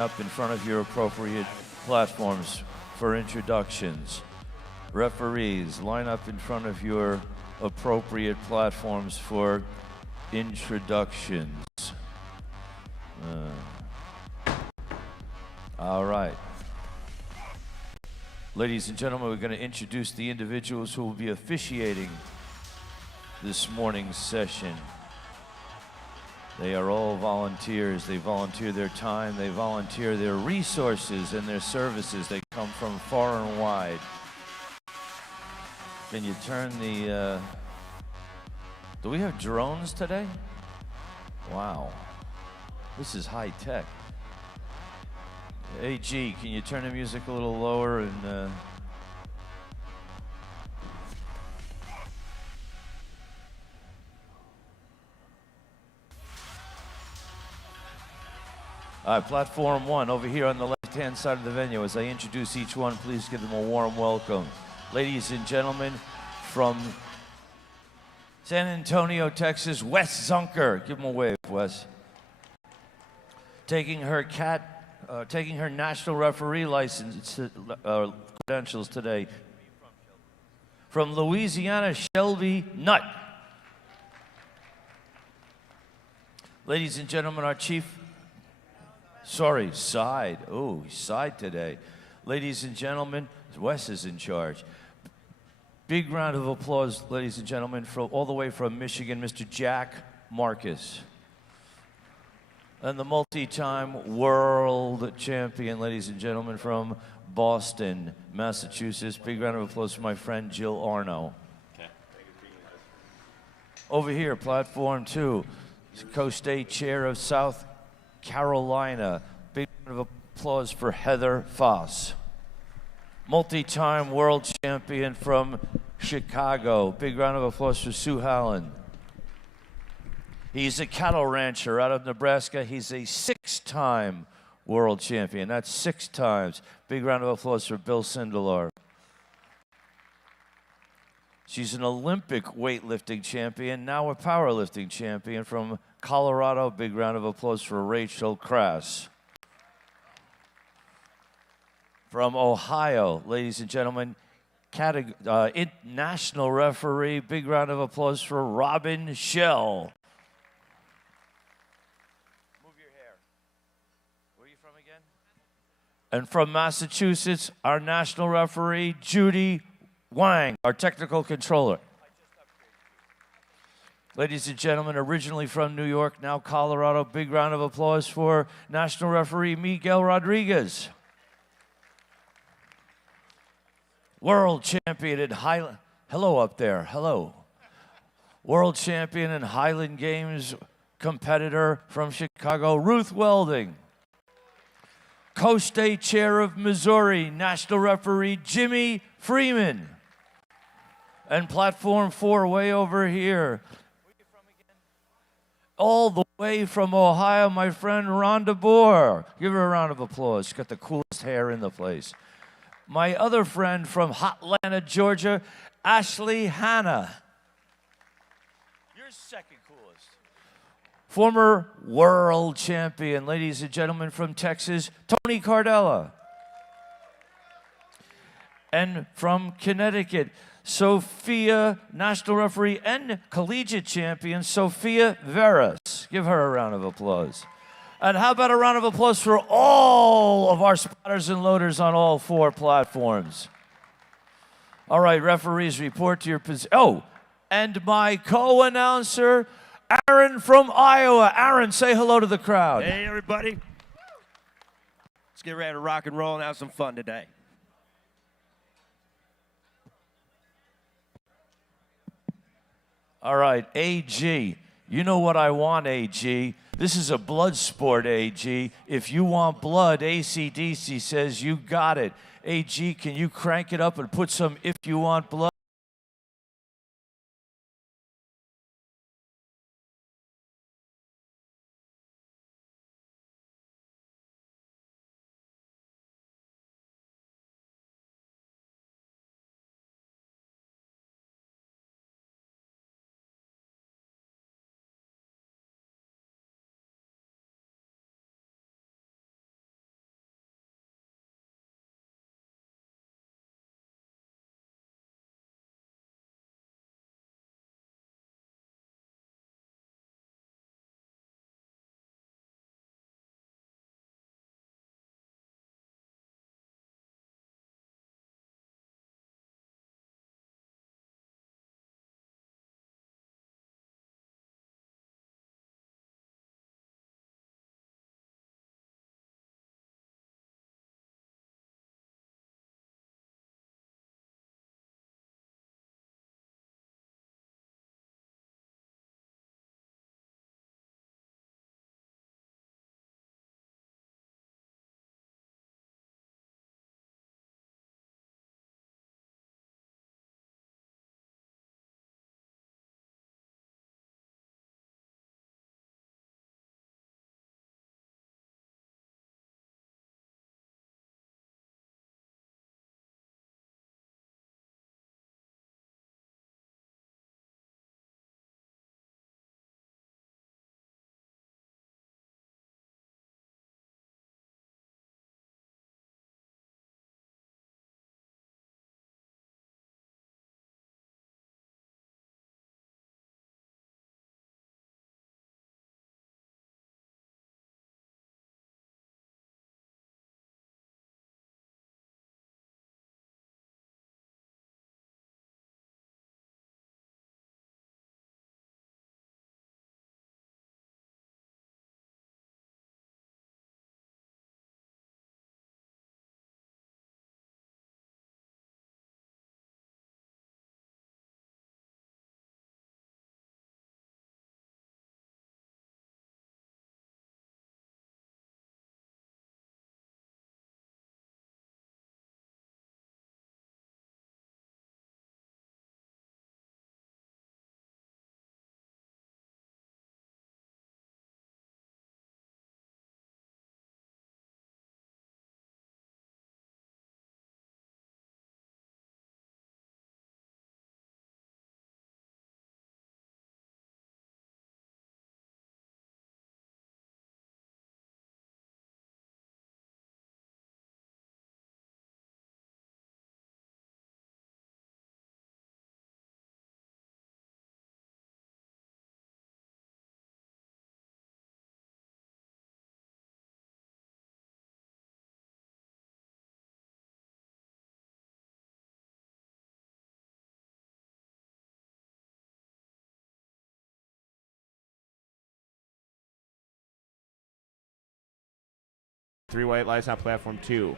up in front of your appropriate platforms for introductions. Referees, line up in front of your appropriate platforms for introductions. All right. Ladies and gentlemen, we're going to introduce the individuals who will be officiating this morning's session. They are all volunteers. They volunteer their time, they volunteer their resources and their services. They come from far and wide. Can you turn the, do we have drones today? Wow, this is high tech. AG, can you turn the music a little lower and, All right, platform one over here on the left-hand side of the venue. As I introduce each one, please give them a warm welcome. Ladies and gentlemen, from San Antonio, Texas, Wes Zunker. Give him a wave, Wes. Taking her national referee license credentials today. From Louisiana, Shelby Nutt. Ladies and gentlemen, our chief. Sorry, side. Oh, side today. Ladies and gentlemen, Wes is in charge. Big round of applause, ladies and gentlemen, all the way from Michigan, Mr. Jack Marcus. And the multi-time world champion, ladies and gentlemen, from Boston, Massachusetts. Big round of applause for my friend Jill Arno. Okay. Over here, platform two, co-state chair of South Carolina. Big round of applause for Heather Foss. Multi-time world champion from Chicago. Big round of applause for Sue Hallen. He's a cattle rancher out of Nebraska. He's a six-time world champion. That's 6 times. Big round of applause for Bill Sindelar. She's an Olympic weightlifting champion, now a powerlifting champion from Colorado. Big round of applause for Rachel Krass. From Ohio, ladies and gentlemen, national referee. Big round of applause for Robin Schell. Move your hair. Where are you from again? And from Massachusetts, our national referee, Judy Wang, our technical controller. Ladies and gentlemen, originally from New York, now Colorado. Big round of applause for national referee Miguel Rodriguez. World champion in Highland. Hello up there. Hello. World champion in Highland Games competitor from Chicago, Ruth Welding. Co-state chair of Missouri, national referee Jimmy Freeman. And platform 4 way over here. Where are you from again? All the way from Ohio, my friend Rhonda Bohr. Give her a round of applause. She's got the coolest hair in the place. My other friend from Hotlanta, Georgia, Ashley Hanna. You're second coolest. Former world champion, ladies and gentlemen, from Texas, Tony Cardella. And from Connecticut, Sophia, national referee and collegiate champion, Sophia Veras. Give her a round of applause. And how about a round of applause for all of our spotters and loaders on all 4 platforms? All right, referees, report to your position. Oh, and my co-announcer, Aaron from Iowa. Aaron, say hello to the crowd. Hey, everybody. Let's get ready to rock and roll and have some fun today. All right, AG. You know what I want, AG. This is a blood sport, AG. If you want blood, AC/DC says you got it. AG, can you crank it up and put some "If You Want Blood"? 3 white lights on platform 2.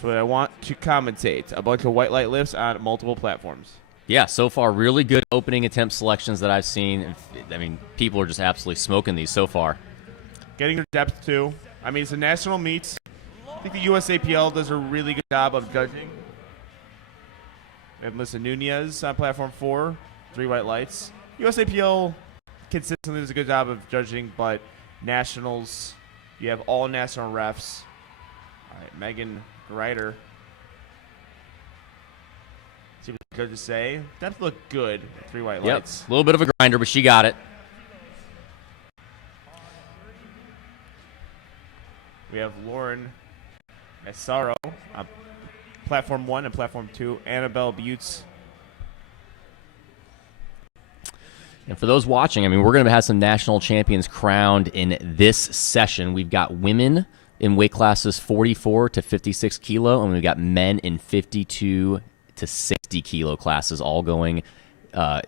So I want to commentate a bunch of white light lifts on multiple platforms. Yeah, so far, really good opening attempt selections that I've seen. I mean, people are just absolutely smoking these so far. Getting your depth, too. I mean, it's a national meet. I think the USAPL does a really good job of judging. We have Melissa Nunez on platform 4, 3 white lights. USAPL consistently does a good job of judging, but nationals, you have all national refs. All right, Megan Greider. See what the judges say. Depth looked good with 3 white lights. A little bit of a grinder, but she got it. We have Lauren Massaro on platform 1 and platform 2. Annabelle Butts. And for those watching, I mean, we're going to have some national champions crowned in this session. We've got women in weight classes 44 to 56 kilo, and we've got men in 52 to 60 kilo classes, all going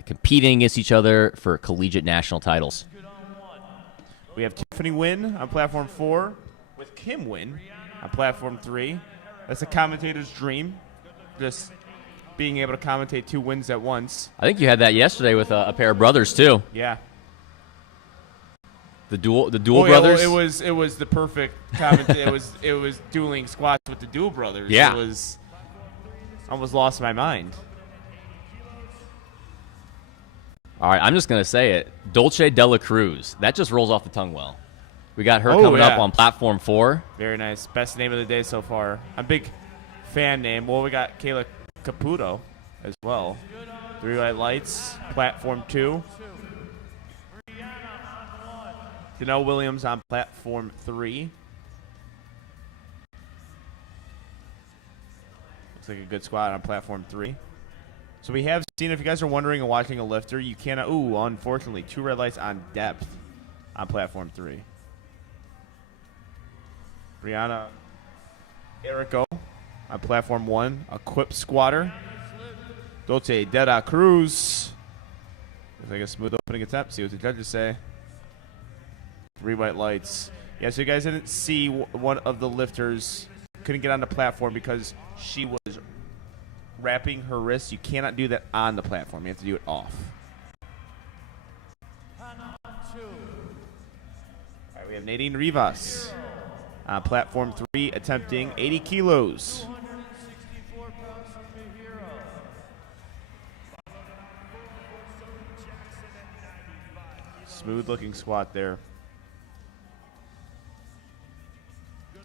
competing against each other for collegiate national titles. We have Tiffany Wynn on platform 4 with Kim Wynn on platform 3. That's a commentator's dream, just being able to commentate 2 wins at once. I think you had that yesterday with a pair of brothers too. Yeah. The dual brothers. Well, it was the perfect comment. it was dueling squats with the dual brothers. Yeah. It was almost lost my mind. All right, I'm just going to say it. Dolce de la Cruz. That just rolls off the tongue well. We got her coming up on platform 4. Very nice. Best name of the day so far. I'm a big fan name. Well, we got Kayla Caputo as well. 3 white lights, platform 2. Danelle Williams on platform 3. Looks like a good squat on platform 3. So we have seen, if you guys are wondering and watching a lifter, you cannot, unfortunately, 2 red lights on depth on platform 3. Brianna Erico on platform 1, equipped squatter. Dolce de la Cruz. Looks like a smooth opening attempt. See what the judges say. 3 white lights. Yeah, so you guys didn't see one of the lifters couldn't get on the platform because she was wrapping her wrist. You cannot do that on the platform. You have to do it off. All right, we have Nadine Rivas on platform 3 attempting 80 kilos. Smooth looking squat there.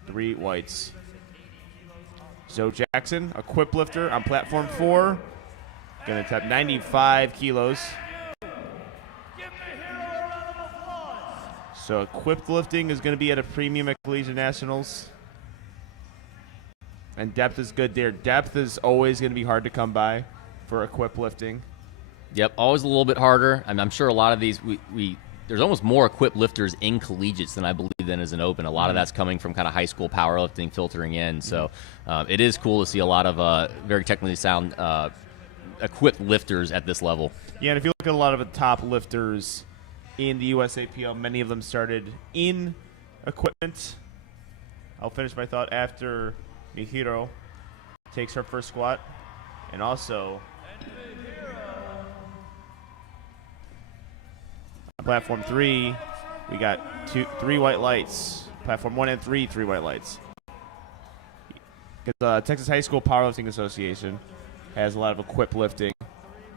3 whites. Zoe Jackson, equipped lifter on platform 4. Going to attempt 95 kilos. So equipped lifting is going to be at a premium at Collegiate Nationals. And depth is good there. Depth is always going to be hard to come by for equipped lifting. Yep, always a little bit harder. I'm sure a lot of these, there's almost more equipped lifters in collegiates than I believe than is an open. A lot of that's coming from kind of high school powerlifting filtering in. So it is cool to see a lot of very technically sound equipped lifters at this level. Yeah, and if you look at a lot of the top lifters in the USAPL, many of them started in equipment. I'll finish my thought after Mihiro takes her first squat. And also, platform 3, we got 3 white lights. Platform 1 and 3 white lights. Because the Texas High School Powerlifting Association has a lot of equipped lifting.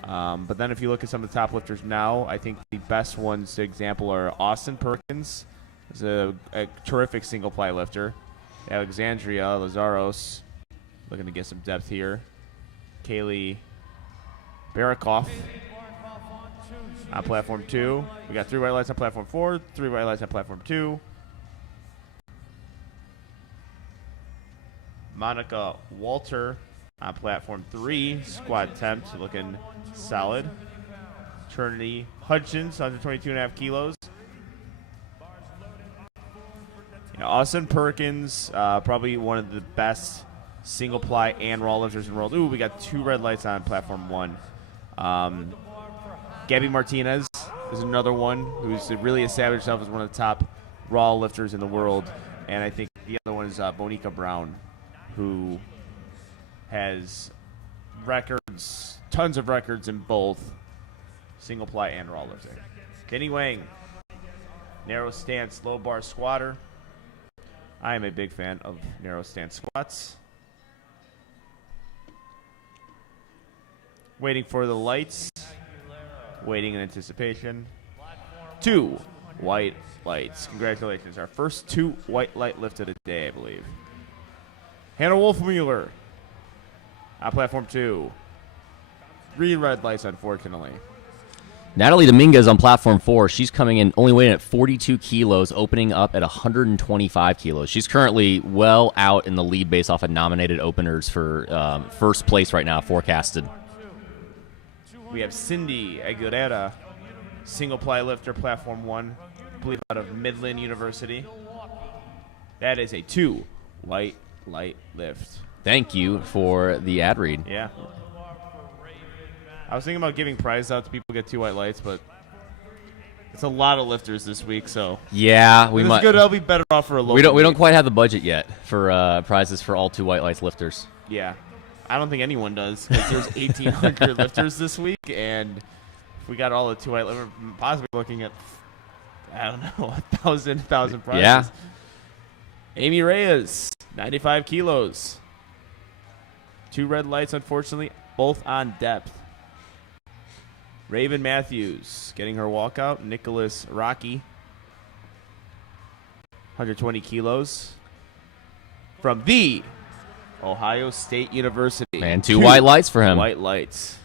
But then if you look at some of the top lifters now, I think the best ones to example are Austin Perkins, who's a terrific single-ply lifter. Alexandria Lazaros, looking to get some depth here. Kaylee Barakoff on platform 2. We got 3 white lights on platform 4, 3 white lights on platform 2. Monica Walter on platform 3, squat attempt, looking solid. Trinity Hutchins, 122.5 kilos. Austin Perkins, probably one of the best single ply and raw lifters in the world. Ooh, we got 2 red lights on platform 1. Gabby Martinez is another one who's really established herself as one of the top raw lifters in the world. And I think The other one is Bonica Brown, who has records, tons of records in both single ply and raw lifting. Kenny Wang, narrow stance, low bar squatter. I am a big fan of narrow stance squats. Waiting for the lights. Waiting in anticipation. 2 white lights. Congratulations. Our first 2 white light lifted a day, I believe. Hannah Wolfmueller on platform 2. 3 red lights, unfortunately. Natalie Dominguez on platform 4. She's coming in only weighing at 42 kilos, opening up at 125 kilos. She's currently well out in the lead based off of nominated openers for first place right now, forecasted. We have Cindy Aguilera, single ply lifter, platform 1, I believe out of Midland University. That is a 2 white light lift. Thank you for the ad read. Yeah. I was thinking about giving prizes out to people who get 2 white lights, but it's a lot of lifters this week, so Yeah, we it's might. good. I'll be better off for a local. We don't meet. quite have the budget yet for prizes for all 2 white lights lifters. Yeah, I don't think anyone does because there's 1,800 lifters this week, and if we got all the 2 white lifters, possibly looking at I don't know 1,000 prizes. Yeah. Amy Reyes, 95 kilos. 2 red lights, unfortunately, both on depth. Raven Matthews getting her walkout. Nicholas Rocky, 120 kilos. From the Ohio State University. And 2 white lights for him. White lights.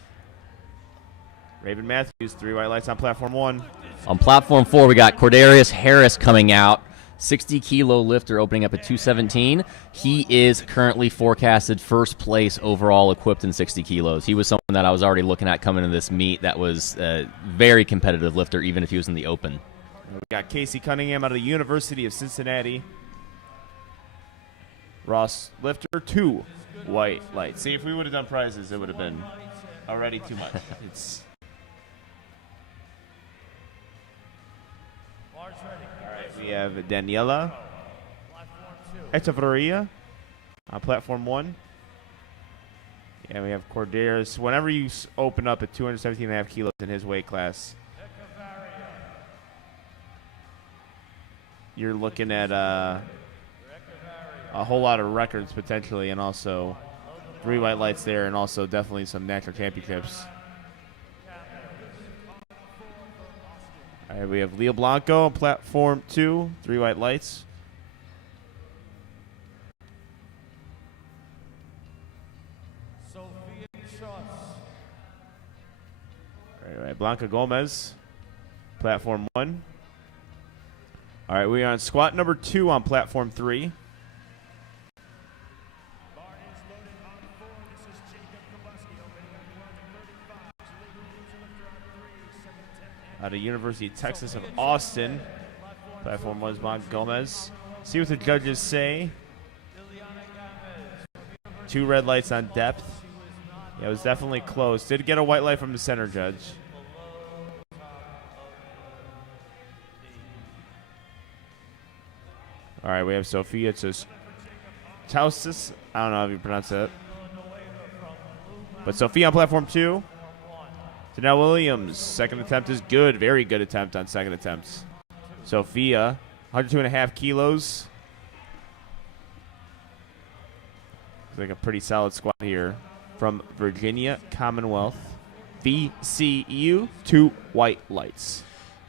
Raven Matthews, 3 white lights on platform 1. On platform 4, we got Cordarius Harris coming out. 60-kilo lifter opening up at 217. He is currently forecasted first place overall equipped in 60 kilos. He was someone that I was already looking at coming into this meet that was a very competitive lifter, even if he was in the open. We got Casey Cunningham out of the University of Cincinnati. Ross lifter, 2 white lights. See, if we would have done prizes, it would have been already too much. It's all right. We have Daniela Echeverria on platform 1. Yeah, we have Cordarius. Whenever you open up at 217.5 kilos in his weight class, you're looking at a whole lot of records potentially, and also 3 white lights there, and also definitely some national championships. All right, we have Leo Blanco on platform 2, 3 white lights. All right, Blanca Gomez, platform 1. All right, we are on squat number 2 on platform 3. Out of University of Texas of Austin. Platform 1 is Blanca Gomez. See what the judges say. 2 red lights on depth. Yeah, it was definitely close. Did get a white light from the center judge. All right, we have Sophia Tausis. I don't know how you pronounce that. But Sophia on platform 2. Danelle Williams, second attempt is good. Very good attempt on second attempts. Sophia, 102.5 kilos. Looks like a pretty solid squat here. From Virginia Commonwealth, VCU, 2 white lights.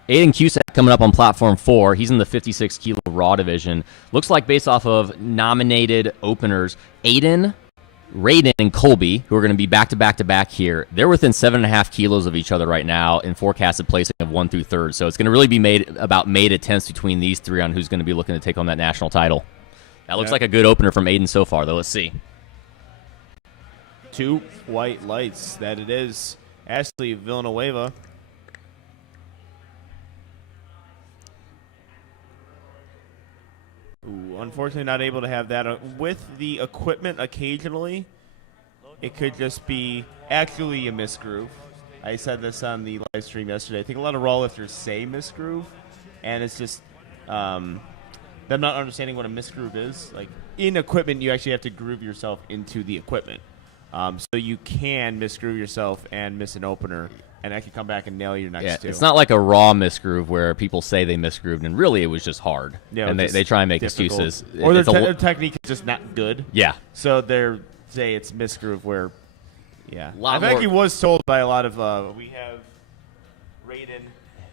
Aiden Cusack coming up on platform 4. He's in the 56-kilo raw division. Looks like based off of nominated openers, Aiden, Raiden, and Colby, who are going to be back-to-back-to-back here, they're within 7.5 kilos of each other right now in forecasted placing of 1 through 3rd. So it's going to really be made attempts between these 3 on who's going to be looking to take on that national title. That looks like a good opener from Aiden so far, though. Let's see. 2 white lights, that it is. Ashley Villanueva. Ooh, unfortunately not able to have that. With the equipment occasionally, it could just be actually a misgroove. I said this on the live stream yesterday. I think a lot of raw lifters say misgroove, and it's just bend them not understanding what a misgroove is. Like in equipment, you actually have to groove yourself into the equipment. So you can misgroove yourself and miss an opener, and actually come back and nail your next two. It's not like a raw misgroove where people say they misgrooved, and really it was just hard. Yeah, and they try and make difficult. excuses. Or It's their technique is just not good. Yeah. So they're say it's misgroove where, yeah. Lot I think more- he was told by a lot of, we have Raiden.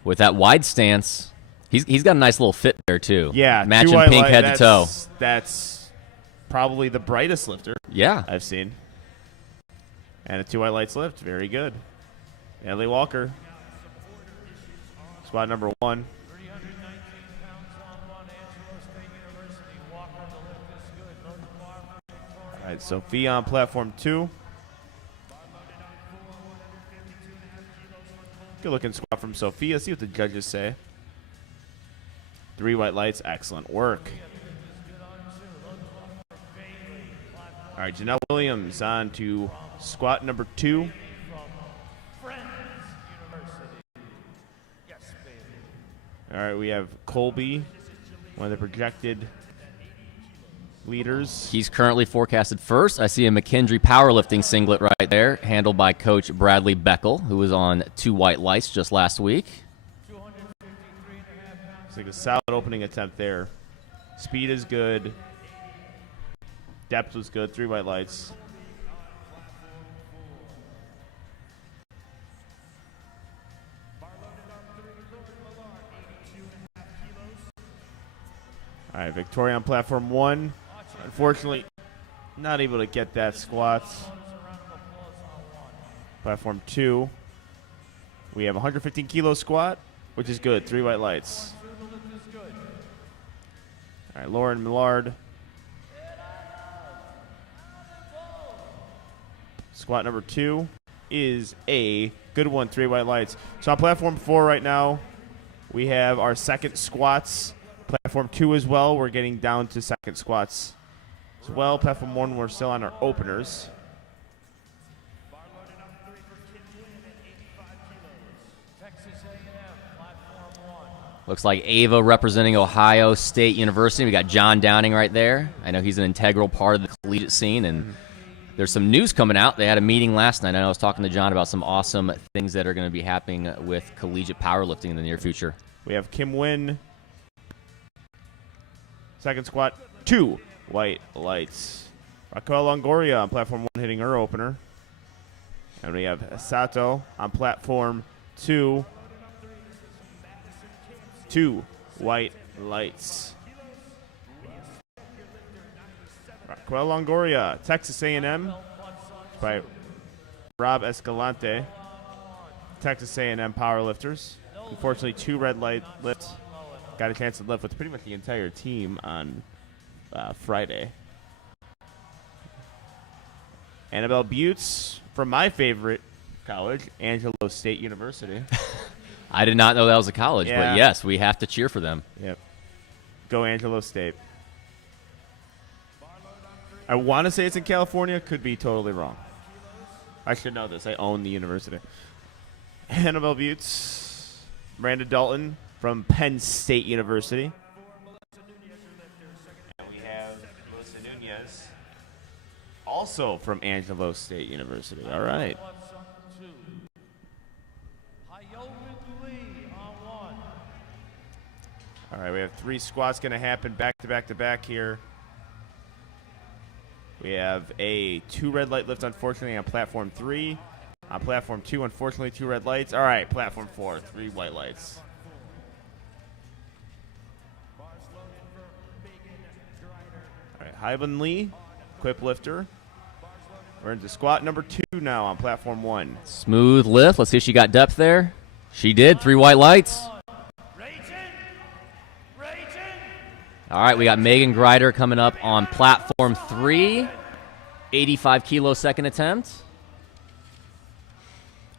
With that wide stance, he's got a nice little fit there, too. Yeah. Matching two white pink light, head to toe. That's probably the brightest lifter Yeah. I've seen. And a 2 white lights lift. Very good. Ellie Walker. Squad number 1. 319 pounds on one, Angelo State University. Walker, the lift is good. North bar for Victoria. All right, Sophia on platform 2. Good looking squat from Sophia. See what the judges say. 3 white lights. Excellent work. All right, Janelle Williams on to squat number 2. All right, we have Colby, one of the projected leaders. He's currently forecasted first. I see a McKendree powerlifting singlet right there, handled by Coach Bradley Beckel, who was on 2 white lights just last week. It's like a solid opening attempt there. Speed is good. Depth was good. 3 white lights. All right, Victoria on platform 1. Unfortunately, not able to get that squat. Platform 2. We have 115 kilo squat, which is good. 3 white lights. All right, Lauren Millard. Squat number 2 is a good one. 3 white lights. So on platform 4 right now, we have our second squats. Platform 2 as well. We're getting down to second squats as well. Platform 1, we're still on our openers. Looks like Ava representing Ohio State University. We got John Downing right there. I know he's an integral part of the collegiate scene, and there's some news coming out. They had a meeting last night. I was talking to John about some awesome things that are going to be happening with collegiate powerlifting in the near future. We have Kim Wynn. Second squat, 2 white lights. Raquel Longoria on platform 1 hitting her opener. And we have Sato on platform 2. 2 white lights. Raquel Longoria, Texas A&M by Rob Escalante. Texas A&M powerlifters. Unfortunately, 2 red light lifts. Got a chance to lift with pretty much the entire team on Friday. Annabelle Butts from my favorite college, Angelo State University. I did not know that was a college, Yeah. but yes, we have to cheer for them. Yep. Go Angelo State. I want to say it's in California. Could be totally wrong. I should know this. I own the university. Annabelle Butts. Miranda Dalton from Penn State University. And we have Melissa Nunez, also from Angelo State University. All right. All right, we have 3 squats going to happen back to back to back here. We have a 2 red light lift, unfortunately, on platform 3. On platform 2, unfortunately, 2 red lights. All right, platform 4, 3 white lights. All right, Hyben Lee, quip lifter. We're into squat number 2 now on platform 1. Smooth lift. Let's see if she got depth there. She did. 3 white lights. All right, we got Megan Greider coming up on platform 3. 85 kilo second attempt.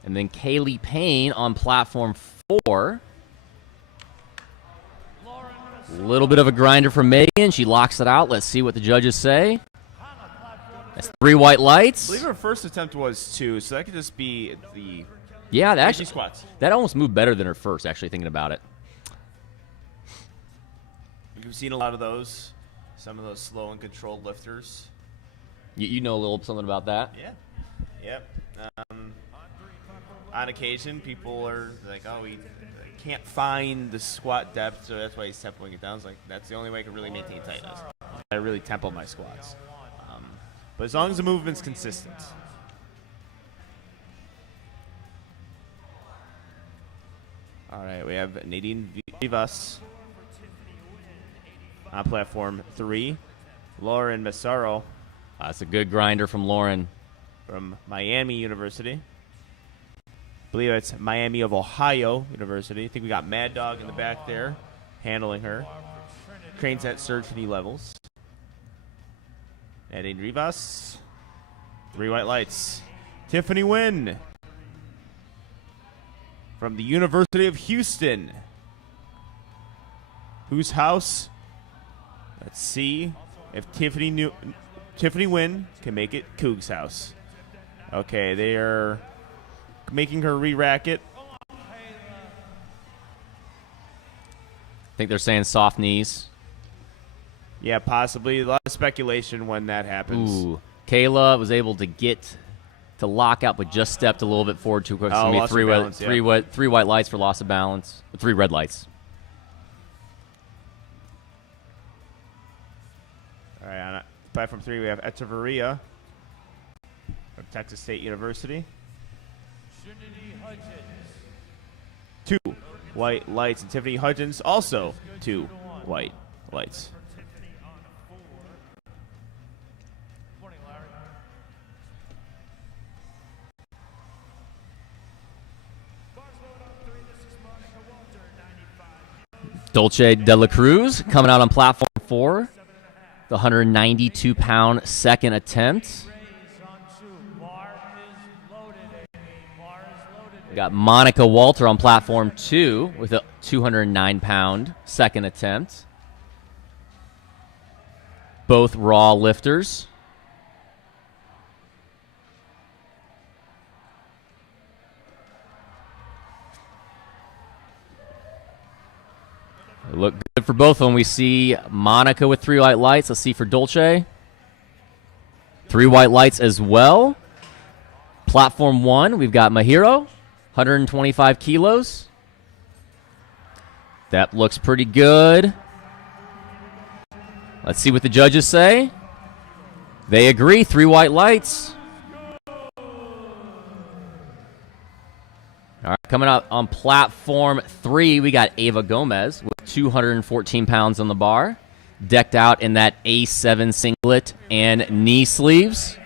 And then Kaylee Payne on platform 4. A little bit of a grinder from Megan. She locks it out. Let's see what the judges say. That's 3 white lights. I believe her first attempt was 2, so that could just be the Yeah, that actually squats. that almost moved better than her first, actually, thinking about it. We've seen a lot of those. Some of those slow and controlled lifters. You know a little something about that? Yeah. Yep. On occasion, people are like, "Oh, we can't find the squat depth, so that's why he's tempoing it down." It's like that's the only way I can really maintain tightness. I really tempo my squats. But as long as the movement's consistent. All right, we have Nadine Vivas on platform 3. Lauren Massaro. That's a good grinder from Lauren. From Miami University. I believe it's Miami of Ohio University. I think we got Mad Dog in the back there handling her. Cranes at surge knee levels. Nadine Rivas. 3 white lights. Tiffany Nguyen from the University of Houston. Whose house? Let's see if Tiffany Nguyen can make it Coog's house. Okay, they are making her re-rack it. I think they're saying soft knees. Yeah, possibly. A lot of speculation when that happens. Ooh. Kayla was able to get to lock out, but just stepped a little bit forward too quick. So lost her balance, three white lights for loss of balance. 3 red lights. All right, on platform 3, we have Echeverria from Texas State University. 2 white lights, and Tiffany Hudgens also 2 white lights. Dolce De La Cruz coming out on platform 4. The 192-pound second attempt. We got Monica Walter on platform 2 with a 209-pound second attempt. Both raw lifters. Look good for both of them. We see Monica with 3 white lights. Let's see for Dolce. 3 white lights as well. Platform 1, we've got Mahiro, 125 kilos. That looks pretty good. Let's see what the judges say. They agree, 3 white lights. All right, coming out on platform 3, we got Ava Gomez with 214 pounds on the bar, decked out in that A7 singlet and knee sleeves.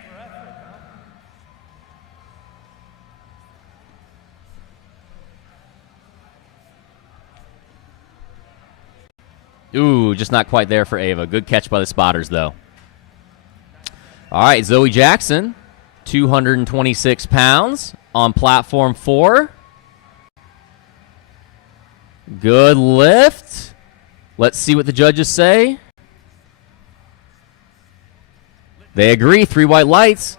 Ooh, just not quite there for Ava. Good catch by the spotters, though. All right, Zoe Jackson, 226 pounds on platform 4. Good lift. Let's see what the judges say. They agree. 3 white lights.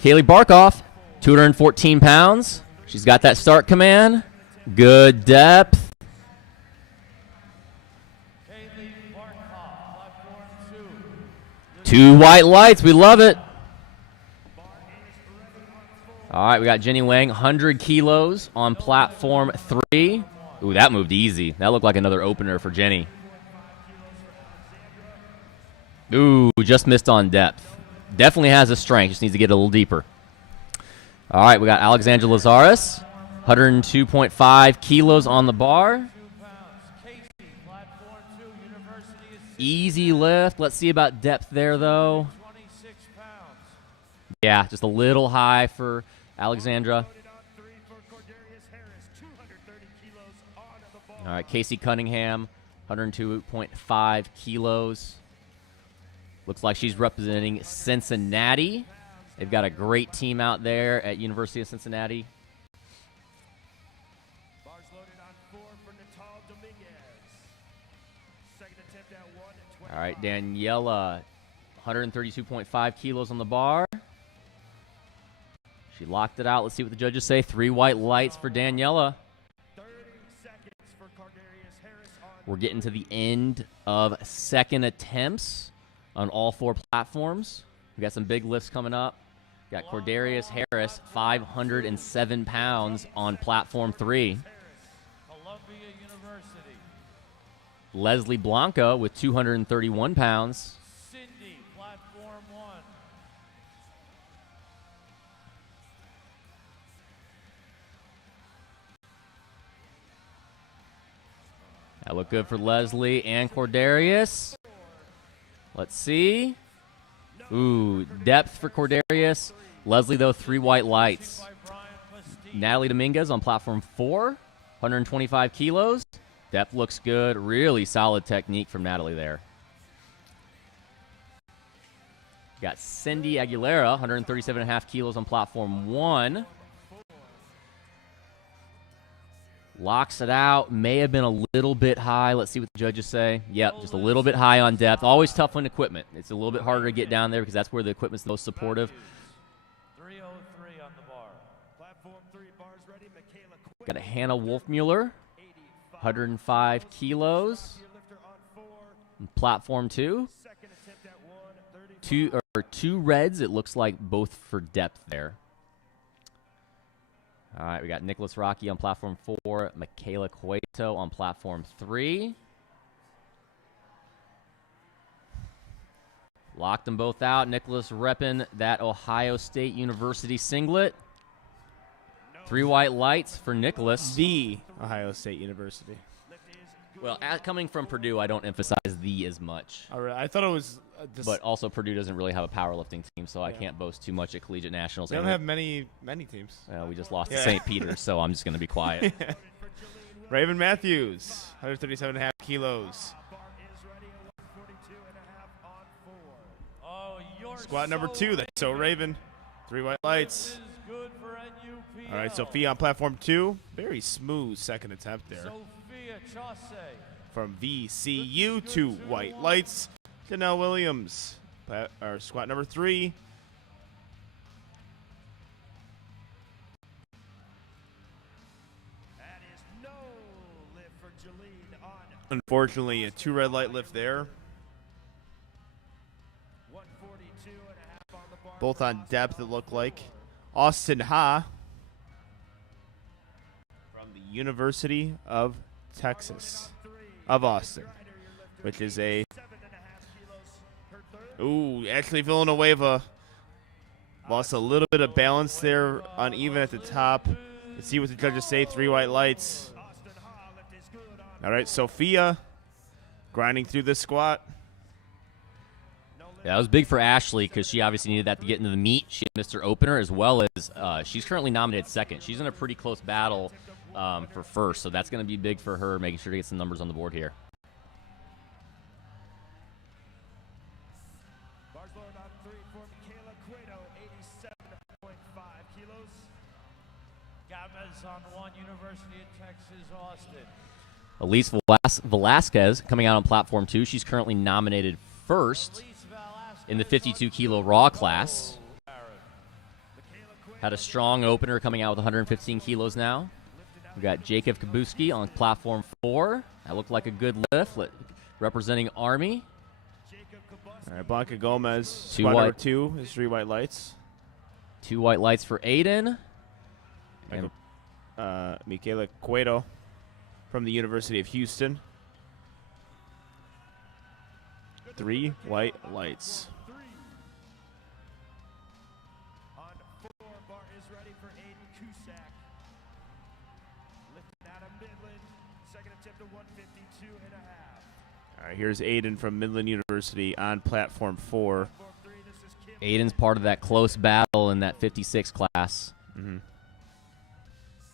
Kaylee Barkoff, 214 pounds. She's got that start command. Good depth. Two white lights. We love it. All right, we got Jenny Wang, 100 kilos on platform 3. Ooh, that moved easy. That looked like another opener for Jenny. Ooh, just missed on depth. Definitely has a strength. Just needs to get a little deeper. All right, we got Alexandra Lazaris, 102.5 kilos on the bar. Easy lift. Let's see about depth there, though. Yeah, just a little high for Alexandra. All right, Casey Cunningham, 102.5 kilos. Looks like she's representing Cincinnati. They've got a great team out there at University of Cincinnati. All right, Daniela, 132.5 kilos on the bar. She locked it out. Let's see what the judges say. 3 white lights for Daniela. We're getting to the end of second attempts on all 4 platforms. We got some big lifts coming up. Got Cordarius Harris, 507 pounds on platform 3. Columbia University. Leslie Blanca with 231 pounds. Cindy, platform 1. That looked good for Leslie and Cordarius. Let's see. Ooh, depth for Cordarius. Leslie, though, 3 white lights. Natalie Dominguez on platform 4, 125 kilos. Depth looks good. Really solid technique from Natalie there. Got Cindy Aguilera, 137.5 kilos on platform 1. Locks it out. May have been a little bit high. Let's see what the judges say. Yep, just a little bit high on depth. Always tough on equipment. It's a little bit harder to get down there because that's where the equipment's the most supportive. 303 on the bar. Platform 3, bars ready. Michaela Quick. Got a Hannah Wolfmueller, 105 kilos. On platform 2. Second attempt at 1, 2 reds. It looks like both for depth there. All right, we got Nicholas Rocky on platform 4, Michaela Cueto on platform 3. Locked them both out. Nicholas repping that Ohio State University singlet. 3 white lights for Nicholas. The Ohio State University. Well, coming from Purdue, I don't emphasize the as much. All right, I thought it was. But also, Purdue doesn't really have a powerlifting team, so I can't boast too much at collegiate nationals. They don't have many teams. We just lost to St. Peter's, so I'm just going to be quiet. Raven Matthews, 137.5 kilos. Oh, you're Squat number so 2. That's so Raven. 3 white lights. This is good for NUPL. All right, Sophia on platform 2. Very smooth second attempt there. Sophia Chausse. From VCU, 2 white lights. Janelle Williams, squat number 3. That is no lift for Jolene on Unfortunately, a 2 red light lift there. 142 and a half on the bar. Both on depth, it looked like. Austin Ha from the University of Texas of Austin, which is a Ashley Villanueva lost a little bit of balance there, uneven at the top. Let's see what the judges say. 3 white lights. All right, Sophia grinding through this squat. Yeah, that was big for Ashley because she obviously needed that to get into the meet. She missed her opener as well as she's currently nominated 2nd. She's in a pretty close battle for 1st, so that's going to be big for her, making sure to get some numbers on the board here. Bars lowered on 3 for Michaela Cueto, 87.5 kilos. Gomez on 1, University of Texas, Austin. Elise Velasquez coming out on platform 2. She's currently nominated 1st in the 52-kilo raw class. Had a strong opener coming out with 115 kilos now. We got Jacob Kabuski on platform 4. That looked like a good lift, representing Army. All right, Blanca Gomez, 2 squat white. number 2 is 3 white lights. 2 white lights for Aiden. And Michaela Cueto from the University of Houston. 3 white lights. On 4, bar is ready for Aiden Cusack. Lifted out of Midland. Second attempt at 152 and a half. All right, here's Aiden from Midland University on platform 4. Platform 3, this is Kim. Aiden's part of that close battle in that 56 class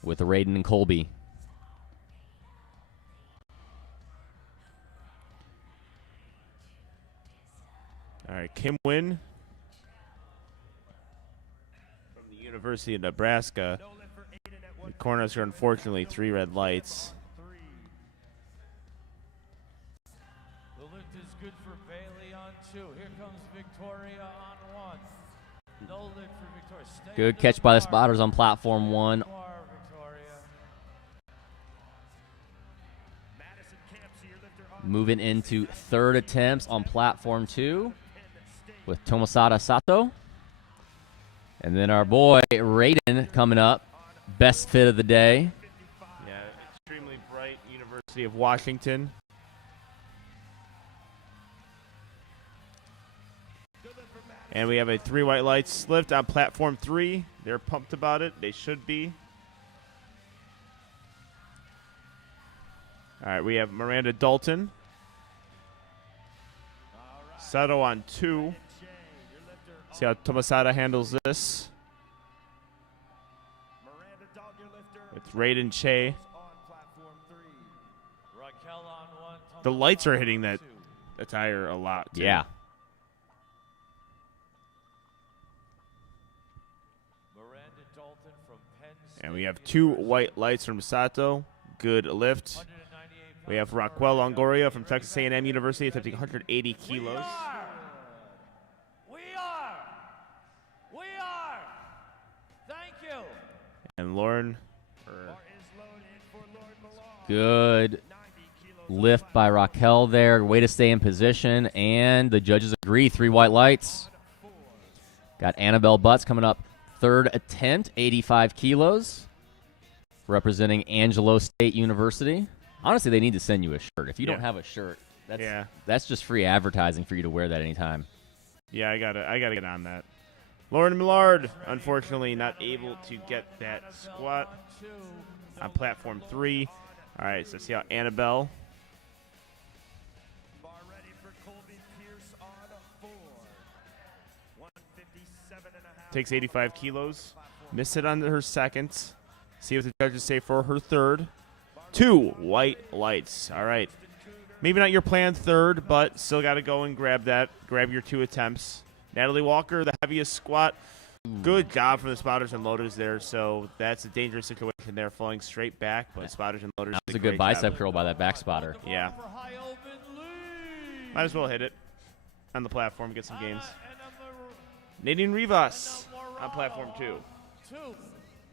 with Raiden and Colby. All right, Kim Wynn from the University of Nebraska. No lift for Aiden at 1. The corners are unfortunately 3 red lights. 3. The lift is good for Bailey on 2. Here comes Victoria on 1. No lift for Victoria. Stay Good into catch the by the bar. spotters on platform 1. Bar, Victoria. Madison Campsey, you're lifted moving into third attempts on platform 2 with Tomasada Sato. And then our boy Raiden coming up, best fit of the day. Yeah, extremely bright, University of Washington. And we have a 3 white lights lift on platform 3. They're pumped about it. They should be. All right, we have Miranda Dalton. Sato on 2. See how Tomasada handles this. With Raiden Che. The lights are hitting that attire a lot, too. Yeah. And we have 2 white lights from Sato. Good lift. We have Raquel Longoria from Texas A&M University attempting 180 kilos. We are. Thank you. And Lauren. Good lift by Raquel there. Way to stay in position. And the judges agree. 3 white lights. Got Annabelle Butts coming up. Third attempt, 85 kilos. Representing Angelo State University. Honestly, they need to send you a shirt. If you don't have a shirt, that's just free advertising for you to wear that anytime. Yeah, I gotta get on that. Lauren Millard, unfortunately, not able to get that squat on platform 3. All right, so see how Annabelle takes 85 kilos. Missed it on her second. See what the judges say for her third. 2 white lights. All right. Maybe not your planned third, but still got to go and grab that. Grab your 2 attempts. Natalie Walker, the heaviest squat. Good job from the spotters and loaders there. So that's a dangerous situation there, falling straight back. But spotters and loaders. That was a good bicep curl by that back spotter. Yeah. Might as well hit it on the platform, get some gains. Nadine Rivas on platform 2.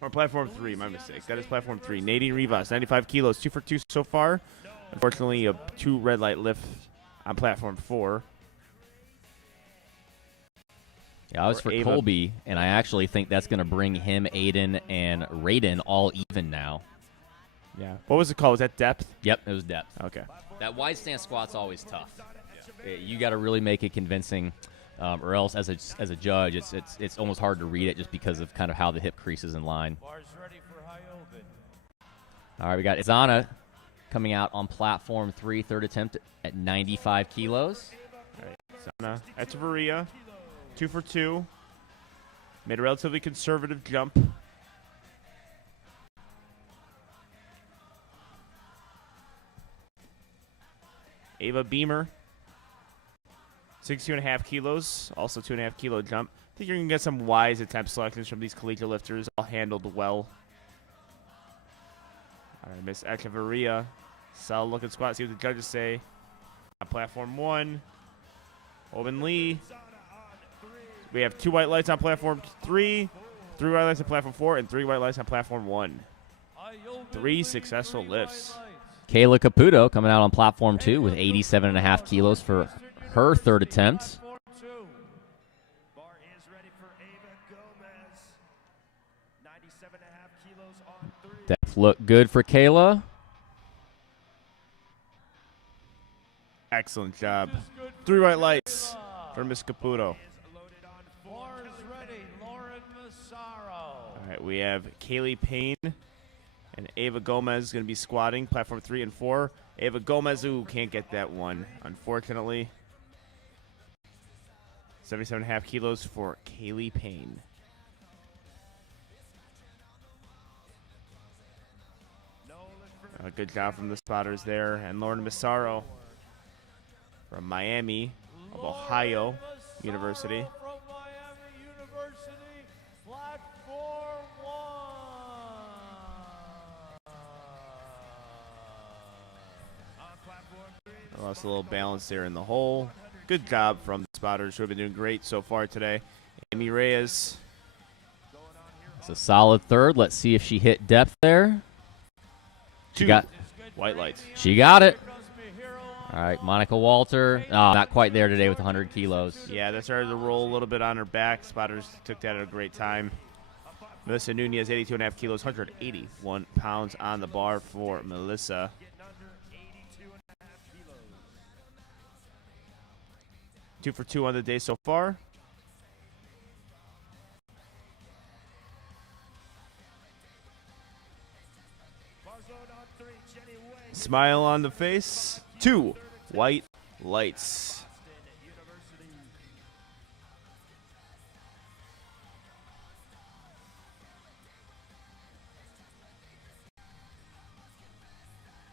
Or platform 3, my mistake. That is platform 3. Nadine Rivas, 95 kilos, 2 for 2 so far. Unfortunately, a 2 red light lift on platform 4. Yeah, I was for Ava. Colby, and I actually think that's going to bring him, Aiden, and Raiden all even now. Yeah. What was it called? Was that depth? Yep, it was depth. Okay. That wide stance squat's always tough. You got to really make it convincing, or else as a judge, it's almost hard to read it just because of kind of how the hip creases in line. All right, we got Izana coming out on platform 3, third attempt at 95 kilos. All right. Izana Echeverria, 2 for 2. Made a relatively conservative jump. Ava Beamer, 62.5 kilos, also 2.5 kilo jump. I think you're going to get some wise attempt selections from these collegiate lifters, all handled well. All right, Miss Echeverria, solid looking squat. See what the judges say. On platform 1, Owen Lee. We have 2 white lights on platform 3, 3 white lights on platform 4, and 3 white lights on platform 1. 3 successful lifts. Kayla Caputo coming out on platform 2 with 87.5 kilos for her third attempt. Depth look good for Kayla. Excellent job. 3 white lights for Miss Caputo. All right, we have Kaylee Payne and Ava Gomez going to be squatting platform 3 and 4. Ava Gomez, who can't get that one, unfortunately. 77.5 kilos for Kaylee Payne. Good job from the spotters there. And Lauren Massaro from Miami of Ohio University. I lost a little balance there in the hole. Good job from the spotters who have been doing great so far today. Amy Reyes. It's a solid third. Let's see if she hit depth there. She 2 got white lights. She got it. All right, Monica Walter. Not quite there today with 100 kilos. Yeah, that started to roll a little bit on her back. Spotters took that at a great time. Melissa Nunez, 82.5 kilos, 181 pounds on the bar for Melissa. Two for two on the day so far. Smile on the face. 2 white lights.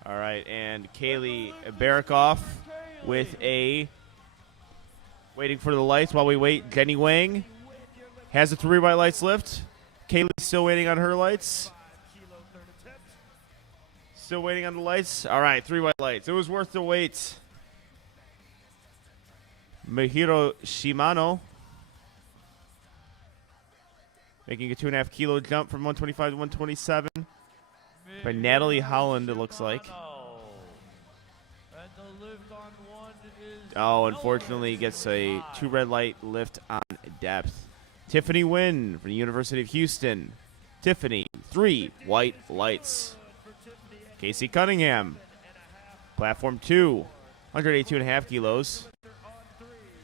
All right, and Kaylee Barikoff with a waiting for the lights while we wait. Jenny Wang has the 3 white lights lift. Kaylee's still waiting on her lights. Still waiting on the lights. All right, 3 white lights. It was worth the wait. Mihiro Shimano making a 2.5 kilo jump from 125 to 127. By Natalie Holland, it looks like. Oh, unfortunately, gets a 2 red light lift on depth. Tiffany Nguyen from the University of Houston. Tiffany, 3 white lights. Casey Cunningham, platform 2, 182.5 kilos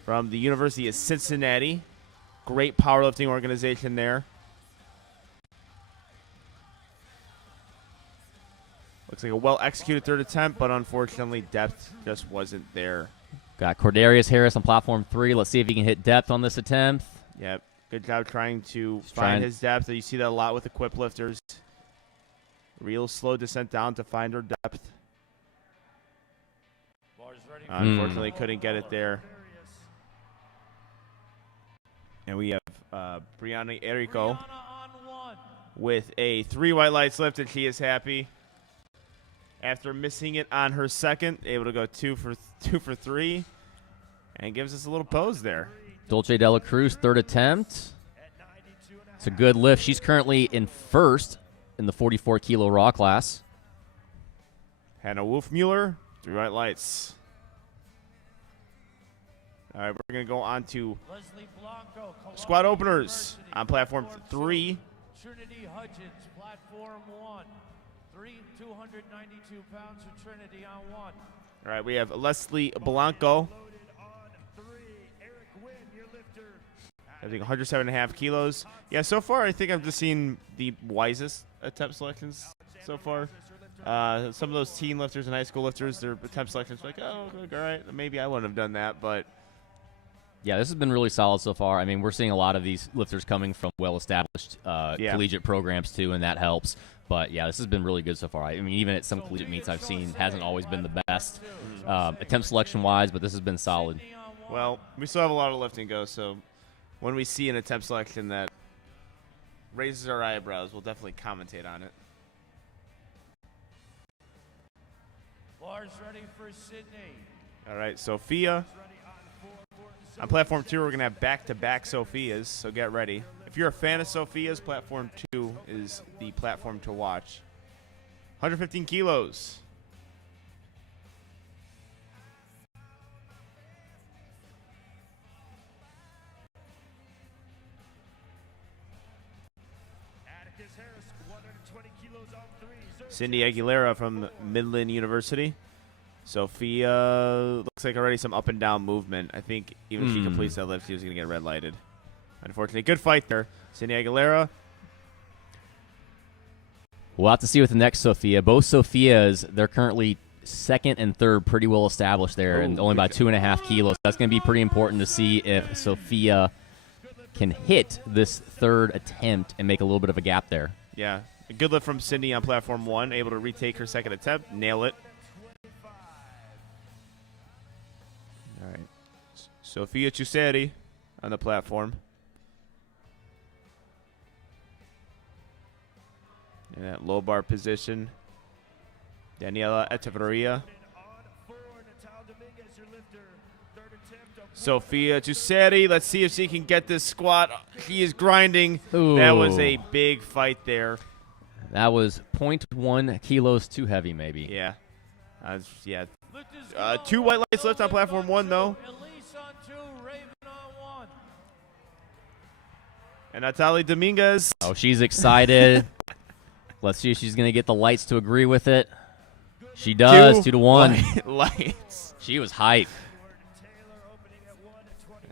from the University of Cincinnati. Great powerlifting organization there. Looks like a well-executed 3rd attempt, but unfortunately depth just wasn't there. Got Cordarius Harris on platform 3. Let's see if he can hit depth on this attempt. Yep, good job trying to find his depth. You see that a lot with equipped lifters. Real slow descent down to find her depth. Unfortunately, couldn't get it there. And we have Brianna Erico with a 3 white lights lift, and she is happy. After missing it on her second, able to go 2 for 3, and gives us a little pose there. Dolce Dela Cruz, 3rd attempt. It's a good lift. She's currently in 1st in the 44 kilo raw class. Hannah Wolfmuller, 3 white lights. All right, we're going to go on to squat openers on platform 3. Trinity Hudgens, platform 1. 292 pounds for Trinity on 1. All right, we have Leslie Blanco. I think 107.5 kilos. Yeah, so far I think I've just seen the wisest attempt selections so far. Some of those teen lifters and high school lifters, their attempt selections like, oh, all right, maybe I wouldn't have done that, but. Yeah, this has been really solid so far. I mean, we're seeing a lot of these lifters coming from well-established collegiate programs, too, and that helps. But, yeah, this has been really good so far. I mean, even at some collegiate meets I've seen, hasn't always been the best attempt selection-wise, but this has been solid. Well, we still have a lot of lifting to go, so when we see an attempt selection that raises our eyebrows, we'll definitely commentate on it. Bars ready for Sydney. All right, Sophia. On platform 2, we're going to have back-to-back Sophias, so get ready. If you're a fan of Sophia's, platform 2 is the platform to watch. 115 kilos. Cindy Aguilera from Midland University. Sophia looks like already some up and down movement. I think even if she completes that lift, she's going to get red lighted. Unfortunately, good fight there. Cindy Aguilera. We'll have to see with the next Sophia. Both Sophias, they're currently 2nd and 3rd, pretty well established there, and only by 2.5 kilos. That's going to be pretty important to see if Sophia can hit this 3rd attempt and make a little bit of a gap there. Yeah, a good lift from Cindy on platform 1, able to retake her 2nd attempt, nail it. All right, Sophia Chuseri on the platform. In that low bar position, Daniela Echeverria. Sophia Chuseri, let's see if she can get this squat. She is grinding. Ooh. That was a big fight there. That was 0.1 kilos too heavy, maybe. Yeah. Yeah, 2 white lights left on platform 1, though. Elise on 2, Raven on 1. And Natalie Dominguez. Oh, she's excited. Let's see if she's going to get the lights to agree with it. She does, 2 to 1. Lights. She was hype.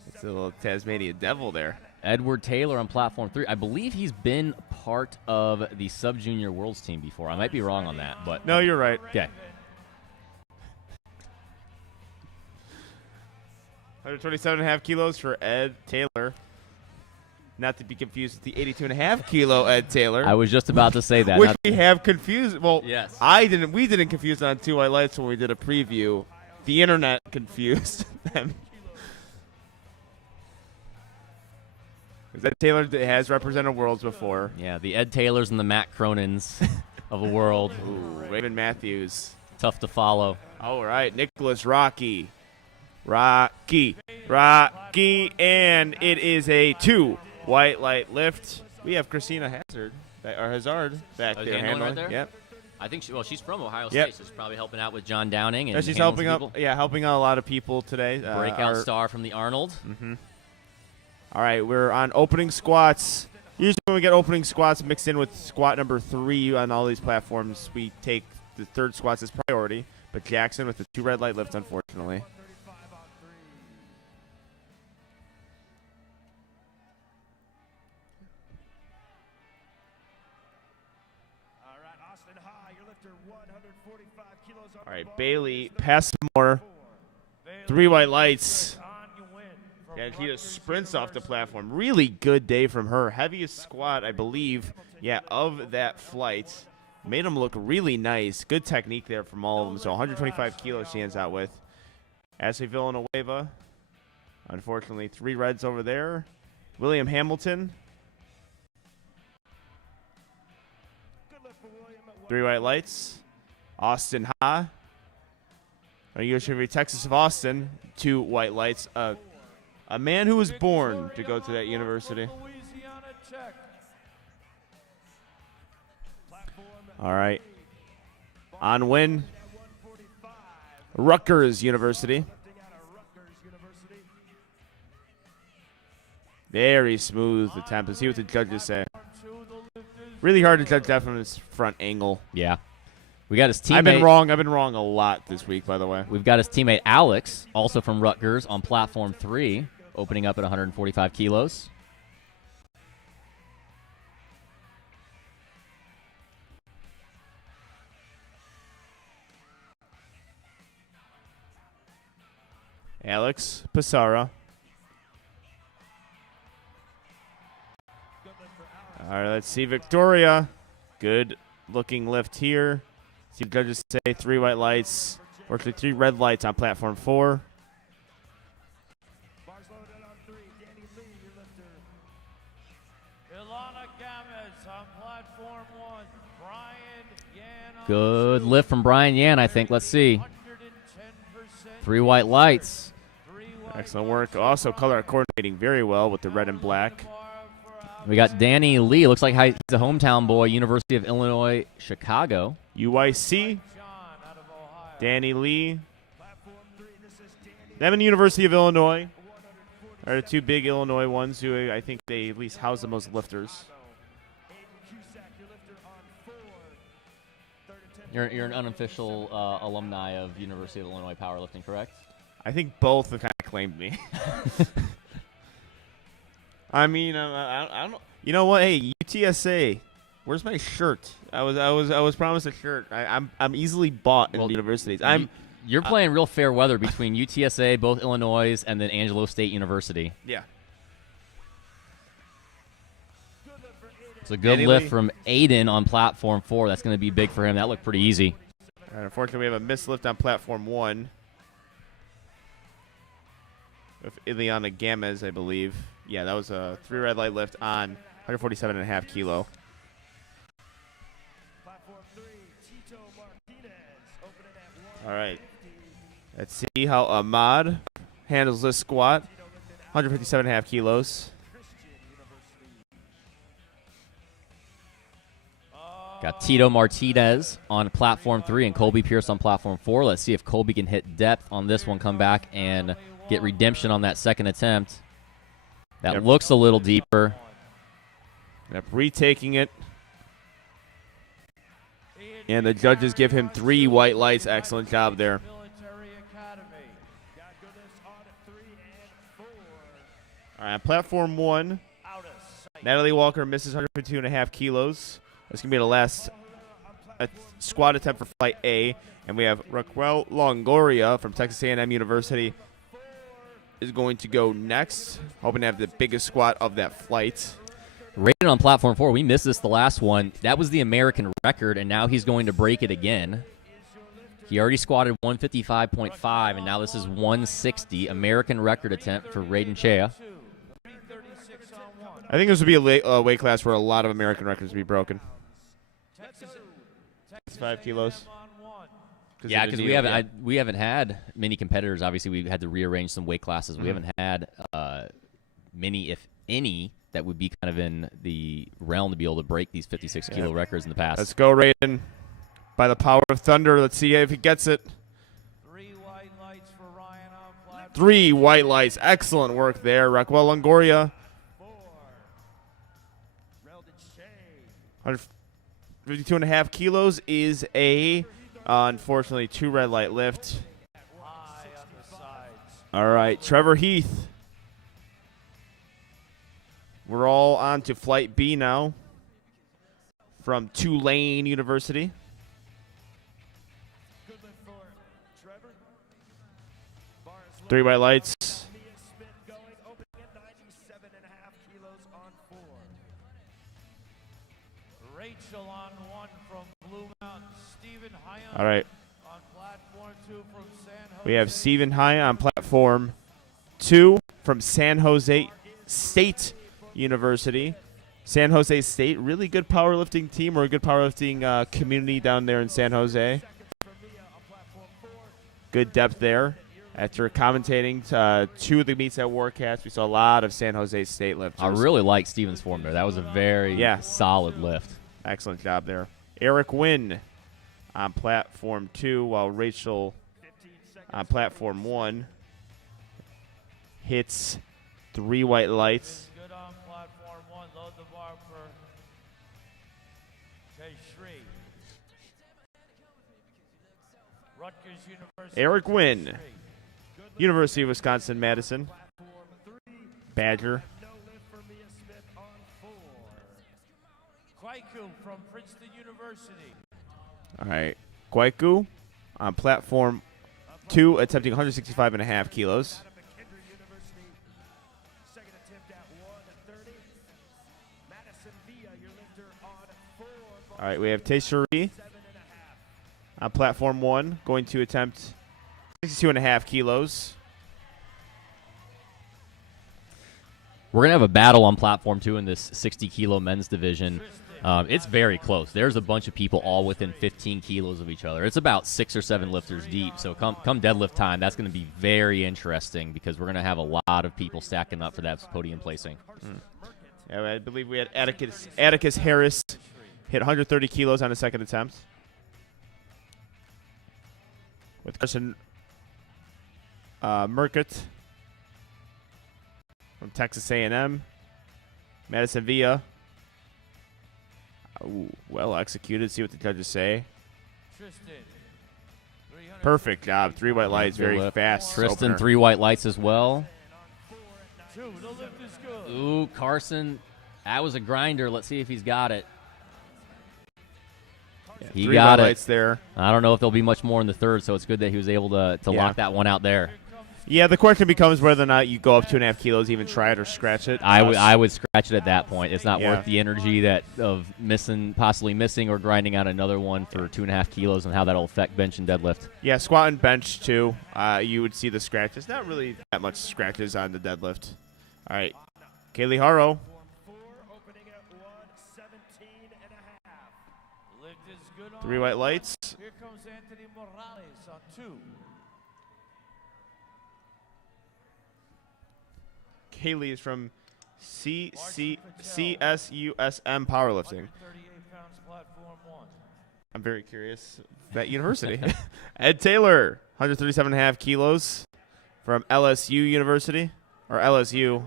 It's a little Tasmanian devil there. Edward Taylor on platform 3. I believe he's been part of the sub-junior worlds team before. I might be wrong on that, but No, you're right. okay. 127.5 kilos for Ed Taylor. Not to be confused with the 82.5 kilo Ed Taylor. I was just about to say that. Which we have confused. Well, Yes. we didn't confuse on 2 white lights when we did a preview. The internet confused them. Ed Taylor has represented Worlds before. Yeah, the Ed Taylors and the Matt Cronins of the world. Ooh, Raven Matthews. Tough to follow. All right, Nicholas Rocky, and it is a 2 white light lift. We have Christina Hazard back there handling right there? Yep. I think she's from Ohio Yep. State, so she's probably helping out with John Downing and Yeah, she's handling helping some out. people. Yeah, helping out a lot of people today. Breakout star from the Arnold. All right, we're on opening squats. Usually when we get opening squats mixed in with squat number 3 on all these platforms, we take the third squats as priority. But Jackson with the 2 red light lift, unfortunately. All right, Bailey Passmore, 3 white lights. And he just sprints off the platform. Really good day from her. Heaviest squat, I believe, of that flight. Made him look really nice. Good technique there from all of them. So 125 kilos she ends out with. Ashley Villanueva, unfortunately, 3 reds over there. William Hamilton, 3 white lights. Austin Ha, University of Texas of Austin, 2 white lights. A man who was born to go to that university. All right. On win, Rutgers University. Very smooth attempt. Let's see what the judges say. Really hard to judge that from his front angle. Yeah. We got his teammate. I've been wrong a lot this week, by the way. We've got his teammate Alex, also from Rutgers, on platform 3, opening up at 145 kilos. Alex Passara. All right, let's see Victoria. Good looking lift here. See the judges say 3 white lights, or 3 red lights on platform 4. Good lift from Brian Yan, I think. Let's see. 3 white lights. Excellent work. Also color coordinating very well with the red and black. We got Danny Lee. Looks like he's a hometown boy, University of Illinois, Chicago. UIC. Danny Lee. Them and the University of Illinois are the 2 big Illinois ones who I think they at least house the most lifters. You're an unofficial alumni of University of Illinois powerlifting, correct? I think both have kind of claimed me. I mean, I don't. You know what? Hey, UTSA, where's my shirt? I was promised a shirt. I'm easily bought in the universities. You're playing real fair weather between UTSA, both Illinois, and then Angelo State University. Yeah. It's a good lift from Aiden on platform 4. That's going to be big for him. That looked pretty easy. And unfortunately, we have a missed lift on platform 1 with Ileana Gamez, I believe. Yeah, that was a 3 red light lift on 147.5 kilo. All right. Let's see how Ahmad handles this squat. 157.5 kilos. Got Tito Martinez on platform 3 and Colby Pierce on platform 4. Let's see if Colby can hit depth on this one, come back and get redemption on that second attempt. That looks a little deeper. Yep, retaking it. And the judges give him 3 white lights. Excellent job there. All right, platform 1. Natalie Walker misses 152.5 kilos. That's going to be the last squat attempt for flight A. And we have Raquel Longoria from Texas A&M University is going to go next, hoping to have the biggest squat of that flight. Rated on platform 4. We missed this the last one. That was the American record, and now he's going to break it again. He already squatted 155.5, and now this is 160. American record attempt for Raiden Chea. I think this would be a weight class where a lot of American records would be broken. 5 kilos. Yeah, because we haven't had many competitors. Obviously, we've had to rearrange some weight classes. We haven't had many, if any, that would be kind of in the realm to be able to break these 56-kilo records in the past. Let's go, Raiden. By the power of thunder, let's see if he gets it. 3 white lights for Ryan on platform. 3 white lights. Excellent work there. Raquel Longoria. 152.5 kilos is a, unfortunately, 2 red light lift. High on the sides. All right, Trevor Heath. We're all on to flight B now from Tulane University. 3 white lights. Rachel on 1 from Blue Mountain. Stephen High All right. on platform 2 from San Jose. We have Stephen High on platform 2 from San Jose State University. San Jose State, really good powerlifting team or a good powerlifting community down there in San Jose. Good depth there. After commentating 2 of the meets at Warcast, we saw a lot of San Jose State lifters. I really like Steven's form there. That was a very solid lift. Excellent job there. Eric Wynn on platform 2, while Rachel on platform 1 hits 3 white lights. Good on platform 1. Load the bar for Shri. Rutgers University. Eric Wynn, University of Wisconsin-Madison. Badger. Kwaiku from Princeton University. All right. Kwaiku on platform 2, attempting 165.5 kilos. All right, we have Teshuri on platform 1, going to attempt 62.5 kilos. We're going to have a battle on platform 2 in this 60-kilo men's division. It's very close. There's a bunch of people all within 15 kilos of each other. It's about 6 or 7 lifters deep. So come deadlift time, that's going to be very interesting because we're going to have a lot of people stacking up for that podium placing. Yeah, I believe we had Atticus Harris hit 130 kilos on a second attempt. With Carson Merkett from Texas A&M. Madison Villa. Ooh, well executed. See what the judges say. Tristan. Perfect job. 3 white lights. Very fast. Tristan, opener. 3 white lights as well. 2. The lift is good. Ooh, Carson. That was a grinder. Let's see if he's got it. He 3 got white it. lights there. I don't know if there'll be much more in the third, so it's good that he was able to lock that one out there. Yeah, the question becomes whether or not you go up 2.5 kilos, even try it or scratch it. I would scratch it at that point. It's not Yeah. worth the energy of possibly missing or grinding out another one for 2.5 kilos and how that'll affect bench and deadlift. Yeah, squat and bench too. You would see the scratches. Not really that much scratches on the deadlift. All right, Kaylee Haro. Lift is good on 3 white lights. Here comes Anthony Morales on 2. Kaylee is from CSUSM Powerlifting. 38 pounds rounds, platform 1. I'm very curious. That university. Ed Taylor, 137.5 kilos from LSU University, or LSU.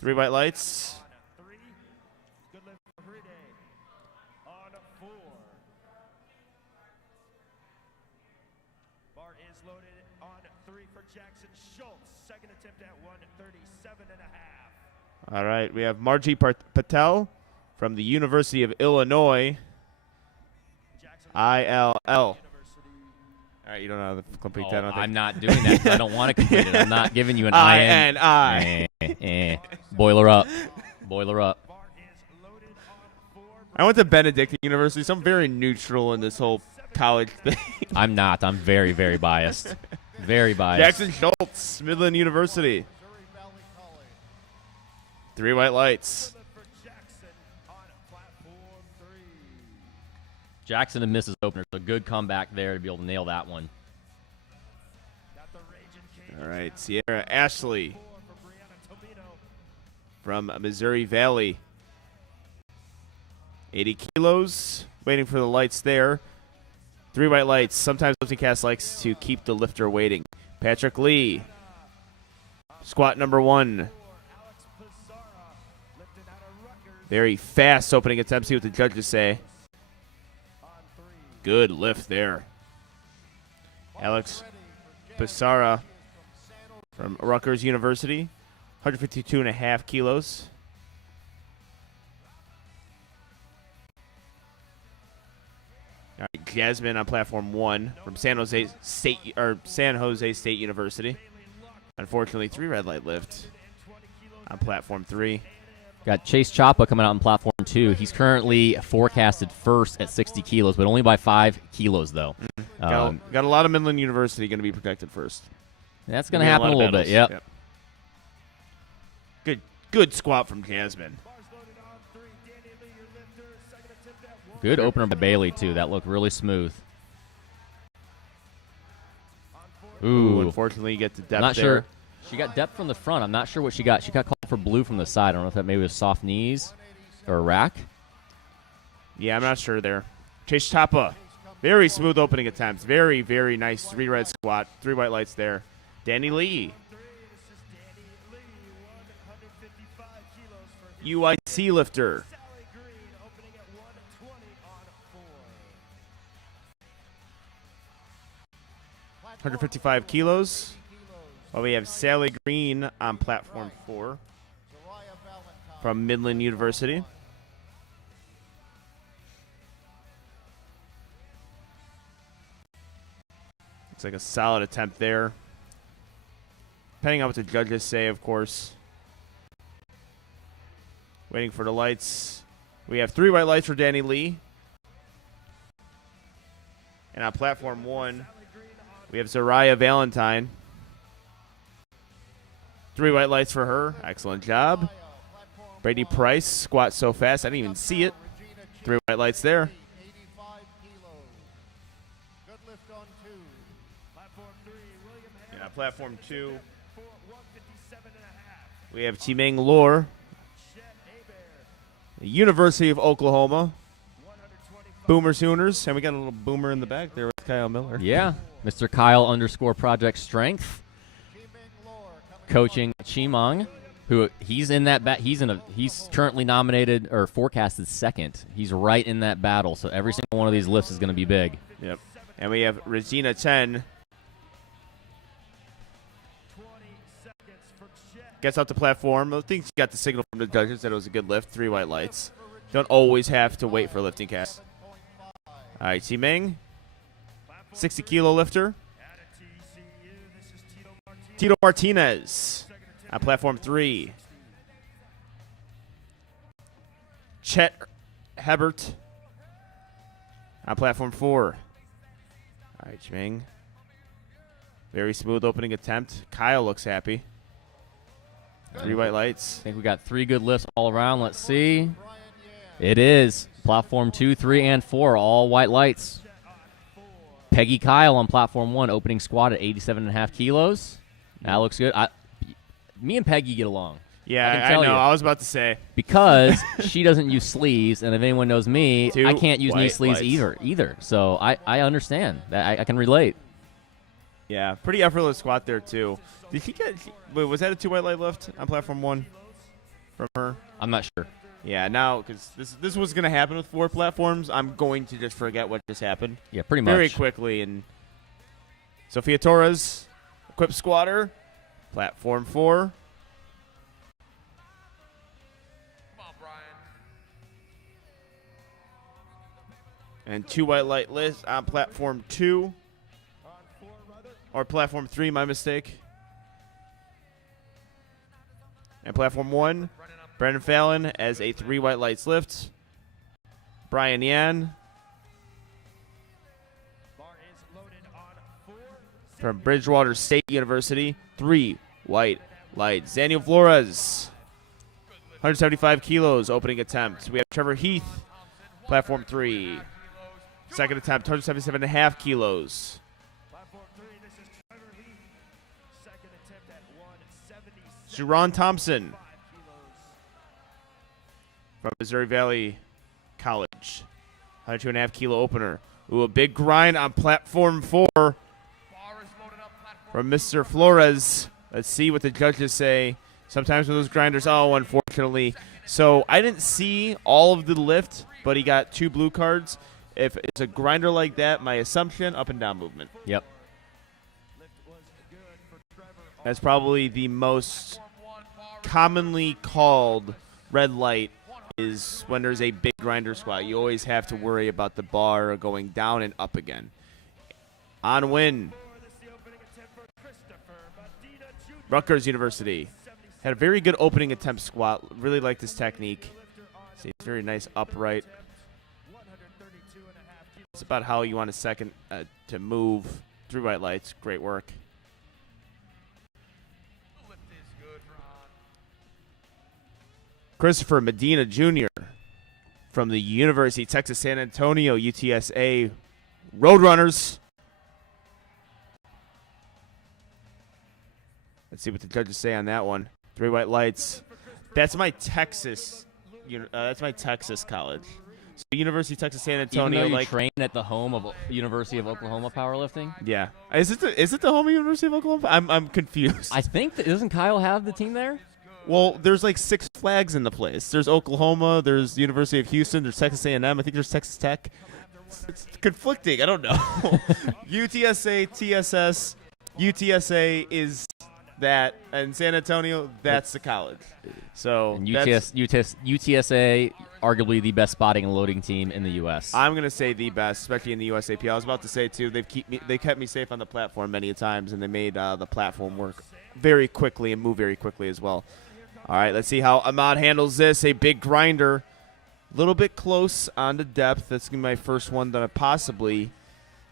3 white lights. Good lift for Friday. On 4. Bar is loaded on 3 for Jackson Schultz. Second attempt at 137.5. All right, we have Margie Patel from the University of Illinois. ILL. All right, you don't know how to complete that. I'm not doing that 'cause I don't want to complete it. I'm not giving you an INI. Boiler up. Boiler up. I went to Benedictine University, so I'm very neutral in this whole college thing. I'm not. I'm very, very biased. Very biased. Jackson Schultz, Midland University. 3 white lights. Jackson and misses opener, so good comeback there to be able to nail that one. All right, Sierra Ashley from Missouri Valley. 80 kilos, waiting for the lights there. 3 white lights. Sometimes lifting cast likes to keep the lifter waiting. Patrick Lee, squat number 1. Very fast opening attempt. See what the judges say. Good lift there. Alex Pissarra from Rutgers University, 152.5 kilos. All right, Jasmine on platform 1 from San Jose State University. Unfortunately, 3 red light lift on platform 3. Got Chase Chapa coming out on platform 2. He's currently forecasted first at 60 kilos, but only by 5 kilos, though. Got a lot of Midland University going to be protected first. That's going to happen a little bit, yep. Good squat from Jasmine. Good opener by Bailey, too. That looked really smooth. Ooh. Unfortunately, you get the depth Not there. sure. She got depth from the front. I'm not sure what she got. She got called for blue from the side. I don't know if that maybe was soft knees or a rack. Yeah, I'm not sure there. Chase Chapa. Very smooth opening attempts. Very, very nice 3 red squat. 3 white lights there. Danny Lee. UIC lifter. 155 kilos. Well, we have Sally Green on platform 4 from Midland University. Looks like a solid attempt there. Depending on what the judges say, of course. Waiting for the lights. We have 3 white lights for Danny Lee. And on platform 1, we have Zariah Valentine. 3 white lights for her. Excellent job. Brady Price, squat so fast, I didn't even see it. 3 white lights there. Yeah, platform 2. We have Chimeng Lor, the University of Oklahoma. Boomer Sooners. And we got a little boomer in the back there with Kyle Miller. Yeah. Mr. Kyle _ Project Strength. Coaching Chimong, who he's in that he's currently nominated or forecasted second. He's right in that battle, so every single one of these lifts is going to be big. Yep. And we have Regina Chen. Gets up the platform. I think she got the signal from the judges that it was a good lift. 3 white lights. Don't always have to wait for a lifting cast. All right, Chimeng, 60-kilo lifter. Tito Martinez on platform 3. Chet Hebert on platform 4. All right, Chimeng. Very smooth opening attempt. Kyle looks happy. 3 white lights. I think we got 3 good lifts all around. Let's see. It is. Platform 2, 3, and 4, all white lights. Peggy Kyle on platform 1, opening squat at 87.5 kilos. That looks good. Me and Peggy get along. Yeah, I can I tell know. you. I was about to say. Because she doesn't use sleeves, and if anyone knows me, Two I can't use knee white sleeves lights. either. So I understand. I can relate. Yeah, pretty effortless squat there, too. Did he get – wait, was that a 2 white light lift on platform 1 from her? I'm not sure. Yeah, now because this was going to happen with 4 platforms, I'm going to just forget what just happened. Yeah, pretty much. Very quickly. And Sofia Torres, equipped squatter, platform 4. And 2 white light lifts on platform 2. Or platform 3, my mistake. And platform 1, Brendan Fallon as a 3 white lights lift. Brian Yan from Bridgewater State University, 3 white lights. Daniel Flores, 175 kilos, opening attempt. We have Trevor Heath, platform 3. Second attempt, 177.5 kilos. Juron Thompson from Missouri Valley College, 102.5 kilo opener. Ooh, a big grind on platform 4 from Mr. Flores. Let's see what the judges say. Sometimes with those grinders, oh, unfortunately. So I didn't see all of the lift, but he got 2 blue cards. If it's a grinder like that, my assumption, up and down movement. Yep. That's probably the most commonly called red light is when there's a big grinder squat. You always have to worry about the bar going down and up again. On win, Rutgers University. Had a very good opening attempt squat. Really like this technique. See, it's very nice upright. It's about how you want a second to move. 3 white lights. Great work. Christopher Medina Jr. from the University of Texas San Antonio, UTSA Roadrunners. Let's see what the judges say on that one. 3 white lights. That's my Texas. That's my Texas college. So University of Texas San Antonio. Even though you train at the home of University of Oklahoma powerlifting. Yeah. Is it the home of University of Oklahoma? I'm confused. I think doesn't Kyle have the team there? Well, there's like 6 flags in the place. There's Oklahoma, there's University of Houston, there's Texas A&M, I think there's Texas Tech. It's conflicting. I don't know. UTSA, TSS, UTSA is that, and San Antonio, that's the college. So and UTSA, arguably the best spotting and loading team in the U.S. I'm going to say the best, especially in the USAP. I was about to say, too, they kept me safe on the platform many times, and they made the platform work very quickly and move very quickly as well. All right, let's see how Ahmad handles this. A big grinder. A little bit close on the depth. That's going to be my first one that I possibly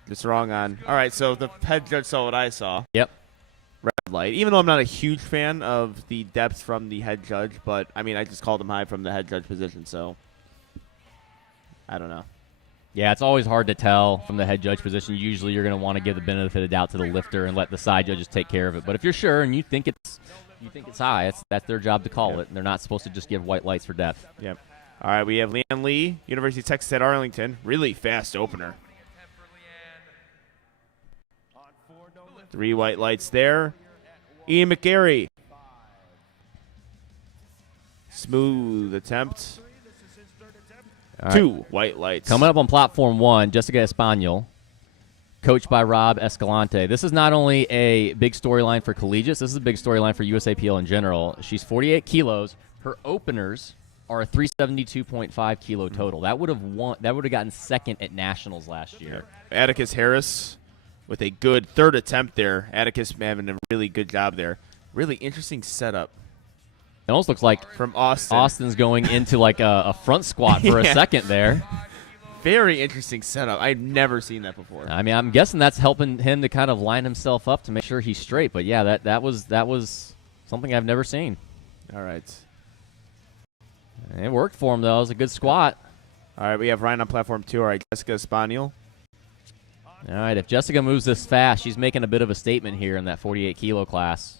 just wrong on. All right, so the head judge saw what I saw. Yep. Red light. Even though I'm not a huge fan of the depth from the head judge, but, I mean, I just called him high from the head judge position, so I don't know. Yeah, it's always hard to tell from the head judge position. Usually you're going to want to give the benefit of the doubt to the lifter and let the side judges take care of it. But if you're sure and you think it's high, that's their job to call it. They're not supposed to just give white lights for depth. Yep. All right, we have Leanne Lee, University of Texas at Arlington. Really fast opener. 3 white lights there. Ian McGarry. Smooth attempt. All 2 right. white lights. Coming up on platform 1, Jessica Espaniel, coached by Rob Escalante. This is not only a big storyline for collegiates, this is a big storyline for USAPL in general. She's 48 kilos. Her openers are a 372.5 kilo total. That would have gotten second at nationals last year. Atticus Harris with a good third attempt there. Atticus having a really good job there. Really interesting setup It almost looks like from Austin. Austin's going into like a front squat for a second there. Very interesting setup. I've never seen that before. I mean, I'm guessing that's helping him to kind of line himself up to make sure he's straight. But yeah, that was something I've never seen. All right. It worked for him though. It was a good squat. All right, we have Ryan on platform 2. All right, Jessica Espaniel. All right, if Jessica moves this fast, she's making a bit of a statement here in that 48 kilo class.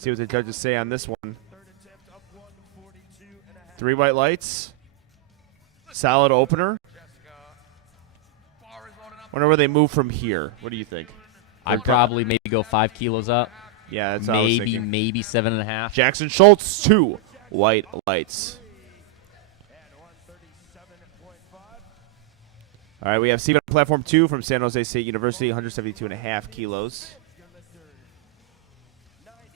See what the judges say on this one. 3 white lights. Solid opener. Wonder where they move from here. What do you think? I'd probably maybe go 5 kilos up. Yeah, that's what I was thinking. Maybe 7.5. Jackson Schultz, 2 white lights. All right, we have Steven on platform 2 from San Jose State University, 172.5 kilos.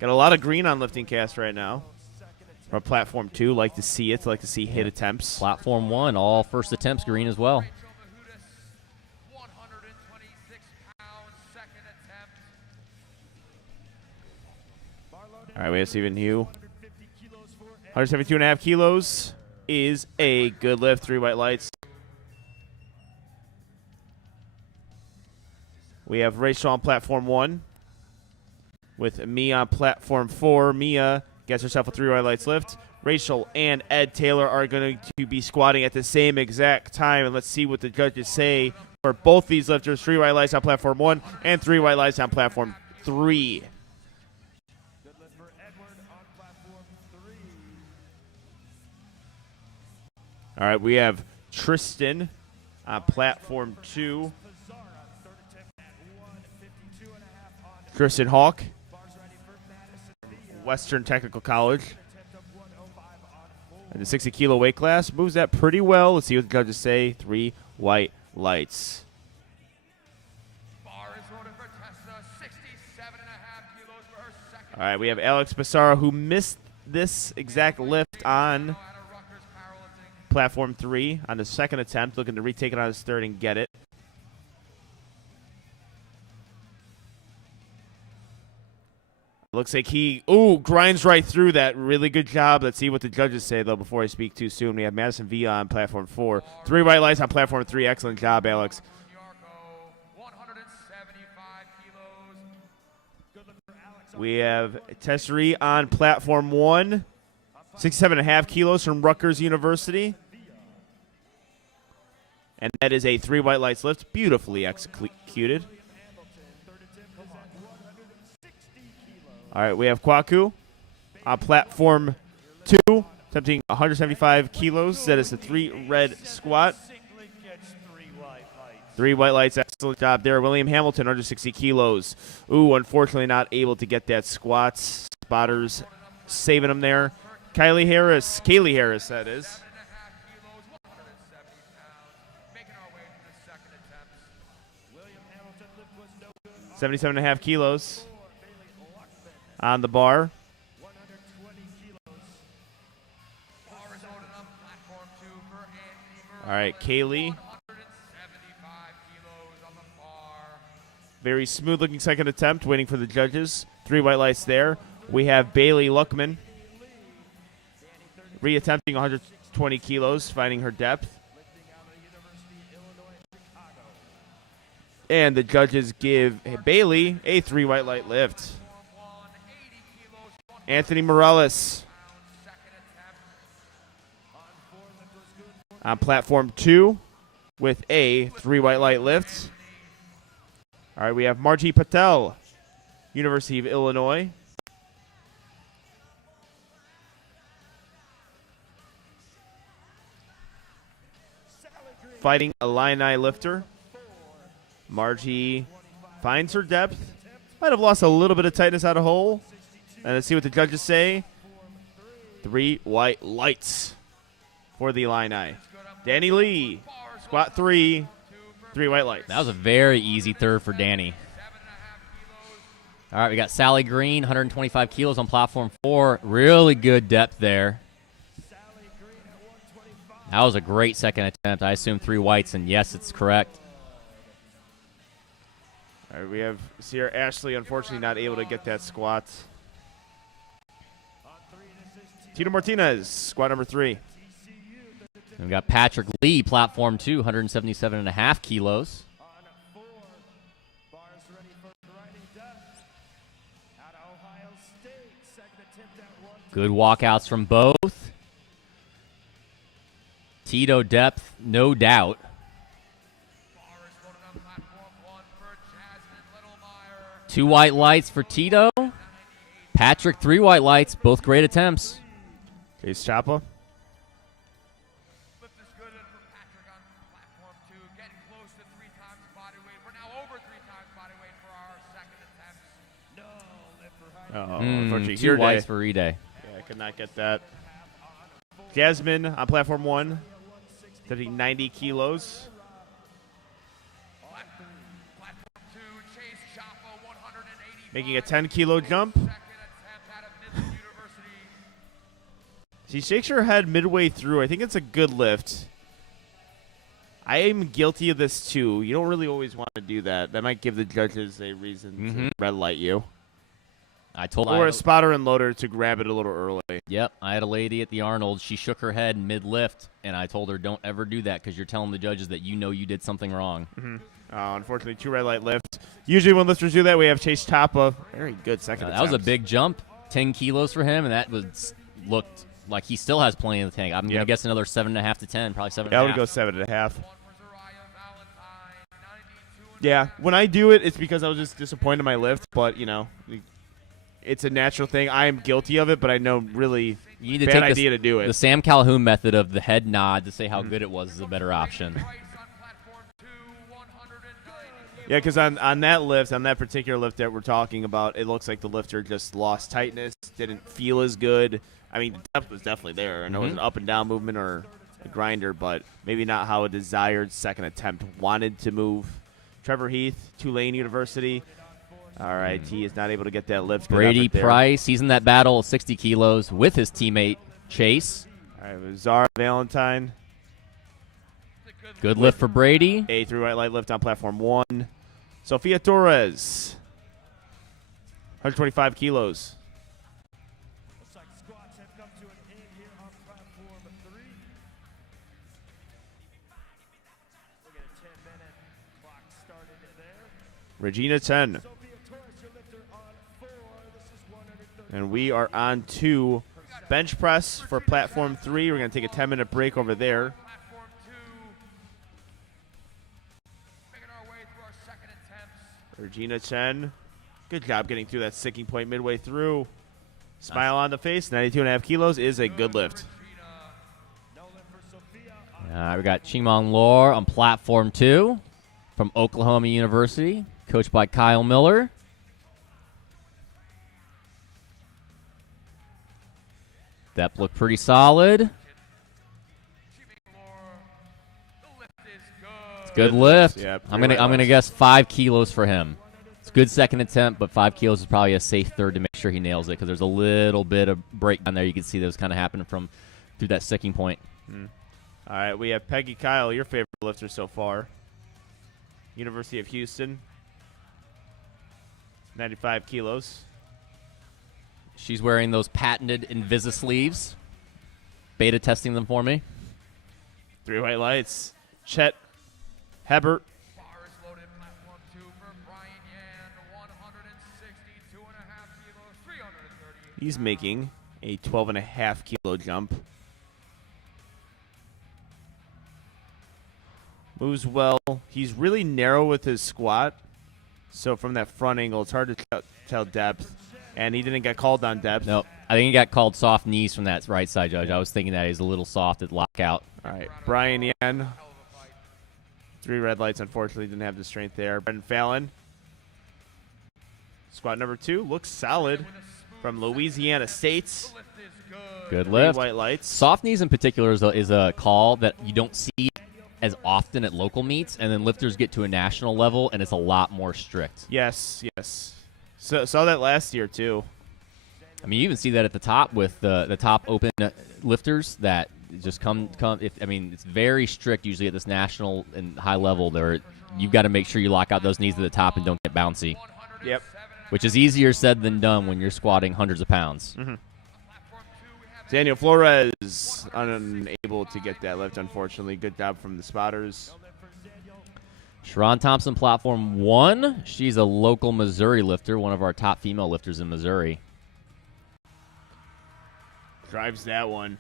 Got a lot of green on lifting cast right now. From platform 2, like to see it, like to see hit attempts. Platform 1, all first attempts green as well. All right, we have Stephen Hugh. 172.5 kilos is a good lift. 3 white lights. We have Rachel on platform 1 with Mia on platform 4. Mia gets herself a 3 white lights lift. Rachel and Ed Taylor are going to be squatting at the same exact time, and let's see what the judges say for both these lifters. 3 white lights on platform 1 and 3 white lights on platform 3. All right, we have Tristan on platform 2. Tristan Hawk, Western Technical College. In the 60 kilo weight class, moves that pretty well. Let's see what the judges say. 3 white lights. All right, we have Alex Basara, who missed this exact lift on platform 3 on the second attempt, looking to retake it on his third and get it. Looks like he, grinds right through that. Really good job. Let's see what the judges say, though, before I speak too soon. We have Madison Villa on platform 4. 3 white lights on platform 3. Excellent job, Alex. We have Tesseri on platform 1. 67.5 kilos from Rutgers University. And that is a 3 white lights lift. Beautifully executed. All right, we have Kwaku on platform 2, attempting 175 kilos. That is a 3 red squat. 3 white lights, excellent job there. William Hamilton, under 60 kilos. Unfortunately not able to get that squat. Spotters saving him there. Kaylee Harris, that is. 77.5 kilos. On the bar. All right, Kaylee. Very smooth looking second attempt, waiting for the judges. 3 white lights there. We have Bailey Luckman reattempting 120 kilos, finding her depth. And the judges give Bailey a 3 white light lift. Anthony Morales on platform 2 with a 3 white light lift. All right, we have Margie Patel, University of Illinois. Fighting a Illini lifter. Margie finds her depth. Might have lost a little bit of tightness out of hole. And let's see what the judges say. 3 white lights for the Illini. Danny Lee, squat 3, 3 white lights. That was a very easy third for Danny. All right, we got Sally Green, 125 kilos on platform 4. Really good depth there. That was a great second attempt. I assume 3 whites, and yes, it's correct. All right, we have Sierra Ashley, unfortunately not able to get that squat. Tito Martinez, squat number 3. And we got Patrick Lee, platform 2, 177.5 kilos. Good walkouts from both. Tito depth, no doubt. Two white lights for Tito. Patrick, 3 white lights, both great attempts. Chase Chapa. Lift is good for Patrick on platform 2. Getting close to 3 times body weight. We're now over 3 times body weight for our second attempt. No lift for high. Unfortunately, 2 here whites for Rede. Yeah, I could not get that. Jasmine on platform 1, 90 kilos. Platform 2, Chase Chapa, 180. Making a 10-kilo jump. Second attempt out of Midland University. She shakes her head midway through. I think it's a good lift. I am guilty of this too. You don't really always want to do that. That might give the judges a reason to red light you. I told Or a spotter and loader to grab it a little early. Yep, I had a lady at the Arnold. She shook her head mid-lift, and I told her, don't ever do that because you're telling the judges that you know you did something wrong. Unfortunately, 2 red light lift. Usually when lifters do that, we have Chase Chapa. Very good second That was a attempt. big jump, 10 kilos for him, and that looked like he still has plenty in the tank. I'm going to guess another 7.5 to 10, probably 7.5. Yeah, I would go 7.5. One for Zariah Valentine, 92. Yeah, when I do it, it's because I was just disappointed in my lift, but, you know, it's a natural thing. I am guilty of it, but I know really You need to bad take idea to do it. the Sam Calhoun method of the head nod to say how good it was is a better option. Price on platform 2, 190. Yeah, because on that lift, on that particular lift that we're talking about, it looks like the lifter just lost tightness, didn't feel as good. I mean, the depth was definitely there. I know it was an up and down movement or a grinder, but maybe not how a desired second attempt wanted to move. Trevor Heath, Tulane University. All right, he is not able to get that lift. Good Brady effort there. Price, he's in that battle of 60 kilos with his teammate Chase. All right, Zara Valentine. Good lift for Brady. A 3 white light lift on platform 1. Sophia Torres, 125 kilos. Looks like squats have come to an end here on platform 3. We'll get a 10-minute clock started there. Regina 10. Sophia Torres, your lifter on 4. This is 130. And we are on to bench press for platform 3. We're going to take a 10-minute break over there. Platform 2. Making our way through our second attempts. Regina Chen, good job getting through that sticking point midway through. Smile on the face, 92.5 kilos is a good lift. No lift for Sophia. All right, we got Chimong Lor on platform 2 from Oklahoma University, coached by Kyle Miller. That looked pretty solid. The lift is good. Good lift. Yep, I'm 3 gonna white lights. guess 5 kilos for him. It's a good second attempt, but 5 kilos is probably a safe third to make sure he nails it because there's a little bit of breakdown there. You can see that was kind of happening from through that sticking point. All right, we have Peggy Kyle, your favorite lifter so far. University of Houston, 95 kilos. She's wearing those patented Invisa sleeves. Beta testing them for me. 3 white lights. Chet Hebert, Bar is loaded. Platform 2 for Brian Yan. 162.5 kilos. 330. he's making a 12.5 kilo jump. Moves well. He's really narrow with his squat. So from that front angle, it's hard to tell depth. And he didn't get called on depth. No, I think he got called soft knees from that right side, Judge. I was thinking that he's a little soft at lockout. All right, Brian Yan. 3 red lights, unfortunately, didn't have the strength there. Brendan Fallon. Squat number 2 looks solid from Louisiana State. The lift is good. Good 3 lift. white lights. Soft knees in particular is a call that you don't see as often at local meets, and then lifters get to a national level, and it's a lot more strict. Yes. So, saw that last year, too. I mean, you even see that at the top with the top open lifters that just come. It's very strict usually at this national and high level. There, you've got to make sure you lock out those knees at the top and don't get bouncy, Yep. which is easier said than done when you're squatting hundreds of pounds. Daniel Flores unable to get that lift, unfortunately. Good job from the spotters. Sharon Thompson, platform 1. She's a local Missouri lifter, one of our top female lifters in Missouri. Drives that one.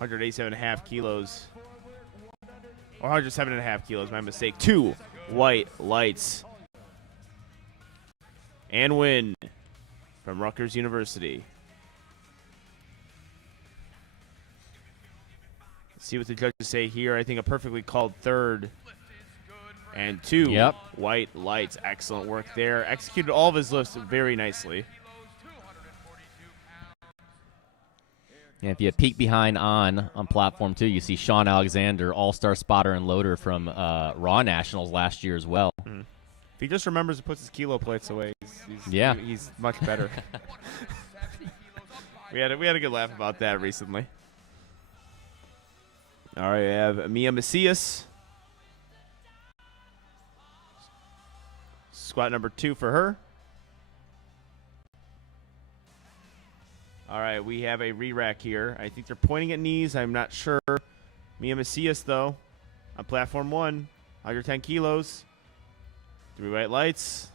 187.5 kilos. Or 107.5 kilos, my mistake. 2 white lights. And win. from Rutgers University. Let's see what the judges say here. I think a perfectly called third. And 2 Yep. white lights. Excellent work there. Executed all of his lifts very nicely. And if you peek behind on platform 2, you see Sean Alexander, all-star spotter and loader from Raw Nationals last year as well. If he just remembers to put his kilo plates away, he's much better. we had a good laugh about that recently. All right, we have Mia Macias. Squat number 2 for her. All right, we have a re-rack here. I think they're pointing at knees. I'm not sure. Mia Macias, though, on platform 1, 110 kilos. 3 white lights.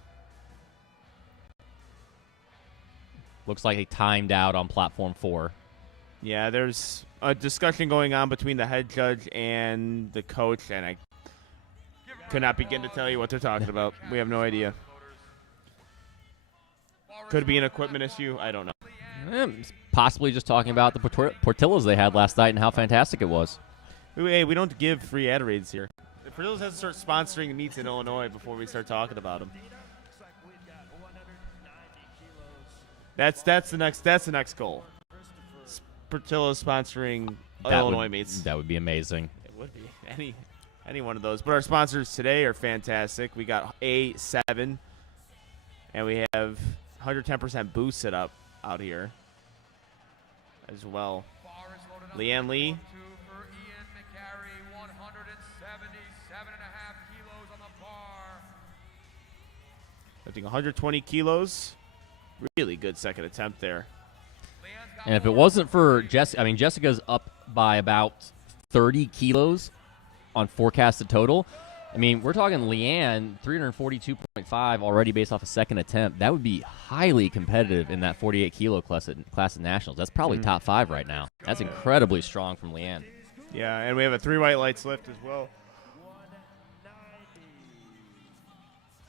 Looks like he timed out on platform 4. Yeah, there's a discussion going on between the head judge and the coach, and I could not begin to tell you what they're talking about. We have no idea. Could be an equipment issue. I don't know. Possibly just talking about the Portillos they had last night and how fantastic it was. Hey, we don't give free ad reads here. Portillo's has to start sponsoring meets in Illinois before we start talking about them. That's the next goal. Portillo's sponsoring Illinois meets. That would be amazing. It would be any one of those. But our sponsors today are fantastic. We got A7, and we have 110% boost set up out here as well. Leanne Lee. Lifting 120 kilos. Really good second attempt there. And if it wasn't for Jessica, Jessica's up by about 30 kilos on forecasted total. We're talking Leanne, 342.5 already based off a second attempt. That would be highly competitive in that 48 kilo class at Nationals. That's probably top 5 right now. That's incredibly strong from Leanne. Yeah, and we have a 3 white lights lift as well.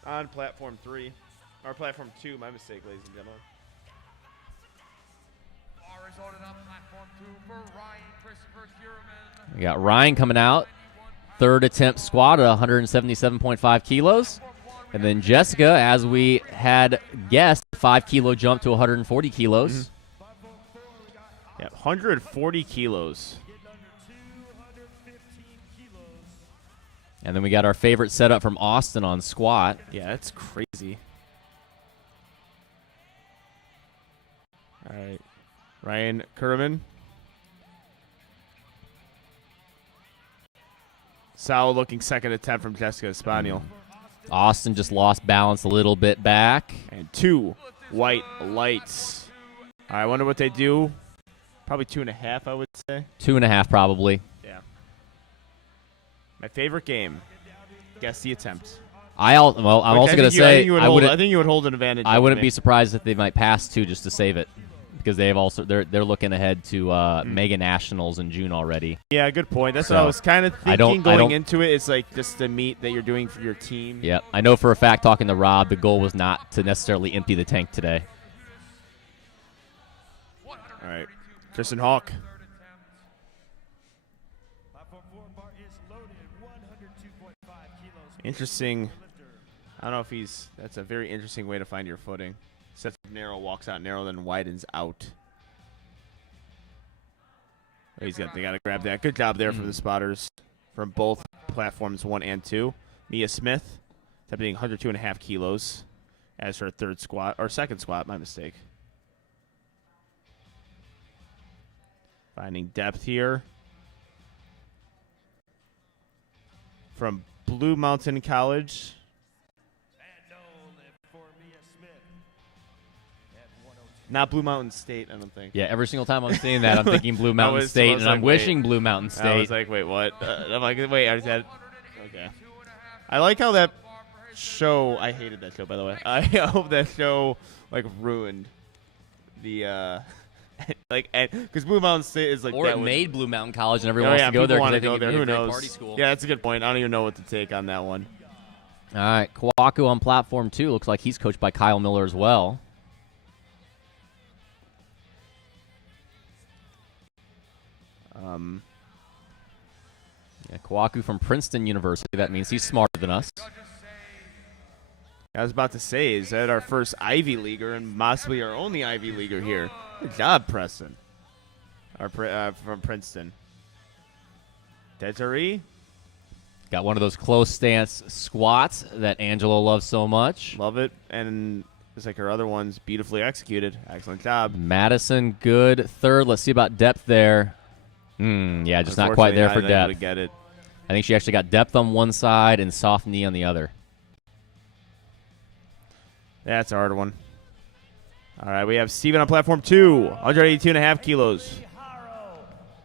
On platform 3. Or platform 2, my mistake, ladies and gentlemen. We got Ryan coming out. Third attempt squat at 177.5 kilos. And then Jessica, as we had guessed, 5 kilo jump to 140 kilos. Yeah, 140 kilos. And then we got our favorite setup from Austin on squat. Yeah, that's crazy. All right. Ryan Kerman. Solid looking second attempt from Jessica Espaniel. Austin just lost balance a little bit back. And 2 white lights. I wonder what they do. Probably 2.5, I would say. 2.5 probably. Yeah. My favorite game. Guess the attempt. I'm also going to say I think you would hold an advantage. I wouldn't be surprised if they might pass 2 just to save it, because they're looking ahead to Mega Nationals in June already. Yeah, good point. That's what I was kind of thinking going into it. It's like just the meet that you're doing for your team. Yeah, I know for a fact, talking to Rob, the goal was not to necessarily empty the tank today. All right, Kristen Hawk. Interesting. I don't know if that's a very interesting way to find your footing. Sets up narrow, walks out narrow, then widens out. They got to grab that. Good job there from the spotters from both platforms 1 and 2. Mia Smith, attempting 102.5 kilos as her second squat, my mistake. Finding depth here. From Blue Mountain College. Not Blue Mountain State, I don't think. Yeah, every single time I'm seeing that, I'm thinking Blue Mountain State, and I'm wishing Blue Mountain State. I was like, wait, what? I'm like, wait, I said, okay. I like how that show, I hated that show, by the way. I hope that show, ruined the, because Blue Mountain State is or it made Blue Mountain College, and everyone wants to go there because they think it'd be a great party school. Yeah, that's a good point. I don't even know what to take on that one. All right, Kwaku on platform 2. Looks like he's coached by Kyle Miller as well. Yeah, Kwaku from Princeton University. That means he's smarter than us. I was about to say, is that our first Ivy Leaguer and possibly our only Ivy Leaguer here? Good job, Preston. From Princeton. Desiree. Got one of those close stance squats that Angelo loves so much. Love it. And just like her other ones, beautifully executed. Excellent job. Madison, good. Third. Let's see about depth there. Yeah, just not quite there for Unfortunately, not able depth. to get it. I think she actually got depth on one side and soft knee on the other. That's a hard one. All right, we have Steven on platform 2, 182.5 kilos. Haro,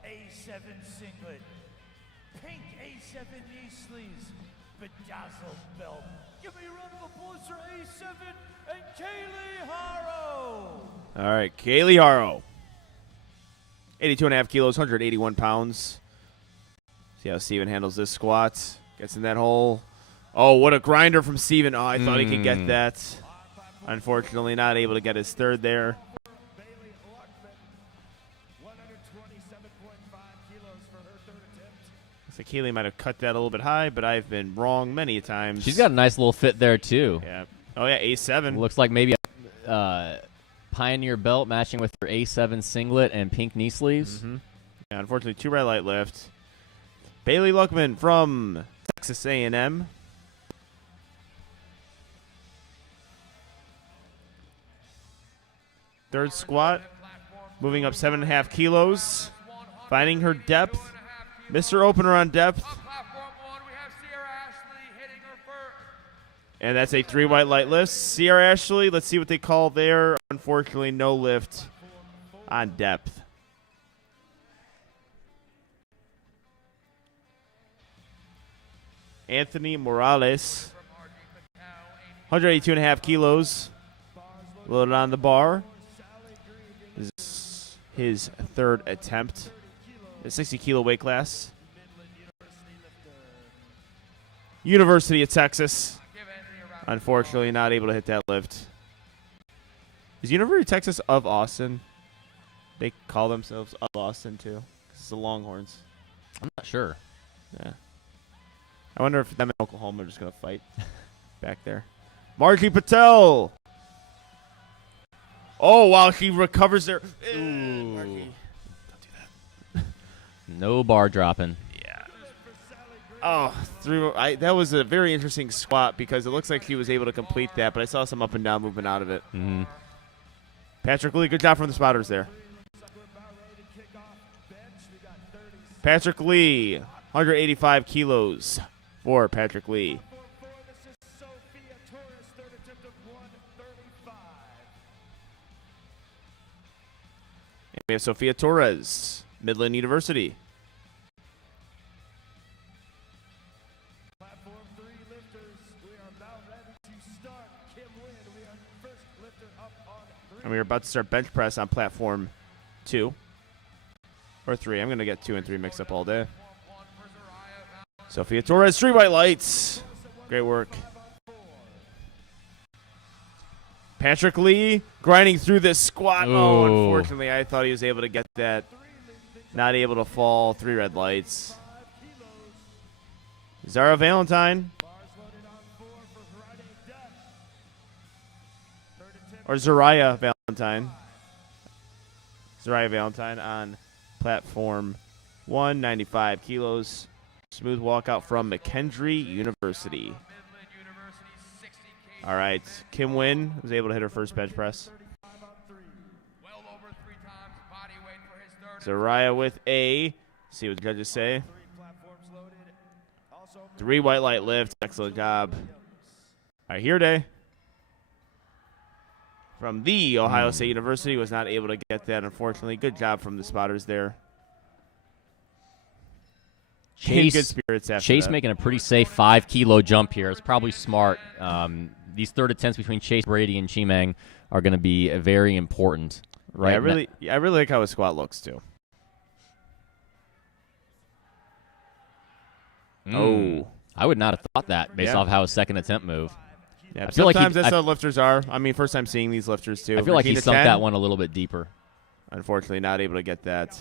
A7 singlet. Pink A7 knee sleeves. Bedazzled belt. Give me a round of applause for A7 and Kaylee Haro. All right, Kaylee Haro. 82.5 kilos, 181 pounds. See how Steven handles this squat. Gets in that hole. Oh, what a grinder from Steven. Oh, I thought he could get that. Unfortunately, not able to get his third there. Bailey Luckman, 127.5 kilos for her third attempt. So Kaylee might have cut that a little bit high, but I've been wrong many times. She's got a nice little fit there, too. Yeah. Oh, yeah, A7. Looks like maybe a Pioneer belt matching with her A7 singlet and pink knee sleeves. Yeah, unfortunately, 2 red light lift. Bailey Luckman from Texas A&M. Third squat, moving up 7.5 kilos, finding her depth. Mr. Opener on depth, Platform 1, we have Sierra Ashley hitting her first. and that's a 3 white light lift. Sierra Ashley, let's see what they call there. Unfortunately, no lift on depth. Anthony Morales, 182.5 kilos, loaded on the bar. This is his third attempt. A 60-kilo weight class. University of Texas. Unfortunately, not able to hit that lift. Is University of Texas of Austin? They call themselves of Austin, too. It's the Longhorns. I'm not sure. Yeah. I wonder if them and Oklahoma are just going to fight back there. Margie Patel. Oh, wow, she recovers there. Margie. No bar dropping. Oh, that was a very interesting squat because it looks like she was able to complete that, but I saw some up and down movement out of it. Patrick Lee, good job from the spotters there. Patrick Lee, 185 kilos for Patrick Lee. This is Sophia Torres, third attempt of 135. And we have Sophia Torres, Midland University. Platform 3 lifters, we are now ready to start. Kim Wynn, we are first lifter up on 3. And we're about to start bench press on platform 2. Or 3. I'm going to get 2 and 3 mixed up all day. Sophia Torres, 3 white lights. Great work. Patrick Lee grinding through this squat. Oh, Ooh. unfortunately, I thought he was able to get that. Not able to fall. 3 red lights. Zara Valentine. Or Zariah Valentine. Zariah Valentine on platform 1, 95 kilos. Smooth walkout from McKendree University. All right, Kim Wynn was able to hit her first bench press. Zariah with a, see what the judges say. 3 white light lift. Excellent job. All right, here day. From the Ohio State University was not able to get that, unfortunately. Good job from the spotters there. Good spirits after Chase that. making a pretty safe 5-kilo jump here. It's probably smart. These third attempts between Chase Brady and Chimang are going to be very important. Right? I really like how his squat looks too. Oh, I would not have thought that based Yeah. off how his second attempt moved. yeah. I feel like Sometimes he- that's I- how lifters are. I mean, first time seeing these lifters too. I feel like he Regina sunk Chen, that one a little bit deeper. Unfortunately, not able to get that.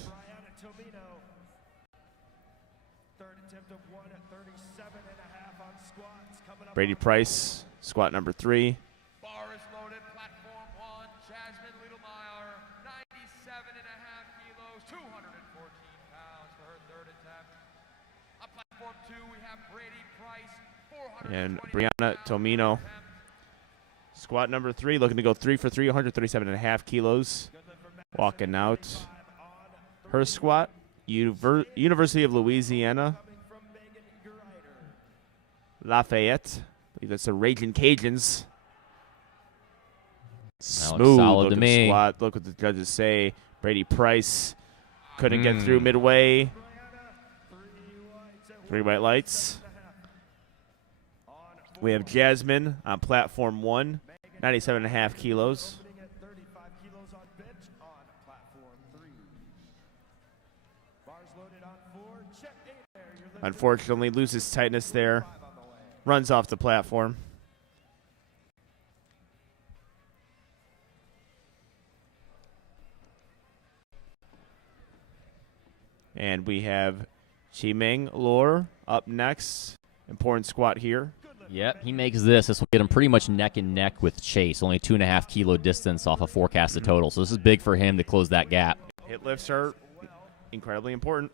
Brady Price, squat number 3. Bar is loaded, platform 1, Jasmine Littlemeyer, 97.5 kilos, 214 pounds for her third attempt. On platform 2, we have Brady Price, 420 And Brianna Tomino, squat number 3, looking to go 3 for 3, 137.5 kilos. Walking out her squat, University of Louisiana, Lafayette. I believe that's the Raging Cajuns. Smooth solid to looking me. squat. Look what the judges say. Brady Price couldn't get through midway. 3 white lights. We have Jasmine on platform 1, 97.5 kilos. Unfortunately, loses tightness there. Runs off the platform. And we have Chimeng Lor up next. Important squat here. Yep, he makes this. This will get him pretty much neck and neck with Chase. Only 2.5 kilo distance off a forecasted total. So this is big for him to close that gap. Hit lifts are incredibly important.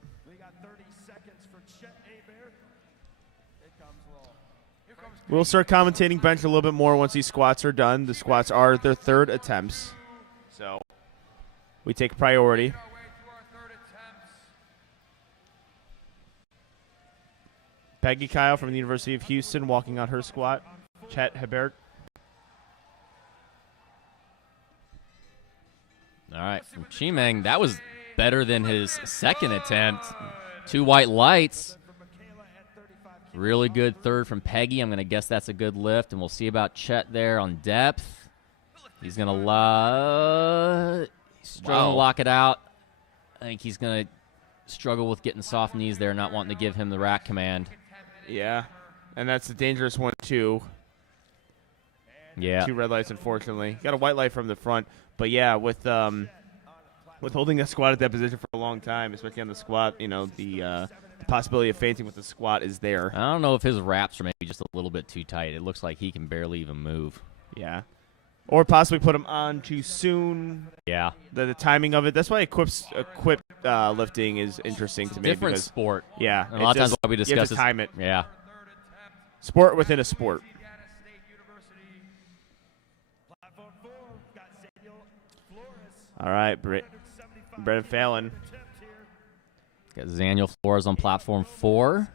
We'll start commentating bench a little bit more once these squats are done. The squats are their third attempts. So we take priority. Peggy Kyle from the University of Houston walking on her squat. Chet Hebert. All right, from Chimeng, that was better than his second attempt. 2 white lights. Really good third from Peggy. I'm going to guess that's a good lift, and we'll see about Chet there on depth. He's going to struggle to lock it out. I think he's going to struggle with getting soft knees there, not wanting to give him the rack command. Yeah, and that's a dangerous one, too. Yeah. 2 red lights, unfortunately. Got a white light from the front. But, yeah, with holding that squat at that position for a long time, especially on the squat, you know, the possibility of fainting with the squat is there. I don't know if his wraps are maybe just a little bit too tight. It looks like he can barely even move. Yeah. Or possibly put him on too soon. Yeah. The timing of it. That's why equipped lifting is interesting to me. Different because, sport. Yeah. And a lot of times why we you have discuss to is- time it. Yeah. Sport within a sport. All right, Brennan Fallon. Got Zaniel Flores on platform 4.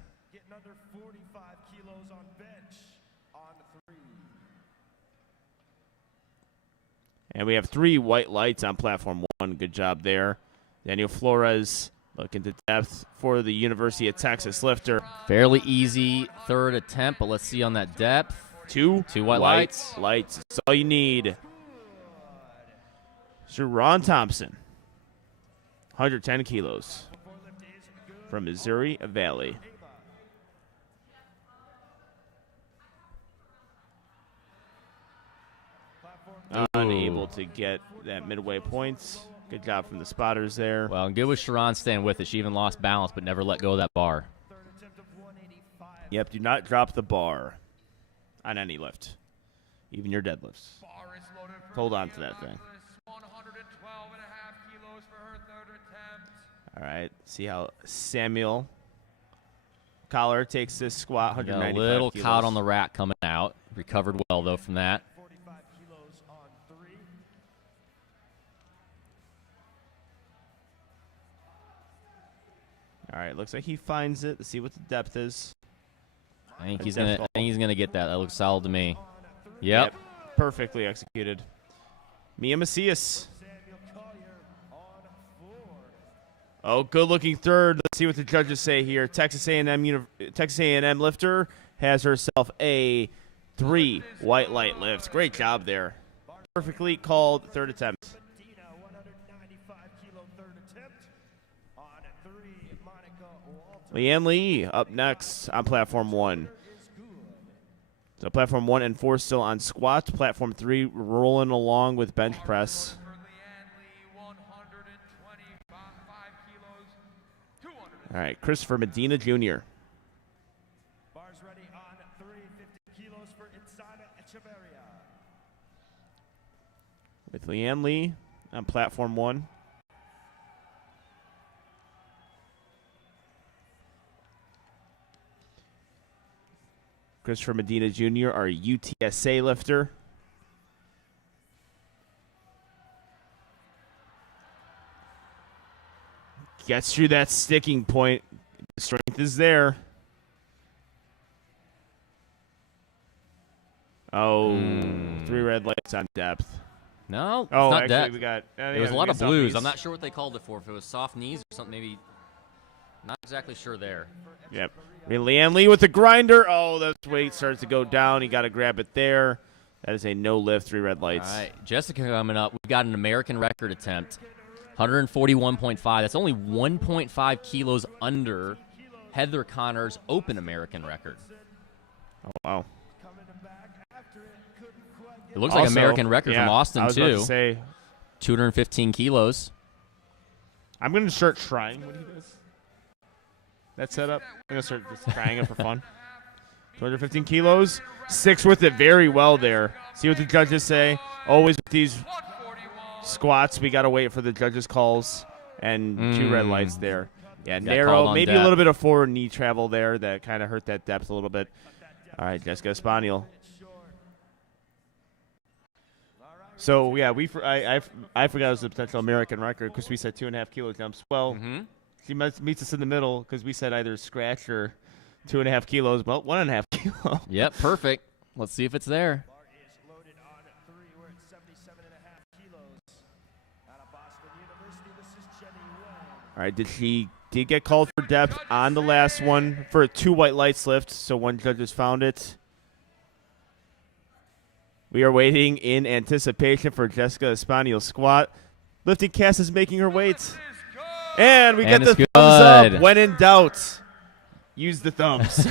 And we have 3 white lights on platform 1. Good job there. Daniel Flores looking to depth for the University of Texas lifter. Fairly easy third attempt, but let's see on that depth. 2 white lights. Lights. That's all you need. Sir Ron Thompson, 110 kilos from Missouri Valley. Unable to get that midway points. Good job from the spotters there. Well, and good with Sharon staying with it. She even lost balance, but never let go of that bar. Yep, do not drop the bar on any lift, even your deadlifts. Hold on to that thing. All right, see how Samuel Collar takes this squat, Got a 195 little kilos. caught on the rack coming out. Recovered well, though, from that. All right, looks like he finds it. Let's see what the depth is. I think A he's depth gonna get that. That looks solid to me. Yep. Perfectly executed. Mia Macias. Oh, good-looking third. Let's see what the judges say here. Texas A&M lifter has herself a 3 white light lift. Great job there. Perfectly called third attempt. Leanne Lee up next on platform 1. So platform 1 and 4 still on squats. Platform 3 rolling along with bench press. All right, Christopher Medina Jr. with Leanne Lee on platform 1. Christopher Medina Jr., our UTSA lifter. Gets through that sticking point. The strength is there. Oh, 3 red lights on depth. No, it's Oh, not actually, depth. we got. There was a lot of blues. I'm not sure what they called it for. If it was soft knees or something, maybe. Not exactly sure there. Yep. I mean, Leanne Lee with the grinder. Oh, that weight starts to go down. You got to grab it there. That is a no lift, 3 red lights. All right, Jessica coming up. We've got an American record attempt, 141.5. That's only 1.5 kilos under Heather Connor's open American record. Oh, wow. It looks like Also, American record from Austin, I was about too. to say, 215 kilos. I'm going to start trying when he does that setup. I'm going to start just trying it for fun. 215 kilos. 6 with it very well there. See what the judges say. Always with these squats, we got to wait for the judges' calls. And 2 red lights there. Yeah, Got called narrow. on Maybe depth. a little bit of forward knee travel there that kind of hurt that depth a little bit. All right, Jessica Espaniel. So, yeah, I forgot it was the potential American record because we said 2.5 kilo jumps. Well, she meets us in the middle because we said either scratch or 2.5 kilos. Well, 1.5 kilo. Yep, perfect. Let's see if it's there. All right, did get called for depth on the last one for a 2 white lights lift, so one judge has found it. We are waiting in anticipation for Jessica Espaniel's squat. Lifting cast is making her weight. And we get And the it's thumbs good. up. When in doubt, use the thumbs.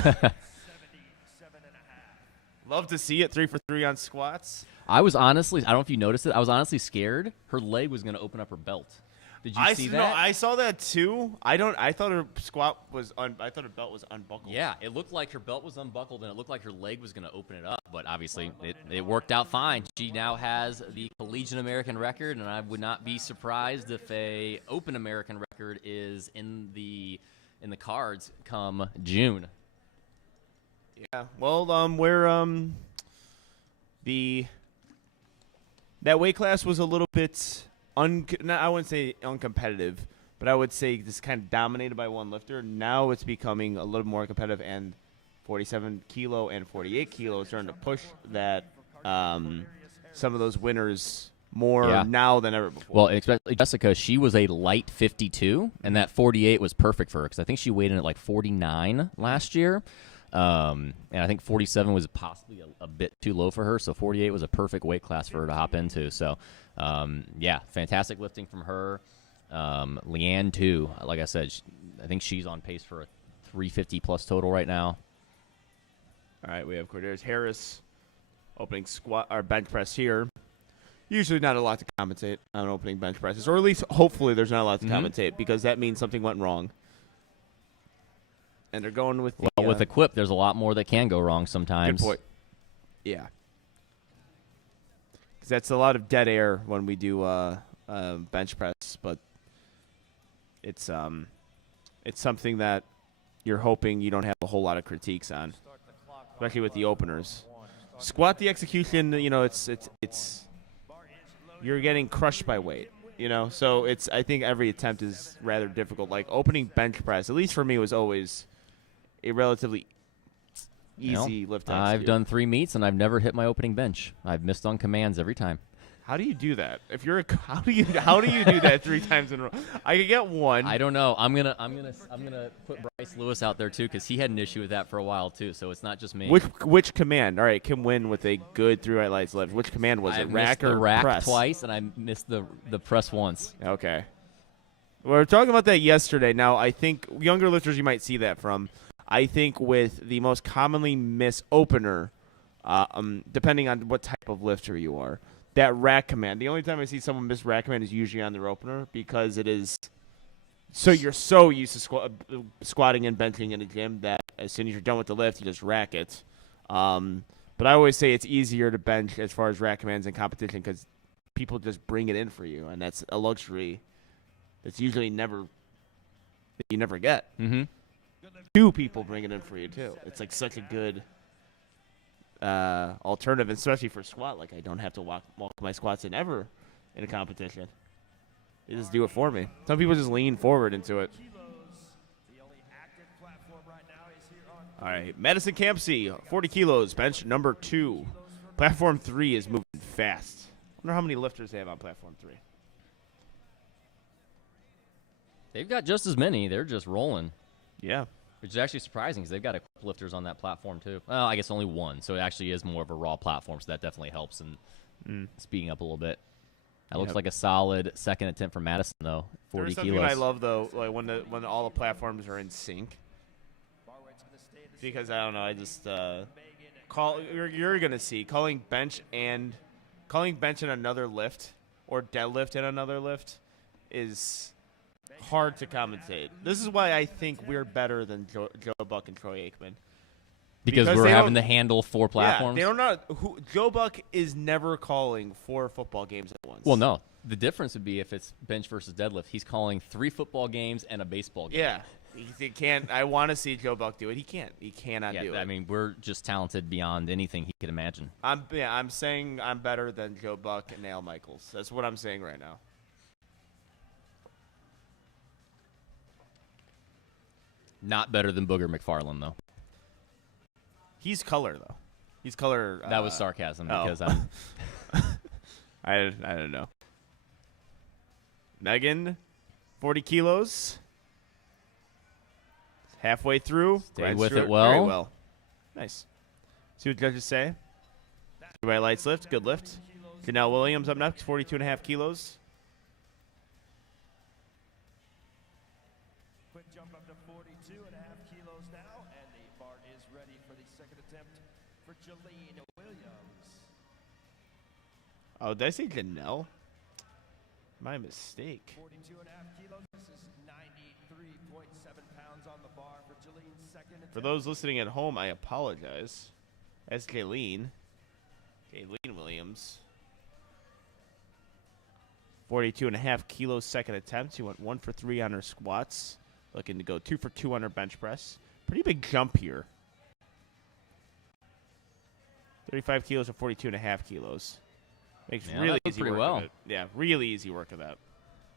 Love to see it. 3 for 3 on squats. I was honestly, I don't know if you noticed it, I was honestly scared her leg was going to open up her belt. Did you see that? No, I saw that too. I thought her squat was I thought her belt was unbuckled. Yeah, it looked like her belt was unbuckled, and it looked like her leg was going to open it up. But obviously, it worked out fine. She now has the collegiate American record, and I would not be surprised if a open American record is in the cards come June. Yeah. Well, that weight class was a little bit I wouldn't say uncompetitive, but I would say just kind of dominated by one lifter. Now it's becoming a little more competitive, and 47 kilo and 48 kilo is starting to push that some of those winners more now than ever before. Well, especially Jessica, she was a light 52, and that 48 was perfect for her because I think she weighed in at like 49 last year. And I think 47 was possibly a bit too low for her, so 48 was a perfect weight class for her to hop into. So, yeah, fantastic lifting from her. Leanne, too. Like I said, I think she's on pace for a 350-plus total right now. All right, we have Corderis Harris opening squat or bench press here. Usually not a lot to compensate on opening bench presses, or at least hopefully there's not a lot to compensate because that means something went wrong. And they're going with the, with equip, there's a lot more that can go wrong sometimes. Good point. Yeah. Because that's a lot of dead air when we do bench press, but it's something that you're hoping you don't have a whole lot of critiques on, especially with the openers. Squat the execution, it's you're getting crushed by weight, So I think every attempt is rather difficult. Like opening bench press, at least for me, was always a relatively easy lift. I've done 3 meets and I've never hit my opening bench. I've missed on commands every time. How do you do that? How do you do that 3 times in a row? I could get 1. I don't know. I'm gonna put Bryce Lewis out there too because he had an issue with that for a while too. So it's not just me. Which command? All right, Kim win with a good 3 right lights lift. Which command was it? Rack or the rack press? Twice, and I missed the press once. Okay. We were talking about that yesterday. Now I think younger lifters you might see that from. I think with the most commonly missed opener, depending on what type of lifter you are, that rack command. The only time I see someone miss rack command is usually on their opener because it is so you're so used to squatting and benching in a gym that as soon as you're done with the lift, you just rack it. But I always say it's easier to bench as far as rack commands in competition because people just bring it in for you, and that's a luxury that's usually that you never get. Mm-hmm. 2 people bring it in for you too. It's like such a good alternative, especially for squat. Like I don't have to walk my squats in ever in a competition. They just do it for me. Some people just lean forward into it. All right, Madison Campsey, 40 kilos, bench number 2. Platform 3 is moving fast. I wonder how many lifters they have on platform 3. They've got just as many. They're just rolling. Yeah. Which is actually surprising because they've got lifters on that platform too. Well, I guess only one, so it actually is more of a raw platform, so that definitely helps in speeding up a little bit. That looks like a solid second attempt for Madison, though. 40 There's something kilos. I love, though, like when all the platforms are in sync. Because, I don't know, I just you're going to see calling bench in another lift or deadlift in another lift is hard to commentate. This is why I think we're better than Joe Buck and Troy Aikman. Because we're having to handle 4 platforms? Yeah, they don't know. Joe Buck is never calling 4 football games at once. Well, no. The difference would be if it's bench versus deadlift. He's calling 3 football games and a baseball game. Yeah. He can't. I want to see Joe Buck do it. He can't. He cannot do it. I mean, we're just talented beyond anything he could imagine. I'm saying I'm better than Joe Buck and Al Michaels. That's what I'm saying right now. Not better than Booger McFarland, though. He's color, though. He's color. That was sarcasm because I don't know. Megan, 40 kilos. Halfway through. Stayed with through it well. Very well. Nice. See what judges say. Right lights lift. Good lift. Janelle Williams up next, 42.5 kilos. Quick jump up to 42.5 kilos now, and the bar is ready for the second attempt for Jolene Williams. Oh, did I say Janelle? My mistake. 42.5 kilos. This is 93.7 pounds on the bar for Jolene's second attempt. For those listening at home, I apologize. That's Jaylene Williams. 42.5 kilos second attempt. She went 1 for 3 on her squats. Looking to go 2 for 2 on her bench press. Pretty big jump here. 35 kilos or 42.5 kilos. Makes really easy pretty work well. of it. Yeah, really easy work of that.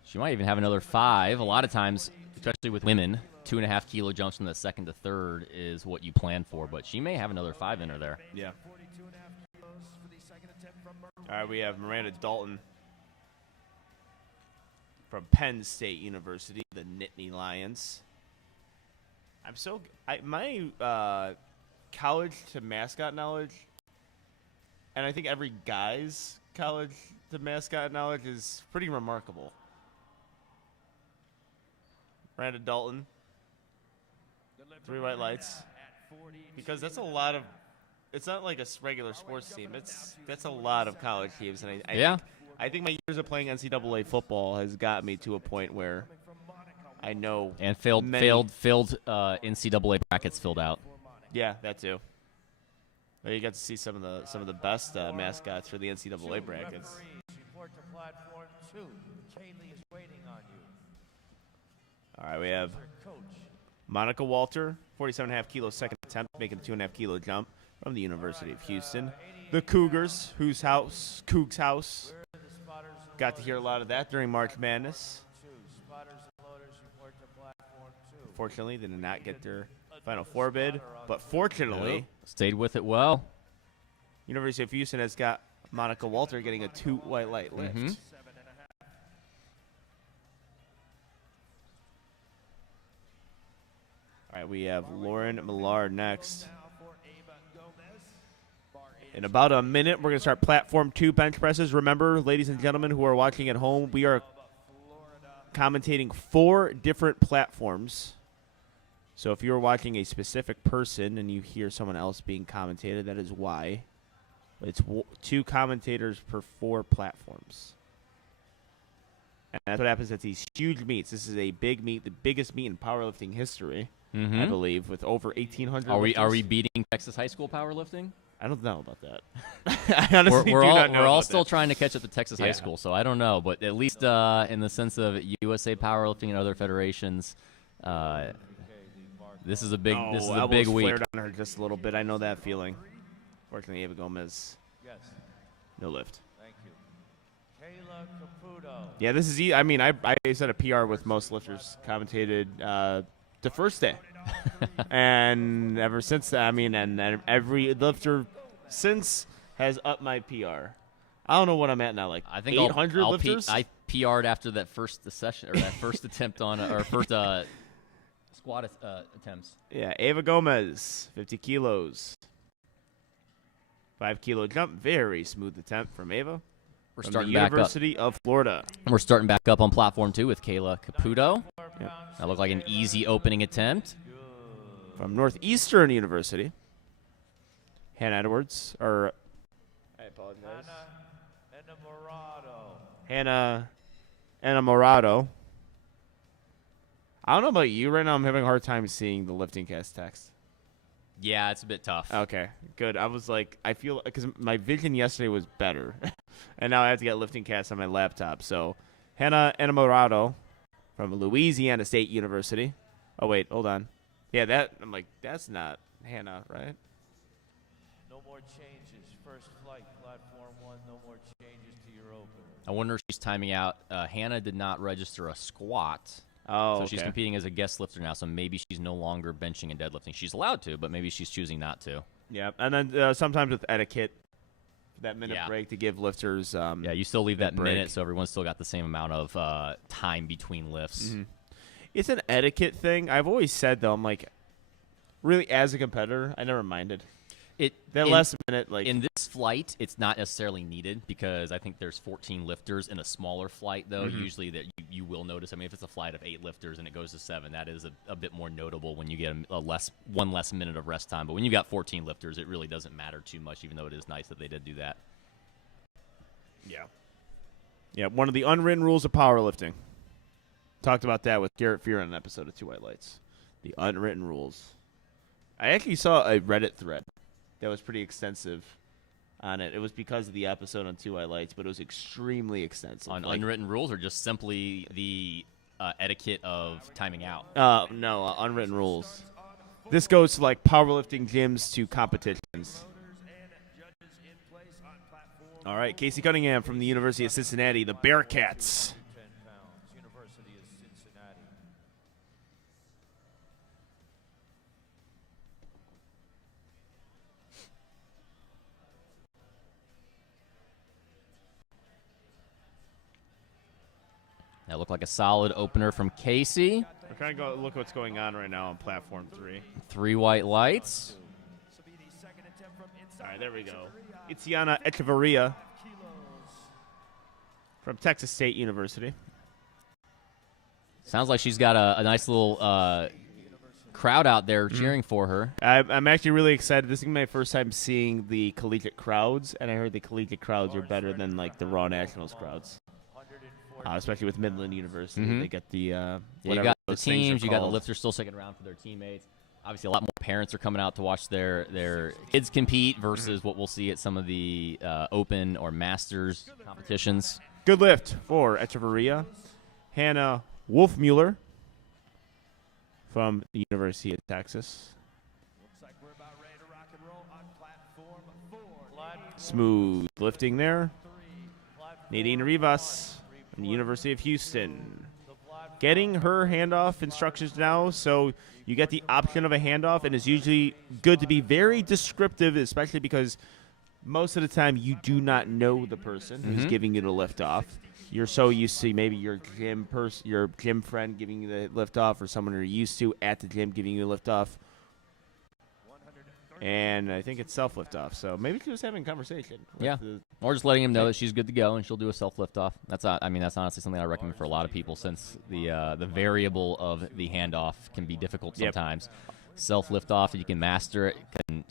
She might even have another 5. A lot of times, especially with women, 2.5 kilo jumps from the second to third is what you plan for, but she may have another 5 in her there. Yeah. 42.5 kilos for the second attempt from All right, we have Miranda Dalton from Penn State University, the Nittany Lions. My college to mascot knowledge, and I think every guy's college to mascot knowledge is pretty remarkable. Miranda Dalton, 3 white lights, because that's a lot of. It's not like a regular sports team. That's a lot of college teams, and I think my years of playing NCAA football has got me to a point where I know. And failed NCAA brackets filled out. Yeah, that too. Well, you got to see some of the best mascots for the NCAA brackets. Report to platform 2. Kaylee is waiting on you. All right, we have Coach. Monica Walter, 47.5 kilos second attempt, making a 2.5 kilo jump from the University of Houston. The Cougars, Cougs House. Got to hear a lot of that during March Madness. Spotters and loaders report to platform 2. Fortunately, they did not get their Final Four bid, but fortunately, Stayed with it well. University of Houston has got Monica Walter getting a 2 white light lift. Mhm. All right, we have Lauren Millard next. In about a minute, we're going to start Platform 2 bench presses. Remember, ladies and gentlemen who are watching at home, we are commentating 4 different platforms. So if you're watching a specific person and you hear someone else being commentated, that is why. It's 2 commentators per 4 platforms. And that's what happens at these huge meets. This is a big meet, the biggest meet in powerlifting history, I believe, with over 1,800 Are we lifters. beating Texas high school powerlifting? I don't know about that. I honestly we're do all, not know we're all about still that. trying to catch up to Texas high Yeah. school, so I don't know. But at least in the sense of USA powerlifting and other federations, this is a big elbows week. flared on her just a little bit. I know that feeling. Fortunately, Ava Gomez, Yes. no lift. Thank you. Kayla Caputo. Yeah, this is. I mean, I set a PR with most lifters commentated the first day, and ever since that, I mean, and every lifter since has upped my PR. I don't know what I'm at now, like I think 800 I'll lifters. I PR'd after that first session or that first attempt on or first squat attempts. Yeah, Ava Gomez, 50 kilos, 5 kilo jump, very smooth attempt from Ava. We're From starting the back up. University of Florida. We're starting back up on platform 2 with Kayla Caputo. Yep. That looked like an easy opening attempt. From Northeastern University, Hannah Edwards, or I apologize, Hannah Enamorado. I don't know about you right now. I'm having a hard time seeing the lifting cast text. Yeah, it's a bit tough. Okay, good. I was like, I feel because my vision yesterday was better, and now I have to get lifting cast on my laptop. So, Hannah Enamorado from Louisiana State University. Oh wait, hold on. Yeah, I'm like, that's not Hannah, right? No more changes. First flight, platform 1. No more changes to your opener. I wonder if she's timing out. Hannah did not register a squat. Oh, So okay. she's competing as a guest lifter now, so maybe she's no longer benching and deadlifting. She's allowed to, but maybe she's choosing not to. Yeah, and then sometimes with etiquette, that minute Yeah. break to give lifters. Yeah, you still leave that break. minute, so everyone's still got the same amount of time between lifts. Mm-hmm. It's an etiquette thing. I've always said though, I'm like, really as a competitor, I never minded that last minute. Like in this flight, it's not necessarily needed because I think there's 14 lifters in a smaller flight, though. Mm-hmm. Usually that you will notice. I mean, if it's a flight of 8 lifters and it goes to 7, that is a bit more notable when you get one less minute of rest time. But when you got 14 lifters, it really doesn't matter too much, even though it is nice that they did do that. Yeah, one of the unwritten rules of powerlifting. Talked about that with Garrett Fear on an episode of Two White Lights. The unwritten rules. I actually saw a Reddit thread that was pretty extensive on it. It was because of the episode on Two White Lights, but it was extremely extensive. On unwritten rules or just simply the etiquette of timing out? No, unwritten rules. This goes to like powerlifting gyms to competitions. All right, Casey Cunningham from the University of Cincinnati, the Bearcats. 10 pounds. University of Cincinnati. That looked like a solid opener from Casey. We're trying to go look what's going on right now on platform 3. 3 white lights. All right, there we go. Itziana Echeverria from Texas State University. Sounds like she's got a nice little crowd out there cheering for her. I'm actually really excited. This is my first time seeing the collegiate crowds, and I heard the collegiate crowds are better than like the Raw Nationals crowds. Especially with Midland University, they get the Yeah, you whatever got the those things are teams, you got the called. lifters still sticking around for their teammates. Obviously, a lot more parents are coming out to watch their kids compete versus what we'll see at some of the Open or Masters competitions. Good lift for Echeverria. Hannah Wolfmuller from the University of Texas. Smooth lifting there. Nadine Rivas from the University of Houston. Getting her handoff instructions now, so you get the option of a handoff, and it's usually good to be very descriptive, especially because most of the time you do not know the person who's giving you the lift off. You're so used to maybe your gym friend giving you the lift off, or someone you're used to at the gym giving you the lift off. And I think it's self lift off, so maybe just having a conversation. with Yeah. the- Or just letting him know that she's good to go and she'll do a self lift off. That's honestly something I recommend for a lot of people since the variable of the handoff can be difficult Yep. sometimes. Self lift off, if you can master it,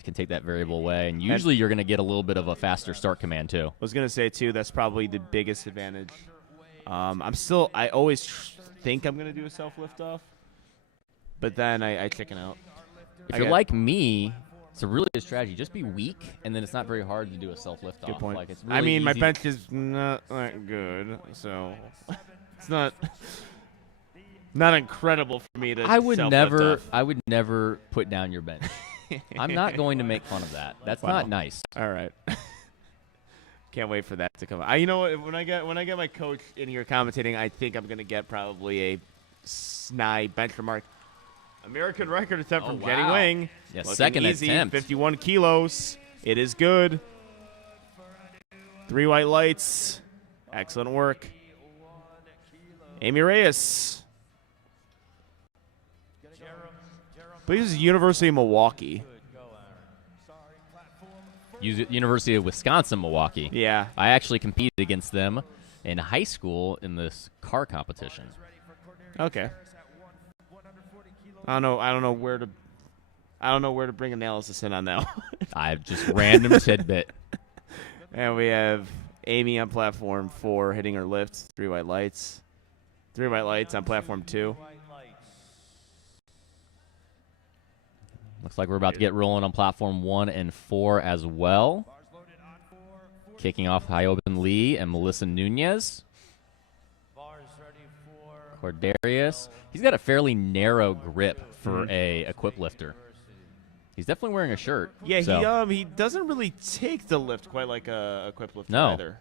can take that variable away, and usually you're going to get a little bit of a faster start command too. I was gonna say too, that's probably the biggest advantage. I always think I'm gonna do a self lift off, but then I chicken out. If you're like me, It's a really good strategy. Just be weak, and then it's not very hard to do a self-lift off. Good point. Like, it's I really mean, my easy bench is not that good, so it's not incredible for me to. I would self-lift off. never put down your bench. I'm not going to make fun of that. That's not nice. All right. Can't wait for that to come out. You know what? When I get my coach in here commentating, I think I'm gonna get probably a snide bench remark. American record attempt from Jenny wow. Wing. Yeah, Looking second easy, attempt. 51 kilos. It is good. 3 white lights. Excellent work. Amy Reyes. I believe this is University of Milwaukee. University of Wisconsin, Milwaukee. Yeah. I actually competed against them in high school in this car competition. Okay. I don't know where to bring analysis in on that one. I just random tidbit. And we have Amy on platform 4 hitting her lift, 3 white lights. 3 white lights on platform 2. Looks like we're about to get rolling on platform 1 and 4 as well. Kicking off high open Lee and Melissa Nunez. Cordarius. He's got a fairly narrow grip for a equip lifter. He's definitely wearing a shirt. Yeah, so. he doesn't really take the lift quite like a equip lifter No. either.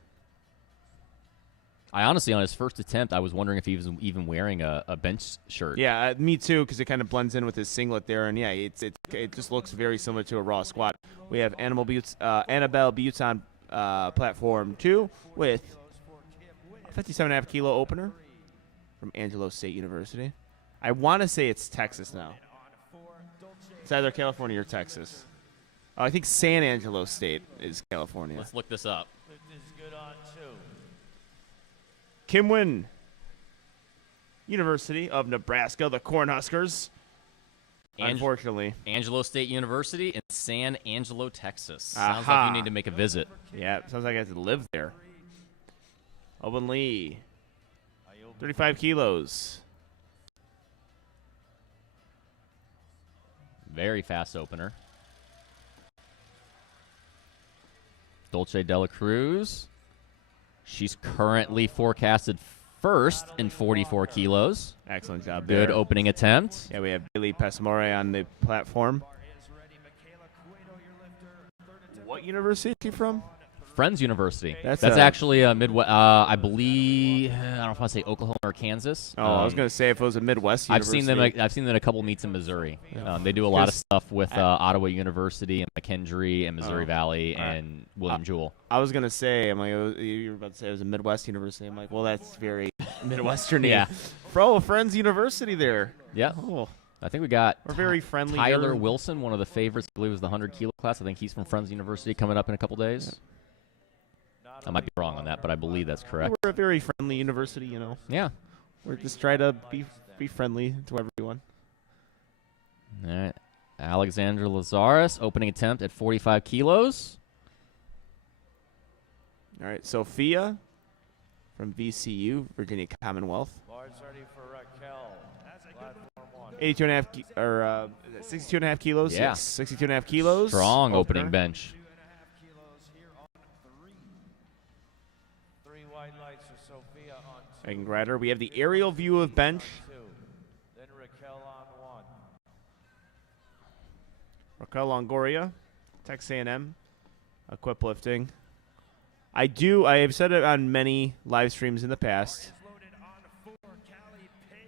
I honestly, on his first attempt, I was wondering if he was even wearing a bench shirt. Yeah, me too, because it kind of blends in with his singlet there, and yeah, it just looks very similar to a raw squat. We have Annabelle Buttes on platform 2 with a 57.5 kilo opener from Angelo State University. I want to say it's Texas now. It's either California or Texas. I think San Angelo State is California. Let's look this up. Kim Wynn, University of Nebraska, the Cornhuskers. Unfortunately. Angelo State University in San Angelo, Texas. Sounds like you need to make a visit. Yeah, sounds like I have to live there. Owen Lee, 35 kilos. Very fast opener. Dolce Dela Cruz. She's currently forecasted first in 44 kilos. Excellent job there. Good opening attempt. Yeah, we have Billy Pasamore on the platform. What university is she from? Friends University. That's actually a Midwest. I believe I don't know if I say Oklahoma or Kansas. Oh, I was going to say if it was a Midwest university. I've seen them at a couple meets in Missouri. They do a lot of stuff with Ottawa University and McKendree and Missouri Valley and William Jewell. I was going to say, I'm like, you were about to say it was a Midwest university. I'm like, well, that's very Midwestern. Yeah. Bro, Friends University there. Yeah. Oh. I think we got We're very friendly. Tyler Wilson, one of the favorites. I believe it was the 100 kilo class. I think he's from Friends University coming up in a couple days. Yeah. I might be wrong on that, but I believe that's correct. We're a very friendly university, you know. Yeah. We're just try to be friendly to everyone. All right. Alexandra Lazaris, opening attempt at 45 kilos. All right. Sophia from VCU, Virginia Commonwealth. 62.5 kilos. Yeah. Yes, 62.5 kilos. Strong opening bench. I can grab her. We have the aerial view of bench. Then Raquel on 1. Raquel Longoria, Texas A&M, equip lifting. I have said it on many live streams in the past.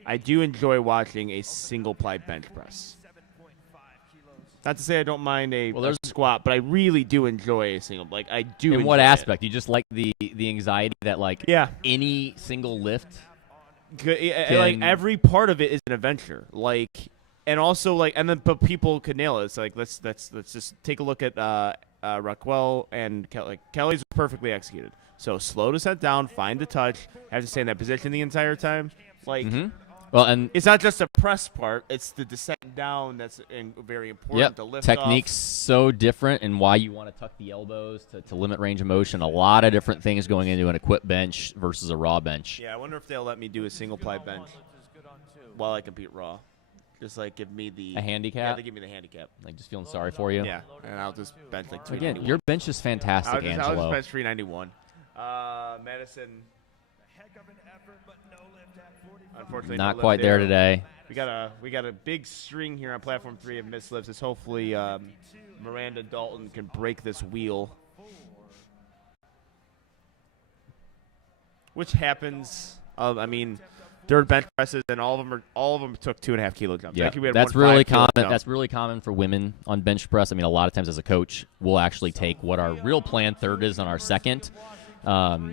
I do enjoy watching a single ply bench press. Not to say I don't mind a squat, but I really do enjoy a single. Like I do. In what aspect? You just like the anxiety that any single lift. Like every part of it is an adventure. Like and also but people could nail it. It's like let's just take a look at Raquel and Kelly. Kelly's perfectly executed. So slow to set down, find the touch, have to stay in that position the entire time. Like. Mm-hmm. Well, and it's not just a press part; it's the descent down that's very important. Yep. The lift Technique's off. So different, and why you want to tuck the elbows to limit range of motion. A lot of different things going into an equip bench versus a raw bench. Yeah, I wonder if they'll let me do a single ply bench while I compete raw. just like give me the A handicap? Yeah, they give me the handicap. Like just feeling sorry for you. Yeah, and I'll just bench like Again, 391. your bench is fantastic, I'll just Angelo. bench 391. Madison, Heck of an effort, but no lift at 45. unfortunately, Not no quite lift there today. We got a big string here on platform 3 of missed lifts. As hopefully Miranda Dalton can break this wheel, which happens. I mean, third bench presses and all of them took 2.5 kilo jumps. Yeah, Actually, we had that's one really 5 kilo common. jump. That's really common for women on bench press. I mean, a lot of times as a coach, we'll actually take what our real planned third is on our second.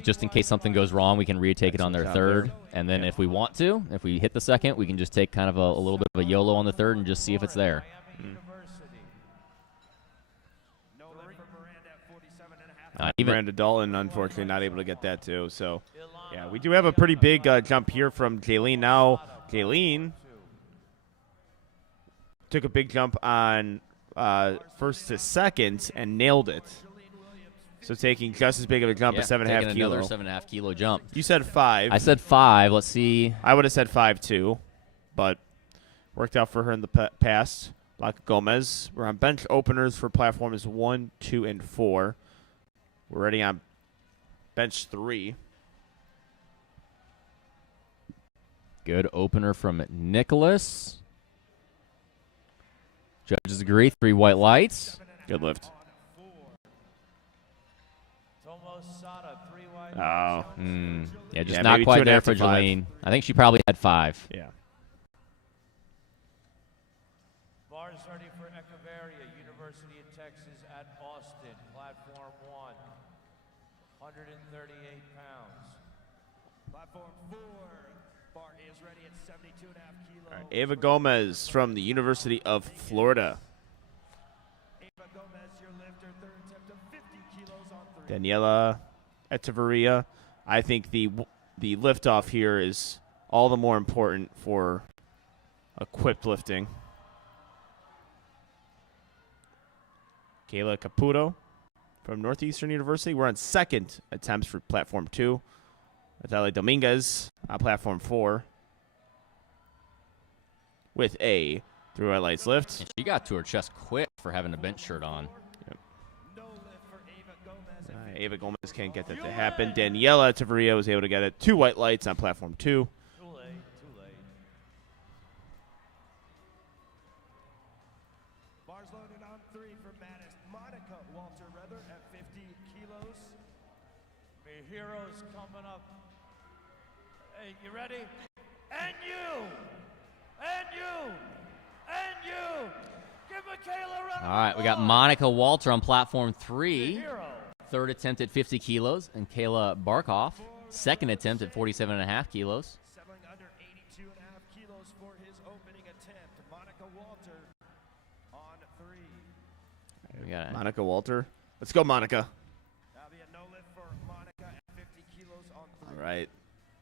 Just in case something goes wrong, we can retake it on their third. And then if we want to, if we hit the second, we can just take kind of a little bit of a YOLO on the third and just see if it's there. No lift for Miranda at 47.5. Even Miranda Dalton, unfortunately, not able to get that too. So, yeah, we do have a pretty big jump here from Jaylene. Now, Jaylene took a big jump on first to second and nailed it. So taking just as big of a jump, yeah, a 7.5 taking kilo. another 7.5 kilo jump. You said 5. I said 5. Let's see. I would have said 5 too, but worked out for her in the past. Blanca Gomez. We're on bench openers for platforms 1, 2, and 4. We're ready on bench 3. Good opener from Nicholas. Judges agree. 3 white lights. Good lift. Oh, Yeah, just Yeah, not maybe quite 2.5 there for to 5. Jolene. I think she probably had 5. yeah. Bars ready for Echeverria, University of Texas at Austin, platform 1, 138 pounds. Platform 4. Bar is ready at 72.5 kilos. All right, Ava Gomez from the University of Florida. Ava Gomez, your lifter, third attempt of 50 kilos on 3. Daniela Echeverria. I think the liftoff here is all the more important for equipped lifting. Kayla Caputo from Northeastern University. We're on second attempts for platform 2. Natalia Dominguez on platform 4 with a 3 white lights lift. And she got to her chest quick for having a bench shirt on. No lift for Ava Gomez. at Ava Gomez can't get that to happen. Daniela Echeverria was able to get it. 2 white lights on platform 2. Too late, too late. Bars loaded on 3 for Monica Walter Rether at 50 kilos. My hero's coming up. Hey, you ready? And you! And you! And you! Give Michaela a round All right, we got of Monica Walter on platform 3. hero. Third attempt at 50 kilos. And Kayla Barkoff, second attempt at 47.5 kilos. Settling under 82.5 kilos for his opening attempt. Monica Walter on 3. We got it. Monica Walter. Let's go, Monica. That'll be a no lift for Monica at 50 kilos on 3. All right.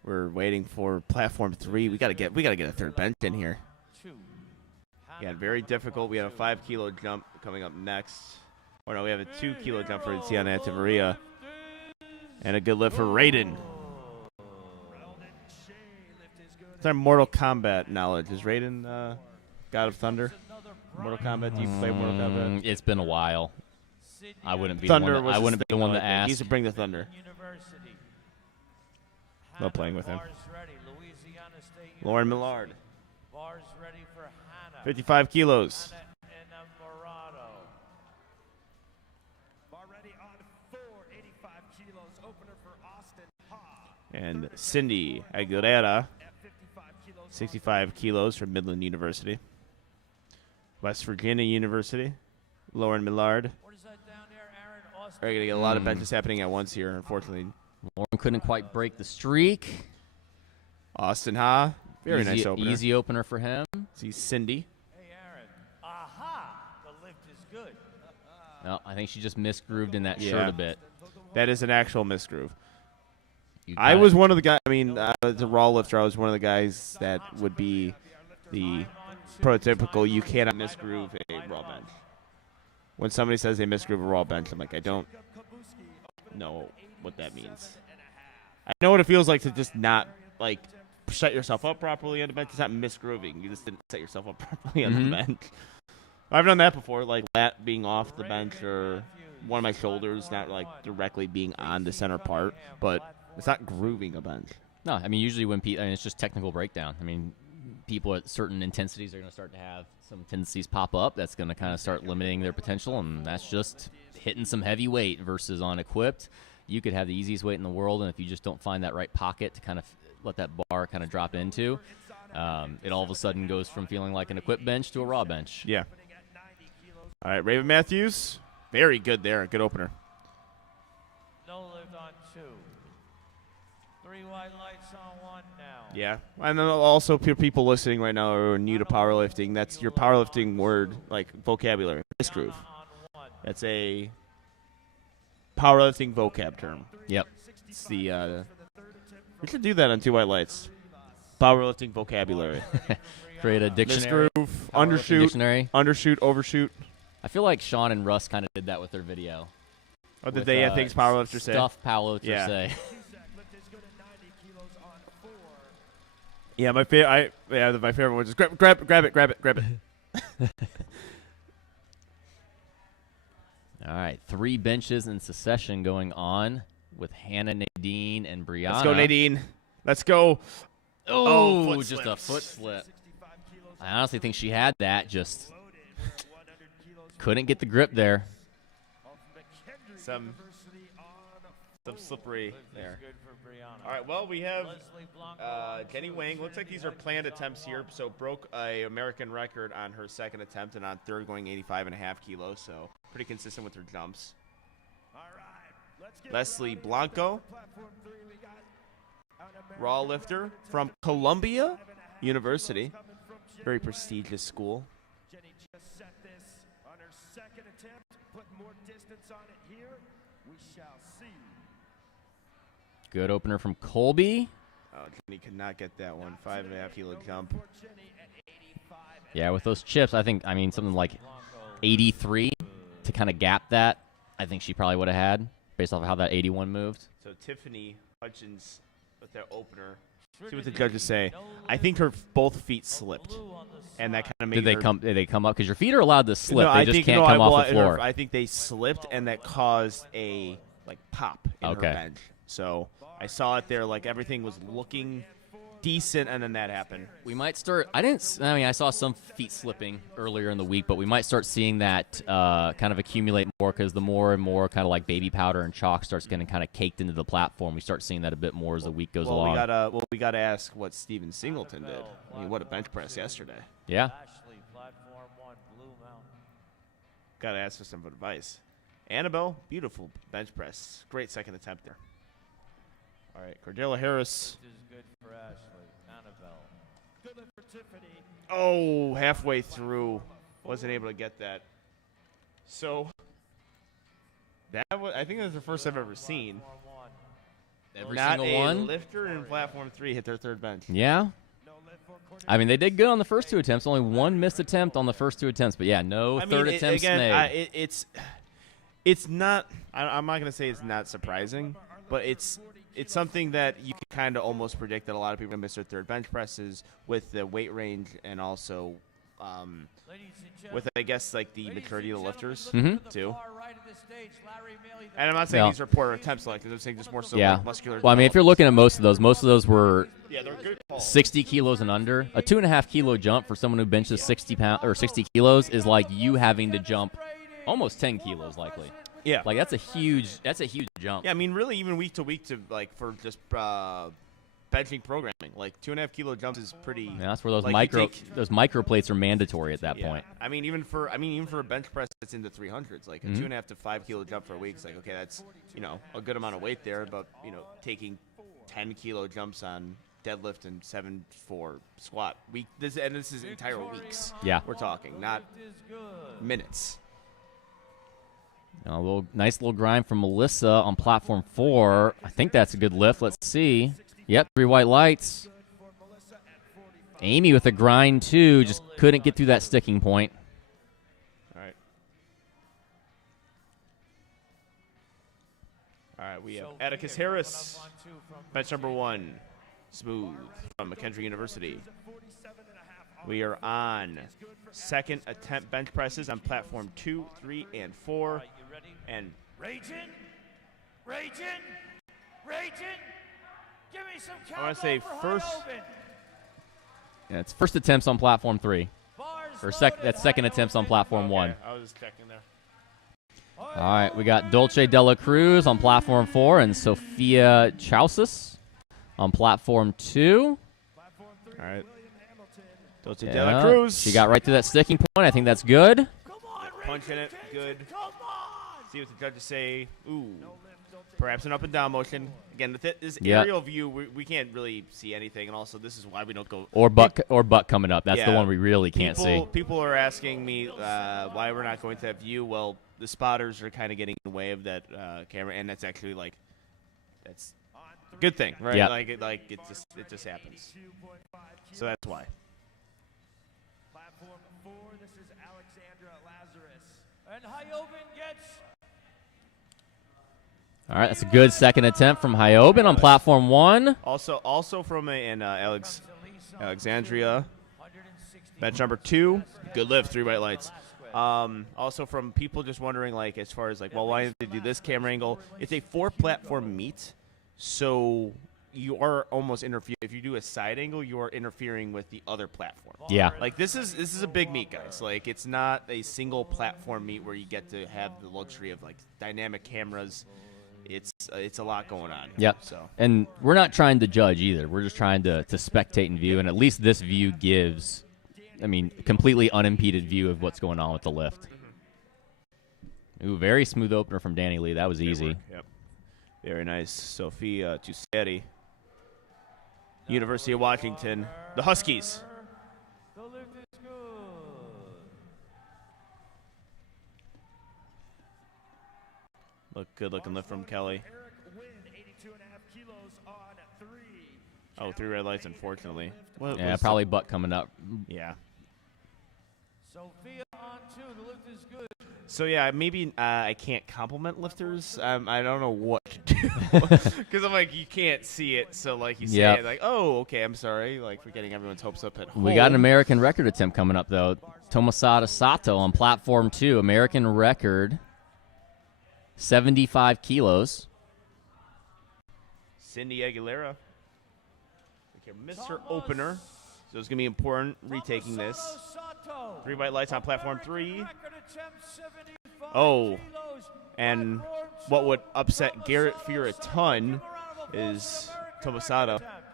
We're waiting for platform 3. We gotta get a third bench in here. 2. Yeah, very difficult. We have a 5 kilo jump coming up next. Or no, we have a 2 kilo jump for Tiana Echeverria. And a good lift for Raiden. It's our Mortal Kombat knowledge. Is Raiden God of Thunder? Mortal Kombat? Do you play Mortal Kombat? It's been a while. I wouldn't be Thunder the one. was I his wouldn't be the thing, one though, to I think. ask. He used to bring the Thunder. University. Love playing with him. Bars ready. Louisiana State Lauren University. Millard. Bars ready for Hannah. 55 kilos. Hannah Enamorado. Bar ready on 4, 85 kilos. Opener for Austin Ha And Cindy Aguilera, at 55 kilos. 65 kilos from Midland University. West Virginia University. Lauren Millard. What is that down there, Aaron? Austin. We're going to get a lot of benches happening at once here, unfortunately. Lauren couldn't quite break the streak. Austin Ha. Very easy, nice opener. Easy opener for him. See Cindy. Hey, Aaron. Aha! The lift is good. No, I think she just misgrooved in that Yeah. shirt a bit. That is an actual misgroove. You I got was it. one of the guys, as a raw lifter, I was one of the guys that would be the prototypical, you cannot misgroove a raw bench. When somebody says they misgroove a raw bench, I'm like, I don't know what that means. I know what it feels like to just not, set yourself up properly on the bench. It's not misgrooving. You just didn't set yourself up properly on the bench. I've done that before, like lat being off the bench or one of my shoulders not like directly being on the center part, but it's not grooving a bench. No, I mean, usually when people, I mean, it's just technical breakdown. I mean, people at certain intensities are going to start to have some tendencies pop up. That's going to kind of start limiting their potential, and that's just hitting some heavy weight versus on equipped. You could have the easiest weight in the world, and if you just don't find that right pocket to kind of let that bar kind of drop into, it all of a sudden goes from feeling like an equipped bench to a raw bench. Yeah. All right, Raven Matthews. Very good there. Good opener. No lift on 2. 3 white lights on 1 now. Yeah. And then also people listening right now who are new to powerlifting, that's your powerlifting word, like vocabulary. Misgroove. That's a powerlifting vocab term. Yep. It's the we should do that on 2 white lights. Powerlifting vocabulary. Create a dictionary. Misgroove, Powerlifting undershoot, dictionary. undershoot, overshoot. I feel like Sean and Russ kind of did that with their video. What did With, they things powerlifters say? Stuff powerlifters Yeah. say. Yeah, my favorite one is grab it. All right, 3 benches in succession going on with Hannah, Nadine, and Brianna. Let's go, Nadine. Let's go. Oh, foot just slip. a foot slip. I honestly think she had that, just couldn't get the grip there. Some slippery there. Good for Brianna. All right, well, we have Leslie Blanco. Jenny Wang. Looks like these are planned attempts here. So broke a American record on her second attempt and on third going 85.5 kilos. So pretty consistent with her jumps. All right, let's get Leslie ready. Blanco, Platform 3, we got an American raw lifter record from attempt. Columbia 5.5 University. coming from Jenny Very Wang. prestigious school. Jenny just set this on her second attempt. Put more distance on it here. We shall see. Good opener from Colby. Oh, Jenny could not get that one. 5.5 kilo jump. For Jenny at 85. Yeah, with those chips, I mean, something like 83 to kind of gap that, I think she probably would have had based off of how that 81 moved. So Tiffany Hutchins with that opener. See what the judges say. I think her both feet slipped, and that kind of made Did they come up? Because your feet are allowed to slip. No, They I just think, can't no, come off well, the floor. I think they slipped, and that caused a pop in her Okay. bench. So I saw it there, like everything was looking decent, and then that happened. We might start. I saw some feet slipping earlier in the week, but we might start seeing that kind of accumulate more because the more and more kind of like baby powder and chalk starts getting kind of caked into the platform. We start seeing that a bit more as the week goes along. We gotta ask what Steven Singleton did. I mean, what a bench press yesterday. Yeah. Ashley, platform 1, Blue Mountain. Gotta ask for some advice. Annabelle, beautiful bench press. Great second attempt there. All right, Cordella Harris. This is good for Ashley. Annabelle. Good lift for Tiffany. Oh, halfway through, wasn't able to get that. So I think that's the first I've ever seen. Platform 1. Every Not single a one. lifter in platform 3 hit their third bench. Yeah. No lift for Cordelia. I mean, they did good on the first 2 attempts. Only one missed attempt on the first 2 attempts. But yeah, no third attempts made. It's not. I'm not gonna say it's not surprising, but it's something that you can kind of almost predict that a lot of people miss their third bench presses with the weight range and also Ladies and gentlemen, with I guess like the maturity of the lifters Mhm. too. far right of the stage, Larry Mealy, the And I'm not saying Yeah. these are poor attempts like I'm saying just more so Yeah. like muscular. Well, I mean, if you're looking at most of those were yeah, they're good calls. 60 kilos and under. A 2.5 kilo jump for someone who benches 60 kilos is like you having to jump almost 10 kilos likely. Yeah. Like that's a huge jump. Yeah, I mean, really, even week to week to like for just benching programming, like 2.5 kilo jumps is pretty. Yeah, that's where those like, you those micro plates are mandatory at that Yeah. point. I mean, even for a bench press that's in the 300s, like a Mhm. 2.5 to 5 kilo jump for a week, it's like okay, that's a good amount of weight there, but taking 10 kilo jumps on deadlift and 7-4 squat week. This is entire weeks. Yeah. We're talking, not is good. minutes. A nice little grind from Melissa on platform 4. I think that's a good lift. Let's see. Yep, 3 white lights. Amy with a grind too, just couldn't get through that sticking point. All right, we have Atticus Harris, bench number 1. Smooth from McKendree University. We are on second attempt bench presses on platform 2, 3, and 4. And Raging, raging, raging. Give me some I want count to say for first. Hyoben. Yeah, it's first attempts on platform 3. Bars Or loaded, that's second attempts on Hyoben. platform 1. Okay, I was just checking there. All right, we got Dolce Dela Cruz on platform 4 and Sophia Chausis on platform 2. All right. Dolce Yeah, Dela Cruz. she got right through that sticking point. I think that's good. Come on, Punch in it. Raging Good. Kid, come on. See what the judges say. Ooh. Perhaps an up and down motion. Again, with this Yep. aerial view, we can't really see anything, and also this is why we don't go. Or butt coming up. That's the Yeah. one we really can't see. People are asking me why we're not going to that view. Well, the spotters are kind of getting in the way of that camera, and that's actually that's a good thing, right? Yep. It just happens. So that's why. Platform 4, this is Alexandra Lazarus. And Hyoben gets All right, that's a good second attempt from Hyoben on platform 1. Also from Alexandria, bench number 2, good lift, 3 white lights. Also from people just wondering, as far as well, why did they do this camera angle? It's a 4-platform meet, so you are almost interfering. If you do a side angle, you are interfering with the other platform. Yeah. This is a big meet, guys. It's not a single platform meet where you get to have the luxury of dynamic cameras. It's a lot going on. Yep. So And we're not trying to judge either. We're just trying to spectate and view, and at least this view gives, completely unimpeded view of what's going on with the lift. Ooh, very smooth opener from Danny Lee. That was easy. Yep. Very nice. Sophia Giuseppe, University of Washington, the Huskies. the lift is good. Good looking lift from Kelly. Eric Wynn, 82.5 kilos on 3. Oh, 3 red lights, unfortunately. Yeah, probably butt coming up. Yeah. Sophia on 2. The lift is good. So yeah, maybe I can't compliment lifters. I don't know what to do because I'm you can't see it. So you say Yep. it, oh, okay, I'm sorry. For getting everyone's hopes up at home. We got an American record attempt coming up, though. Tomasada Sato on platform 2. American record, 75 kilos. Cindy Aguilera. Missed her opener, so it's gonna be important retaking this. Sato. 3 white lights on platform 3. Record attempt, 75 Oh, kilos. and Platform what would 2. upset Garrett Fear a Sato. ton Give him a round of applause is for American Tomasada record attempt.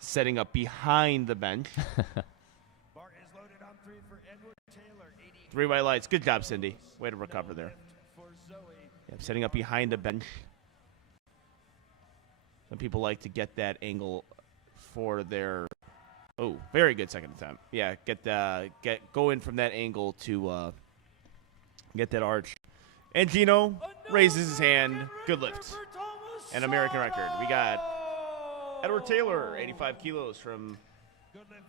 setting up behind the bench. Bar is loaded on 3 for Edward Taylor, 80 3 white lights. Good job, Cindy. Way to recover there. for Zoe. Yep, setting up behind the bench. Some people like to get that angle for their. Oh, very good second attempt. Yeah, go in from that angle to get that arch. And Gino raises his hand. Good lift. An American record. We got Edward Taylor, 85 kilos from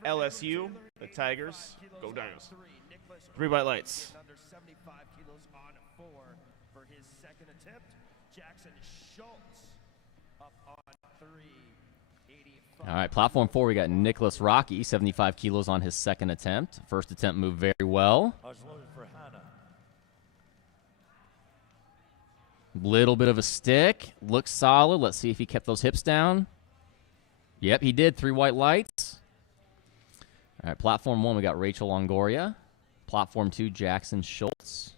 LSU, the Tigers. Go Dinos. 3 white lights. Under 75 kilos on 4 for his second attempt. Jackson Schultz up on 3. 85. All right, platform 4, we got Nicholas Rocky, 75 kilos on his second attempt. First attempt moved very well. I was loaded for Hannah. Little bit of a stick. Looks solid. Let's see if he kept those hips down. Yep, he did. 3 white lights. All right, platform 1, we got Rachel Longoria. Platform 2, Jackson Schultz.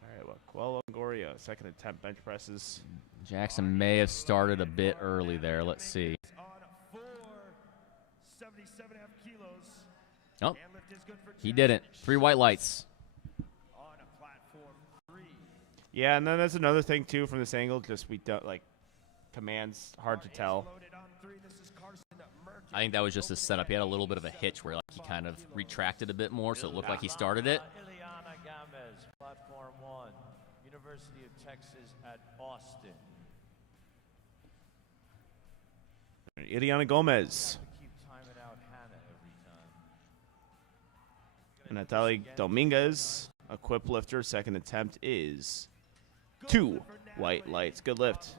All right, well, Longoria, second attempt bench presses. Jackson may have started a bit early there. Let's see. On 4, 77.5 kilos. Oh, And lift is good for he Jackson didn't. 3 white lights. on platform 3. Yeah, and then that's another thing too from this angle. Just we don't commands hard to tell. Loaded on 3. This is Carson Merkin. I think that was just his setup. He had a little bit of a hitch where he kind of retracted a bit more, so it looked like he started it. Ileana Gamez, platform 1, University of Texas at Austin. Ileana Gomez Keep timing out Hannah every time. and Natalie Dominguez, equip lifter. Second attempt is 2 white lights. Good lift.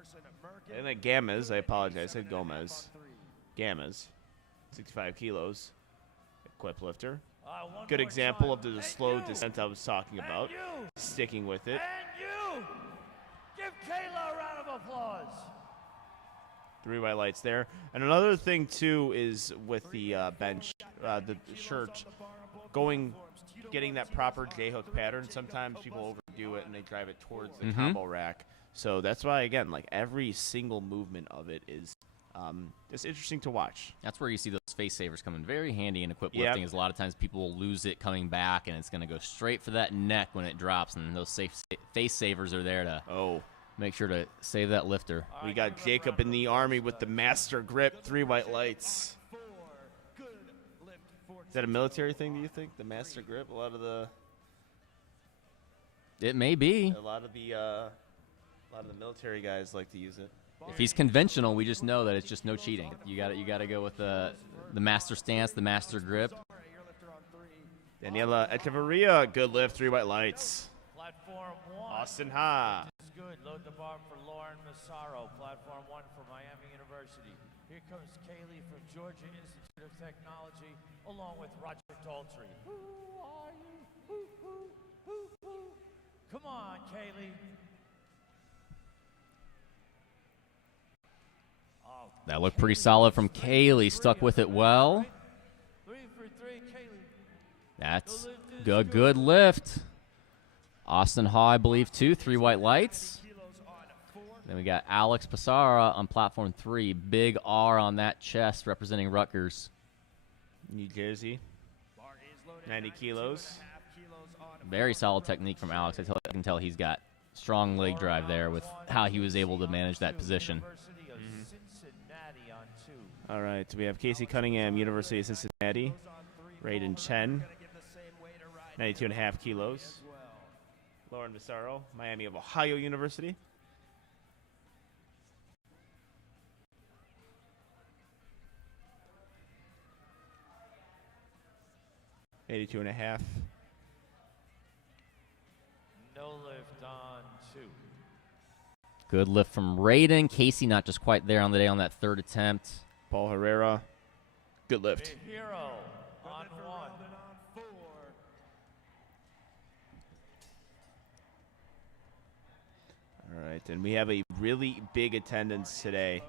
Carson Merkin. And then Gammas, I apologize, I said Gomez. Gammas, 65 kilos, equip lifter. One Good more example time. of the And slow you. descent I was talking about. And you. Sticking with it. And you. Give Kayla a round of applause. 3 white lights there. And another thing, too, is with the bench, the shirt, getting that proper J-hook pattern. Sometimes people overdo it and they drive it towards the combo rack. So that's why, again, like every single movement of it is it's interesting to watch. That's where you see those face savers come in very handy in equip Yep. lifting. Is a lot of times people will lose it coming back, and it's going to go straight for that neck when it drops, and those face savers are there to make sure to save that lifter. We got Jacob in the Army with the master grip, 3 white lights. Is that a military thing, do you think? The master grip? A lot of the military guys like to use it. If he's conventional, we just know that it's just no cheating. You got to go with the master stance, the master grip. Daniela Echeverria, good lift, 3 white lights. Platform 1. Austin Ha. Is good. Load the bar for Lauren Massaro. Platform 1 for Miami University. Here comes Kaylee from Georgia Institute of Technology, along with Roger Daltrey. Who are you? Who? Come on, Kaylee. Oh, That looked pretty solid from Kaylee. Stuck with it well. 3 for 3, Kaylee. That's good lift. Austin Ha, I believe, too. 3 white lights. Then we got Alex Passara on platform 3. Big R on that chest representing Rutgers. New Jersey, 90 kilos. Very solid technique from Alex. I can tell he's got strong leg drive there with how he was able to manage that position. University of Cincinnati on 2. All right, so we have Casey Cunningham, University of Cincinnati. Raiden Chen, 92.5 kilos. Lauren Massaro, Miami of Ohio University. $82.5. No lift on 2. Good lift from Raiden. Casey not just quite there on the day on that 3rd attempt. Paul Herrera, good lift. Hero on 1. All right, and we have a really big attendance today.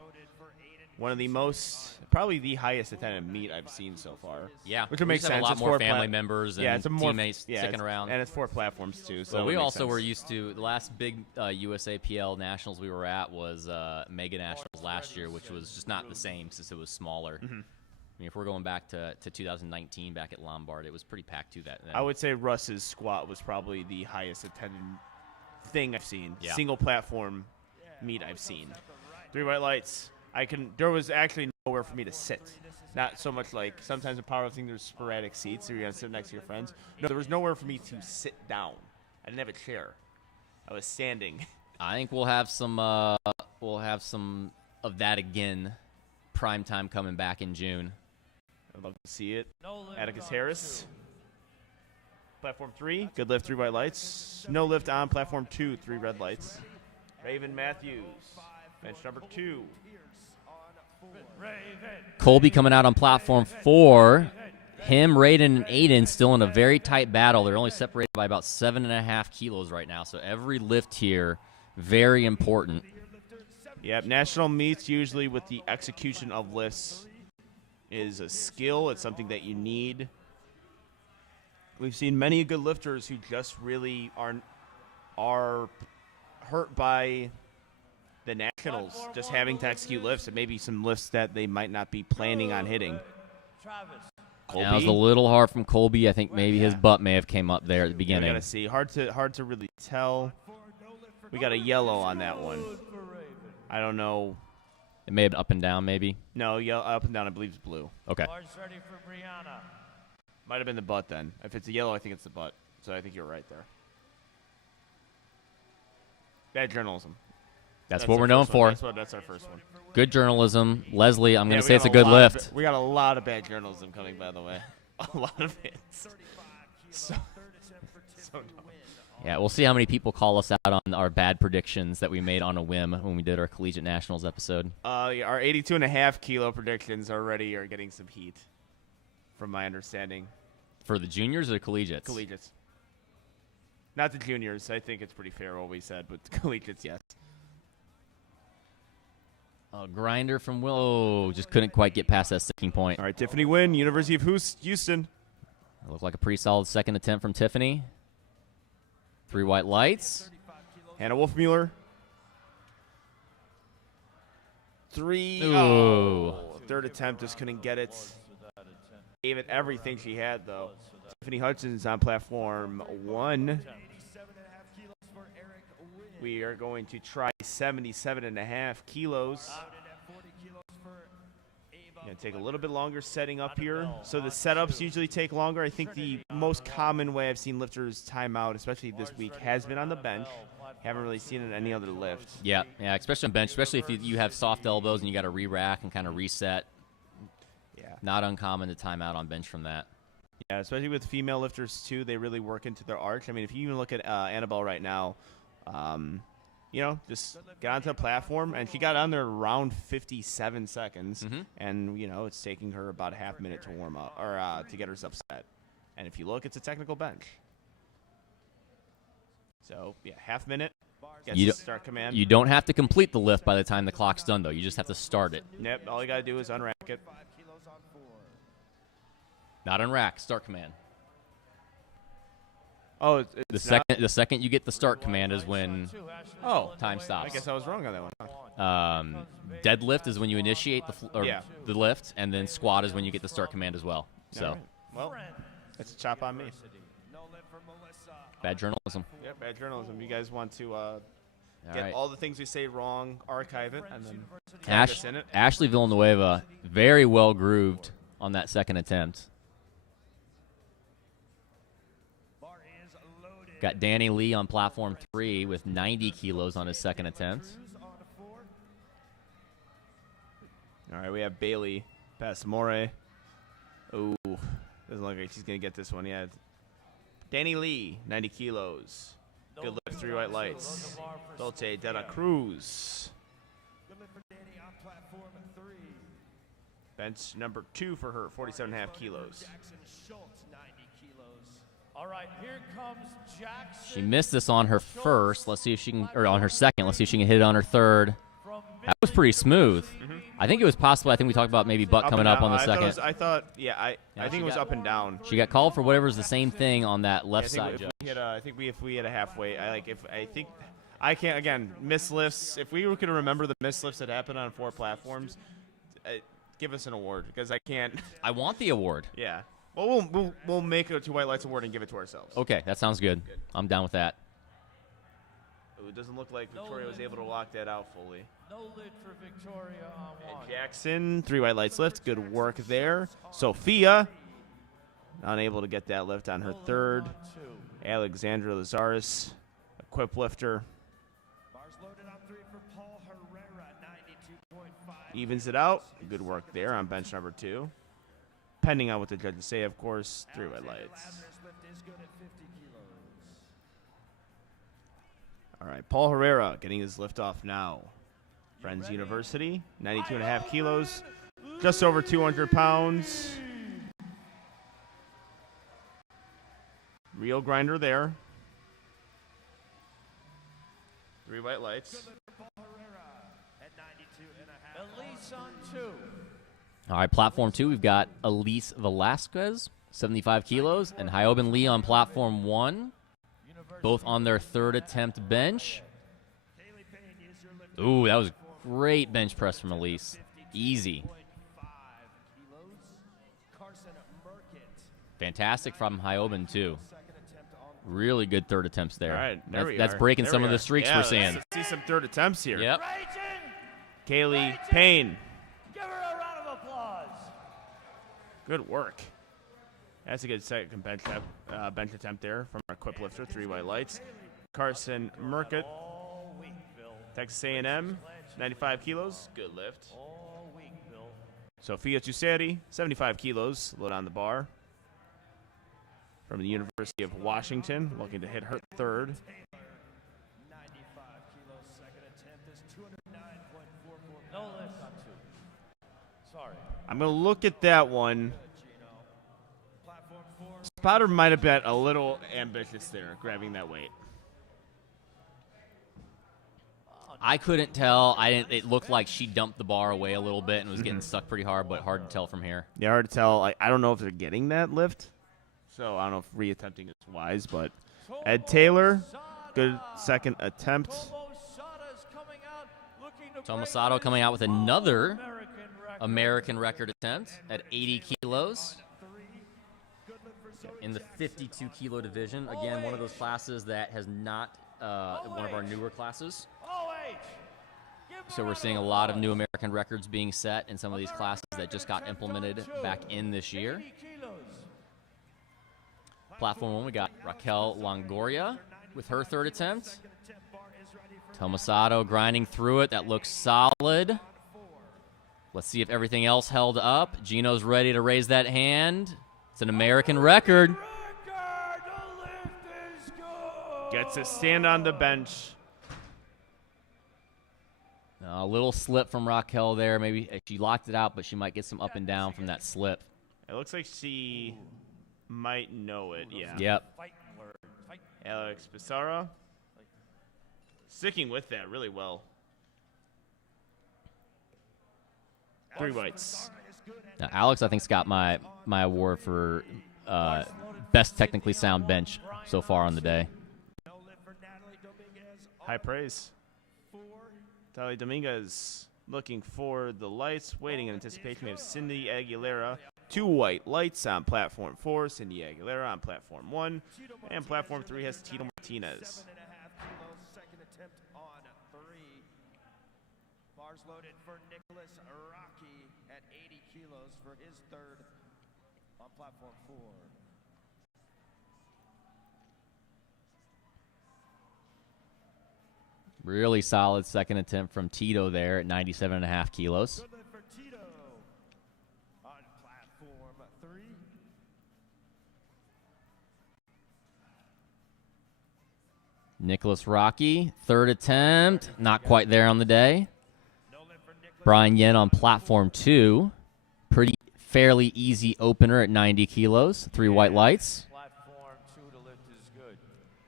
One of the most, probably the highest attended meet I've seen so far. Yeah, which we makes just have sense. a lot It's more 4 family members and it's a more, teammates sticking around. And it's 4 platforms, too. So Well, we it makes also sense. were used to the last big USAPL Nationals we were at was Mega Nationals last year, which was just not the same since it was smaller. I mean, if we're going back to 2019, back at Lombard, it was pretty packed too. I would say Russ's squat was probably the highest attended thing I've seen. Yeah. Single platform meet I've seen. 3 white lights. There was actually nowhere for me to sit. Not so much like sometimes in powerlifting there's sporadic seats, so you're gonna sit next to your friends. No, there was nowhere for me to sit down. I didn't have a chair. I was standing. I think we'll have some of that again. Prime time coming back in June. I'd love to see it. No lift Atticus on Harris. Platform 3, good lift, 3 white lights. No lift on platform 2, 3 red lights. Raven Matthews, bench number 2. Colby coming out on platform 4. Him, Raiden, and Aiden still in a very tight battle. They're only separated by about 7.5 kilos right now. So every lift here, very important. Yep, national meets usually with the execution of lifts is a skill. It's something that you need. We've seen many good lifters who just really are hurt by the nationals, just having to execute lifts and maybe some lifts that they might not be planning on hitting. Travis. Colby, That was a little hard from Colby. I think maybe his butt may have came up there at the we beginning. gotta see. Hard to really tell. We got a yellow on that one. I don't know. It may have been up and down, maybe. No, yellow up and down. I believe it's blue. Okay. Bars ready for Brianna. Might have been the butt then. If it's a yellow, I think it's the butt. So I think you're right there. Bad journalism. That's what our we're known first one. for. That's our first one. Good journalism. Leslie, I'm going Yeah, to we say it's got a good lot of lift. we got a lot of bad journalism coming, by the way. A lot of it. So, Yeah, we'll see how many people call us out on our bad predictions that we made on a whim when we did our Collegiate Nationals episode. Our 82.5 kilo predictions already are getting some heat, from my understanding. For the juniors or the collegiates? Collegiates. Not the juniors. I think it's pretty fair what we said, but the collegiates, yes. A grinder from Will. Just couldn't quite get past that sticking point. All right, Tiffany Wynn, University of Houston. Looked like a pretty solid second attempt from Tiffany. 3 white lights. Hannah Wolfmueller. 3. Ooh. Oh, third attempt, just couldn't get it. Gave it everything she had, though. Tiffany Hudson's on platform 1. We are going to try 77.5 kilos. Going to take a little bit longer setting up here. So the setups usually take longer. I think the most common way I've seen lifters time out, especially this week, has been on the bench. Haven't really seen it in any other lift. Yeah, especially on bench, especially if you have soft elbows and you got to re-rack and kind of reset. Yeah. Not uncommon to time out on bench from that. Yeah, especially with female lifters, too. They really work into their arch. I mean, if you even look at Annabelle right now, just got onto the platform, and she got on there around 57 seconds, and, it's taking her about a half minute to warm up, or to get herself set. And if you look, it's a technical bench. So, yeah, half minute, gets the start command. You don't have to complete the lift by the time the clock's done, though. You just have to start it. Yep, all you got to do is unrack it. Not unrack, start command. Oh, the second you get the start command is when time stops. I guess I was wrong on that one. Deadlift is when you initiate the lift, and then squat is when you get the start command as well. So, right. Well, that's a chop on me. Bad journalism. Yeah, bad journalism. You guys want to get all the things we say wrong, archive it, and then tag us in it. Ashley Villanueva, very well grooved on that second attempt. Got Danny Lee on platform 3 with 90 kilos on his second attempt. All right, we have Bailey Passamore. Oh, doesn't look like she's going to get this one yet. Danny Lee, 90 kilos. Good lift, 3 white lights. Dolce de la Cruz. Bench number 2 for her, 47.5 kilos. All right, here comes Jackson. She missed this on her first. Let's see if she can, or on her second. Let's see if she can hit it on her third. That was pretty smooth. I think it was possible. I think we talked about maybe butt coming up on the second. I think it was up and down. She got called for whatever's the same thing on that left side. If we had a halfway, I can't again miss lifts. If we could remember the miss lifts that happened on 4 platforms, give us an award because I can't. I want the award. Yeah. Well, we'll make a 2 white lights award and give it to ourselves. Okay, that sounds good. I'm down with that. It doesn't look like Victoria was able to lock that out fully. No lid for Victoria on 1. And Jackson, 3 white lights lift. Good work there. Sophia, unable to get that lift on her third. Alexandra Lazaris, equip lifter. Evens it out. Good work there on bench number 2. Depending on what the judges say, of course, 3 white lights. All right, Paul Herrera getting his lift off now. Friends University, 92.5 kilos, just over 200 pounds. Real grinder there. 3 white lights. Elise on 2. All right, platform 2, we've got Elise Velasquez, 75 kilos, and Hyoben Lee on platform 1, both on their third attempt bench. Ooh, that was great bench press from Elise. Easy. Fantastic from Hyoben, too. Really good third attempts there. All right, that's breaking some of the streaks we're seeing. Let's see some third attempts here. Yep. Kaylee Payne. Give her a round of applause. Good work. That's a good second bench attempt there from our equip lifter, 3 white lights. Carson Merkett, Texas A&M, 95 kilos, good lift. Sophia Tuseri, 75 kilos, load on the bar. from the University of Washington, looking to hit her third. 95 kilos, second attempt is 209.44 No pounds. lift on 2. Sorry. I'm going to look at that one. Gino. Platform 4. Spotter might have been a little ambitious there, grabbing that weight. I couldn't tell. It looked like she dumped the bar away a little bit and was getting stuck pretty hard, but hard to tell from here. Yeah, hard to tell. I don't know if they're getting that lift, so I don't know if reattempting is wise. But Ed Taylor, good second attempt. Tomasato coming out with another American record attempt at 80 kilos in the 52 kilo division. Again, one of those classes that has not one of our newer classes. So we're seeing a lot of new American records being set in some of these classes that just got implemented back in this year. Platform 1, we got Raquel Longoria with her third attempt. Tomasato grinding through it. That looks solid. Let's see if everything else held up. Gino's ready to raise that hand. It's an American record. Gets a stand on the bench. A little slip from Raquel there. Maybe she locked it out, but she might get some up and down from that slip. It looks like she might know it, yeah. Yep. Alex Pissarro sticking with that really well. 3 whites. Now, Alex, I think, has got my award for best technically sound bench so far on the day. High praise. Natalie Dominguez looking for the lights, waiting in anticipation. We have Cindy Aguilera. 2 white lights on platform 4. Cindy Aguilera on platform 1. And platform 3 has Tito Martinez. 7.5 kilos, second attempt on 3. Bars loaded for Nicholas Rocky at 80 kilos for his third on platform 4. Really solid second attempt from Tito there at 97.5 kilos. Good lift for Tito on platform 3. Nicholas Rocky, third attempt. Not quite there on the day. No lift for Nicholas. Brian Yen on platform 2. Pretty fairly easy opener at 90 kilos. 3 white lights. Platform 2 to lift is good.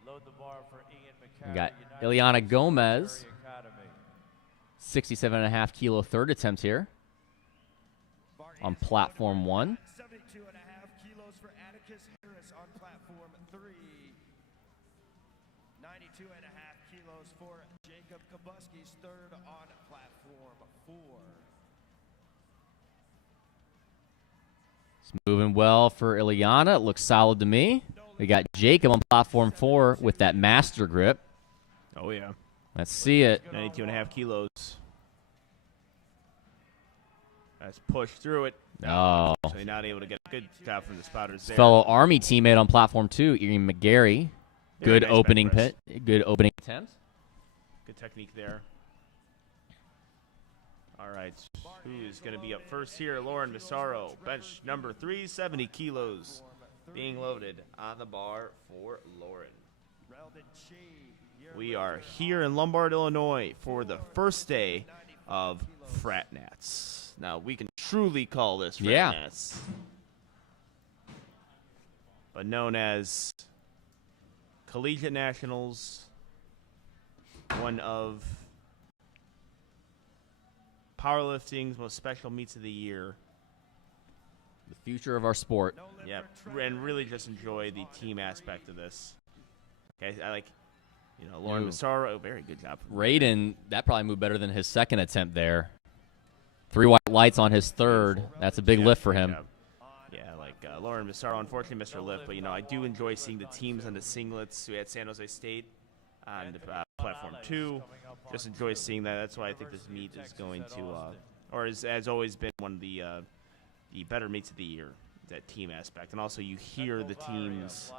Load the bar for Ian McCarry. We got United Ileana Gomez, Academy. 67.5 kilo third attempt here on platform 1. 72.5 kilos for Atticus Harris on platform 3. 92.5 kilos for Jacob Kabuski's third on platform 4. It's moving well for Ileana. It looks solid to me. We got Jacob on platform 4 with that master grip. Oh, yeah. Let's see it. 92.5 kilos. That's pushed through it. Oh. So you're not able to get a good job from the spotters there. Fellow Army teammate on platform 2, Ian McGarry. Very Good nice opening bench pit. Good opening attempt. Good technique there. All right. Who is going to be up first here? Lauren Massaro, bench number 3, 70 kilos being loaded on the bar for Lauren. We are here in Lombard, Illinois for the first day of Frat Nats. Now, we can truly call this Frat Nats, but known as Collegiate Nationals, one of powerlifting's most special meets of the year. The future of our sport. Yep, and really just enjoy the team aspect of this. Okay, I like, Lauren Ooh. Massaro, very good job. Raiden, that probably moved better than his second attempt there. 3 white lights on his third. That's a big lift for him. Yeah, Lauren Massaro unfortunately missed her lift, but, I do enjoy seeing the teams on the singlets. We had San Jose State on the platform 2. Just enjoy seeing that. That's why I think this meet is going to, or has always been one of the better meets of the year, that team aspect. And also you hear the teams,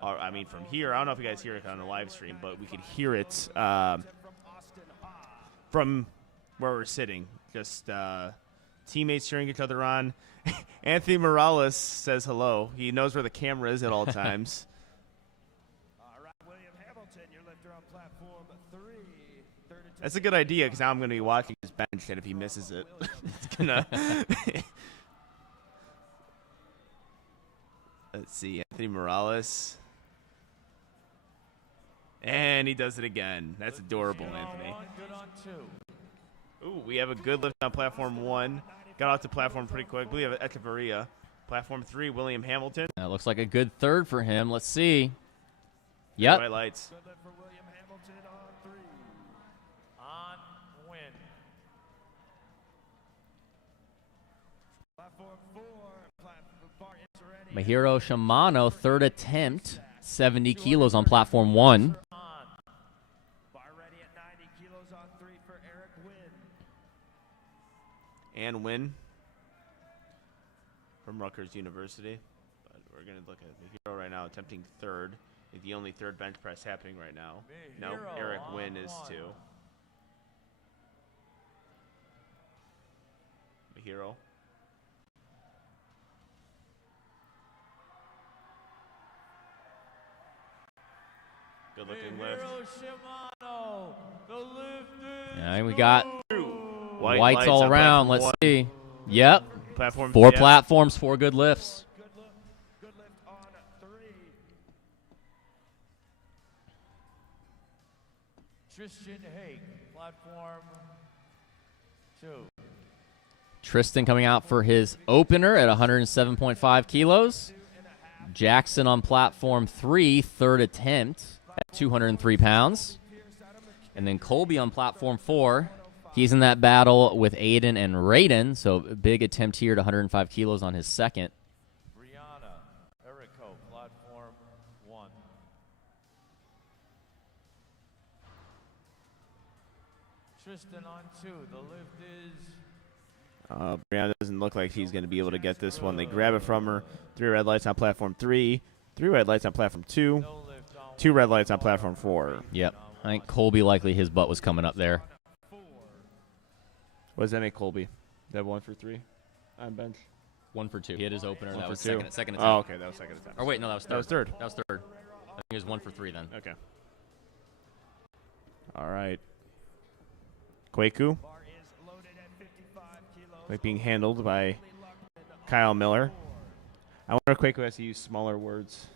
from here, I don't know if you guys hear it on the live stream, but we could hear it from where we're sitting. Just teammates cheering each other on. Anthony Morales says hello. He knows where the camera is at all times. All right, William Hamilton, your lifter on platform 3. Third attempt. That's a good idea because now I'm going to be watching his bench, and if he misses it, it's going to... Let's see, Anthony Morales. And he does it again. That's adorable, Anthony. Good on 2. Ooh, we have a good lift on platform 1. Got off the platform pretty quick. We have Echeverria. Platform 3, William Hamilton. That looks like a good third for him. Let's see. Yep. White lights. Good lift for William Hamilton on 3. On win. Platform 4, bar is ready. Mahiro Shimano, third attempt, 70 kilos on platform 1. Bar ready at 90 kilos on 3 for Eric Wynn. And win from Rutgers University. But we're going to look at the hero right now, attempting third. The only third bench press happening right now. No, Hero Eric on Wynn is 2. 1. The hero. Good looking lift. Shimano, the lift is And we got White whites lights all on around. platform Let's 1. see. Yep. Platform 4 yeah. platforms, 4 good lifts. Good lift on 3. Tristan Haig, platform 2. Tristan coming out for his opener at 107.5 kilos. Jackson on platform 3, third attempt at 203 pounds. And then Colby on platform 4. He's in that battle with Aiden and Raiden, so a big attempt here at 105 kilos on his second. Brianna Erico, platform 1. Tristan on 2. The lift is Brianna doesn't look like she's going to be able to get this one. They grab it from her. 3 red lights on platform 3. 3 red lights on platform 2. no lift on 2 red lights on platform 4. Yep. I think Colby likely his butt was coming up there. What does that make Colby? That 1 for 3 on bench? 1 for 2. He had his opener. One That for was 2. second attempt. Oh, okay. That was second attempt. Or wait, no, that was third. That was third. That was third. I think it was 1 for 3 then. Okay. All right. Kwaku. Bar is loaded at 55 kilos. Like being handled by Kyle Miller. I wonder if Kwaku has to use smaller words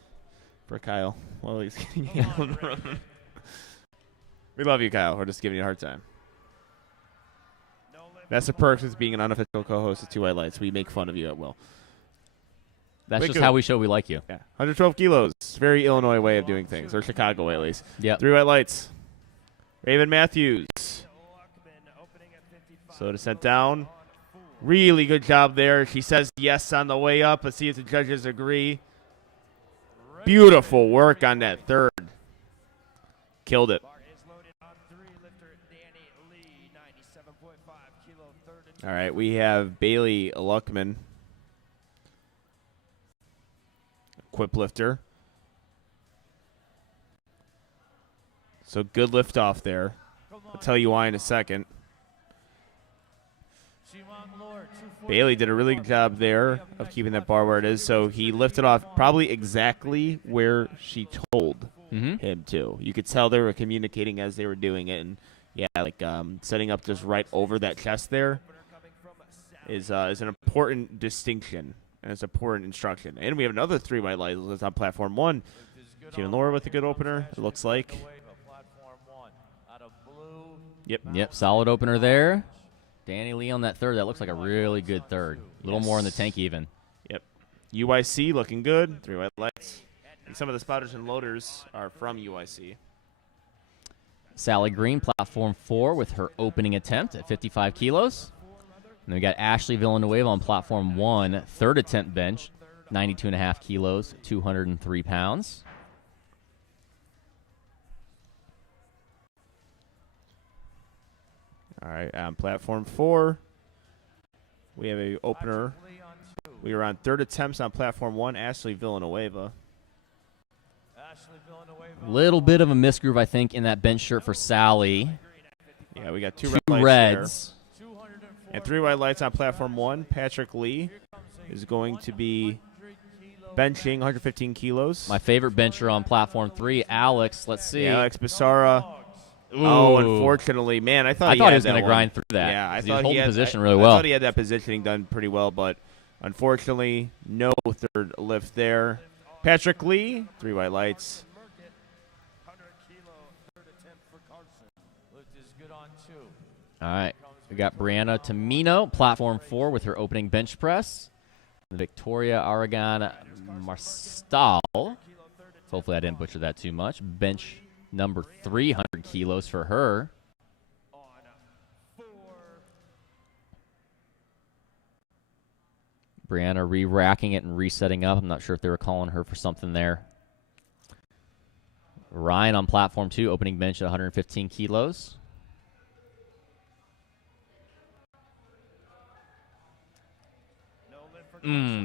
for Kyle while he's getting handled in the room. We love you, Kyle. We're just giving you a hard time. No lift. That's the perks of being an unofficial co-host of 2 White Lights. We make fun of you at will. That's just Kwaku. how we show we like you. Yeah, 112 kilos. Very Illinois way of doing things, or Chicago way at least. Yep. 3 White Lights. Raven Matthews. Luckman opening at 55. So to sent down. Really good job there. She says yes on the way up. Let's see if the judges agree. Beautiful work on that third. Killed it. Bar is loaded on 3. Lifter Danny Lee, 97.5 kilo. Third attempt. All right, we have Bailey Luckman, quip lifter. So good lift off there. I'll tell you why in a second. Simon Lord, 240. Bailey did a really good job there of keeping that bar where it is. So he lifted off probably exactly where she told him to. You could tell they were communicating as they were doing it. And yeah, like setting up just right over that chest there is an important distinction. And it's important instruction. And we have another 3 white lights on platform 1. Jim and Laura with a good opener, it looks like. Platform 1. Out of blue. Yep, solid opener there. Danny Lee on that third. That looks like a really good third. A little more in the tank even. Yep. UIC looking good. 3 white lights. And some of the spotters and loaders are from UIC. Sally Green, platform 4 with her opening attempt at 55 kilos. And then we got Ashley Villanueva on platform 1, third attempt bench, 92.5 kilos, 203 pounds. All right, on platform 4, we have a opener. Lee on 2. We are on third attempts on platform 1, Ashley Villanueva. Ashley Villanueva. Little bit of a misgroove, I think, in that bench shirt for Sally. Yeah, we got 2 Two red lights reds. there. And 3 white lights on platform 1. Patrick Lee is going to be benching 115 kilos. My favorite bencher on platform 3, Alex. Let's see. Alex Bissara. Oh, unfortunately, man, I thought he was going to grind through that. Yeah, I he was thought holding he had position really well. I thought he had that positioning done pretty well, but unfortunately, no third lift there. Patrick Lee, 3 white lights. 100 kilo third attempt for Carson. Lift is good on 2. All right. We got Brianna Tamino, platform 4 with her opening bench press. Victoria Aragon Marstal. Hopefully I didn't butcher that too much. Bench number 300 kilos for her. On 4. Brianna re-racking it and resetting up. I'm not sure if they were calling her for something there. Ryan on platform 2, opening bench at 115 kilos.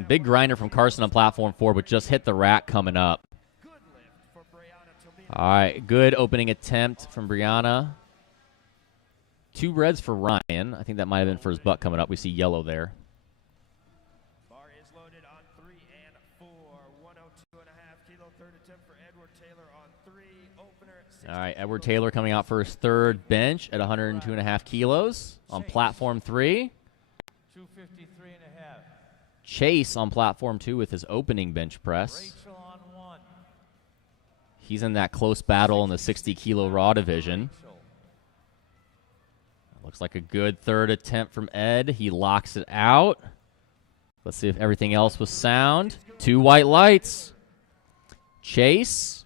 Big grinder from Carson on platform 4, but just hit the rack coming up. Good lift for Brianna Tomino. All right, good opening attempt from Brianna. 2 reds for Ryan. I think that might have been for his butt coming up. We see yellow there. Bar is loaded on 3 and 4. 102.5 kilo third attempt for Edward Taylor on 3. Opener. All right, Edward Taylor coming out for his third bench at 102.5 kilos on platform 3. 253 and a half. Chase on platform 2 with his opening bench press. Rachel on 1. He's in that close battle in the 60-kilo raw division. Looks like a good third attempt from Ed. He locks it out. Let's see if everything else was sound. 2 white lights. Chase.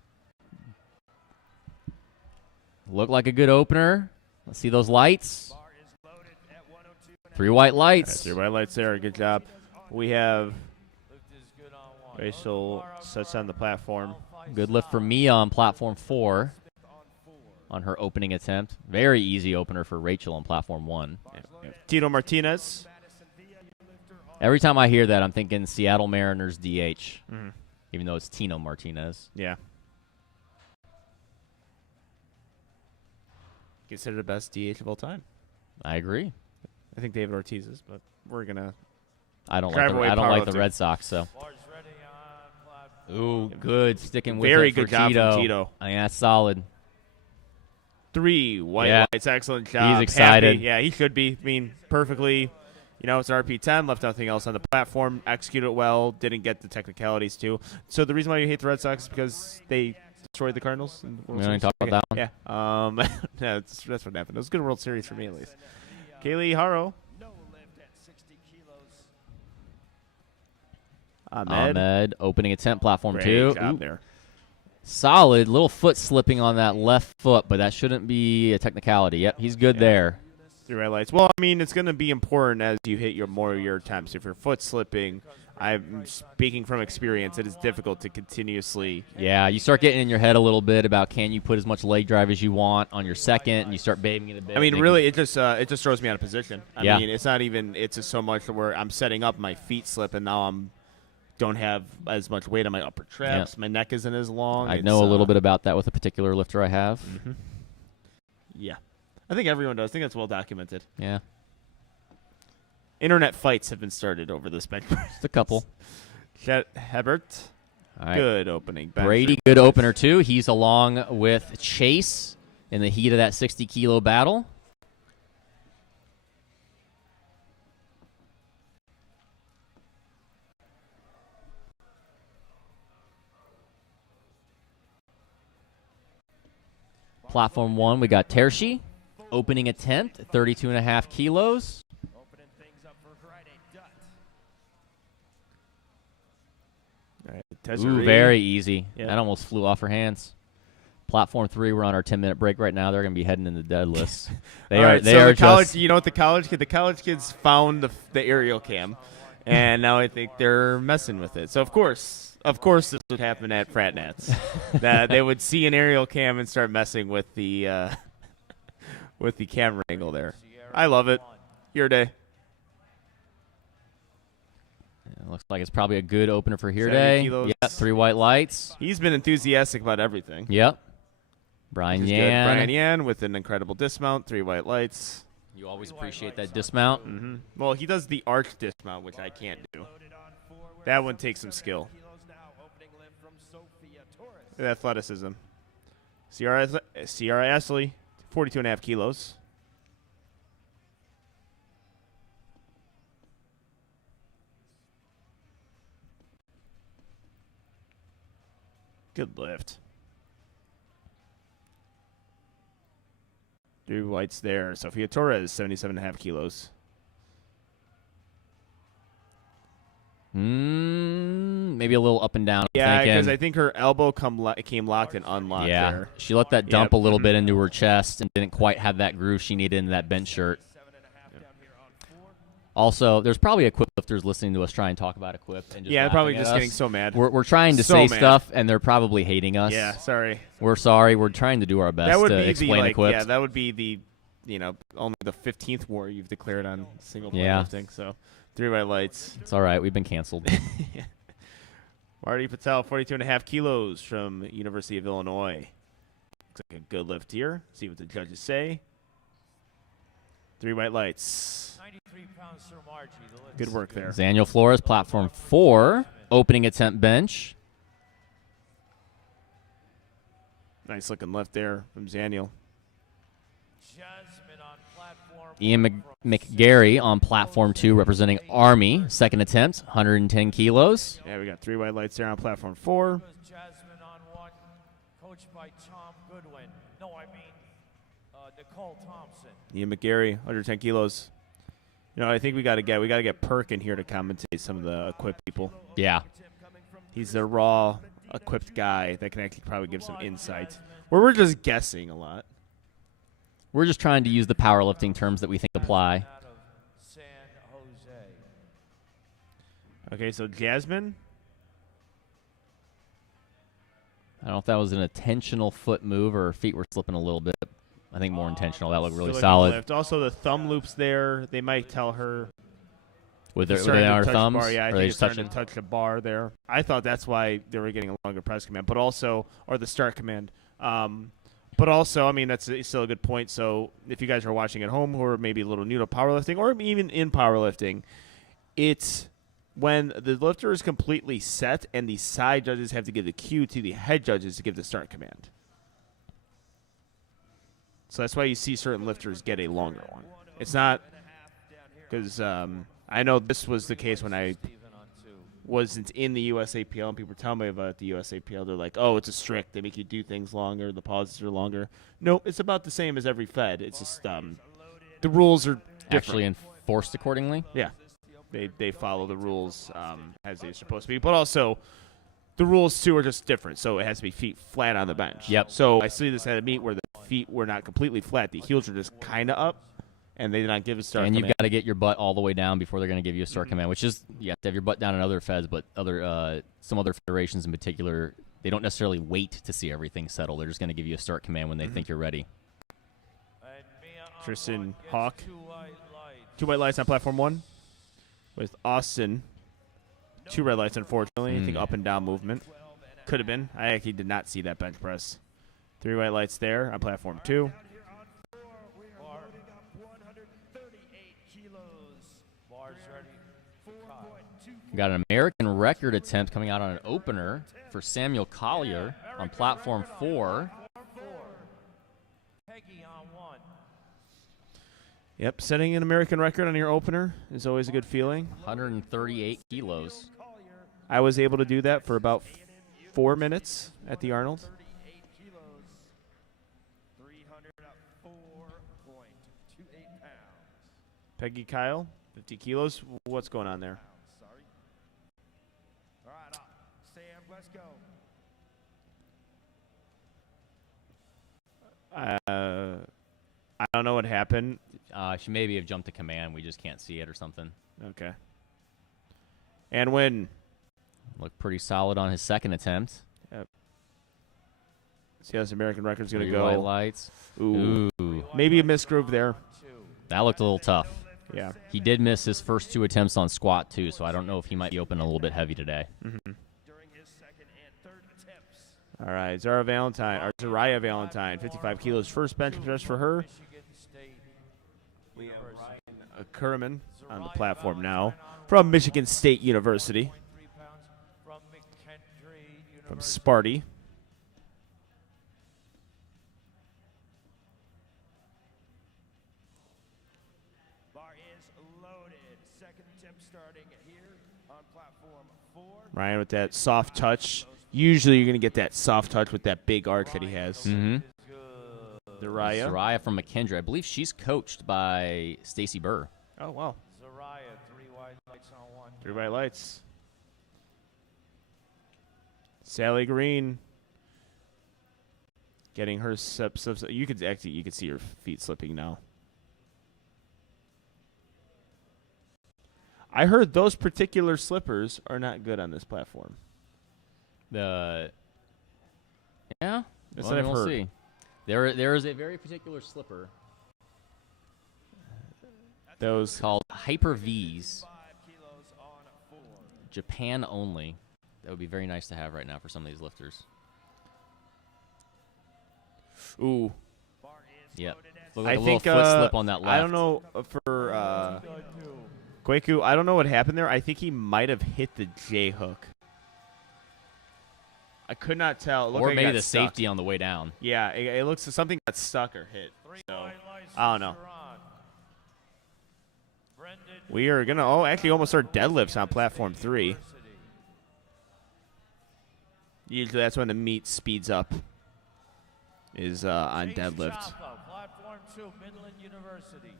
Looked like a good opener. Let's see those lights. Bar is loaded at 102.5. 3 white lights. 3 white lights there. Good job. We have Lift is good on 1. Rachel sets on the platform. Good lift for Mia on platform 4 on her opening attempt. Very easy opener for Rachel on platform 1. Tito Martinez. Every time I hear that, I'm thinking Seattle Mariners DH, even though it's Tino Martinez. Yeah. Considered the best DH of all time. I agree. I think David Ortiz is, but we're going to. I don't Drive away like the powerlifting. Red Sox, so. Bar's ready on platform. Ooh, good. Sticking with Very it for good job Tito. from Tito. I mean, that's solid. 3 white Yeah. lights. Excellent job. He's excited. Happy. Yeah, he should be. I mean, perfectly. You know, it's an RP10. Left nothing else on the platform. Executed it well. Didn't get the technicalities, too. So the reason why you hate the Red Sox is because they destroyed the Cardinals. In the World We don't Series? talk about that one. Yeah. Yeah, that's what happened. It was a good World Series for me, at least. Kaylee Haro. No lift at 60 kilos. Ahmed, opening attempt, platform Great 2. job Ooh, there. solid. Little foot slipping on that left foot, but that shouldn't be a technicality. Yep, he's good there. 3 red lights. Well, I mean, it's going to be important as you hit more of your attempts. If your foot's slipping, I'm speaking from experience, it is difficult to continuously. Yeah, you start getting in your head a little bit about can you put as much leg drive as you want on your second, and you start babying it a bit. I mean, thinking- really, it just throws me out of position. I Yeah. mean, it's not even. It's just so much where I'm setting up, my feet slip, and now don't have as much weight on my upper traps. My neck isn't as long. I know a little bit about that with a particular lifter I have. Yeah, I think everyone does. I think that's well documented. Yeah, Internet fights have been started over this bench press. just a couple. Chet Hebert, All right. good opening. Bench. Brady, good opener too. He's along with Chase in the heat of that 60-kilo battle. Platform 1, we got Tershi. Opening attempt, 32.5 kilos. Opening things up for Friday, Dutt. All right, Ooh, Tessery. very easy. Yeah. That almost flew off her hands. Platform 3, we're on our 10-minute break right now. They're going to be heading into deadlifts. They All are. right, They so are the college. just. You know what the college kids found the aerial cam, and now I think they're messing with it. So of course this would happen at frat nats. That they would see an aerial cam and start messing with the camera angle there. I love it. Your day. It looks like it's probably a good opener for here 70 today. kilos. Yep, 3 white lights. He's been enthusiastic about everything. Yep. Brian Which is good. Yan. Brian Yan with an incredible dismount. 3 white lights. You always appreciate that dismount. Mm-hmm. Well, he does the arch dismount, which I can't do. That one takes some skill. And athleticism. Ciara Astley, 42.5 kilos. Good lift. Drew White's there. Sofia Torres, 77.5 kilos. Maybe a little up and down. Yeah, because I think her elbow came locked and unlocked yeah, there. she let that dump a little bit into her chest and didn't quite have that groove she needed in that bench shirt. Also, there's probably Equip lifters listening to us try and talk about Equip. And just probably laughing just at getting us. so mad. We're trying to So say mad. stuff, and they're probably hating us. Yeah, sorry. We're sorry. We're trying to do our best That would to be explain Equip. Yeah, that would be the, only the 15th war you've declared on single point Yeah. lifting. So, 3 white lights. It's all right. We've been canceled. Marty Patel, 42.5 kilos from University of Illinois. Looks like a good lift here. See what the judges say. 3 white lights. 93 pounds for Margie. The lift Good is work there. Zaniel Flores, platform 4, opening attempt bench. Nice looking lift there from Zaniel. Jasmine on platform Ian McGarry on platform 2, representing Army. Second attempt, 110 kilos. Yeah, we got 3 white lights there on platform 4. was Jasmine on 1, coached by Tom Goodwin. No, I mean Nicole Thompson. Ian McGarry, 110 kilos. I think we got to get Perk in here to commentate some of the equipped people. Yeah. He's the raw equipped guy that can actually probably give some insight. Where we're just guessing a lot. We're just trying to use the powerlifting terms that we think apply. Out of San Jose. Okay, so Jasmine. I don't know if that was an intentional foot move or her feet were slipping a little bit. I think more intentional. That looked really Still a good solid. lift. Also, the thumb loops there. They might tell her. With Starting their to touch thumbs? the bar. Yeah, I or think they it's just starting touching? to touch the bar there. I thought that's why they were getting a longer press command, but also, or the start command. But also, I mean, that's still a good point. So if you guys are watching at home who are maybe a little new to powerlifting or even in powerlifting, it's when the lifter is completely set and the side judges have to give the cue to the head judges to give the start command. So that's why you see certain lifters get a longer one. It's not because I know this was the case when I wasn't in the USAPL and people tell me about the USAPL. They're like, oh, it's a strict. They make you do things longer. The pauses are longer. No, it's about the same as every Fed. It's just the rules are different. Actually enforced accordingly? Yeah. They follow the rules as they're supposed to be. But also, the rules, too, are just different. So it has to be feet flat on the bench. Yep. So I see this at a meet where the feet were not completely flat. The heels are just kind of up, and they did not give a start And you've command. got to get your butt all the way down before they're going to give you a start command, which is you have to have your butt down in other feds, but some other federations in particular, they don't necessarily wait to see everything settle. They're just going to give you a start command when they think you're ready. And Mia on Tristan 1 gets Hawk. 2 white lights. 2 white lights on platform 1 with Austin. 2 red lights, unfortunately. I think up and down movement. Could have been. I actually did not see that bench press. 3 white lights there on platform 2. Bars ready. We got an American record attempt coming out on an opener for Samuel Collier on platform 4. Peggy on 1. Yep, setting an American record on your opener is always a good feeling. 138 kilos. I was able to do that for about 4 minutes at the Arnold. 38 kilos. 304.28 pounds. Peggy Kyle, 50 kilos. What's going on there? Sorry. All right, Sam, let's go. I don't know what happened. She maybe have jumped to command. We just can't see it or something. Okay. And when Looked pretty solid on his second attempt. see how this American record's going to 3 white go. lights. Ooh. Ooh. Maybe a misgroove there. That looked a little tough. Yeah. He did miss his first 2 attempts on squat, too, so I don't know if he might be open a little bit heavy today. During his second and third attempts. All right, Zariah Valentine, 55 kilos. First bench press for her. Michigan State. University. Kerman on the platform now from Michigan State University, 3 pounds from McKendree from University. Sparty. Bar is loaded. Second attempt starting here on platform 4. Ryan with that soft touch. Usually you're going to get that soft touch with that big arch that he has. Mm-hmm. Zariah. Zariah from McKendree. I believe she's coached by Stacy Burr. Oh, wow. Zariah, 3 wide lights on 1. 3 white lights. Sally Green getting her steps. You could see her feet slipping now. I heard those particular slippers are not good on this platform. Yeah. That's Well, what I've we'll heard. see. There is a very particular slipper Those called Hyper V's, 5 kilos on 4. Japan only. That would be very nice to have right now for some of these lifters. ooh. Bar is Yep. loaded at Look like I a little think foot slip on that left. I don't know for Kweku. I don't know what happened there. I think he might have hit the J hook. I could not tell. It looked Or like it maybe got the stuck. safety on the way down. Yeah, it looks something got stuck or hit. 3 So wide lights I don't for know. Sharon. Brendan We are gonna actually almost start deadlifts on platform 3. University. Usually that's when the meet speeds up. Is on Chase deadlift. Chapa, platform 2, Midland University.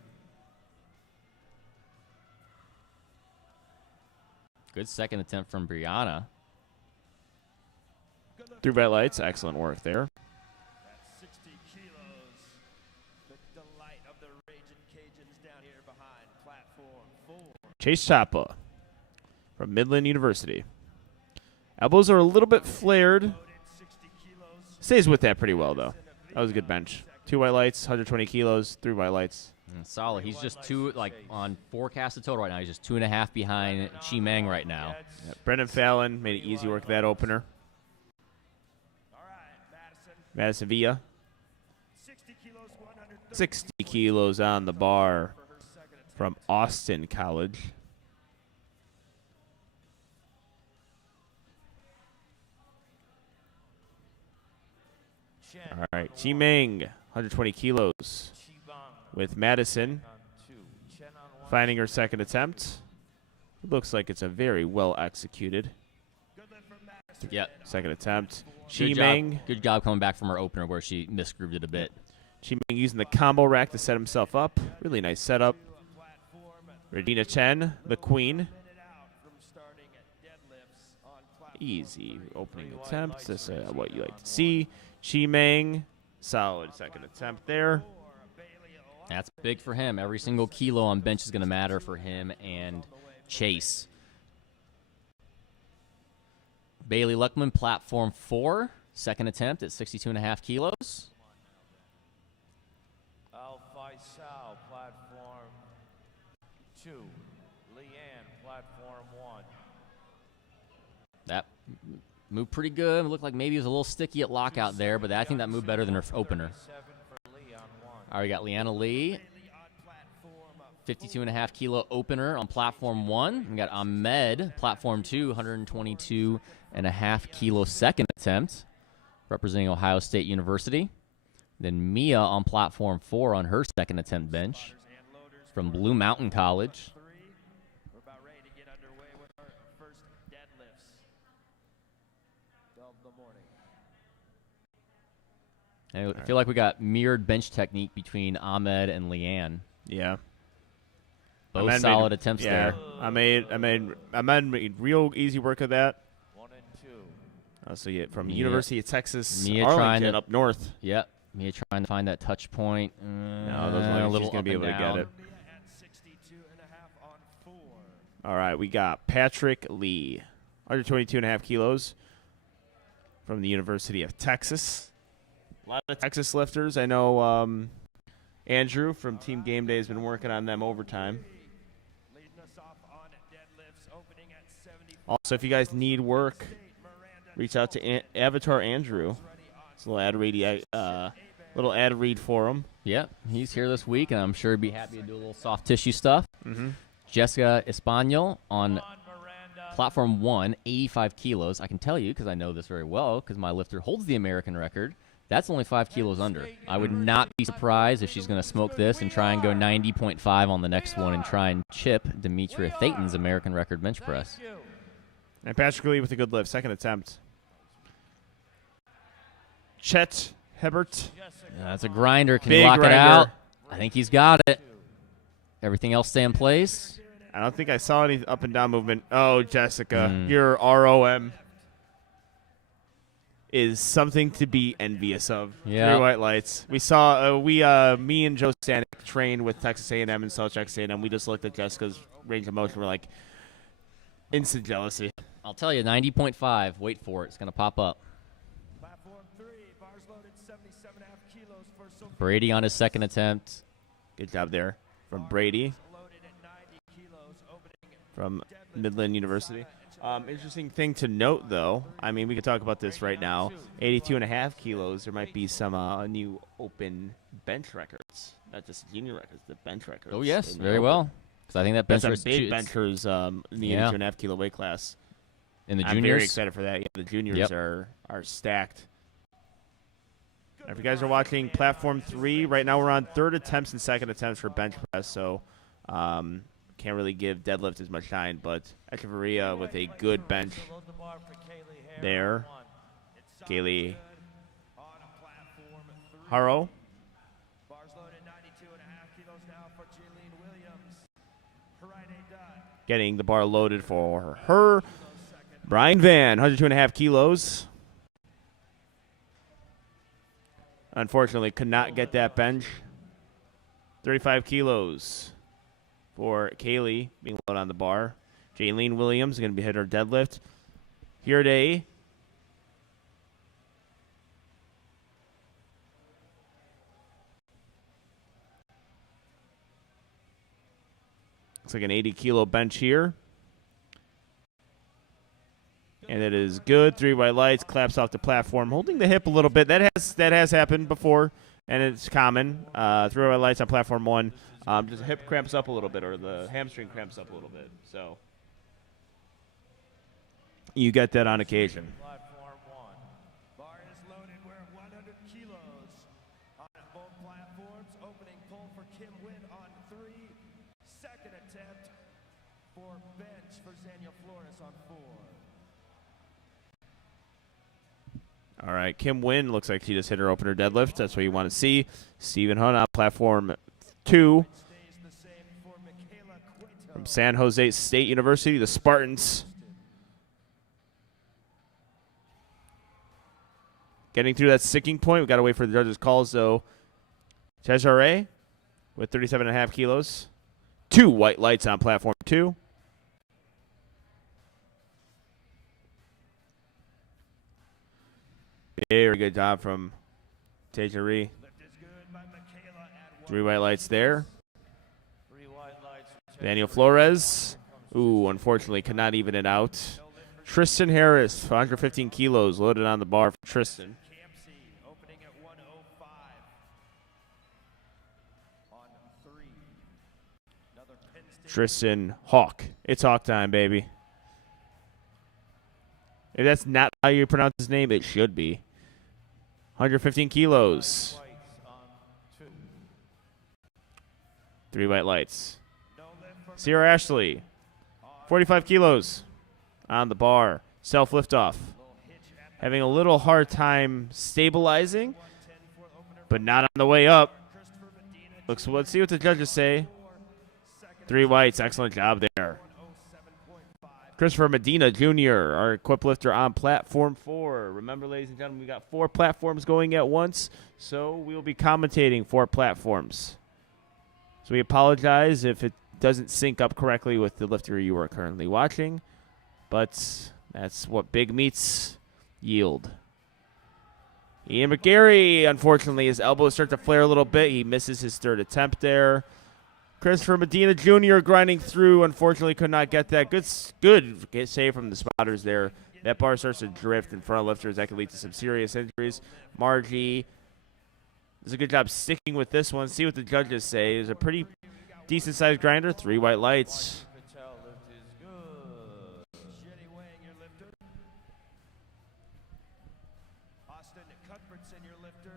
Good second attempt from Brianna. 3 white lights. Excellent work there. That's 60 kilos. The delight of the Raging Cajuns down here behind platform 4. Chase Chapa from Midland University. Elbows are a little bit flared. Loaded 60 kilos. Stays with that pretty well, though. That was a good bench. 2 white lights, 120 kilos, 3 white lights. Solid. He's just on forecasted total right now. He's just 2.5 behind Chi Meng right now. Brendan Fallon made it easy work that opener. All right, Madison. Madison Villa, 60 kilos, 130 60 kilos on the bar for her second attempt. from Austin College. Chen All right, Chi Meng, 120 kilos Chibang with Madison on 2. Chen on 1. finding her second attempt. Looks like it's a very well executed Good lift from Madison. Yep. second attempt. Chi Good Meng, job. Good job coming back from her opener where she misgrooved it a bit. Chi Meng using the combo rack to set himself up. Really nice setup. Platform Regina Chen, the queen. minute out from starting at deadlifts on platform. Easy opening attempt. That's what you like to see. Chi Meng, solid second attempt there. That's big for him. Every single kilo on bench is going to matter for him and Chase. Bailey Luckman, platform 4, second attempt at 62.5 kilos. Al Faisal, platform 2. Leanne, platform 1. That moved pretty good. It looked like maybe it was a little sticky at lockout there, but I think that moved better than her opener. 7 for Lee on 1. All right, we got Leanna Lee, 52.5 kilo opener on platform 1. We got Ahmed, platform 2, 122.5 kilo second attempt, representing Ohio State University. Then Mia on platform 4 on her second attempt bench from Blue Mountain College. We're about ready to get underway with our first deadlifts of the morning. And I feel like we got mirrored bench technique between Ahmed and Leanne. Yeah. Both Ahmed solid made- attempts yeah, there. Ahmed made real easy work of that. 1 and 2. So yeah, from Mia- University of Texas, Mia trying Arlington to- up north. Yep. Mia trying to find that touch point. No, those a legs, little she's gonna up be and able to down. get it. Mia at 62.5 on 4. All right, we got Patrick Lee, 122.5 kilos from the University of Texas. A lot of Texas lifters. I know Andrew from Team Game Day has been working on them overtime. Leading us off on deadlifts, opening at 70. Also, if you guys need work, Miranda reach out to Avatar Andrew. It's a little ad read for him. Yep, he's here this week, and I'm sure he'd be happy to do a little soft tissue stuff. Jessica Espanol on platform 1, 85 kilos. I can tell you, because I know this very well, because my lifter holds the American record. That's only 5 kilos under. I would not be surprised if she's going to smoke this and try and go 90.5 on the next one and try and chip Demetria Thayton's American record bench press. And Patrick Lee with a good lift. Second attempt. Chet Hebert. That's a grinder. Can Big you lock grinder. it out? I think he's got it. Everything else stay in place. I don't think I saw any up and down movement. Oh, Jessica, your ROM is something to be envious of. Yeah. 3 white lights. We saw, me and Joe Stanek trained with Texas A&M and South Texas A&M. We just looked at Jessica's range of motion. We're like, instant jealousy. I'll tell you, 90.5. Wait for it. It's going to pop up. Platform 3, bars loaded 77.5 kilos for Sophia. Brady on his second attempt. Good job there from Brady Loaded at 90 kilos, opening from Midland University. Interesting thing to note, though, I mean, we could talk about this right now. 82.5 kilos, there might be some new open bench records. Not just junior records, the bench records. Oh, yes, in the very open. well. Because I think that bench That's press some big benchers in the Yeah. 82.5 kilo weight class. in the I'm very juniors. excited for that. Yeah, the juniors Yep. are stacked. If you guys are watching Platform 3, right now we're on third attempts and second attempts for bench press, so can't really give deadlift as much time, but Echeverria with a good bench there. Kaylee Haro bars loaded 92.5 kilos now for Jaylene Williams. Friday dot. getting the bar loaded for her. Brian Van, 102.5 kilos. Unfortunately, could not get that bench. 35 kilos for Kaylee being loaded on the bar. Jaylene Williams is going to be hitting her deadlift. Here today. Looks like an 80-kilo bench here. And it is good. 3 white lights, claps off the platform, holding the hip a little bit. That has happened before, and it's common. 3 white lights on platform 1. Just the hip cramps up a little bit, or the hamstring cramps up a little bit. So you get that on occasion. Platform 1. Bar is loaded. We're at 100 kilos on both platforms. Opening pull for Kim Wynn on 3. Second attempt for bench for Zania Flores on 4. All right, Kim Wynn looks like she just hit her opener deadlift. That's what you want to see. Stephen Hunt on platform 2 Stays the same for Michaela Cueto. from San Jose State University, the Spartans. Getting through that sticking point. We've got to wait for the judges' calls, though. Cesare with 37.5 kilos. 2 white lights on platform 2. Very good job from Tejari. Lift is good by Michaela at 3 white lights there. 3 white lights. Daniel Flores. Ooh, unfortunately, could not even it out. Tristan Harris, 115 kilos, loaded on the bar for Tristan. Campsey opening at 105 on 3. Another pin stick. Tristan Hawk. It's Hawk time, baby. If that's not how you pronounce his name, it should be. 115 kilos. Whites on 2. 3 white lights. No lift for Sierra Ashley, 45 kilos on the bar. Self liftoff. Having a little hard time stabilizing, but not on the way up. Let's see what the judges say. 3 whites, excellent job there. Christopher Medina Jr., our equip lifter on platform 4. Remember, ladies and gentlemen, we got 4 platforms going at once, so we will be commentating 4 platforms. So we apologize if it doesn't sync up correctly with the lifter you are currently watching, but that's what big meets yield. Ian McGarry, unfortunately, his elbows start to flare a little bit. He misses his 3rd attempt there. Christopher Medina Jr. grinding through. Unfortunately, could not get that. Good save from the spotters there. That bar starts to drift in front of lifters. That could lead to some serious injuries. Margie does a good job sticking with this one. See what the judges say. It's a pretty decent-sized grinder. 3 white lights. Patel lift is good. Jenny weighing your lifter. Austin Cuthbertson, your lifter.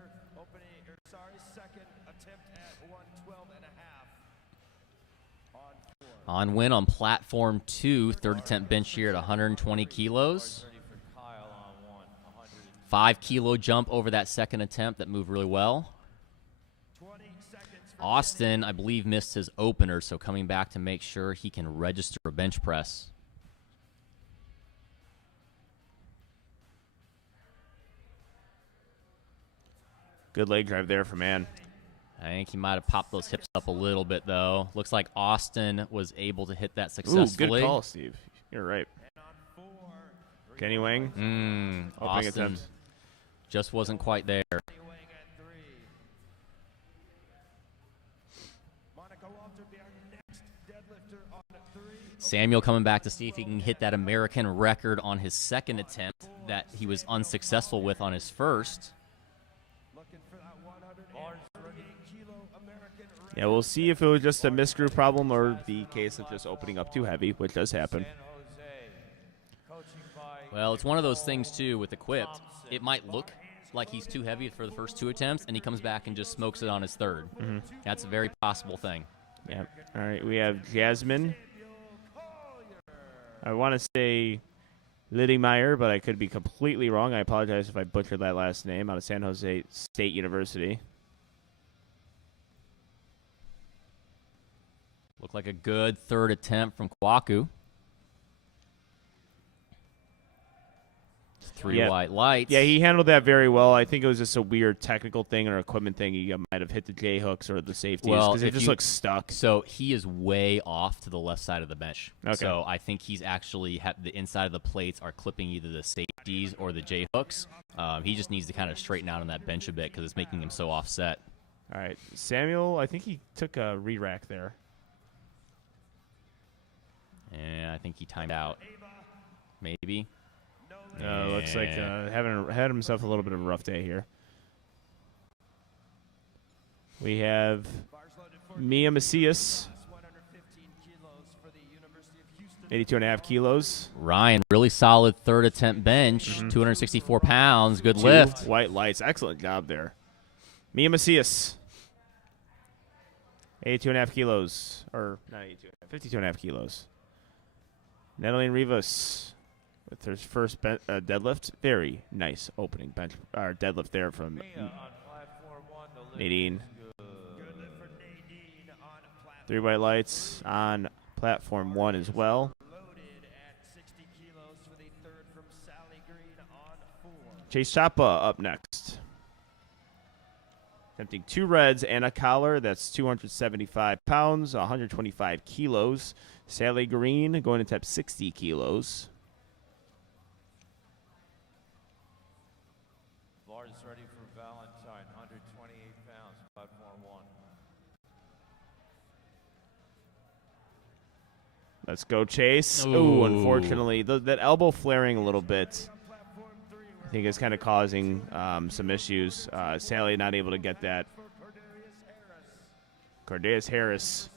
Second attempt at 112 and a half. On win on platform 2, third attempt bench here at 120 kilos. Ready for Kyle on 100. 5 kilo jump over that second attempt that moved really well. 20 seconds for Austin, I believe, missed his opener, so coming back to make sure he can register a bench press. Good leg drive there for man. I think he might have popped those hips up a little bit, though. Looks like Austin was able to hit that successfully. Ooh, good call, Steve. You're right. Kenny Wang. Opening Austin attempt. just wasn't quite there. weighing at 3. Monica Walter be our next deadlifter on 3. Samuel coming back to see if he can hit that American record on his second attempt that he was unsuccessful with on his first. Looking for that 138-kilo American record. Yeah, we'll see if it was just a miscrew problem or the case of just opening up too heavy, which does happen. San Jose. Coaching by Well, it's one of those things, too, with equipped. It might look like he's too heavy for the first 2 attempts, and he comes back and just smokes it on his third. That's a very possible thing. Yeah. All right, we have Jasmine. I want to say Liddymeyer, but I could be completely wrong. I apologize if I butchered that last name. Out of San Jose State University. Looked like a good third attempt from Kwaku. 3 Yeah. white lights. Yeah, he handled that very well. I think it was just a weird technical thing or equipment thing. He might have hit the J hooks or the safeties Well, because it if just you- looks stuck. So he is way off to the left side of the bench. Okay. So I think he's actually the inside of the plates are clipping either the safeties or the J hooks. He just needs to kind of straighten out on that bench a bit because it's making him so offset. All right, Samuel, I think he took a re-rack there. And I think he timed out. Maybe. Looks like had himself a little bit of a rough day here. We have Mia Macias, 115 kilos for the University of Houston. 82.5 kilos. Ryan, really solid third attempt bench, 264 pounds, good lift. 2 white lights. Excellent job there. Mia Macias, 82.5 kilos. Or not 82, 52.5 kilos. Natalie Rivas with her first deadlift. Very nice opening bench or deadlift there from Mia on platform 1. The lift Nadine. is good. Good lift for Nadine on platform. 3 white lights on platform 1 as well. Loaded at 60 kilos for the third from Sally Green on 4. Chase Chapa up next. Attempting 2 reds and a collar. That's 275 pounds, 125 kilos. Sally Green going to attempt 60 kilos. Bars ready for Valentine. 128 pounds. Platform 1. Let's go, Chase. Ooh. Ooh, unfortunately, that elbow flaring a little bit, I think is kind of causing some issues. Sally not able to get that. Cordeas Harris.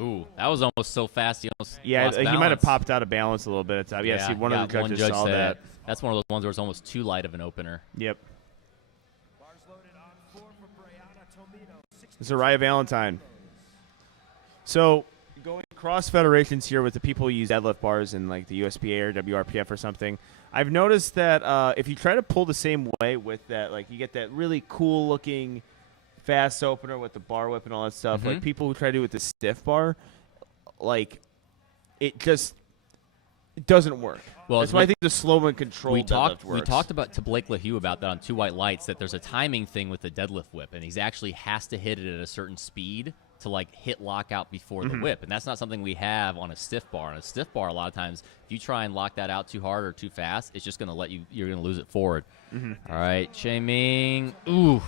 Ooh, that was almost so fast. He almost Yeah, lost he might have balance. popped out of balance a little bit at the top. Yeah, see, one of the judges judge saw said that. That's one of those ones where it's almost too light of an opener. Yep. Bars loaded on 4 for Brianna Tomino. 60 It's Araya Valentine. So, going across federations here with the people who use deadlift bars in like the USPA or WRPF or something, I've noticed that if you try to pull the same way with that, like you get that really cool looking fast opener with the bar whip and all that stuff. Like people who try to do it with the stiff bar, like it doesn't work. Well, that's why I think the slow and controlled We deadlift works. talked about to Blake LaHue about that on 2 white lights, that there's a timing thing with the deadlift whip, and he's actually has to hit it at a certain speed to like hit lockout before the whip, and that's not something we have on a stiff bar. On a stiff bar, a lot of times if you try and lock that out too hard or too fast, it's just going to you're going to lose it forward. All right, Ming. Ooh.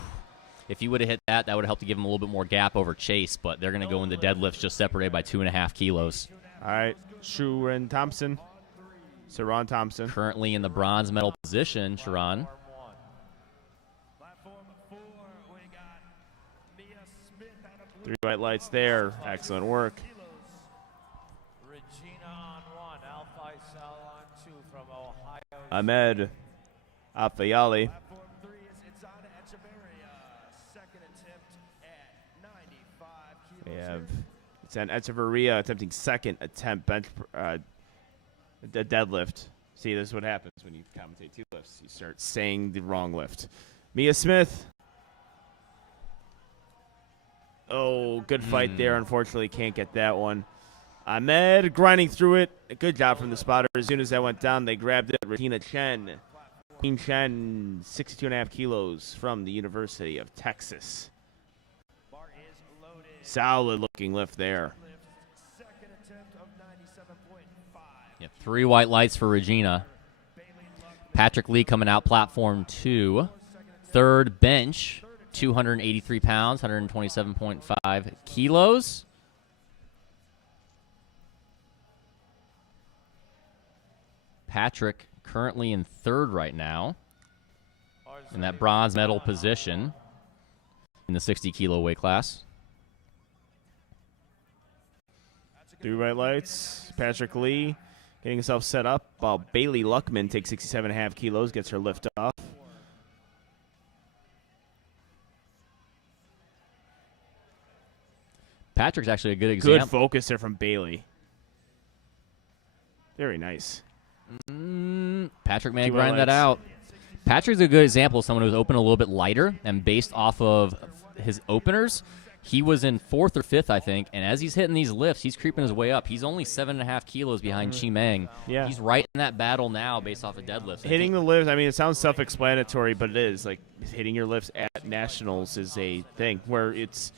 If you would have hit that, that would have helped to give him a little bit more gap over Chase, but they're going to go into deadlifts just separated by 2.5 kilos. All right, Sharon Thompson. Saran Thompson. Currently in the bronze medal position, Sharon. Platform 4 with 3 white lights there. Excellent work. Regina on 1, Al Faisal on 2 from Ohio. Ahmed Afayali. Platform 3 is Itzana Echeverria. Second attempt at 95 kilos. We have it's an Echeverria attempting second attempt bench deadlift. See, this is what happens when you commentate 2 lifts. You start saying the wrong lift. Mia Smith. Oh, good fight there. Unfortunately, can't get that one. Ahmed grinding through it. A good job from the spotter. As soon as that went down, they grabbed it. Regina Chen. King Chen, 62.5 kilos from the University of Texas. Bar is loaded. Solid looking lift there. Second attempt of 97.5. Yep, 3 white lights for Regina. Patrick Lee coming out platform 2. Third bench, 283 pounds, 127.5 kilos. Patrick currently in third right now in that bronze medal position in the 60 kilo weight class. 3 white lights. Patrick Lee getting himself set up while Bailey Luckman takes 67.5 kilos, gets her lift off. Patrick's actually a good example. Good focus there from Bailey. Very nice. Patrick may 2 white grind that lights. out. Patrick's a good example of someone who's open a little bit lighter, and based off of his openers, he was in 4th or 5th, I think, and as he's hitting these lifts, he's creeping his way up. He's only 7.5 kilos behind Chi Meng. Yeah. He's right in that battle now based off of deadlifts. Hitting the lifts, I mean, it sounds self-explanatory, but it is. Like, hitting your lifts at nationals is a thing where it's,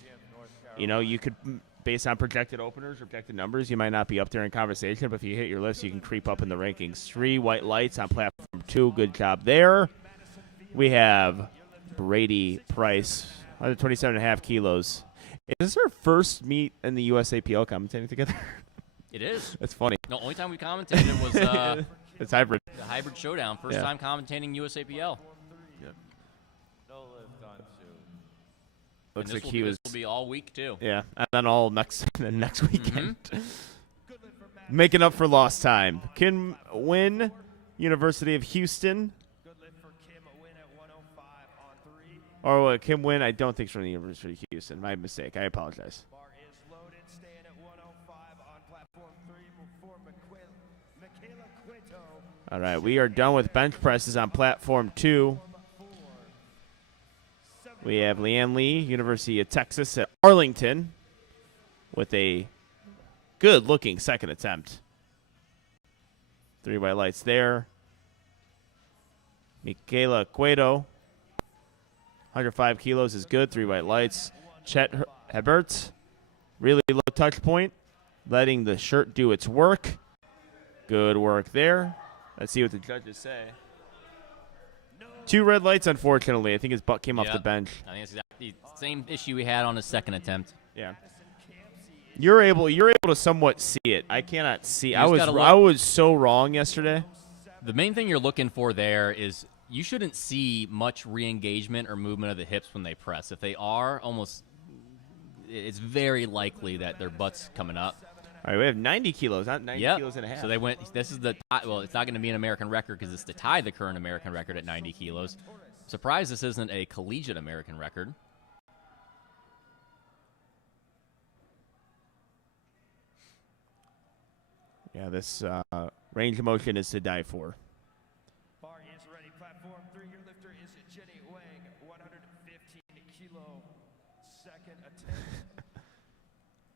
you know, you could, based on projected openers or projected numbers, you might not be up there in conversation, but if you hit your lifts, you can creep up in the rankings. 3 white lights on platform 2. Good job there. We have Brady Price, 127.5 kilos. Is this our first meet in the USAPL commentating together? It is. That's funny. The only time we commentated was It's hybrid. the hybrid showdown. First Yeah. time commentating USAPL. No lift on 2. Looks And like this he will, was. this will be all week too. Yeah, and then all next weekend. Making up for lost time. Kim Wynn, University of Houston. Good lift for Kim Win at 105 on 3. Or Kim Wynn, I don't think she's from the University of Houston. My mistake. I apologize. Bar is loaded, staying at 105 on platform 3 for Michaela Cueto. All right, we are done with bench presses on platform 2. We have Leanne Lee, University of Texas at Arlington, with a good-looking second attempt. 3 white lights there. Michaela Cueto, 105 kilos is good. 3 white lights. Chet Hebert, really low touch point, letting the shirt do its work. Good work there. Let's see what the judges say. 2 red lights, unfortunately. I think his butt came off the Yep. bench. I think it's exactly the same issue we had on his second attempt. Yeah. You're able to somewhat see it. I cannot see. I just was gotta look. I was so wrong yesterday. The main thing you're looking for there is you shouldn't see much re-engagement or movement of the hips when they press. If they are, it's very likely that their butt's coming up. All right, we have 90 kilos, not 90 Yep. kilos and a half. So they went. This is the well. It's not going to be an American record because it's to tie the current American record at 90 kilos. Surprised this isn't a collegiate American record. Yeah, this range of motion is to die for. Bar is ready. Platform 3. Your lifter is Jenny Wang, 115 kilo. Second attempt.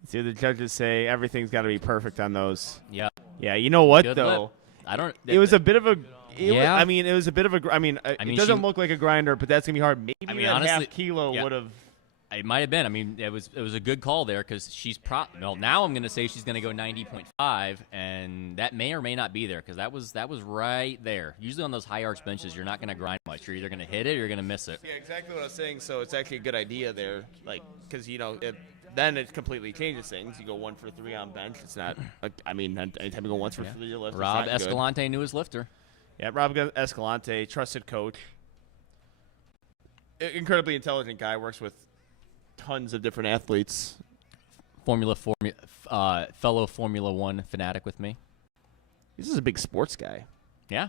See what the judges say. Everything's got to be perfect on those. Yeah. Yeah, you know what Good though? lip. I don't. It was a bit of a. Yeah. It was a bit of a. It mean, doesn't she- look like a grinder, but that's gonna be hard. Maybe I mean, that honestly, half kilo yeah. would have. It might have been. I mean, it was a good call there because she's now I'm going to say she's going to go 90.5, and that may or may not be there because that was right there. Usually on those high arch benches, you're not going to grind much. You're either going to hit it or you're going to miss it. Yeah, exactly what I was saying. So it's actually a good idea there, like because then it completely changes things. You go 1 for 3 on bench. It's not. Anytime you go 1 for 3, your lift. Rob it's not good. Escalante knew his lifter. Yeah, Rob Escalante, trusted coach, incredibly intelligent guy. Works with tons of different athletes fellow Formula One fanatic with me. This is a big sports guy. Yeah.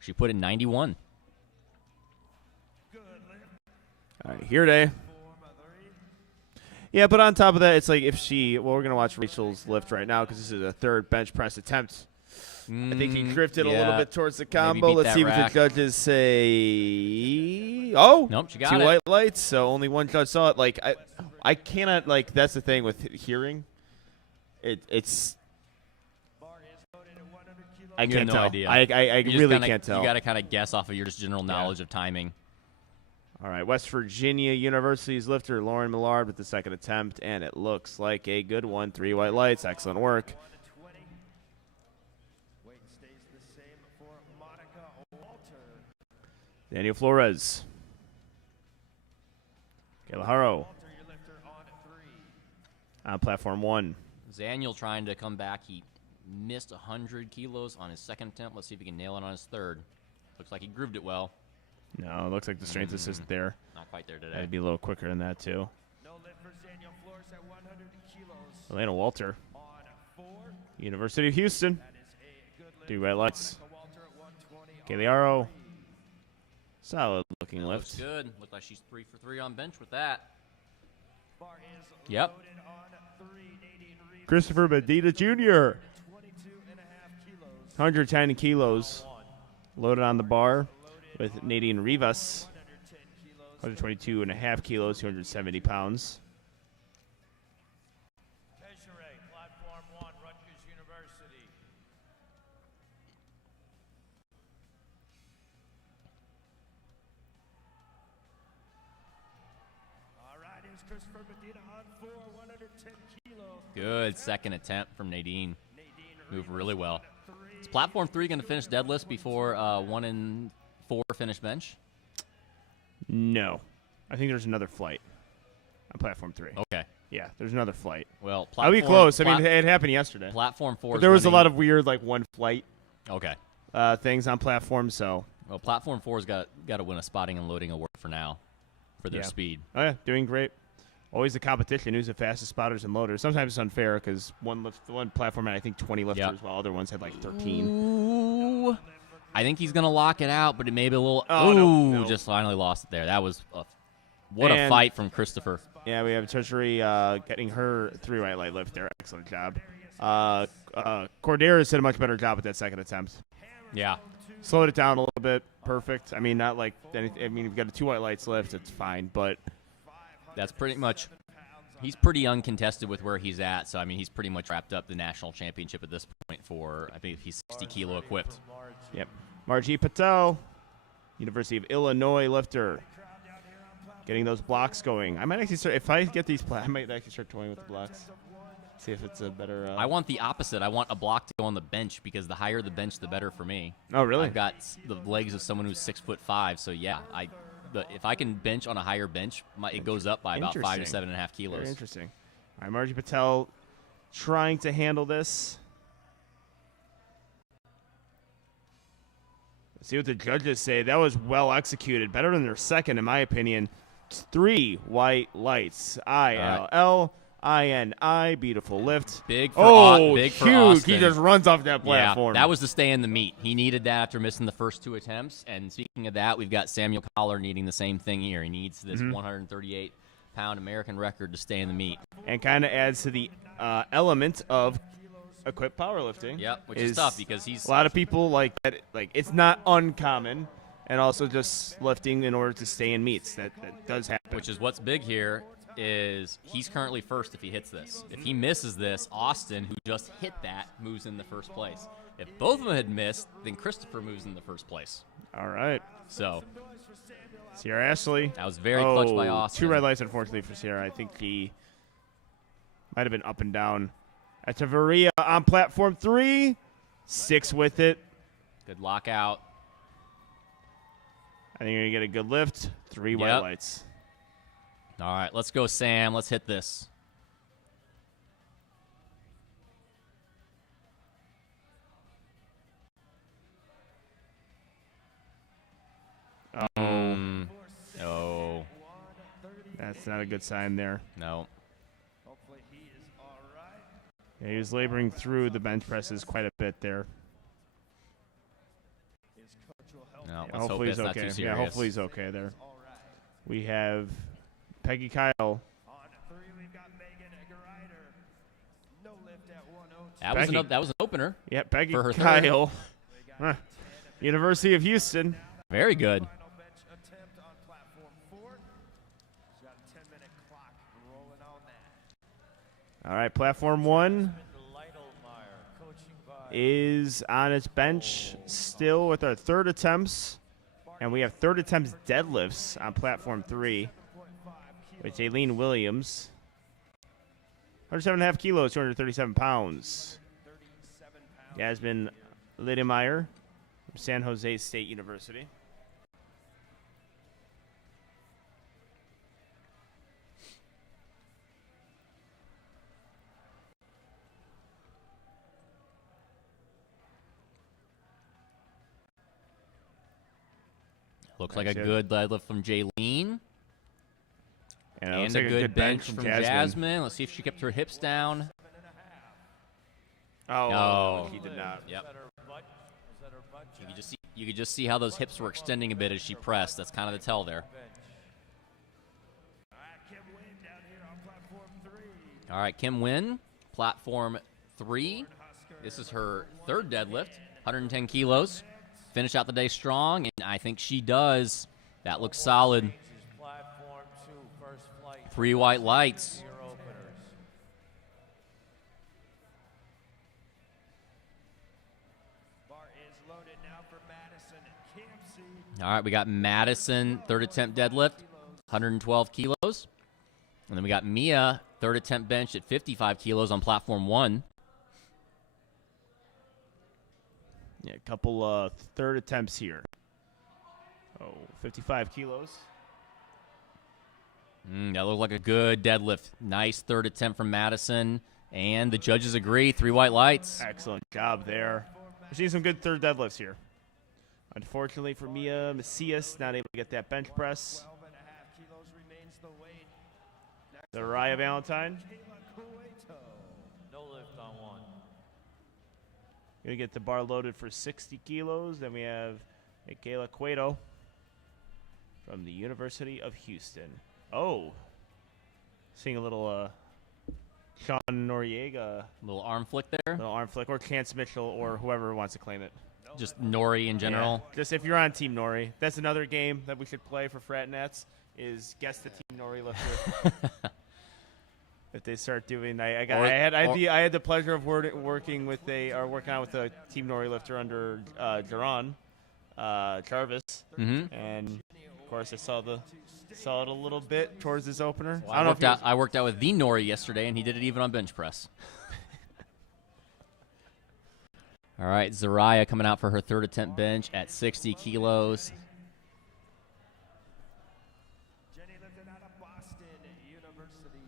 She put in 91. All right, here today. Yeah, but on top of that, it's like if she. Well, we're gonna watch Rachel's lift right now because this is a third bench press attempt. I think he drifted a little bit towards the combo. beat Let's that see rack. what the judges say. Oh, Nope, she got two it. white lights, so only one judge saw it. Like I cannot like. That's the thing with hearing. It's. I You have can't no tell. idea. I You just really kinda- can't tell. You got to kind of guess off of your just general knowledge of timing. All right, West Virginia University's lifter Lauren Millard with the second attempt, and it looks like a good one. 3 white lights, excellent work. Weight stays the same for Monica Walter. Daniel Flores. Kayla Haro Walter, your lifter on 3. on platform 1. Zaniel trying to come back. He missed 100 kilos on his second attempt. Let's see if he can nail it on his third. Looks like he grooved it well. No, it looks like the strength isn't there. Not quite there today. I'd be a little quicker than that, too. No lift for Daniel Flores at 100 kilos Elena Walter, on 4. University of Houston. That is a good lift. 3 white lights. Monica Walter at 120 on Kayla Haro. Solid looking Looks lift. good. Looks like she's 3 for 3 on bench with that. Bar is Yep. loaded on 3. Nadine Reed, Christopher Medina Jr. 22.5 kilos. 110 kilos. Loaded on the bar with Nadine Rivas. 110 kilos. 122.5 kilos, 270 pounds. Peshere, platform 1, Rutgers University. All right, here's Christopher Medina on 4, 110 kilos. Good second attempt from Nadine. Nadine Moved Reed really well. on 3. Is platform 3 going to finish deadlifts before 1 and 4 finish bench? No. I think there's another flight on platform 3. Okay. Yeah, there's another flight. Well, I'll be close. I mean, it happened yesterday. platform 4 But is there was a running- lot of weird, like, one flight Okay. things on platforms, so. Well, platform 4's got to win a spotting and loading award for now for their Yeah. speed. Oh, yeah, doing great. Always the competition. Who's the fastest spotters and loaders? Sometimes it's unfair because one platform had, I think, 20 lifters, Yep. while other ones had, like, 13. Ooh. I think he's going to lock it out, but it may be a little. Oh, no. Just finally lost it there. That was what a And- fight from Christopher. Yeah, we have Treasury getting her 3 white light lift there. Excellent job. Corderas did a much better job with that second attempt. Yeah. Slowed it down a little bit. Perfect. I mean, not like anything. I mean, if you've got a 2 white lights lift, it's fine. But That's pretty much. He's pretty uncontested with where he's at, so I mean, he's pretty much wrapped up the national championship at this point. For I think he's 60 kilo equipped. yep. Margie Patel, University of Illinois lifter, getting those blocks going. I might actually start if I get these. I might actually start toying with the blocks. See if it's a better. I want the opposite. I want a block to go on the bench because the higher the bench, the better for me. Oh, really? I've got the legs of someone who's 6'5", so yeah, if I can bench on a higher bench, it goes up by about 5 to Interesting. 7.5 Very kilos. interesting. All right, Margie Patel trying to handle this. Let's see what the judges say. That was well executed. Better than their second, in my opinion. 3 white lights. ILLINI. Beautiful lift. Big for huge. Austin. He just runs off that Yeah, platform. that was to stay in the meet. He needed that after missing the first 2 attempts. And speaking of that, we've got Samuel Collar needing the same thing here. He needs this 138-pound American record to stay in the meet. and kind of adds to the element of equipped powerlifting. Yep, which is tough because he's a lot of people like that. Like it's not uncommon, and also just lifting in order to stay in meets. That does happen. which is what's big here is he's currently first if he hits this. If he misses this, Austin, who just hit that, moves in the first place. If both of them had missed, then Christopher moves in the first place. All right, So Sierra Ashley. that was very clutch by Austin. 2 red lights, unfortunately for Sierra. I think he might have been up and down. Echeverria on platform 3, 6 with it. Good lockout. I think you're gonna get a good lift. 3 white Yep. lights. All right, let's go, Sam. Let's hit this. Oh, Oh, that's not a good sign there. no. Hopefully he is all right. Yeah, he was laboring through the bench presses quite a bit there. His coach will help No, him. let's hope Hopefully it's he's not okay. too Yeah, serious. hopefully he's okay there. All right. We have Peggy Kyle. On 3, we've got Megan Greider. No lift at 102. That was an opener. Yeah, Peggy For her third. Kyle. Huh. University of Houston. Very good. Final bench attempt on platform 4. She's got a 10-minute clock rolling on that. All right, platform 1 Lytlemeyer, coaching by is on its bench still with our third attempts. And we have third attempts deadlifts on platform 3 with Jaylene Williams. 107.5 kilos, 237 pounds. Yasmin Lytlemeyer from San Jose State University. Looks like a Nice hit. good deadlift from Jaylene. And, it looks And like a good bench from Jasmine. Jasmine. Let's see if she kept her hips down. Oh, No. he did not. Yep. Is that her butt? Is that her butt? You could just see how those hips were extending a bit as she pressed. That's kind of the tell there. All right, Kim Wynn down here on platform 3. All right, Kim Wynn, platform 3. This is her third deadlift, 110 kilos. Finish out the day strong, and I think she does. That looks solid. This is platform 2, first flight. 3 white lights. Your openers. Bar is loaded now for Madison Campsey. All right, we got Madison, third attempt deadlift, 112 kilos. And then we got Mia, third attempt bench at 55 kilos on platform 1. Yeah, a couple third attempts here. Oh, 55 kilos. That looked like a good deadlift. Nice third attempt from Madison. And the judges agree, 3 white lights. Excellent job there. We're seeing some good third deadlifts here. Unfortunately for Mia Macias, not able to get that bench press. 12.5 kilos remains the weight. Soraya Valentine Kayla Cueto. No lift on 1. gonna get the bar loaded for 60 kilos. Then we have Michaela Cueto from the University of Houston. Oh, seeing a little Sean Noriega Little arm flick there. little arm flick, or Chance Mitchell, or whoever wants to claim it. Just Nori in general. Yeah, just if you're on Team Nori, that's another game that we should play for Frat Nets. Is guess the Team Nori lifter. If they start doing, I had the pleasure of working with working out with a Team Nori lifter under Jaron Jarvis, and of course I saw it a little bit towards his opener. Well, I worked out with the Nori yesterday, and he did it even on bench press. All right, Zaraya coming out for her third attempt bench at 60 kilos. Jenny lifted out of Boston University.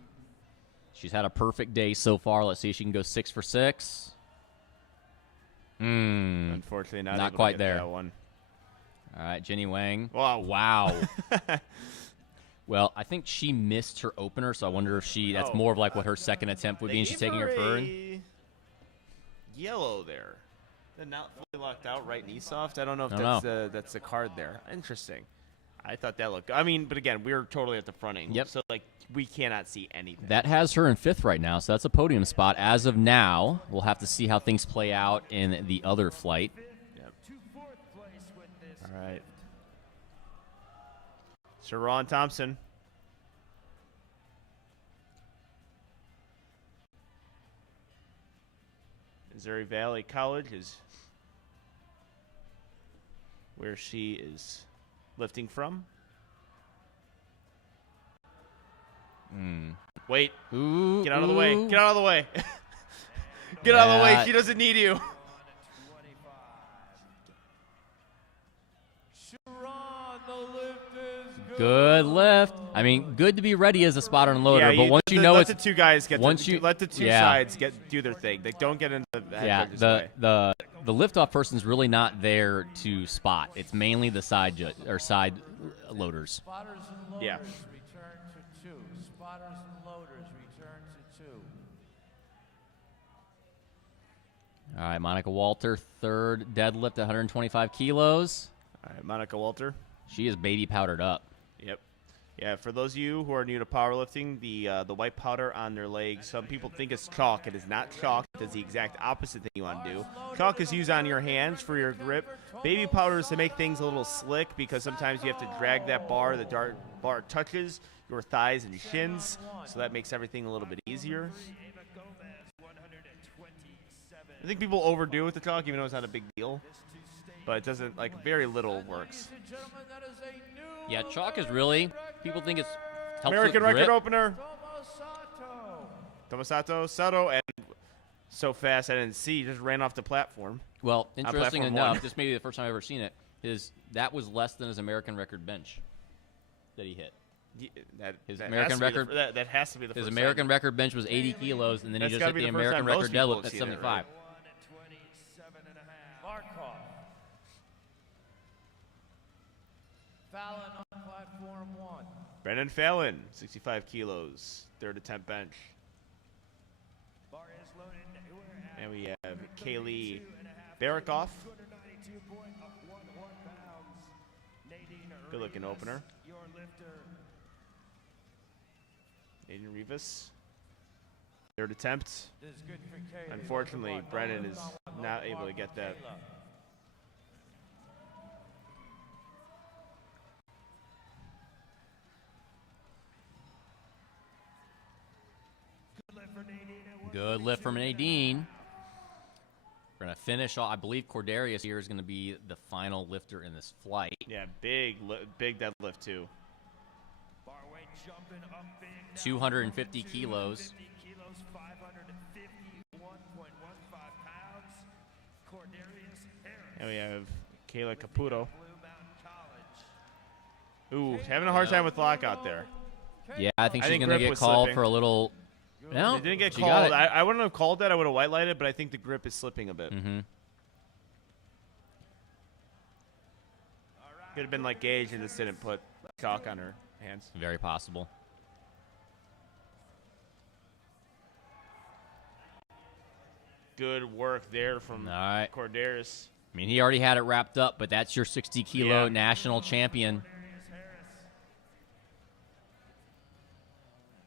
She's had a perfect day so far. Let's see if she can go 6 for 6. Unfortunately, not able to quite get there. that one. All right, Jenny Wang. Wow. Well, I think she missed her opener, so I wonder if that's Oh. more of like what her second attempt would be, and she's taking her turn. Yellow there. They're not fully locked out, right knee soft. I don't know if that's the card there. Interesting. I thought that looked. I mean, but again, we're totally at the front angle. Yep. So like we cannot see anything. That has her in 5th right now, so that's a podium spot. As of now, we'll have to see how things play out in the other flight. To 4th place with this. All right. Sharon Thompson. Missouri Valley College is where she is lifting from. Wait. Ooh, Get out of the way. ooh. Get out of the way. Get out of the way. Yeah. She doesn't need you. Sharon, the lift is good. Good lift. I mean, good to be ready as a spotter and loader, but once you know let it's the two guys get once you let the two sides do their thing. They don't get in the head judge's way. the liftoff person's really not there to spot. It's mainly the side loaders. Spotters and loaders Yeah. return to 2. Spotters and loaders return to 2. All right, Monica Walter, third deadlift at 125 kilos. All right, Monica Walter. She is baby powdered up. Yep. Yeah, for those of you who are new to powerlifting, the white powder on their legs, some people think it's chalk. It is not chalk. It does the exact opposite thing you want to do. Chalk is used on your hands for your grip. Baby powder is to make things a little slick because sometimes you have to drag that bar. The bar touches your thighs and shins, so that makes everything a little bit easier. I think people overdo with the chalk, even though it's not a big deal. But it doesn't, like, very little works. Yeah, chalk is really, people think it's helps American with grip. record opener. Tomosato Sato, and so fast I didn't see, just ran off the platform. Well, interesting platform enough, one. this may be the first time I've ever seen it, that was less than his American record bench that he hit. Yeah, His that American has to be record- that has to be the His first American time. record bench was 80 kilos, and then he That's just gotta hit be the the first American time most record people deadlift have at seen it, 75. Markov. Fallon on platform 1. Brendan Fallon, 65 kilos, third attempt bench. And we have Kaylee Barikoff. Good looking opener. Aiden Rivas. Third attempt. This is good for Kaylee. Unfortunately, Brennan is not able to get that. Good lift from Nadine. We're going to finish off. I believe Cordarius here is going to be the final lifter in this flight. Yeah, big deadlift too. 250 kilos. 551.15 pounds. And we have Kayla Caputo. Ooh, having a hard time with lockout there. Yeah, I think I she's think going to grip get was called slipping. for a little. No, It didn't get she got called. it. I wouldn't have called that. I would have white lighted, but I think the grip is slipping a bit. Mm-hmm. Could have been like Gage and just didn't put chalk on her hands. Very possible. Good work there from All right. Cordarius. I mean, he already had it wrapped up, but that's your 60-kilo Yeah. national champion.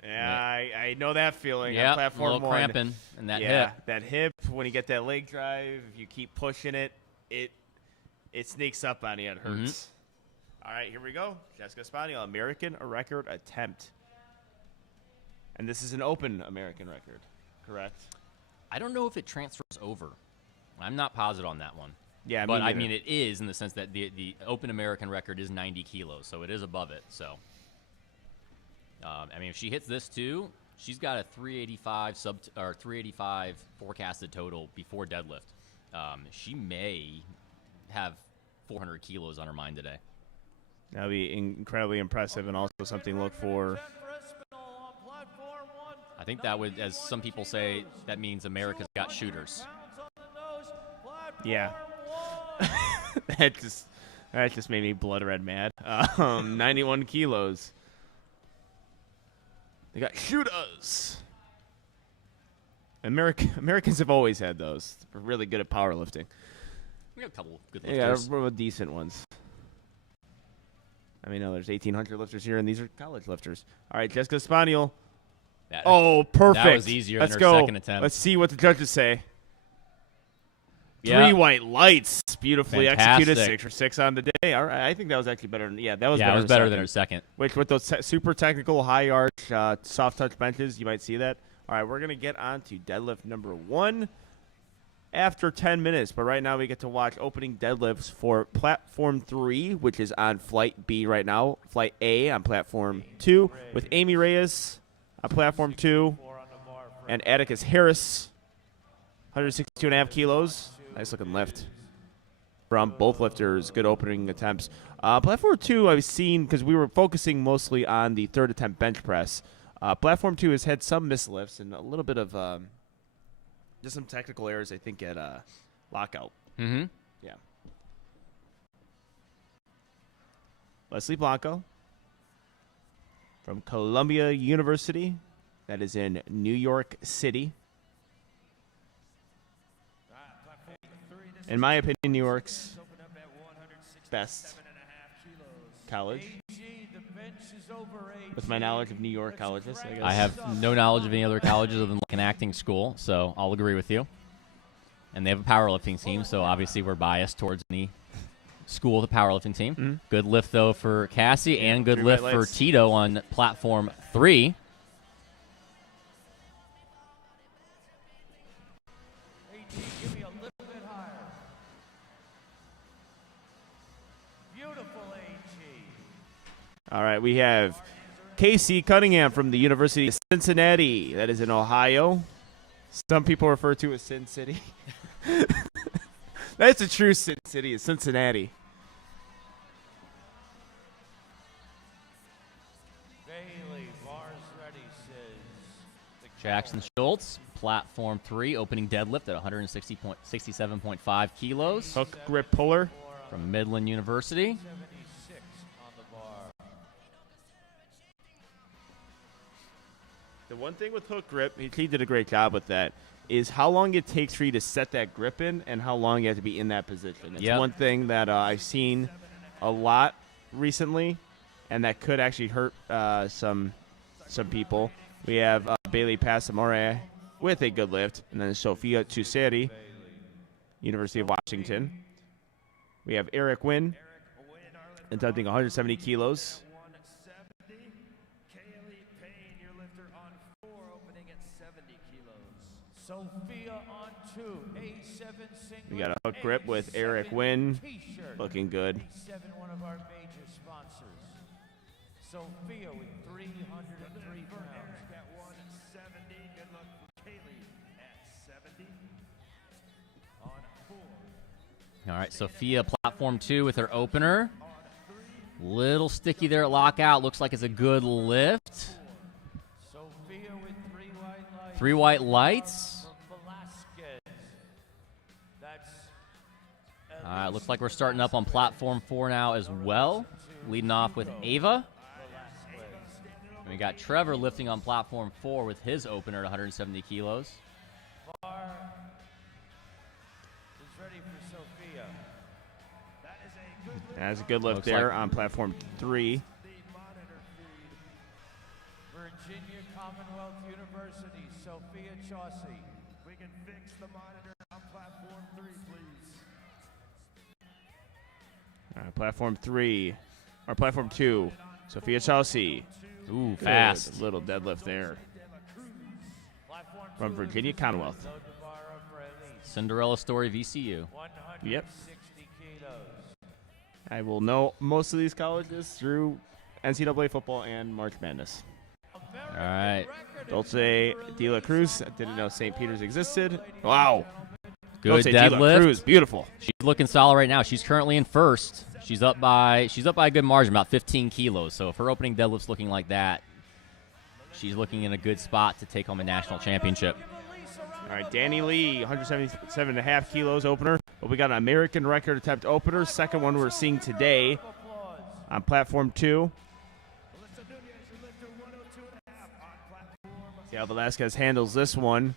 Yeah, I know that feeling. Yeah, on a platform little one. cramping in that Yeah, hip. that hip. When you get that leg drive, if you keep pushing it, it sneaks up on you. It hurts. Mm-hmm. All right, here we go. Jessica Spaniel, American record attempt. And this is an open American record, correct? I don't know if it transfers over. I'm not positive on that one. Yeah, But me I neither. mean, it is in the sense that the open American record is 90 kilos, so it is above it. So, I mean, if she hits this too, she's got a 385 385 forecasted total before deadlift. She may have 400 kilos on her mind today. That would be incredibly impressive and also something to look for. I think that would, as some people say, that means America's got shooters. Yeah. that just made me blood red mad. 91 kilos. They got shooters. Americans have always had those. They're really good at powerlifting. We got a couple good Yeah, lifters. we're decent ones. I mean, no, there's 1,800 lifters here, and these are college lifters. All right, Jessica Spaniel. That- Oh, perfect. That was easier Let's than her go. second attempt. Let's see what the judges say. Yeah. 3 white lights, beautifully executed, Fantastic. 6 for 6 on the day. All right, I think that was actually better. That was Yeah, better. it was better than second. her second. Which with those super technical high arch, soft touch benches, you might see that. All right, we're gonna get on to deadlift number 1 after 10 minutes. But right now we get to watch opening deadlifts for platform 3, which is on flight B right now. Flight A on platform 2 with Amy Reyes on platform 2 and Atticus Harris, 162.5 kilos. Nice looking lift from both lifters. Good opening attempts. Platform 2 I've seen because we were focusing mostly on the third attempt bench press. Platform 2 has had some mislifts and a little bit of just some technical errors, I think, at lockout. Mm-hmm. Yeah. Leslie Blanco from Columbia University. That is in New York City. in my opinion, New York's best college. With my knowledge of New York colleges, I guess. I have no knowledge of any other colleges other than like an acting school, so I'll agree with you. And they have a powerlifting team, so obviously we're biased towards any school with a powerlifting team. Mm-hmm. Good lift, though, for Cassie, and good 3 lift white for lights. Tito on platform 3. Give me a little bit higher. Beautiful AG. All right, we have Casey Cunningham from the University of Cincinnati. That is in Ohio. Some people refer to as Sin City. That's a true Sin City, is Cincinnati. Bailey, bars ready, says the Jackson Schultz, platform 3, opening deadlift at 167.5 kilos Hook grip puller. from Midland University. 76 on the bar. The one thing with hook grip, he did a great job with that, is how long it takes for you to set that grip in and how long you have to be in that position. It's Yep. one thing that I've seen a lot recently, and that could actually hurt some people. We have Bailey Passamore with a good lift, and then Sofia Tuseri, University of Washington. We have Eric Wynn, attempting 170 kilos. 170. Kaylee Payne, your lifter on 4, opening at 70 kilos. Sophia on 2, A7 singlet. We got a hook grip with Eric A7 Wynn, T-shirt. looking good. A7, one of our major sponsors. Sophia with 303 pounds. At 170. Good luck for Kaylee at 70. On 4. All right, Sophia, platform 2 with her opener. Little sticky there at lockout. Looks like it's a good lift. Sophia with 3 white lights. 3 white lights. From Velasquez. That's All right, looks like we're starting up on platform 4 now as well. Leading off with Ava. And we got Trevor lifting on platform 4 with his opener at 170 kilos. bar is ready for Sophia. That is a good lift. That's a good lift Looks there like- on platform 3. The monitor feed. Virginia Commonwealth University, Sophia Chaucy. We can fix the monitor on platform 3, please. Platform 3, or platform 2, Sophia Chelsea. Ooh, Good fast. little deadlift there Platform from 2 Virginia Commonwealth. load the bar up for Elise. Cinderella story VCU. 160 Yep. kilos. I will know most of these colleges through NCAA football and March Madness. All right. Dulce de la Cruz. I didn't know St. Peter's existed. Wow. Good Dulce de la deadlift. Cruz. Beautiful. She's looking solid right now. She's currently in first. She's up by a good margin, about 15 kilos. So if her opening deadlift's looking like that, she's looking in a good spot to take home a national championship. All right, Danny Lee, 177.5 kilos opener. But we got an American record attempt opener. Second one we're seeing today on platform 2. Alyssa Nunez, your lifter, 102.5 on platform. See how Velasquez handles this one.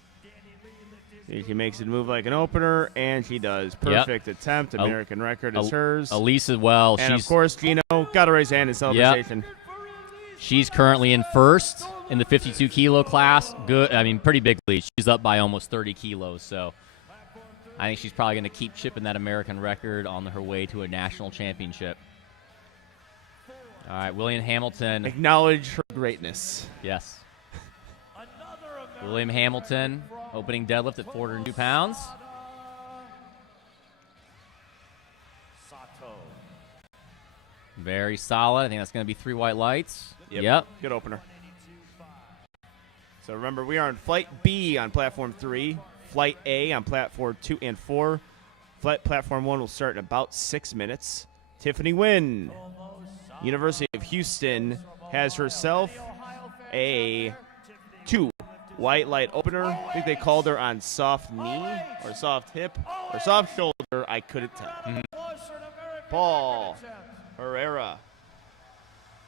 She makes it move like an opener, and she does. Perfect attempt. American record is hers. Elise as well. And, of course, Gino got to raise hand in celebration. She's currently in first in the 52 kilo class. Good. I mean, pretty big lead. She's up by almost 30 kilos. So I think she's probably going to keep chipping that American record on her way to a national championship. All right, William Hamilton. Acknowledge her greatness. Yes. William Hamilton, opening deadlift at 402 pounds. Sato. Very solid. I think that's going to be 3 white lights. Yep. Good opener. So remember, we are on Flight B on Platform 3, Flight A on Platform 2 and 4. Platform 1 will start in about 6 minutes. Tiffany Wynn, University of Houston, has herself a 2 white light opener. I think they called her on soft knee or soft hip or soft shoulder. I couldn't tell. Paul Herrera.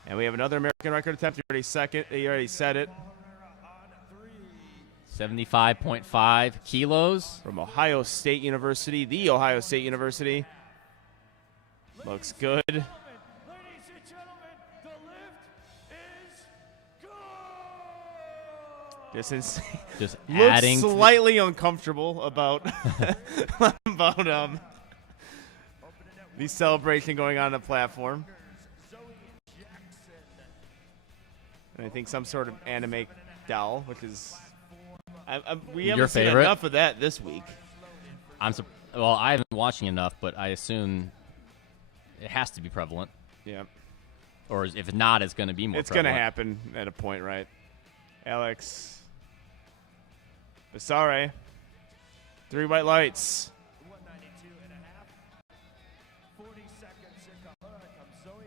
And we have another American record attempt. You already said it. 75.5 kilos. From Ohio State University, the Ohio State University. Looks good. Ladies and gentlemen, the lift is good. This is Just looks adding. slightly uncomfortable about the celebration going on the platform. And I think some sort of anime doll, which is we haven't Your seen favorite? enough of that this week. Well, I haven't been watching enough, but I assume it has to be prevalent. Yeah, Or if not, it's going to be more it's going to prevalent. happen at a point, right? Alex Basare, 3 white lights. 192 and a half. 40 seconds. Here comes Zoe.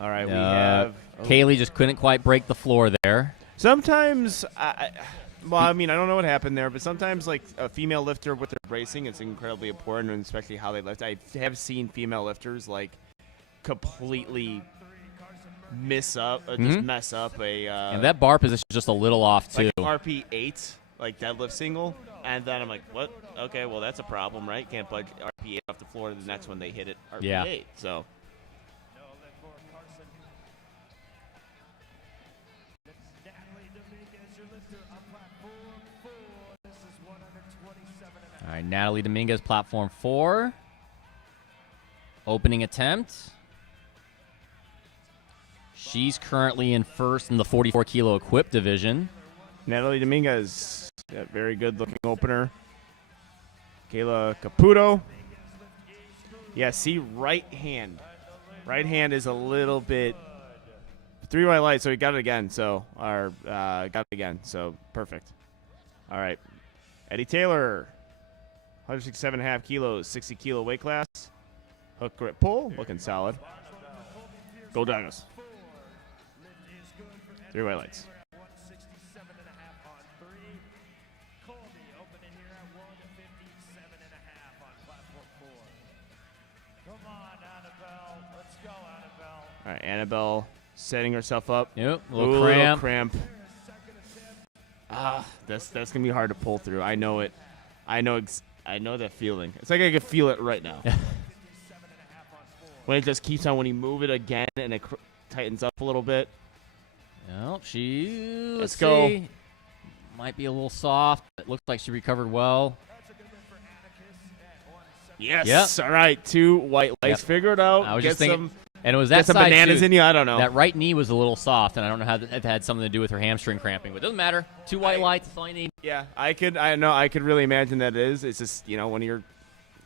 All right, we have. Kaylee just couldn't quite break the floor there. Sometimes, I mean, I don't know what happened there, but sometimes, like, a female lifter with their bracing, it's incredibly important, and especially how they lift. I have seen female lifters, like, completely mess up a And that bar position is just a little off, too. like RP8, like deadlift single, and then I'm like, what? Okay, well, that's a problem, right? Can't budge RP8 off the floor to the next one they hit it RP8. Yeah. So No lift for Carson. Natalie Dominguez, your lifter on platform 4. This is 127 and a half. All right, Natalie Dominguez, platform 4. Opening attempt. She's currently in first in the 44-kilo equipped division. Natalie Dominguez, that very good looking opener. Kayla Caputo. Yeah, see, right hand. Right hand is a little bit 3 white lights, so we got it again. So got it again. So perfect. All right. Eddie Taylor, 167.5 kilos, 60 kilo weight class. Hook grip pull, looking solid. Go Douglas. 3 white lights. 167 and a half on 3. Colby opening here at 157 and a half on platform 4. Come on, Annabelle. Let's go, Annabelle. All right, Annabelle setting herself up. Yep, a Ooh, little cramp. That's gonna be hard to pull through. I know it. I know that feeling. It's like I can feel it right now. When it just keeps on, when you move it again and it tightens up a little bit. Well, Let's go. see. Might be a little soft. It looks like she recovered well. Yes. Yep. All right, 2 white lights. Yep. Figure it out. I was Get just thinking, some, and it was that get some side bananas too. in you. I don't know. That right knee was a little soft, and I don't know how it had something to do with her hamstring cramping, but it doesn't matter. 2 white lights, that's all you need. Yeah, I could really imagine that it is. It's just, when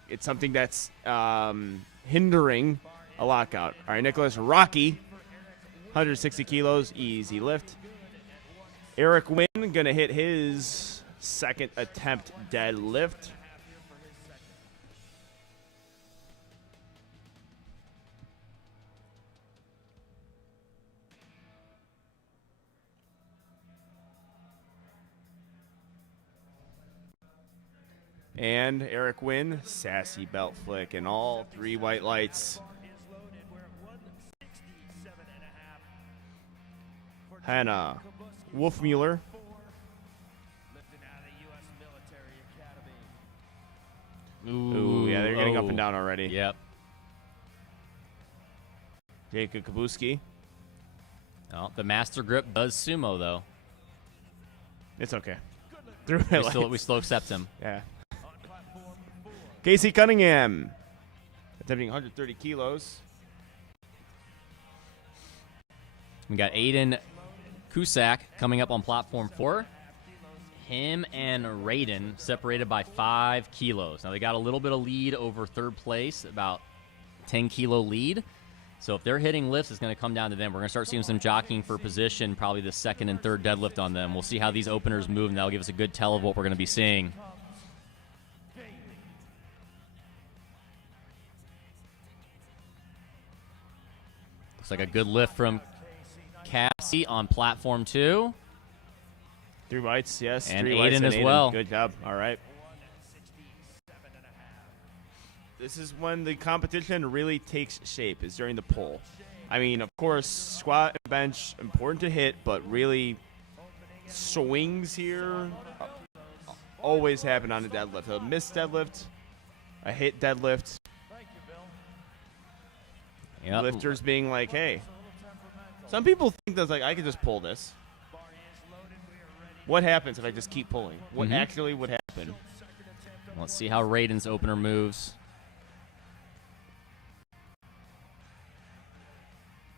it's something that's hindering a lockout. All right, Nicholas Rocky, 160 kilos, easy lift. Eric Wynn gonna hit his second attempt deadlift. And Eric Wynn, sassy belt flick, and all 3 white lights. Is loaded. We're at 167 and a half. For Hannah Wolfmueller, 4. Lifted out of the U.S. Military Academy. Ooh, yeah, they're getting up and down already. Yep. Jacob Kabuski, Oh, the master grip does sumo, though. it's okay. 3 white lights. We still accept him. Yeah. Casey Cunningham, attempting 130 kilos. We got Aiden Cusack coming up on platform 4. Him and Raiden separated by 5 kilos. Now, they got a little bit of lead over third place, about 10-kilo lead. So if they're hitting lifts, it's going to come down to them. We're going to start seeing some jockeying for position, probably the second and third deadlift on them. We'll see how these openers move, and that'll give us a good tell of what we're going to be seeing. Looks like a good lift from Cassie on platform 2. 3 whites, yes. And 3 whites Aiden and as well. Good job. All right. This is when the competition really takes shape, is during the pull. I mean, of course, squat and bench, important to hit, but really swings here always happen on a deadlift. A missed deadlift, a hit deadlift. Yep. Lifters being like, hey, some people think that's like, I could just pull this. What happens if I just keep pulling? What actually would happen? Let's see how Raiden's opener moves.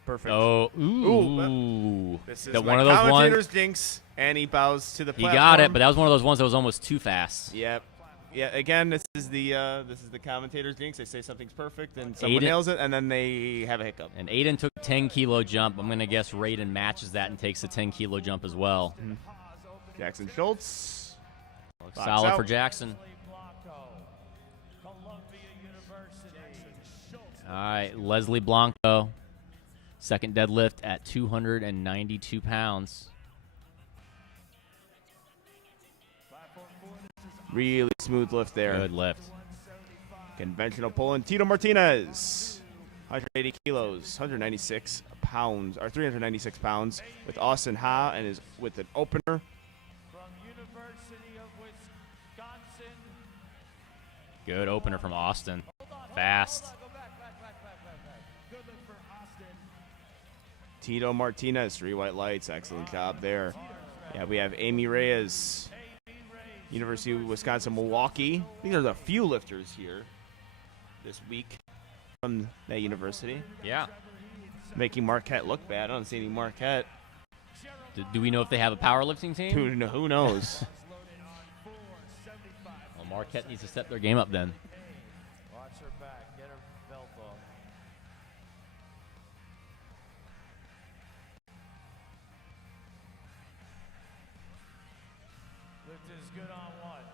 Perfect. Oh, This is Got my one of those commentator's ones. jinx, and he bows to the He platform. got it, but that was one of those ones that was almost too fast. Yep. Yeah. Again, this is the commentator's jinx. They say something's perfect, and someone Aiden- nails it, and then they have a hiccup. And Aiden took a 10-kilo jump. I'm going to guess Raiden matches that and takes a 10-kilo jump as well. Jackson Schultz. Looks Box solid out. for Jackson. All right, Leslie Blanco. Second deadlift at 292 pounds. Really smooth lift there. Good lift. Conventional pulling. Tito Martinez. 180 kilos, 196 pounds, or 396 pounds, with Austin Ha and is with an opener. From University of Wisconsin. Good opener from Austin. Fast. Good lift for Austin. Tito Martinez, 3 white lights. Excellent job there. Yeah, we have Amy Reyes, University of Wisconsin, Milwaukee. I think there's a few lifters here this week from that university. Yeah. Making Marquette look bad. I don't see any Marquette. Do we know if they have a powerlifting team? Who knows? Well, Marquette needs to step their game up then. Watch her back. Get her belt off. Lift is good on one.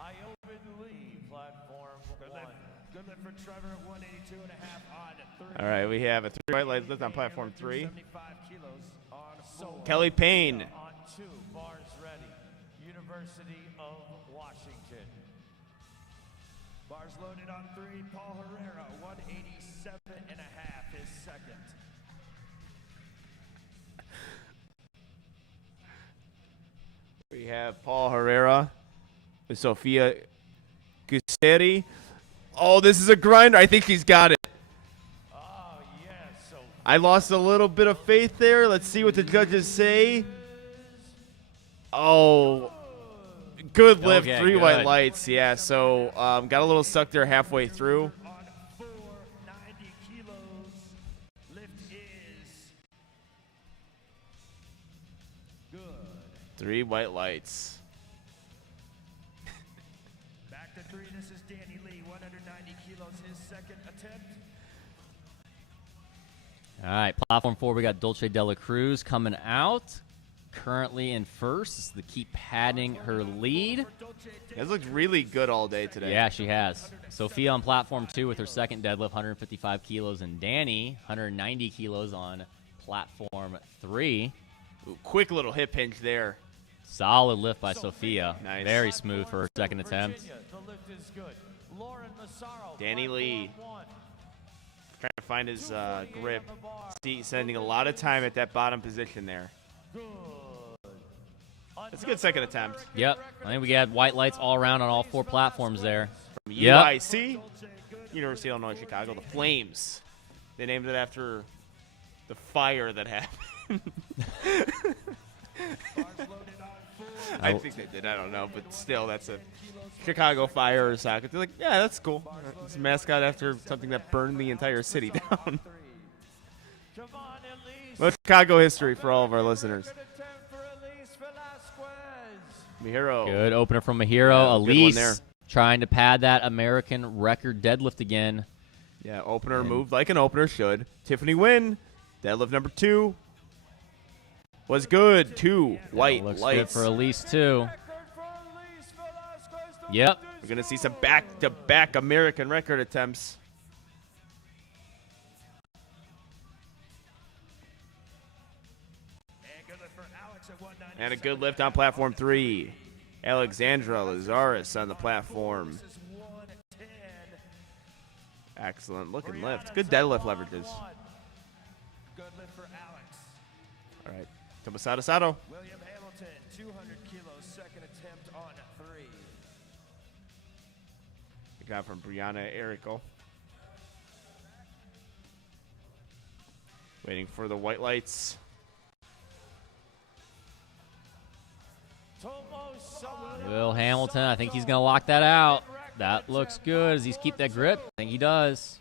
I open Lee, platform one. Good lift for Trevor at 182 and a half on 3. All right, we have a 3 white lights lift on platform 3. 75 kilos on 4. Kelly Payne. On 2, bars ready. University of Washington. Bars loaded on 3. Paul Herrera, 187 and a half, his second. We have Paul Herrera with Sofia Gusteri. Oh, this is a grinder. I think he's got it. Oh, yes. So I lost a little bit of faith there. Let's see what the judges say. Oh, good lift. Okay, 3 good. white lights. Yeah, so got a little stuck there halfway through. On 4, 90 kilos. Lift is good. 3 white lights. Back to 3. This is Danny Lee, 190 kilos, his second attempt. All right, platform 4, we got Dulce de la Cruz coming out. Currently in first. This is to keep padding her lead. This looks really good all day today. Yeah, she has. Sophia on platform 2 with her second deadlift, 155 kilos, and Danny, 190 kilos on platform 3. Ooh, quick little hip hinge there. Solid lift by Sophia. Nice. Very smooth for her second attempt. Virginia, the lift is good. Lauren Massaro. Danny Lee. platform 1. Trying to find his grip. Spending a lot of time at that bottom position there. That's a good second attempt. Yep. I think we got white lights all around on all 4 platforms there. From Yep. UIC, University of Illinois Chicago, the Flames. They named it after the fire that happened. I think they did. I don't know, but still, that's a Chicago Fire or soccer. They're like, yeah, that's cool. It's a mascot after something that burned the entire city down. Come on, Elise. Well, Chicago history for all of our listeners. Good attempt for Elise Velasquez. Mihiro. Good opener from Mahiro. Yeah, good one Elise there. trying to pad that American record deadlift again. Yeah, opener moved like an opener should. Tiffany Wynn, deadlift number 2. Was good. 2 white Looks good lights. for Elise, too. Record for Elise Velasquez. The Yep. lift We're is going to see some back-to-back American record attempts. And good lift for Alex at 190. And a good lift on platform 3. Alexandra Lazaris on the platform. This is 110. Excellent looking lift. Good deadlift leverages. Good lift for Alex. All right. Tomasada Sato. William Hamilton, 200 kilos, second attempt on 3. We got from Brianna Erico. Waiting for the white lights. Will Hamilton, I think he's going to lock that out. That looks good. Does he keep that grip? I think he does.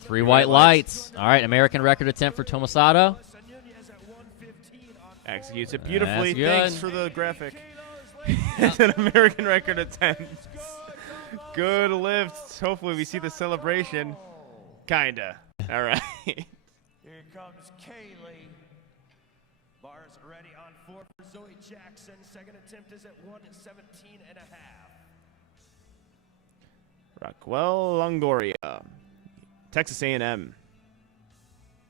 3 white lights. All right, American record attempt for Tomasato. Executes it beautifully. That's good. Thanks for the graphic. It's an American record attempt. Good lift. Hopefully we see the celebration. Kinda. All right. Here comes Kaylee. Bars ready on 4 for Zoe Jackson. Second attempt is at 117 and a half. Rockwell Longoria. Texas A&M.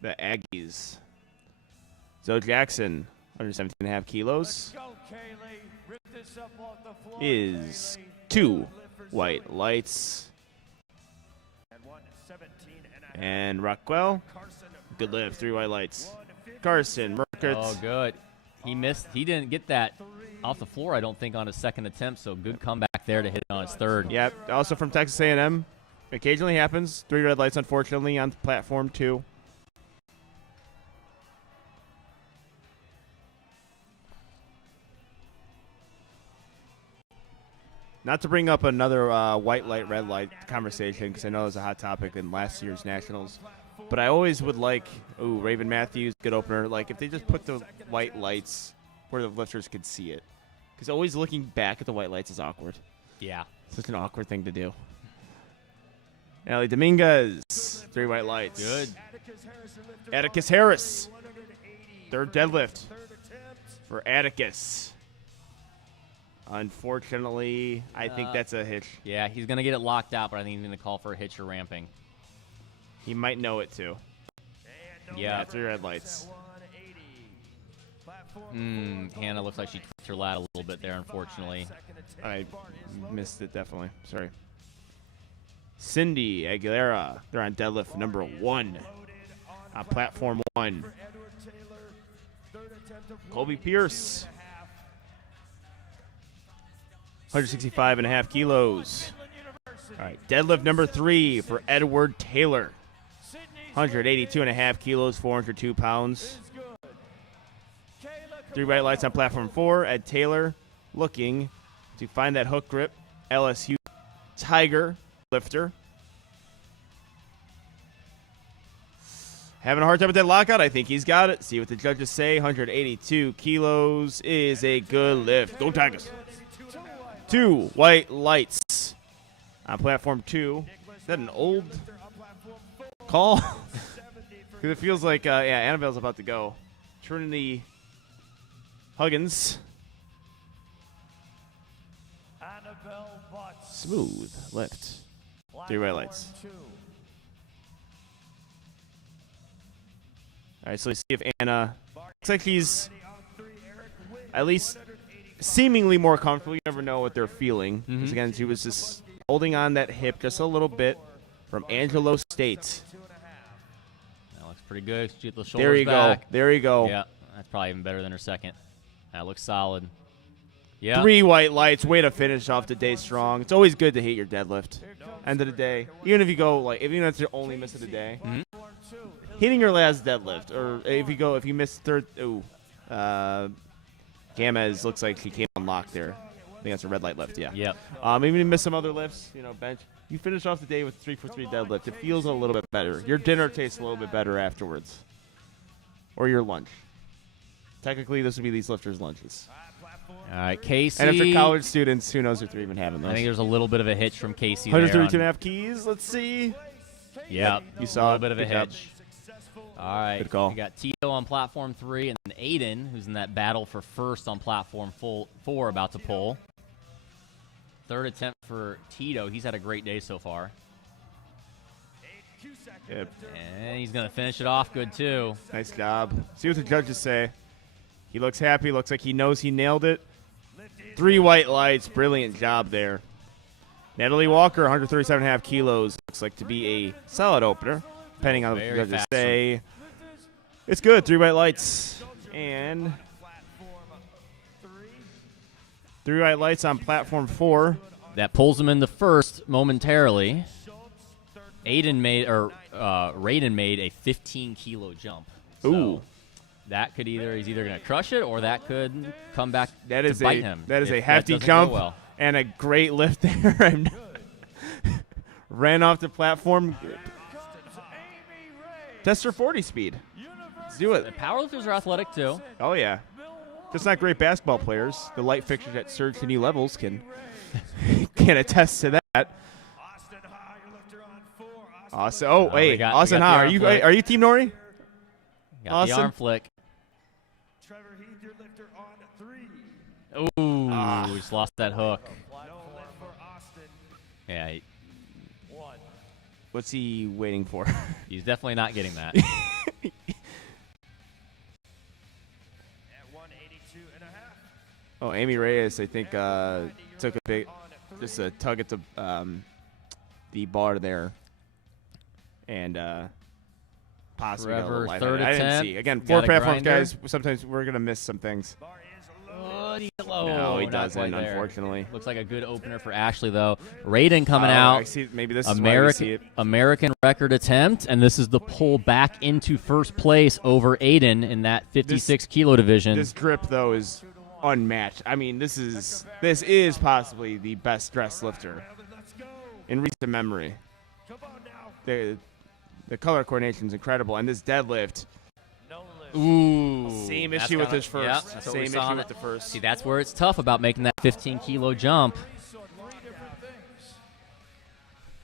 The Aggies. Zoe Jackson, 117.5 kilos, Go, Kaylee. Rip this up off the floor, is Kaylee. 2 white lights. And 117 and a half. And Rockwell, Carson good lift, 3 white lights. Carson Merkert. Oh, good. He missed. He didn't get that off the floor, I don't think, on his second attempt, so good comeback there to hit it on his third. Yep, also from Texas A&M. Occasionally happens. 3 red lights, unfortunately, on platform 2. Not to bring up another white light, red light conversation, because I know it was a hot topic in last year's Nationals. But I always would like, Raven Matthews, good opener, like if they just put the white lights where the lifters could see it. Because always looking back at the white lights is awkward. Yeah. Such an awkward thing to do. Ellie Dominguez, 3 white lights. Good. Atticus Harris, third deadlift for Atticus. Unfortunately, I think that's a hitch. Yeah, he's going to get it locked out, but I think he's going to call for a hitch or ramping. He might know it too. Yeah. 3 red lights. Hannah looks like she twitched her lat a little bit there, unfortunately. I missed it, definitely. Sorry. Cindy Aguilera, they're on deadlift number 1 on platform 1. Colby Pierce, 165.5 kilos. All right, deadlift number 3 for Edward Taylor, 182.5 kilos, 402 pounds. 3 white lights on platform 4. Ed Taylor looking to find that hook grip. LSU Tiger lifter. Having a hard time with that lockout. I think he's got it. See what the judges say. 182 kilos is a good lift. Go Tigers. 2 white lights on platform 2. Is that an old call? Because it feels like, Annabelle's about to go. Trinity Huggins. Annabelle Butts. Smooth lift. 3 white lights. All right, so let's see if Anna looks like she's at least seemingly more comfortable. You never know what they're feeling. Because again, she was just holding on that hip just a little bit from Angelo State. That looks pretty good. She get the shoulders There you back. go. There you go. Yeah, that's probably even better than her second. That looks solid. Yeah. 3 white lights. Way to finish off the day strong. It's always good to hit your deadlift. End of the day, even if you go even if it's your only miss of the day, hitting your last deadlift, or if you miss third. Gamez looks like she came unlocked there. I think that's a red light lift. Yeah. Yep. Even if you miss some other lifts, bench. You finish off the day with 3 for 3 deadlift. It feels a little bit better. Your dinner tastes a little bit better afterwards, or your lunch. Technically, this would be these lifters' lunches. All right, Casey. And if they're college students, who knows if they're even having those. I think there's a little bit of a hitch from Casey there. 132.5 keys. Let's see. Yep. You saw a little bit of a Good job. hitch. All right. Good call. We got Tito on platform 3 and then Aiden, who's in that battle for first on platform 4, about to pull. Third attempt for Tito. He's had a great day so far. Yep. And he's going to finish it off good, too. Nice job. See what the judges say. He looks happy. Looks like he knows he nailed it. 3 white lights. Brilliant job there. Natalie Walker, 137.5 kilos. Looks like to be a solid opener, depending on what Very you guys fast say. It's good. 3 white lights. And 3 white lights on platform 4. That pulls him into first momentarily. Raiden made a 15-kilo jump. So Ooh. that could he's either going to crush it or that could come back That is to bite him. That is if a hefty doesn't go jump well. and a great lift there. Ran off the platform. Test her 40 speed. Let's do it. The powerlifters are athletic too. Oh, yeah. Just not great basketball players. The light fixtures at surge to new levels can attest to that. Austin, we got Austin, the how arm flick. are you Team Nori? Got Austin? the arm flick. Trevor Heath, your lifter on 3. Ooh, just lost that hook. No lift for Austin. Yeah, What's he waiting for? he's definitely not getting that. At 182.5. Oh, Amy Reyes, I think, took just a tug at the bar there. And possibly got a little Trevor, light third on it. I didn't attempt. see. Again, Got 4 a platforms, grinder. guys. Sometimes we're going to miss some things. Bar is Oh, loaded. No, he not doesn't, quite there. unfortunately. Looks like a good opener for Ashley, though. Raiden coming I out. see, maybe this is why we see it. American record attempt, and this is the pull back into first place over Aiden in that 56-kilo division. This drip, though, is unmatched. I mean, this is possibly the best dressed lifter in recent memory. The color coordination is incredible, and this deadlift, Ooh. same That's issue with gonna- his first. Yep, that's what we Same saw issue on with the- the first. See, that's where it's tough about making that 15-kilo jump.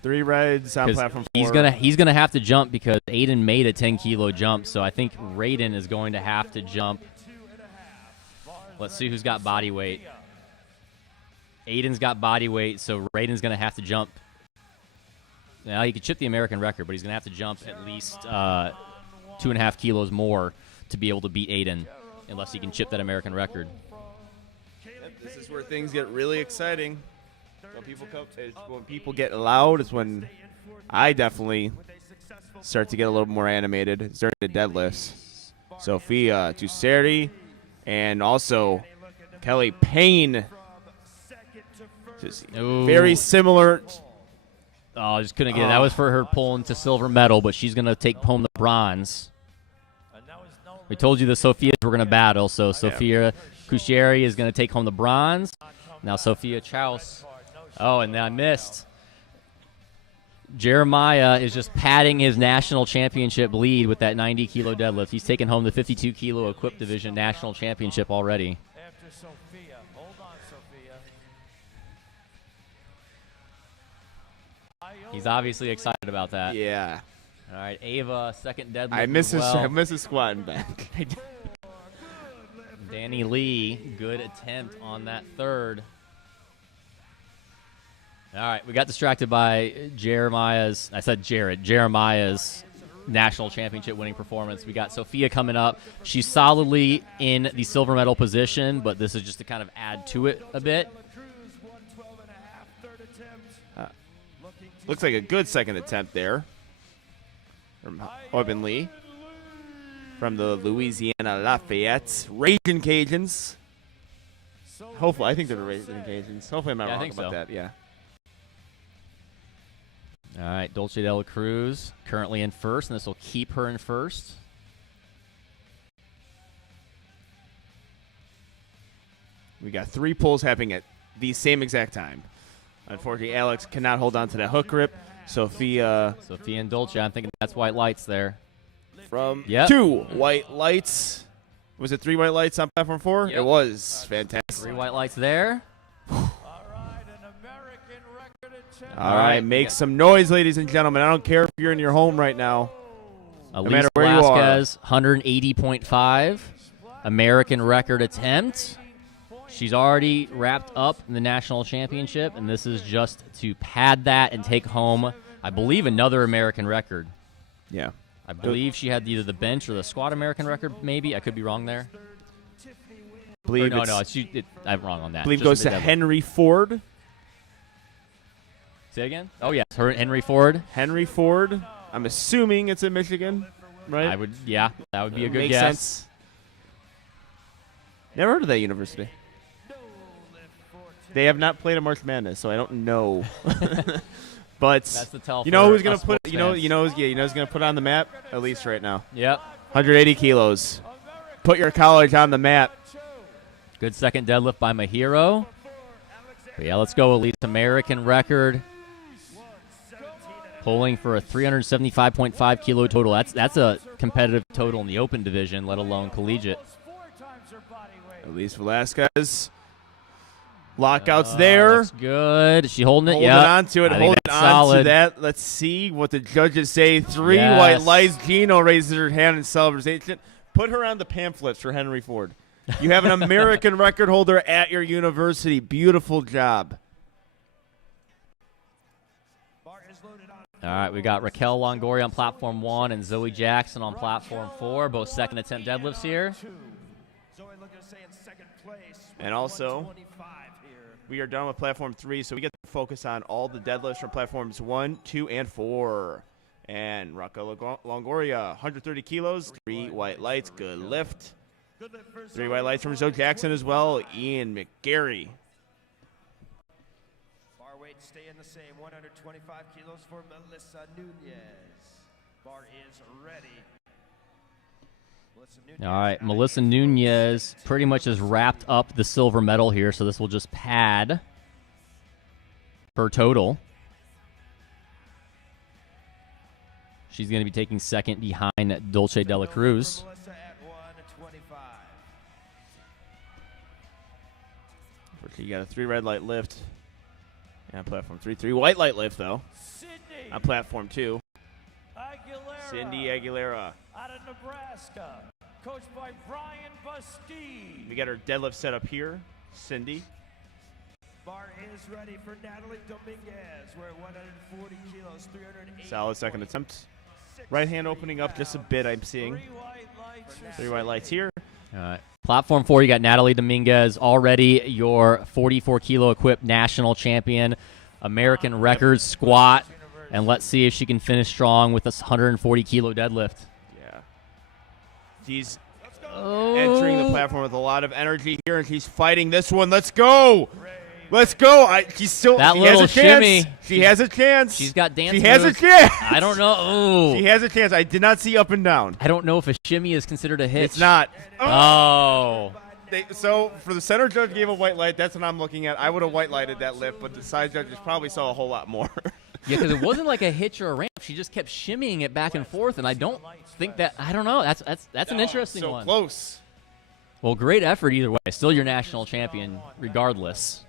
3 reds on 'Cause platform 4. he's gonna have to jump because Aiden made a 10-kilo jump, so I think Raiden is going to have to jump. Let's see who's got body weight. Aiden's got body weight, so Raiden's gonna have to jump. Now he could chip the American record, but he's gonna have to jump at least 2.5 kilos more to be able to beat Aiden, unless he can chip that American record. This is where things get really exciting. When people get loud, it's when I definitely start to get a little more animated. It's during the deadlifts. Sophia Tusseri and also Kelly Payne. Just Ooh. very similar. Oh, I just couldn't get it. That was for her pulling to silver medal, but she's going to take home the bronze. We told you the Sophias were going to battle, so Sophia Kusheri is going to take home the bronze. Now Sophia Chaus. Oh, and then I missed. Jeremiah is just padding his national championship lead with that 90-kilo deadlift. He's taken home the 52-kilo equipped division national championship already. After Sophia. Hold on, Sophia. He's obviously excited about that. Yeah. All right, Ava, second deadlift I miss as well. I miss his squatting back. Danny Lee, good attempt on that third. All right, we got distracted by Jeremiah's national championship winning performance. We got Sophia coming up. She's solidly in the silver medal position, but this is just to kind of add to it a bit. Looks like a good second attempt there from Oben Lee from the Louisiana Lafayette Raging Cajuns. Hopefully, I think they're the Raging Cajuns. Hopefully, I'm not Yeah, I wrong think about so. that. Yeah. All right, Dulce de la Cruz currently in first, and this will keep her in first. We got 3 pulls happening at the same exact time. Unfortunately, Alex cannot hold on to that hook grip. Sophia Sophia and Dulce, I'm thinking that's white lights there. from Yep. 2 white lights. Was it 3 white lights on platform 4? Yep. It was. Fantastic. 3 white lights there. All right, an American record attempt. All right, make some noise, ladies and gentlemen. I don't care if you're in your home right now. Elise matter where you are. Velasquez, 180.5. American record attempt. She's already wrapped up in the national championship, and this is just to pad that and take home, I believe, another American record. Yeah. I believe she had either the bench or the squat American record, maybe. I could be wrong there. Believe Or no, it's- I'm wrong on that. believe Just goes the to deadlift. Henry Ford. Say again? Oh, yes. Henry Ford. Henry Ford. I'm assuming it's in Michigan, right? That would be a good Makes guess. sense. Never heard of that university. They have not played a March Madness, so I don't know. But That's the tell you know for who's gonna us put sports you know fans. who's gonna put it on the map, at least right now. Yep. 180 kilos. Put your college on the map. Good second deadlift by Mahiro. But yeah, let's go. Elite American record. Pulling for a 375.5 kilo total. That's a competitive total in the open division, let alone collegiate. Elise Velasquez. Lockouts there. Looks good. Is she holding it? Holding Yeah. on to it. Holding on to that. Let's see what the judges say. 3 white lights. Gino raises her hand in celebration. Put her on the pamphlets for Henry Ford. You have an American record holder at your university. Beautiful job. All right, we got Raquel Longoria on platform 1 and Zoe Jackson on platform 4. Both second attempt deadlifts here. And also, we are done with platform 3, so we get to focus on all the deadlifts from platforms 1, 2, and 4. And Raquel Longoria, 130 kilos, 3 white lights, good lift. 3 white lights from Zoe Jackson as well. Ian McGarry. Bar weight staying the same, 125 kilos for Melissa Nunez. Bar is ready. All right, Melissa Nunez pretty much has wrapped up the silver medal here, so this will just pad her total. She's going to be taking second behind Dulce de la Cruz. You got a 3 red light lift. On platform 3. 3 white light lift, though. On platform 2. Cindy Aguilera. Out of Nebraska. Coached by Brian Bustee. We got her deadlift set up here. Cindy. Bar is ready for Natalie Dominguez. We're at 140 kilos, 308. Solid second attempt. Right hand opening up just a bit, I'm seeing. 3 white lights here. All right. Platform 4, you got Natalie Dominguez, already your 44-kilo equipped national champion, American record squat, and let's see if she can finish strong with this 140-kilo deadlift. Yeah. She's entering the platform with a lot of energy here, and she's fighting this one. Let's go! Let's go! She's still. That she little has a chance. shimmy. She has a chance. She's got dance She has a moves. chance. I don't know. Ooh. She has a chance. I did not see up and down. I don't know if a shimmy is considered a hitch. It's not. Oh. So for the center judge gave a white light. That's what I'm looking at. I would have white lighted that lift, but the side judges probably saw a whole lot more. Yeah, because it wasn't like a hitch or a ramp. She just kept shimmying it back and forth, and I don't think that. I don't know. That's an interesting so one. Close. Well, great effort either way. Still your national champion, regardless.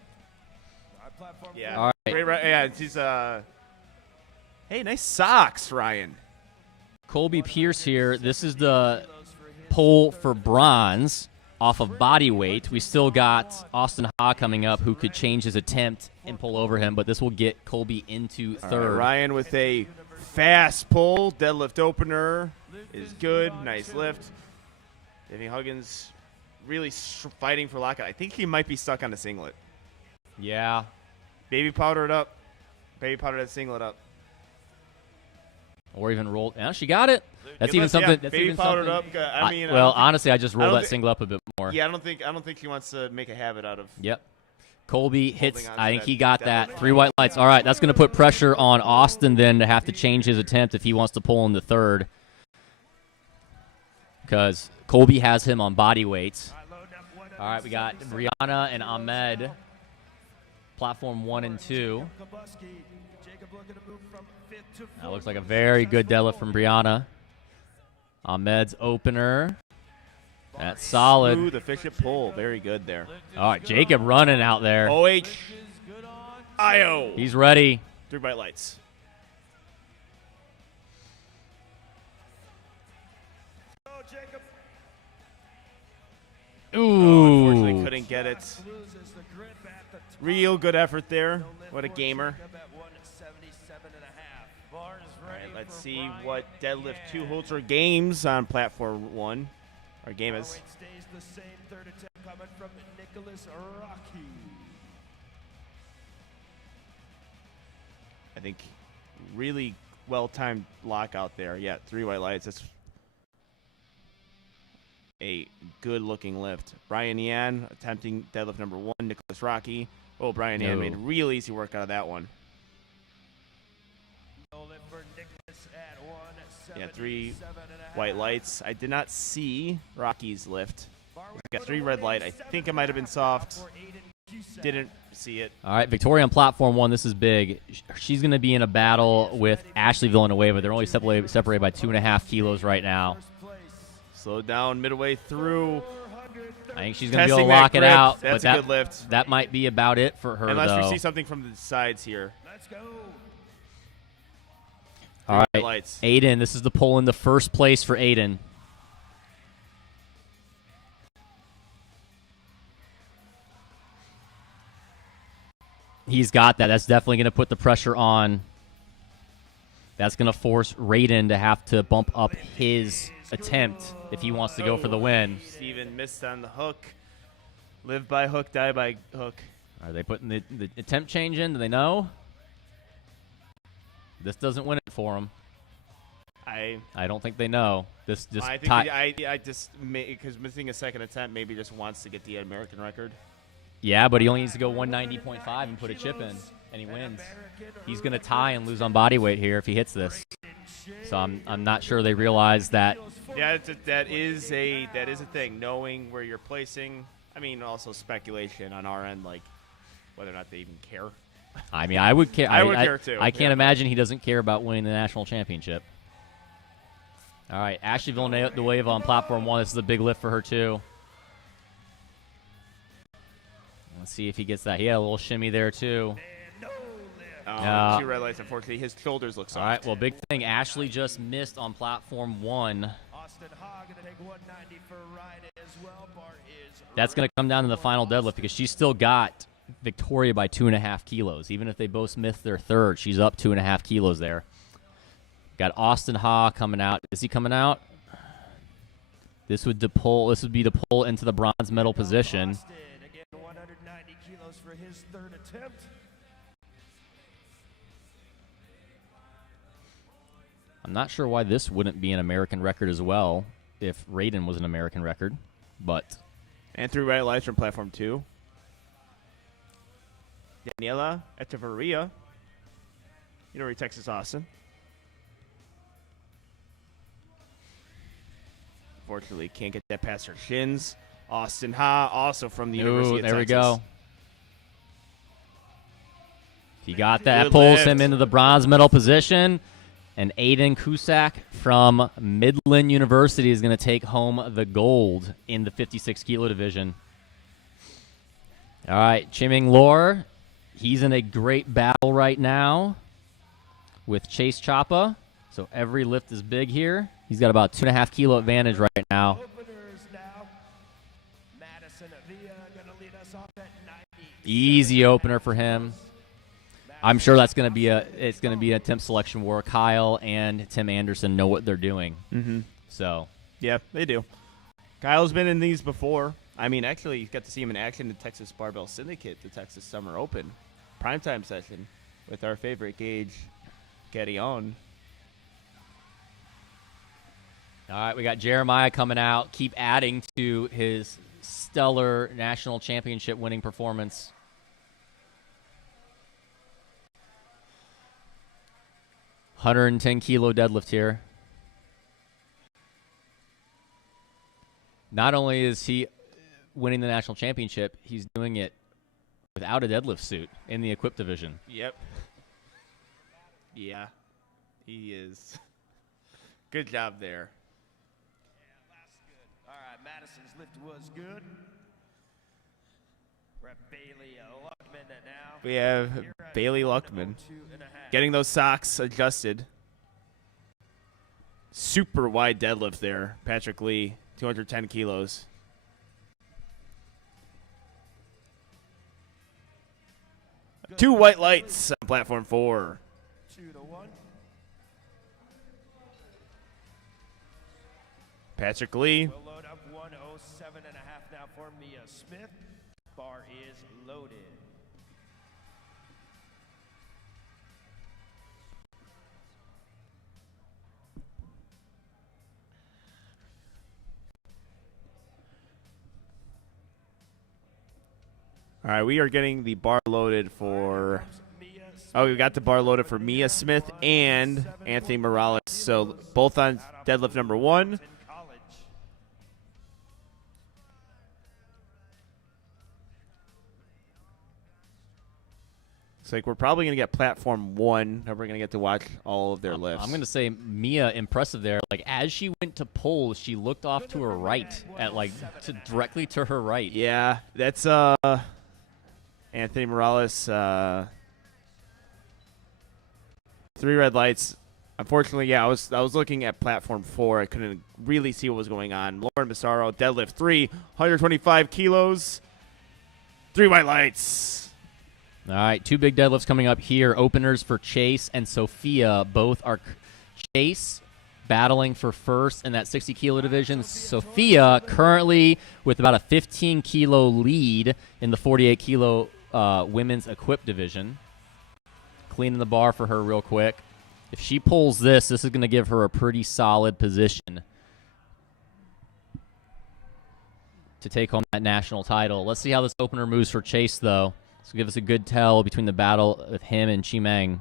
Yeah. All right. Great, yeah. She's Hey, nice socks, Ryan. Colby Pierce here. This is the poll for bronze off of body weight. We still got Austin Ha coming up, who could change his attempt and pull over him, but this will get Colby into third. Ryan with a fast pull. Deadlift opener is good. Nice lift. Davey Huggins really fighting for lockout. I think he might be stuck on a singlet. Yeah. Baby powder it up. Baby powder that singlet up. Or even rolled. Yeah, she got it. That's Good even lift, something. yeah. That's Baby even powdered something. up. I mean, well, honestly, I just rolled that single up a bit more. Yeah, I don't think she wants to make a habit out of. Yep. Colby hits. on to I think that he got deadlift. that. 3 white lights. All right, that's going to put pressure on Austin then to have to change his attempt if he wants to pull in the third. Because Colby has him on body weights. All right, we got Brianna and Ahmed, platform 1 and 2. That looks like a very good deadlift from Brianna. Ahmed's opener. That's solid. Ooh, the efficient pull. Very good there. All right, Jacob running out there. OH-IO. He's ready. 3 bright lights. Ooh. Unfortunately, couldn't get it. Real good effort there. What a gamer. All right, let's see what deadlift 2 holds for games on platform 1. Our game is. Stays the same. Third attempt coming from Nicholas Rocky. think really well-timed lockout there. Yeah, 3 white lights. That's a good-looking lift. Brian Yan attempting deadlift number 1. Nicholas Rocky. Oh, Brian Yan made real easy work out of that one. Yeah, 3 white lights. I did not see Rocky's lift. He's got 3 red light. I think it might have been soft. Didn't see it. All right, Victoria on platform 1. This is big. She's going to be in a battle with Ashley Villanueva. They're only separated by 2.5 kilos right now. Slowed down midway through. I think she's going to be able to lock it out. That's but a good lift. That might be about it for her, Unless though. we see something from the sides here. Let's go. All right, lights. Aiden, this is the pull into first place for Aiden. He's got that. That's definitely going to put the pressure on. That's going to force Raiden to have to bump up his attempt if he wants to go for the win. Steven missed on the hook. Live by hook, die by hook. Are they putting the attempt change in? Do they know? This doesn't win it for him. I don't think they know. This just I think I just because missing a second attempt maybe just wants to get the American record. Yeah, but he only needs to go 190.5 and put a chip in, and he wins. He's going to tie and lose on body weight here if he hits this. So I'm not sure they realize that. Yeah, that is a thing. Knowing where you're placing. I mean, also speculation on our end, like whether or not they even care. I mean, I would care. I would care too. I can't imagine he doesn't care about winning the national championship. All right, Ashley Villanueva on platform 1. This is a big lift for her too. Let's see if he gets that. He had a little shimmy there too. 2 red lights. Unfortunately, his shoulders look soft. All right, well, big thing. Ashley just missed on platform 1. That's going to come down to the final deadlift because she's still got Victoria by 2.5 kilos. Even if they both missed their third, she's up 2.5 kilos there. Got Austin Ha coming out. Is he coming out? This would be to pull into the bronze medal position. Austin, again, 190 kilos for his third attempt. I'm not sure why this wouldn't be an American record as well if Raiden was an American record, but. And 3 red lights from platform 2. Daniela Echeverria, University of Texas, Austin. Unfortunately, can't get that past her shins. Austin Ha, also from the University of Texas. There we go. He got that. Good Pulls lift. him into the bronze medal position. And Aiden Cusack from Midland University is going to take home the gold in the 56 kilo division. All right, Chiming Lor. He's in a great battle right now with Chase Chapa. So every lift is big here. He's got about 2.5 kilo advantage right now. Openers now. Madison Avia gonna lead us off at 90. Easy opener for him. I'm sure that's going to be a temp selection war. Kyle and Tim Anderson know what they're doing. Mm-hmm. So yeah, they do. Kyle's been in these before. I mean, actually, you got to see him in action in the Texas Barbell Syndicate, the Texas Summer Open primetime session with our favorite Gage Guerillon. all right, we got Jeremiah coming out. Keep adding to his stellar national championship winning performance. $110 deadlift here. Not only is he winning the national championship, he's doing it without a deadlift suit in the equipped division. Yep. Yeah, he is. Good job there. Yeah, that's good. All right, Madison's lift was good. We're at Bailey Luckman now. We have Bailey Luckman getting those socks adjusted. Super wide deadlift there. Patrick Lee, 210 kilos. Two white lights on platform 4. 2-1. Patrick Lee. We'll load up 107.5 now for Mia Smith. Bar is loaded. All right, we are getting the bar loaded for. Oh, we got the bar loaded for Mia Smith and Anthony Morales. So both on deadlift number 1. It's like we're probably going to get platform 1, and we're going to get to watch all of their lifts. I'm going to say Mia impressive there. Like as she went to pull, she looked off to her right at directly to her right. Yeah, that's Anthony Morales. 3 red lights. Unfortunately, yeah, I was looking at platform 4. I couldn't really see what was going on. Lauren Massaro, deadlift 3, 125 kilos, 3 white lights. All right, 2 big deadlifts coming up here. Openers for Chase and Sophia. Both are Chase battling for first in that 60-kilo division. Sophia currently with about a 15-kilo lead in the 48-kilo women's equipped division. Cleaning the bar for her real quick. If she pulls this is going to give her a pretty solid position to take home that national title. Let's see how this opener moves for Chase, though. This will give us a good tell between the battle of him and Chimeng.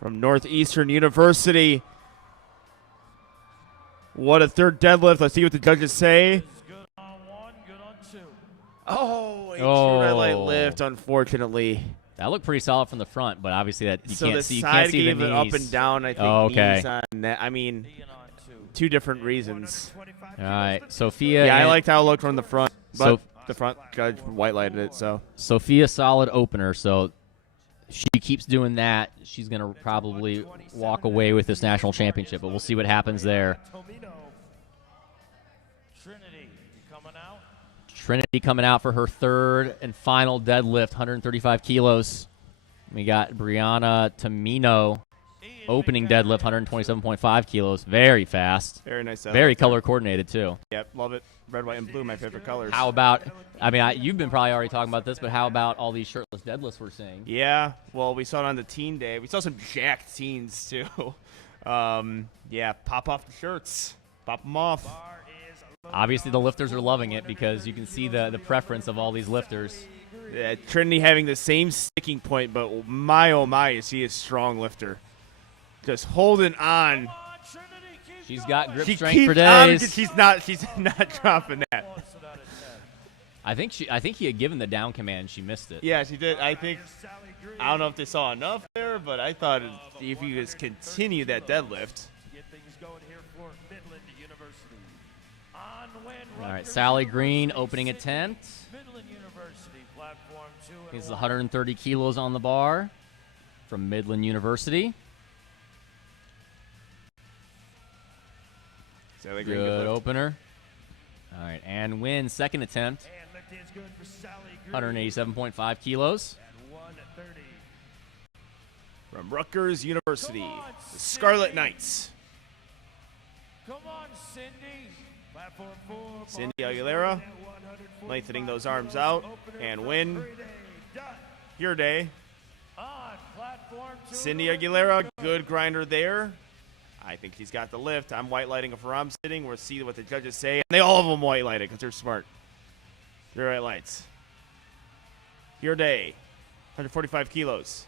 From Northeastern University. What a third deadlift. Let's see what the judges say. Good on 1, good on 2. Oh, a Oh. red light lift, unfortunately. That looked pretty solid from the front, but obviously that you So can't the see. You side can't see gave the it up knees. and down, I think. Oh, okay. Knees on that. I mean, Ian on 2. 2 different reasons. All right, Sophia. Yeah, I and- liked how it looked from the front, but So- the front judge white lighted it, so. Sophia solid opener, so she keeps doing that. She's going to probably walk away with this national championship, but we'll see what happens there. Trinity coming out. Trinity coming out for her third and final deadlift, 135 kilos. We got Brianna Tamino opening deadlift, 127.5 kilos. Very fast. Very nice. Very color coordinated, too. Yep, love it. Red, white, and blue, my favorite colors. How about, you've been probably already talking about this, but how about all these shirtless deadlifts we're seeing? Yeah, well, we saw it on the teen day. We saw some jacked teens, too. Yeah, pop off the shirts. Pop them off. Obviously, the lifters are loving it because you can see the preference of all these lifters. Trinity having the same sticking point, but oh my, is he a strong lifter. Just holding on. She's got grip She strength keeps for days. she's not dropping that. I think he had given the down command. She missed it. Yeah, she did. I don't know if they saw enough there, but I thought if you just continue that deadlift. Get things going here for Midland University. On win. All right, Sally Green opening attempt. Midland University, platform 2. He's 130 kilos on the bar from Midland University. Sally Green, Good lift. opener. All right, and win second attempt. And lift is good for Sally Green. 187.5 kilos. At 130. From Rutgers University, Come on, the Scarlet Cindy. Knights. Come on, Cindy. Platform 4. Cindy Aguilera, lengthening those arms out, and win your day. On platform 2. Cindy Aguilera, good grinder there. I think she's got the lift. I'm white lighting it where I'm sitting. We'll see what the judges say. And they all of them white light it because they're smart. They're white lights. Your day, 145 kilos.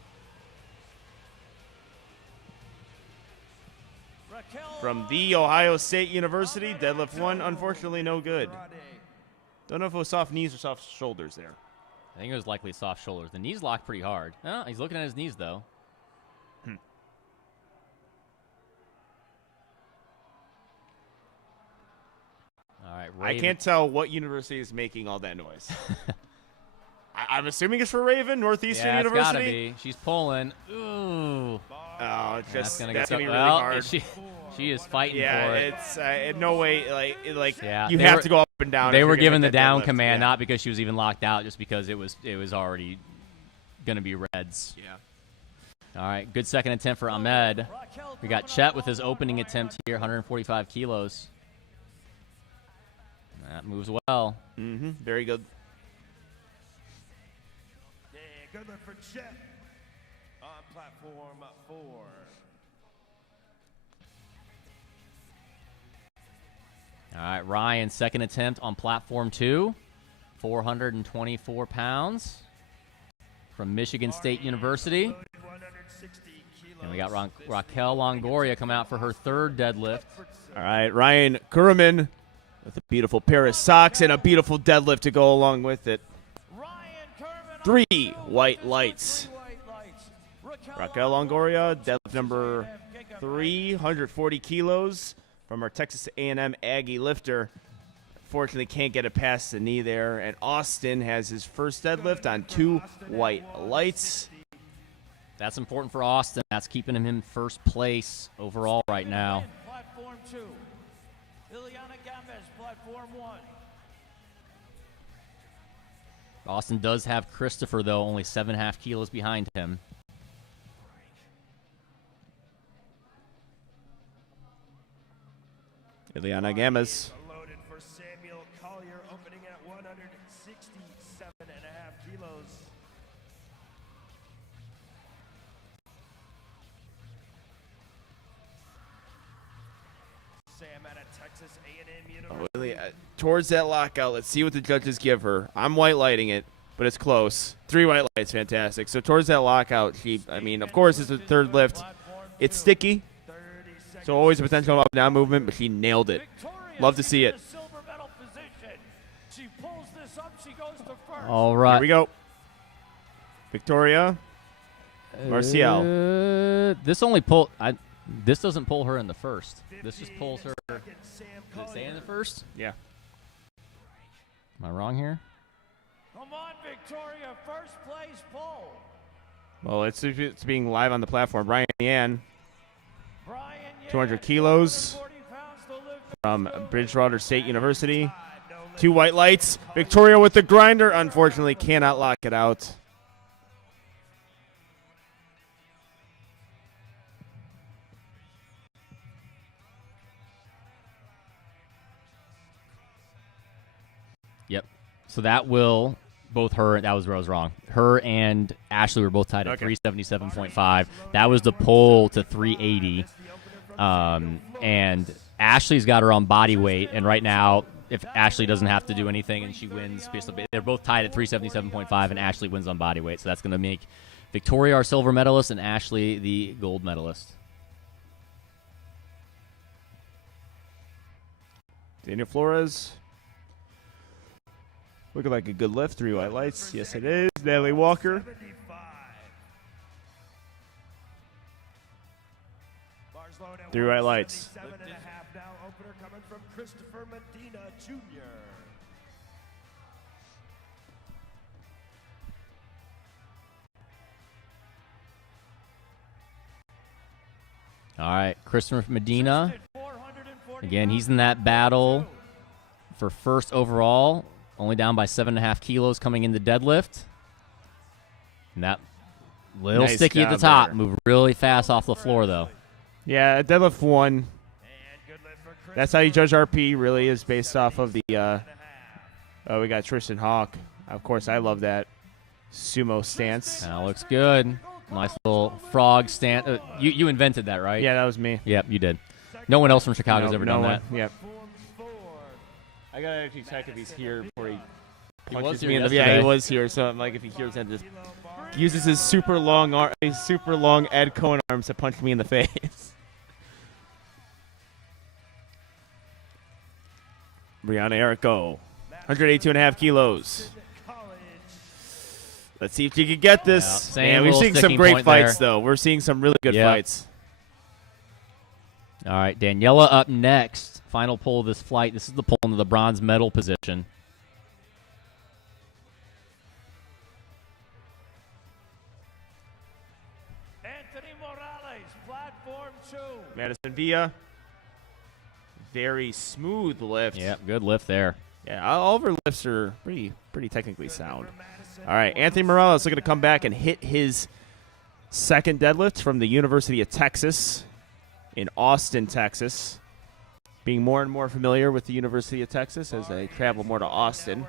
From The Ohio State University, deadlift 1, unfortunately no good. Don't know if it was soft knees or soft shoulders there. I think it was likely soft shoulders. The knees locked pretty hard. Oh, he's looking at his knees, though. All right, I Raven. can't tell what university is making all that noise. I'm assuming it's for Raven, Northeastern Yeah, it's University. gotta be. She's pulling. Ooh. Oh, it's That's just gonna that's get gonna be so, really well, hard. She is fighting Yeah, for it. it's in no way like Yeah, you they have were- to go up and down. They if were you're gonna given the hit that down deadlift. command, Yeah. not because she was even locked out, just because it was already gonna be reds. Yeah. All right, good second attempt for Ahmed. We got Chet with his opening attempt here, 145 kilos. That moves well. Very good. Yeah, good lift for Chet. On platform 4. All right, Ryan, second attempt on platform 2, 424 pounds from Michigan State University. 160 kilos. And we got Raquel Longoria come out for her third deadlift. All right, Ryan Kurman with a beautiful pair of socks and a beautiful deadlift to go along with it. Ryan 3 white lights. Raquel Longoria, deadlift number 340 kilos from our Texas A&M Aggie lifter. Fortunately, can't get it past the knee there. And Austin has his first deadlift on 2 white lights. That's important for Austin. That's keeping him in first place overall right now. Platform 2. Ileana Gomez, platform 1. Austin does have Christopher, though, only 7.5 kilos behind him. Ileana Gamas. Loaded for Samuel Collier, opening at 167.5 kilos. Sam out of Texas A&M University. Towards that lockout, let's see what the judges give her. I'm white lighting it, but it's close. 3 white lights, fantastic. So towards that lockout, of course, it's a third lift. It's sticky, so always a potential up and down movement, but she nailed it. Love to see it. Silver medal position. She pulls this up. She goes to first. All right. Here we go. Victoria Marcial. This only this doesn't pull her in the first. This just pulls her. Does it stay in the first? Yeah. Am I wrong here? Come on, Victoria. First place pole. Well, it's being live on the platform. Brian Yan, Brian Yan, 200 kilos 40 pounds to lift. from Bridgewater State University. 2 white lights. Victoria with the grinder. Unfortunately, cannot lock it out. Yep. So that will both her. That was where I was wrong. Her and Ashley were both tied at 377.5. That was the pull to 380. And Ashley's got her on body weight, and right now, if Ashley doesn't have to do anything and she wins, they're both tied at 377.5, and Ashley wins on body weight. So that's going to make Victoria our silver medalist and Ashley the gold medalist. Daniel Flores. Looking like a good lift. 3 white lights. Yes, it is. Natalie Walker. 75. 3 white lights. 77.5 now. Opener coming from Christopher Medina Jr. All right, Christopher Medina. Again, he's in that battle for first overall, only down by 7.5 kilos coming in the deadlift. And that little Nice sticky at the job top. there. Moved really fast off the floor, though. Yeah, deadlift 1. And good lift for Chris. That's how you judge RP, really, is based off of the we got Tristan Hawk. Of course, I love that sumo stance. That looks good. Nice little frog stance. You invented that, right? Yeah, that was me. Yep, you did. No one else from Chicago's ever done one. that. Yep. I gotta actually check if he's here before he was punches here me in the. Yeah, yesterday. he was here. So I'm like, if he hears that, just uses his super long Ed Cohen arms to punch me in the face. Brianna Erico, 182.5 kilos. Let's see if you can get this. Yeah, same Man, we're little seeing some sticking great point fights, there. though. We're seeing some really good Yeah. fights. All right, Daniela up next. Final pull of this flight. This is the pull into the bronze medal position. Anthony Morales, platform 2. Madison Villa, very smooth lift. Yep, good lift there. Yeah, all of her lifts are pretty technically sound. All right, Anthony Morales looking to come back and hit his second deadlift from the University of Texas in Austin, Texas. Being more and more familiar with the University of Texas as I travel more to Austin.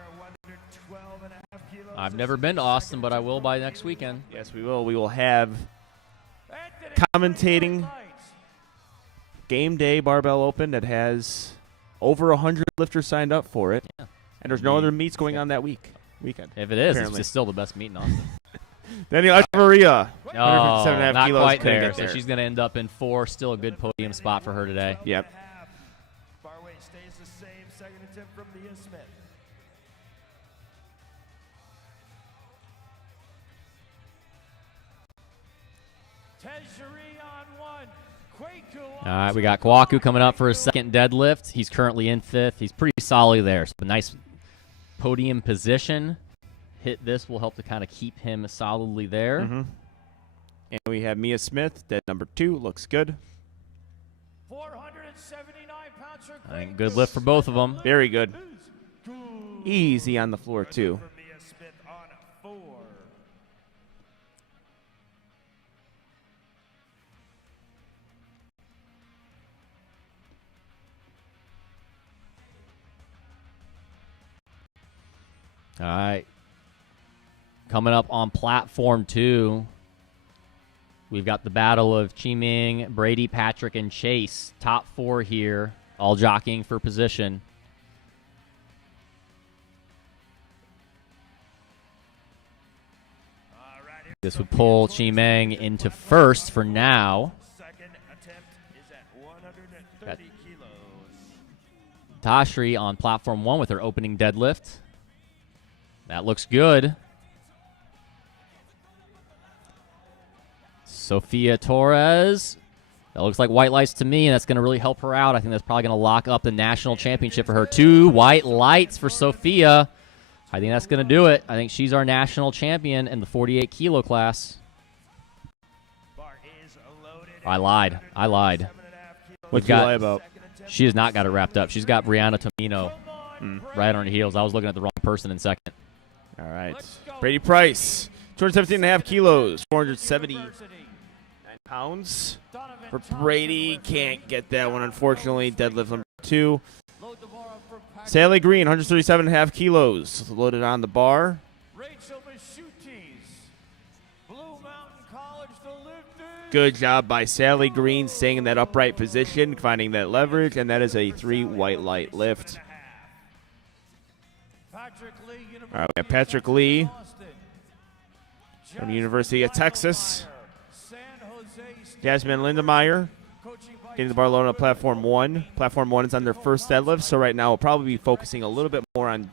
I've never been to Austin, but I will by next weekend. Yes, we will. We will have commentating game day barbell open that has over 100 lifters signed up for it. Yeah. And there's no other meets going on that weekend. If it is, apparently. it's still the best meet in Austin. Daniel Echeverria. No, 157.5 not kilos, quite couldn't there. get So she's going to end up in 4. Still a good podium spot for her today. Yep. Bar weight stays the same. Second attempt from Mia Smith. Tejeri on 1. Kwaku All right, we got Kwaku coming up for his second deadlift. He's currently in 5th. He's pretty solid there. So a nice podium position. Hit this will help to kind of keep him solidly there. And we have Mia Smith, dead number 2. Looks good. 479 pounds for I think Kwaku. good lift for both of them. Very good. Easy on the floor, too. For Mia Smith on 4. All right. Coming up on platform 2, we've got the battle of Chi-Ming, Brady, Patrick, and Chase. Top 4 here, all jockeying for position. This would pull Chi-Ming into 1st for now. Second attempt is at 130 Got- kilos. Tashri on platform 1 with her opening deadlift. That looks good. Sophia Torres. That looks like white lights to me, and that's going to really help her out. I think that's probably going to lock up the national championship for her. 2 white lights for Sophia. I think that's going to do it. I think she's our national champion in the 48 kilo class. Bar is loaded. I lied. What'd What'd you got- lie about? She has not got it wrapped up. She's got Brianna Tomino right on her heels. I was looking at the wrong person in second. All right. Brady Price, 217.5 kilos, 479 pounds. For Brady, can't get that one, unfortunately. Deadlift number 2. Sally Green, 137.5 kilos, loaded on the bar. Rachel Mashutis. Blue Mountain College, the lifters. Good job by Sally Green, staying in that upright position, finding that leverage, and that is a 3 white light lift. Patrick Lee, All right, we have Patrick Lee Austin. from the University of Texas. San Jose State. Jasmine Lindemeyer Coaching by getting the bar loaded on platform 1. Platform 1 is on their first deadlift, so right now we'll probably be focusing a little bit more on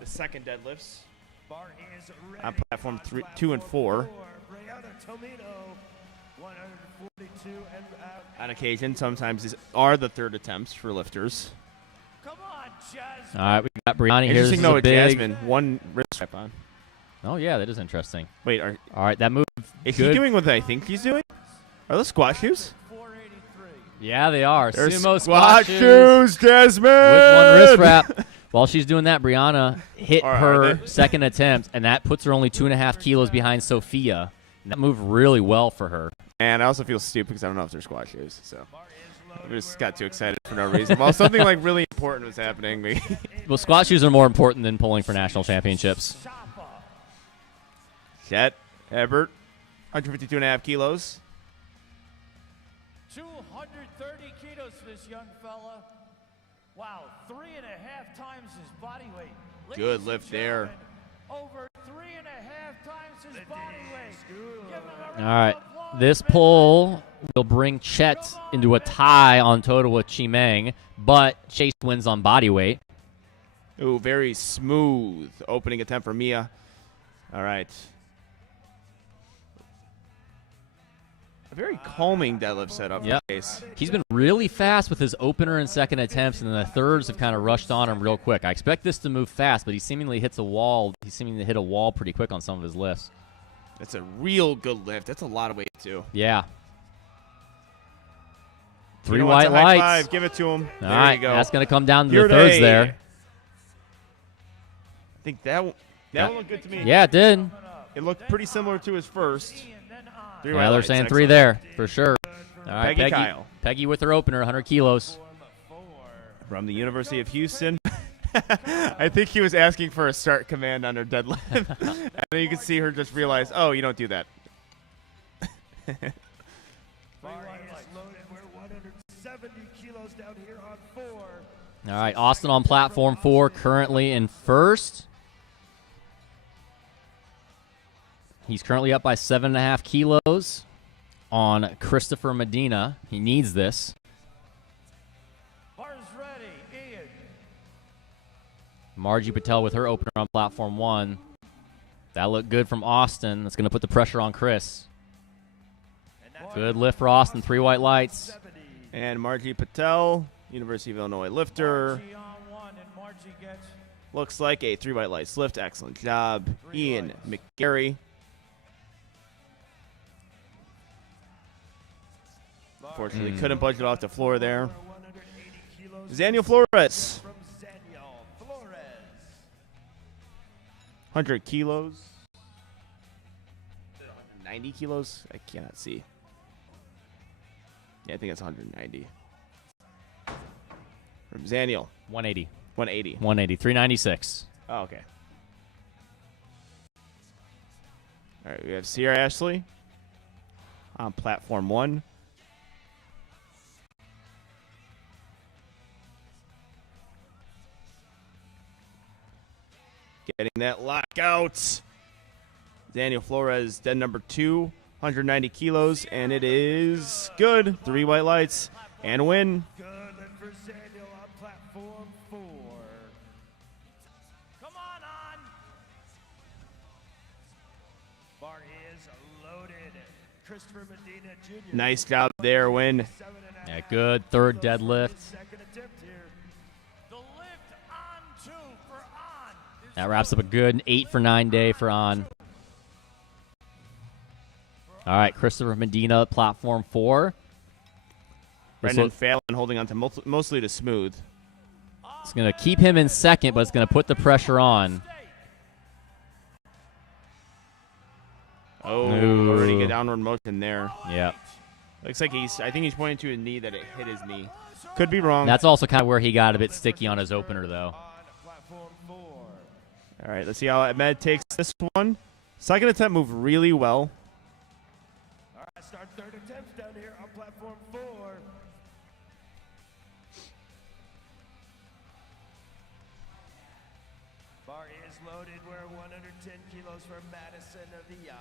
the second deadlifts. Bar is ready. On platform 2 and 4. Brianna Tomino, 142 and On occasion, sometimes these are the third attempts for lifters. Come on, Jasmine. All right, we got Brianna here. This Interesting is though a with big. Jasmine, 1 wrist strap on. Oh, yeah, that is interesting. Wait, All right, that move. is good. he doing what I think he's doing? Are those squat shoes? 483. Yeah, they are. They're Sumo squat shoes, Jasmine! with one wrist wrap. While she's doing that, Brianna hit All right, her are they- second attempt, and that puts her only 2.5 kilos behind Sophia. And that moved really well for her. And I also feel stupid because I don't know if they're squat shoes. So I just got too excited for no reason. While something like really important was happening, we Well, squat shoes are more important than pulling for national championships. Choppa. Chet Ebert, 152.5 kilos. 230 kilos for this young fella. Wow, 3.5 times his body weight. Good Ladies and lift there. gentlemen, Over 3.5 times his body weight. Give him a All round right, of applause, this man. pull will bring Chet into a tie on total with Chi-Ming, but Chase wins on body weight. Ooh, very smooth opening attempt for Mia. All right. A very calming deadlift setup for Yep. Chase. He's been really fast with his opener and second attempts, and then the thirds have kind of rushed on him real quick. I expect this to move fast, but he seemingly hits a wall. He's seeming to hit a wall pretty quick on some of his lifts. That's a real good lift. That's a lot of weight, too. Yeah. Three You know what? white It's a high lights. five. Give it to him. All There right, you go. that's going to come down to Your the thirds day. there. I think that one looked good to me. Yeah, it did. It looked pretty similar to his first. Three Yeah, white they're lights, saying three excellent. there for sure. All right, Peggy Kyle. Peggy with her opener, 100 kilos. From the University of Houston. I think he was asking for a start command on her deadlift. And then you can see her just realize, oh, you don't do that. Bar is loaded. We're 170 kilos down here on 4. All right, Austin on platform 4, currently in first. He's currently up by 7.5 kilos on Christopher Medina. He needs this. Bars ready, Ian. Margie Patel with her opener on platform 1. That looked good from Austin. That's going to put the pressure on Chris. Good lift for Austin, 3 white lights. And Margie Patel, University of Illinois lifter. Margie on 1, and Margie gets Looks like a 3 white lights lift. Excellent job. Ian McGarry. Unfortunately, couldn't budge it off the floor there. 180 kilos Daniel Flores, from Daniel Flores. 100 kilos. 90 kilos? I cannot see. Yeah, I think it's 190. From Zaniel, 180. 180. 180. 396. Oh, okay. All right, we have Sierra Ashley on platform 1. Getting that lockout. Daniel Flores, dead number 2, 190 kilos, and it is good. 3 white lights and a win. Good lift for Daniel on platform 4. come on. Bar is loaded. Christopher Medina Jr. Nice job there, win. 7.5 Yeah, good. Third deadlift. Second attempt here. The lift on 2 for on. That wraps up a good 8 for 9 day for On. All right, Christopher Medina, platform 4. Brendan Fallon holding on to mostly to smooth. It's going to keep him in second, but it's going to put the pressure on. Oh, Ooh. already a downward motion there. Yeah. Looks like I think he's pointing to a knee that it hit his knee. Could be wrong. That's also kind of where he got a bit sticky on his opener, though. On platform 4. All right, let's see how Ahmed takes this one. Second attempt moved really well. All right, start third attempt down here on platform 4. Bar is loaded. We're 110 kilos for Madison Villa.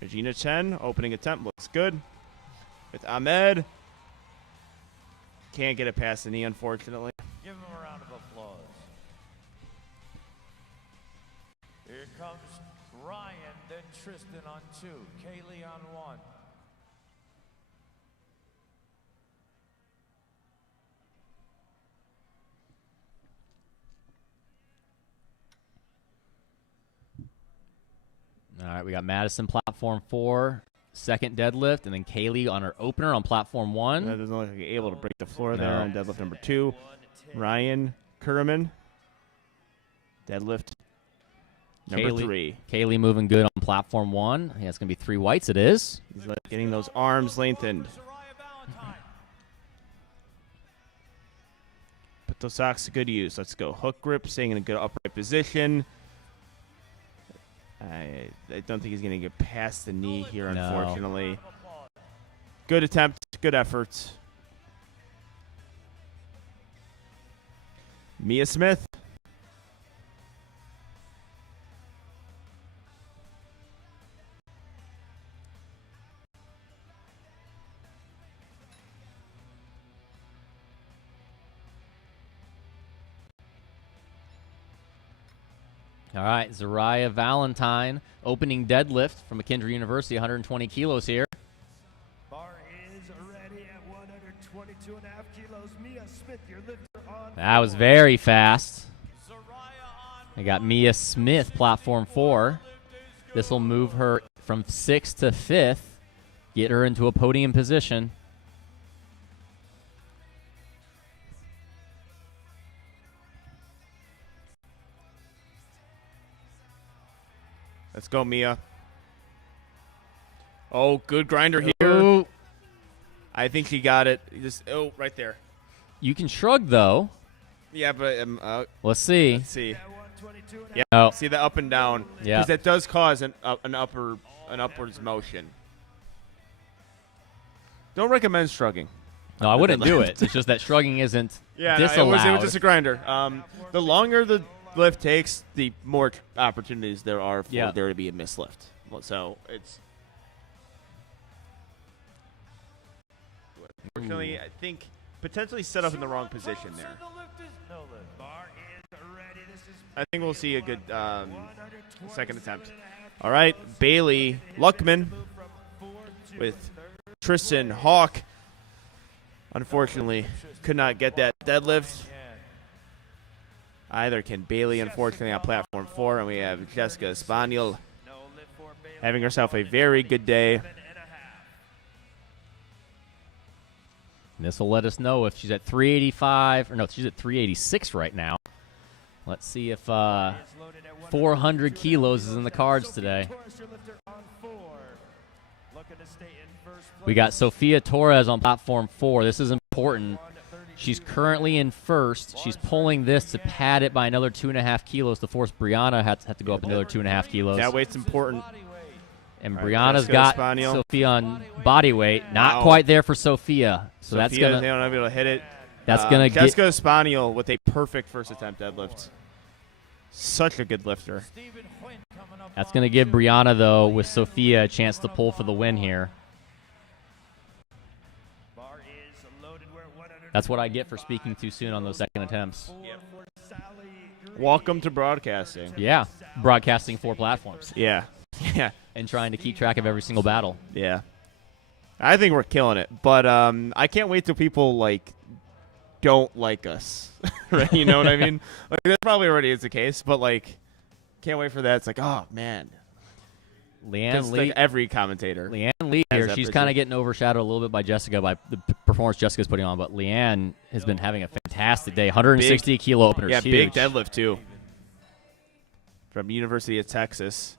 Regina Chen, opening attempt looks good. With Ahmed. Can't get it past the knee, unfortunately. Give him a round of applause. Here comes Ryan, then Tristan on 2, Kaylee on 1. All right, we got Madison, platform 4, second deadlift, and then Kaylee on her opener on platform 1. That doesn't look like you're able to break the floor there No. on deadlift number 2. Ryan Kerman, deadlift number 3. Kaylee moving good on platform 1. Yeah, it's going to be 3 whites. It is. He's getting those arms lengthened. Soraya Valentine. Put those socks to good use. Let's go. Hook grip, staying in a good upright position. I don't think he's going to get past the knee here, No. unfortunately. Good attempt. Good effort. Mia Smith. All right, Soraya Valentine, opening deadlift from McKendree University, 120 kilos here. Bar is ready at 122.5 kilos. Mia Smith, your lifter on. That was very fast. Soraya on I got Mia Smith, platform 4. This will move her from 6th to 5th, get her into a podium position. Let's go, Mia. Oh, good grinder here. Ooh. I think she got it. Right there. You can shrug, though. Yeah, but Let's see. let's see. At 122.5. Yeah, Oh. see the up and down. Yeah. Because that does cause an upwards motion. Don't recommend shrugging. No, I wouldn't do it. It's just that shrugging isn't disallowed. It was just a grinder. The longer the lift takes, the more opportunities there are for there to be a mislift. So it's unfortunately, I think potentially set up in the wrong position there. I think we'll see a good second attempt. All right, Bailey Luckman with Tristan Hawk. Unfortunately, could not get that deadlift. Either can Bailey, unfortunately, on platform 4, and we have Jessica Espaniel having herself a very good day. This will let us know if she's at 385, or no, she's at 386 right now. Let's see if 400 kilos is in the cards today. We got Sophia Torres on platform 4. This is important. She's currently in first. She's pulling this to pad it by another 2.5 kilos to force Brianna have to go up another 2.5 kilos. That weight's important. And Brianna's got Sophia on body weight. Not quite there for Sophia. So Sophia, that's going to... They don't be able to hit it. That's going to get... Jessica Espaniel with a perfect first attempt deadlift. Such a good lifter. That's going to give Brianna, though, with Sophia, a chance to pull for the win here. That's what I get for speaking too soon on those second attempts. Welcome to broadcasting. Yeah, broadcasting 4 platforms. Yeah. Yeah. And trying to keep track of every single battle. Yeah. I think we're killing it. But I can't wait till people, like, don't like us. Right? You know what I mean? Like, that probably already is the case, but, like, can't wait for that. It's like, oh, man. Leanne Lee, like every commentator. Leanne Lee here, she's kind of getting overshadowed a little bit by Jessica, by the performance Jessica's putting on, but Leanne has been having a fantastic day. 160 kilo openers. Yeah, huge. big deadlift, too. From University of Texas.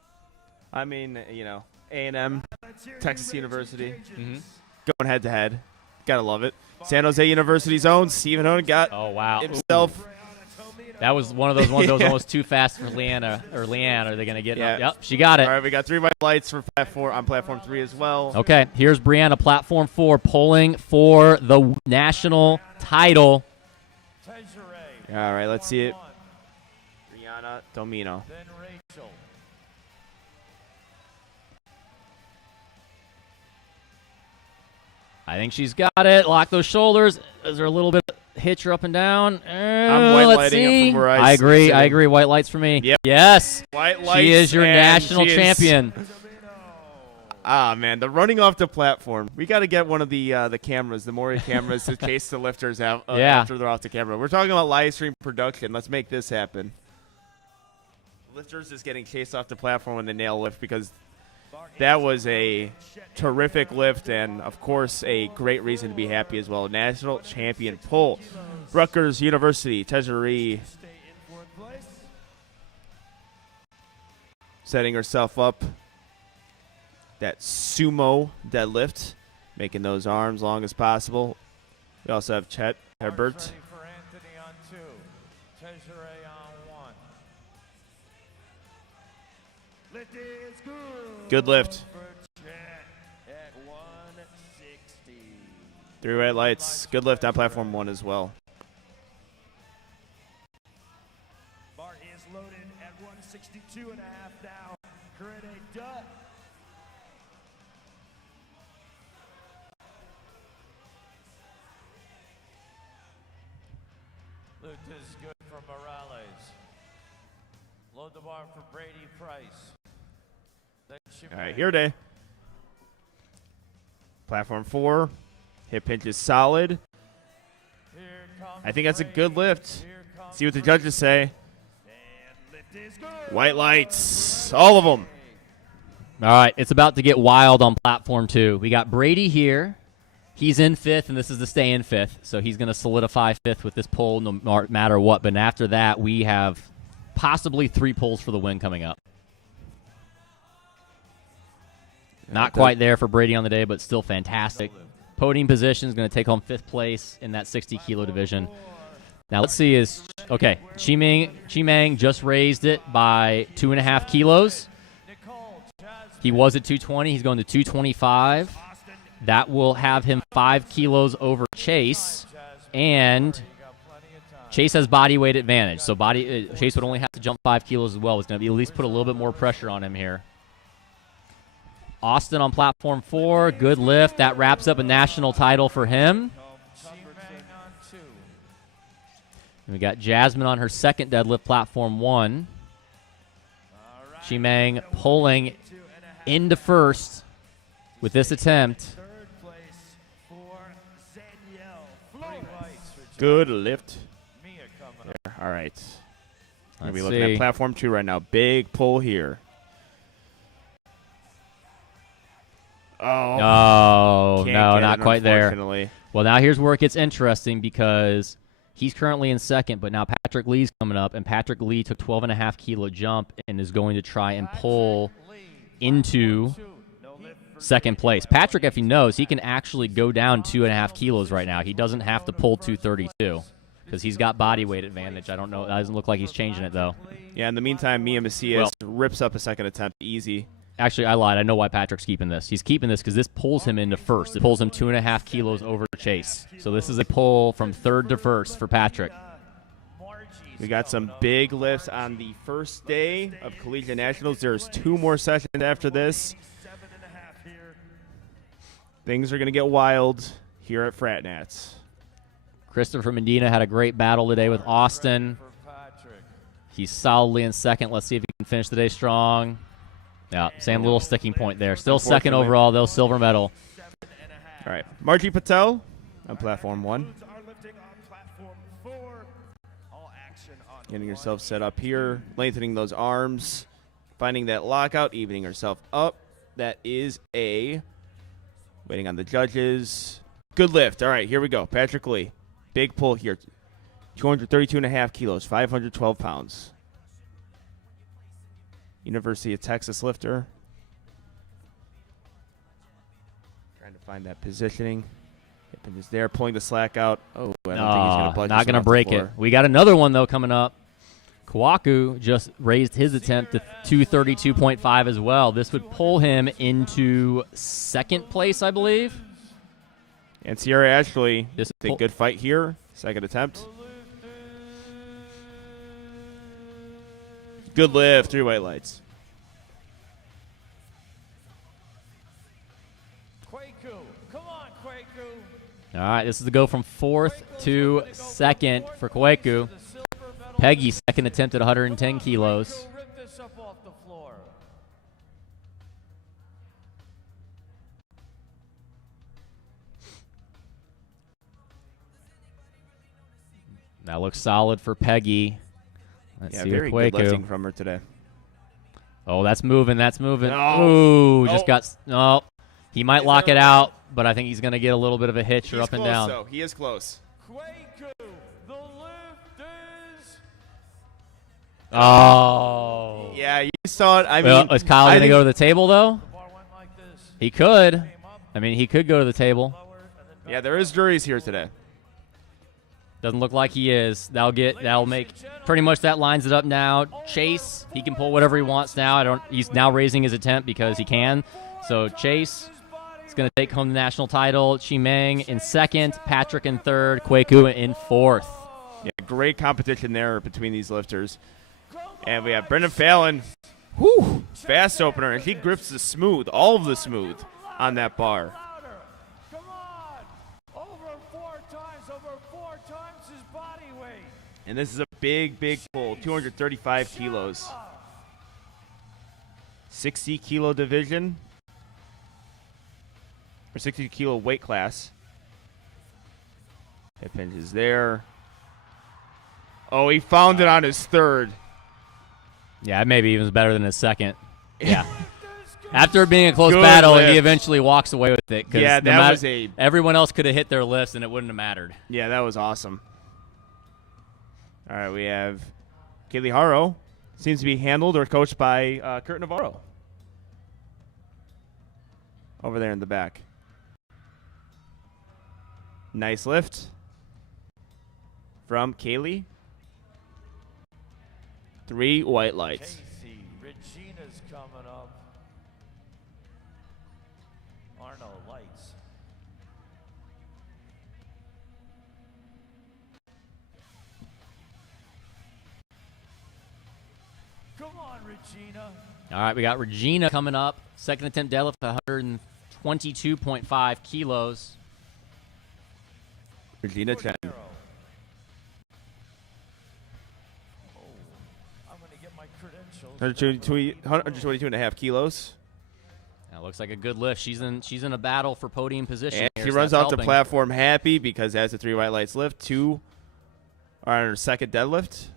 I mean, you know, A&M, Texas University, going head-to-head. Gotta love it. San Jose University's own Stephen Owen got himself. That was one of those ones that was almost too fast for Leanne. Are they going to get it? Yep, she got it. All right, we got 3 white lights for platform 3 as well. Okay, here's Brianna, platform 4, pulling for the national title. All right, let's see it. Brianna Domino. I think she's got it. Lock those shoulders. Is there a little bit of hitch her up and down? I'm white lighting it from where I agree. I agree. White lights for me. Yep. Yes. White lights. She is your national champion. Ah, man, the running off the platform. We got to get one of the cameras, the Maury cameras, to chase the lifters out after they're off the camera. We're talking about live stream production. Let's make this happen. Lifters just getting chased off the platform when they nail lift, because that was a terrific lift and, of course, a great reason to be happy as well. National champion pull. Rutgers University, Tejerie setting herself up. That sumo deadlift, making those arms long as possible. We also have Chet Herbert. Good lift. 3 white lights. Good lift on platform 1 as well. Bar is loaded at 162.5 now. Credit Dutt. Luke, this is good for Morales. Load the bar for Brady Price. All right, here day. Platform 4. Hip hinge is solid. I think that's a good lift. See what the judges say. White lights. All of them. All right, it's about to get wild on platform 2. We got Brady here. He's in 5th, and this is to stay in 5th. So he's going to solidify 5th with this pull no matter what. But after that, we have possibly 3 pulls for the win coming up. Not quite there for Brady on the day, but still fantastic. Podium position is going to take home 5th place in that 60-kilo division. Now let's see okay, Chimang just raised it by 2.5 kilos. He was at 220. He's going to 225. That will have him 5 kilos over Chase, and Chase has body weight advantage. So Chase would only have to jump 5 kilos as well. It's going to at least put a little bit more pressure on him here. Austin on platform 4, good lift. That wraps up a national title for him. And we got Jasmine on her second deadlift, platform 1. Chimang pulling into first with this attempt. Good lift. There. All right. We're going to be looking at platform 2 right now. Big pull here. Oh, no, not quite there. Unfortunately. Well, now here's where it gets interesting because he's currently in second, but now Patrick Lee's coming up, and Patrick Lee took 12.5 kilo jump and is going to try and pull into second place. Patrick, if he knows, he can actually go down 2.5 kilos right now. He doesn't have to pull 232 because he's got body weight advantage. I don't know. It doesn't look like he's changing it, though. Yeah, in the meantime, Mia Macias rips up a second attempt easy. Actually, I lied. I know why Patrick's keeping this. He's keeping this because this pulls him into first. It pulls him 2.5 kilos over Chase. So this is a pull from third to first for Patrick. We got some big lifts on the first day of Collegiate Nationals. There's 2 more sessions after this. Things are going to get wild here at Frat Nats. Christopher Medina had a great battle today with Austin. He's solidly in second. Let's see if he can finish the day strong. Yeah, same little sticking point there. Still second overall, though, silver medal. All right, Margie Patel on platform 1. Getting yourself set up here, lengthening those arms, finding that lockout, evening herself up. That is a waiting on the judges. Good lift. All right, here we go. Patrick Lee. Big pull here. 232.5 kilos, 512 pounds. University of Texas lifter. Trying to find that positioning. Hip is there, pulling the slack out. Oh, I don't think he's going to budge. Not going to break it. We got another one, though, coming up. Kwaku just raised his attempt to 232.5 as well. This would pull him into second place, I believe. And Sierra Ashley, this is a good fight here. Second attempt. Good lift, 3 white lights. Kwaku, come on, Kwaku. All right, this is the go from fourth to second for Kwaku. Peggy, second attempt at 110 kilos. Rip this up off the floor. That looks solid for Peggy. Let's see very Kwaku. good lifting from her today. Oh, that's moving. That's moving. No. Ooh, Nope. just got. No, he might lock it out, but I think he's going to get a little bit of a hitch or He's up and close, down. though. He is close. Kwaku, the lift is. Oh. Yeah, you saw it. I Well, mean, is Kyle going to go to the table, though? Bar went like this. He could. I mean, he could go to the table. yeah, there is juries here today. Doesn't look like he is. That'll make pretty much that lines it up now. Chase, he can pull whatever he wants now. He's now raising his attempt because he can. So Chase is going to take home the national title. Chimang in second, Patrick in third, Kwaku in fourth. Yeah, great competition there between these lifters. And we have Brendan Fallon. Whew, fast opener, and he grips the smooth, all of the smooth on that bar. Come on. Over 4 times his body weight. And this is a big, big pull, 235 kilos. 60 kilo division, or 60 kilo weight class. Hip hinge is there. Oh, he found it on his third. Yeah, maybe even better than his second. Yeah. After it being a close Good battle, lift. he eventually walks away with it. Yeah, that was everyone else could have hit their lifts and it wouldn't have mattered. Yeah, that was awesome. All right, we have Kaylee Haro. Seems to be handled or coached by Kurt Navarro. Over there in the back. Nice lift from Kaylee. 3 white lights. Casey, Regina's coming up. Arno lights. Come on, Regina. All right, we got Regina coming up. Second attempt deadlift, 122.5 kilos. Regina Chen. Oh, I'm going to get my credentials. 122.5 kilos. That looks like a good lift. She's in a battle for podium position. And here, she so runs that's off the helping. platform happy because as the 3 white lights lift, 2 are on her second deadlift.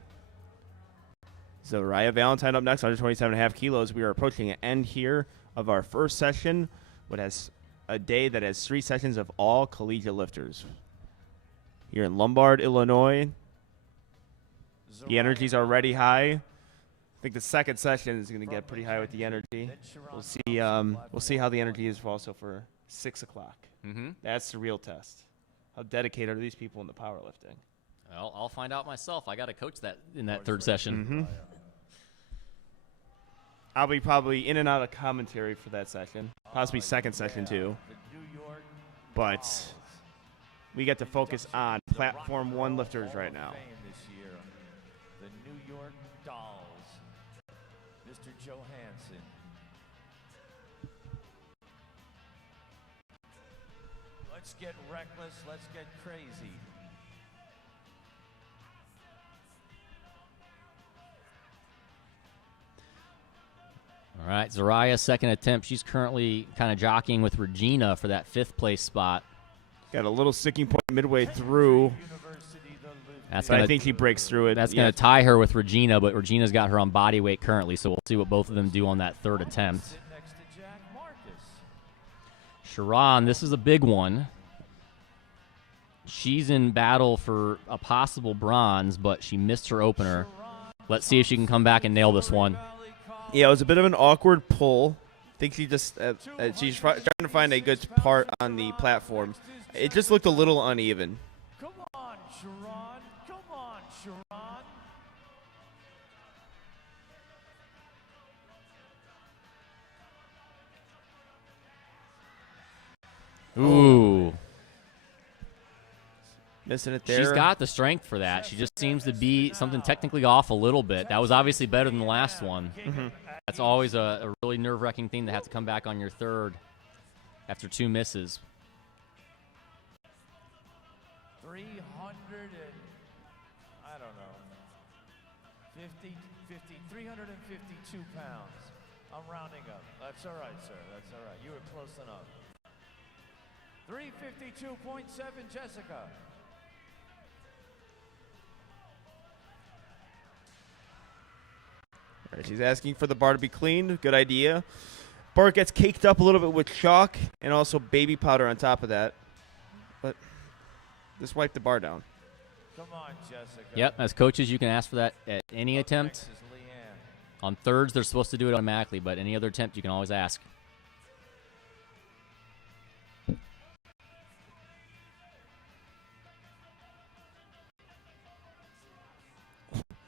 Zariah Valentine up next, 127.5 kilos. We are approaching an end here of our first session, which has a day that has 3 sessions of all collegiate lifters. Here in Lombard, Illinois, the energy's already high. I think the second session is going to get pretty high with the energy. We'll see. We'll see how the energy is also for 6 o'clock. Mm-hmm. That's the real test. How dedicated are these people in the powerlifting? Well, I'll find out myself. I got to coach that in that third session. Mm-hmm. I'll be probably in and out of commentary for that session, possibly second session too. But we get to focus on Platform 1 lifters right now. The New York Dolls, Mr. Johansson. Let's get reckless. Let's get crazy. All right, Zariah, second attempt. She's currently kind of jockeying with Regina for that 5th place spot. Got a little sticking point midway through. That's But I gonna, think she breaks through it. that's going to tie her with Regina, but Regina's got her on body weight currently, so we'll see what both of them do on that third attempt. Sit next to Jack Marcus. Sharon, this is a big one. She's in battle for a possible bronze, but she missed her opener. Let's see if she can come back and nail this one. Yeah, it was a bit of an awkward pull. I think she just she's trying to find a good part on the platform. It just looked a little uneven. Come on, Sharon. Come on, Sharon. Ooh. Missing it there. She's got the strength for that. She just seems to be something technically off a little bit. That was obviously better than the last one. Mm-hmm. That's always a really nerve-wracking thing to have to come back on your third after 2 misses. 300 and, I don't know, 352 pounds. I'm rounding up. That's all right, sir. That's all right. You were close enough. 352.7, Jessica. All right, she's asking for the bar to be cleaned. Good idea. Bar gets caked up a little bit with chalk and also baby powder on top of that. But just wipe the bar down. Come on, Jessica. Yep, as coaches, you can ask for that at any Up attempt. next is Leanne. On thirds, they're supposed to do it automatically, but any other attempt, you can always ask.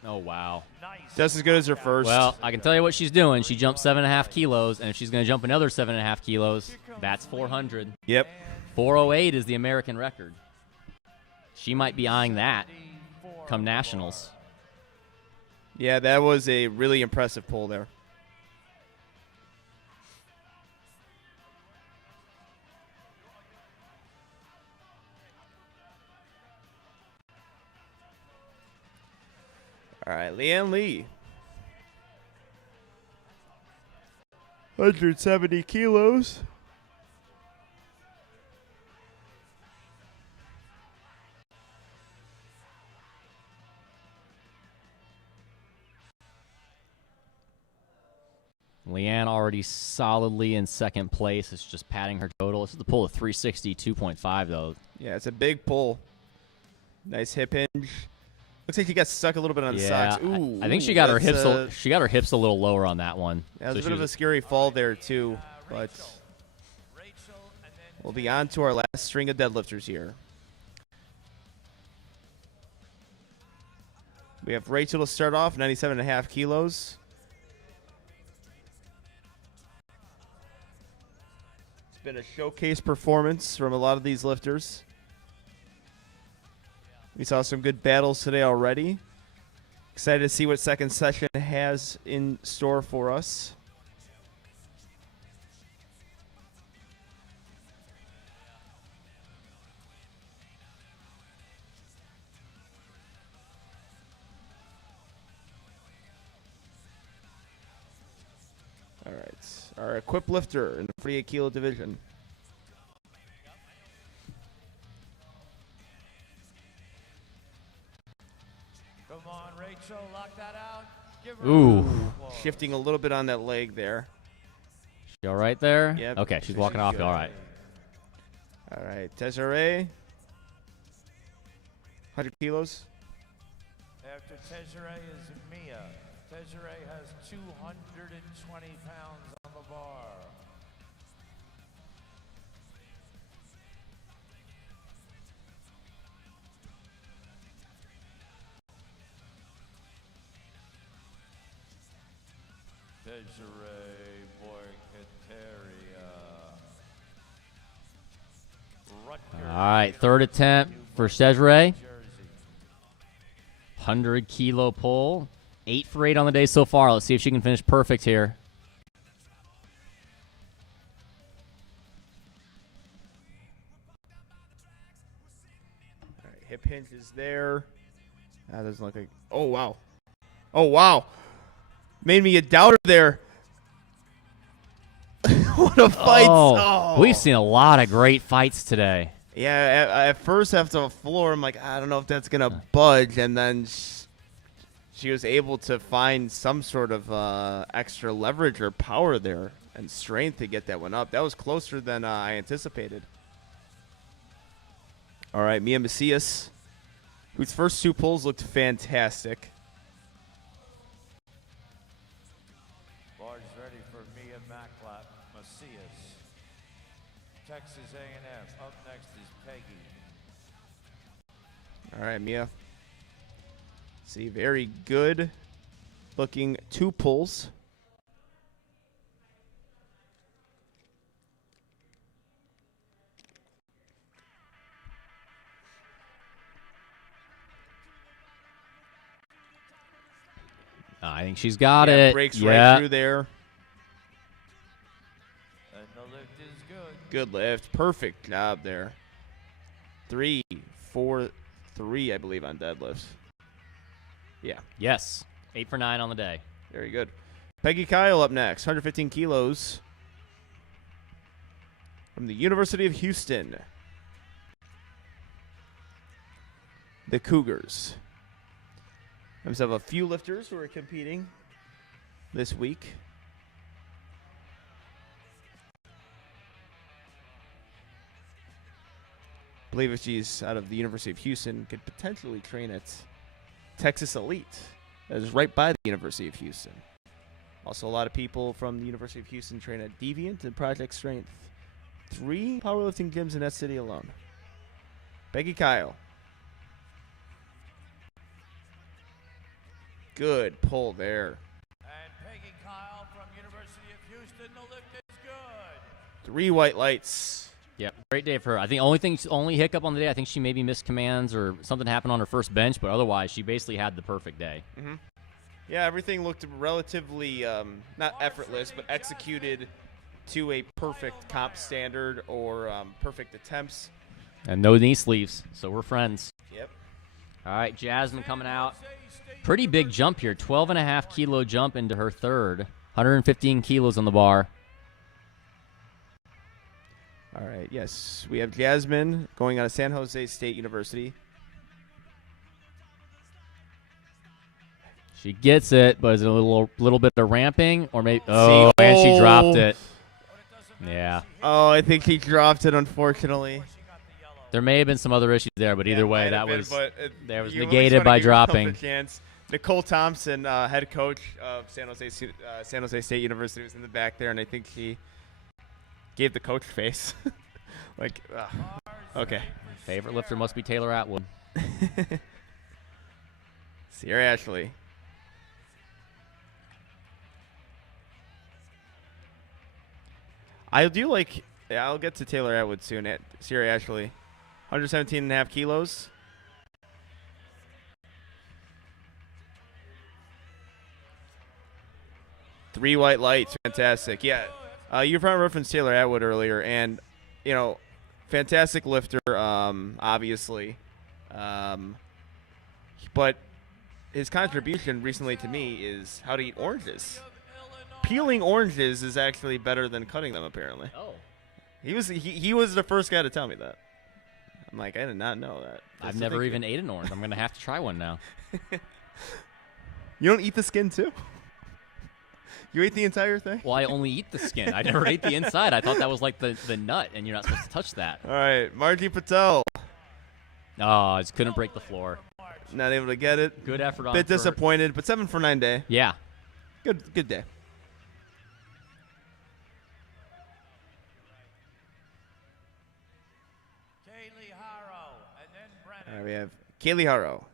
Oh, wow. Nice. Just as good as her first. Well, I can tell you what she's doing. She jumped 7.5 kilos, and if she's going to jump another 7.5 kilos, that's 400. Yep. 408 is the American record. She might be eyeing that come nationals. Yeah, that was a really impressive pull there. All right, Leanne Lee. 170 kilos. Leanne already solidly in second place. It's just padding her total. This is the pull of 362.5, though. Yeah, it's a big pull. Nice hip hinge. Looks like she got stuck a little bit on the socks. Ooh, I think she got her that's, hips. She got her hips a little lower on that one. Yeah, it was So a bit of a scary fall there too, but we'll be on to our last string of deadlifters here. We have Rachel to start off, 97.5 kilos. It's been a showcase performance from a lot of these lifters. We saw some good battles today already. Excited to see what second session has in store for us. All right, our equipped lifter in the 48 kilo division. Come on, Rachel, lock that out. Give her Ooh. a round of applause. Shifting a little bit on that leg there. She all right there? Yep. Okay, she's She's walking off. good. All right. All right, Desiree. 100 kilos. After Desiree is Mia. Desiree has 220 pounds on the bar. Desiree Boykateria. Rutgers, All right, third attempt for Desiree. Jersey. 100 kilo pull. 8 for 8 on the day so far. Let's see if she can finish perfect here. All right, hip hinge is there. That doesn't look like. Oh, wow. Oh, wow. Made me a doubter there. What a fight. Oh. We've seen a lot of great fights today. Yeah, at first after the floor, I'm like, I don't know if that's going to budge. And then she was able to find some sort of extra leverage or power there and strength to get that one up. That was closer than I anticipated. All right, Mia Macias, whose first 2 pulls looked fantastic. Bar's ready for Mia Maclap Macias. Texas A&M. Up next is Peggy. All right, Mia. See, very good looking 2 pulls. I think she's got Yeah, it. breaks yeah. right through there. And the lift is good. Good lift. Perfect job there. 3, 4, 3, I believe, on deadlifts. Yeah, Yes. 8 for 9 on the day. very good. Peggy Kyle up next, 115 kilos. From the University of Houston. The Cougars. We have a few lifters who are competing this week. I believe if she's out of the University of Houston, could potentially train at Texas Elite. That is right by the University of Houston. Also, a lot of people from the University of Houston train at Deviant and Project Strength. 3 powerlifting gyms in that city alone. Peggy Kyle. Good pull there. And Peggy Kyle from University of Houston. The lift is good. 3 white lights. Yeah, great day for her. I think only hiccup on the day, I think she maybe missed commands or something happened on her first bench, but otherwise she basically had the perfect day. Mm-hmm. Yeah, everything looked relatively, not effortless, but executed to a perfect comp standard or perfect attempts. And no knee sleeves, so we're friends. Yep. All right, Jasmine coming out. Pretty big jump here, 12.5 kilo jump into her third. 115 kilos on the bar. All right, yes. We have Jasmine going out of San Jose State University. She gets it, but is it a little bit of ramping? Or maybe, and she dropped it. Yeah. Oh, I think he dropped it, unfortunately. There may have been some other issues there, but either Yeah, way, might that have been, was but that was you always negated wanna by give yourself a dropping. chance. Nicole Thompson, head coach of San Jose State University, was in the back there, and I think she gave the coach face. Like, okay. Favorite lifter must be Taylor Atwood. Sierra Ashley. I do like, yeah, I'll get to Taylor Atwood soon. At Sierra Ashley, 117.5 kilos. 3 white lights. Fantastic. Yeah. You referenced Taylor Atwood earlier, and, you know, fantastic lifter, obviously. But his contribution recently to me is how to eat oranges. Peeling oranges is actually better than cutting them, apparently. Oh. He was the first guy to tell me that. I'm like, I did not know that. I've never even ate an orange. I'm going to have to try one now. You don't eat the skin, too? You ate the entire thing? Well, I only eat the skin. I never ate the inside. I thought that was like the nut, and you're not supposed to touch that. All right, Margie Patel. Oh, I just couldn't break the floor. Not able to get it. Good effort on Bit for- disappointed, but 7 for 9 day. Yeah. Good day. Kaylee Harrow, and then Brennan. All right, we have Kaylee Harrow.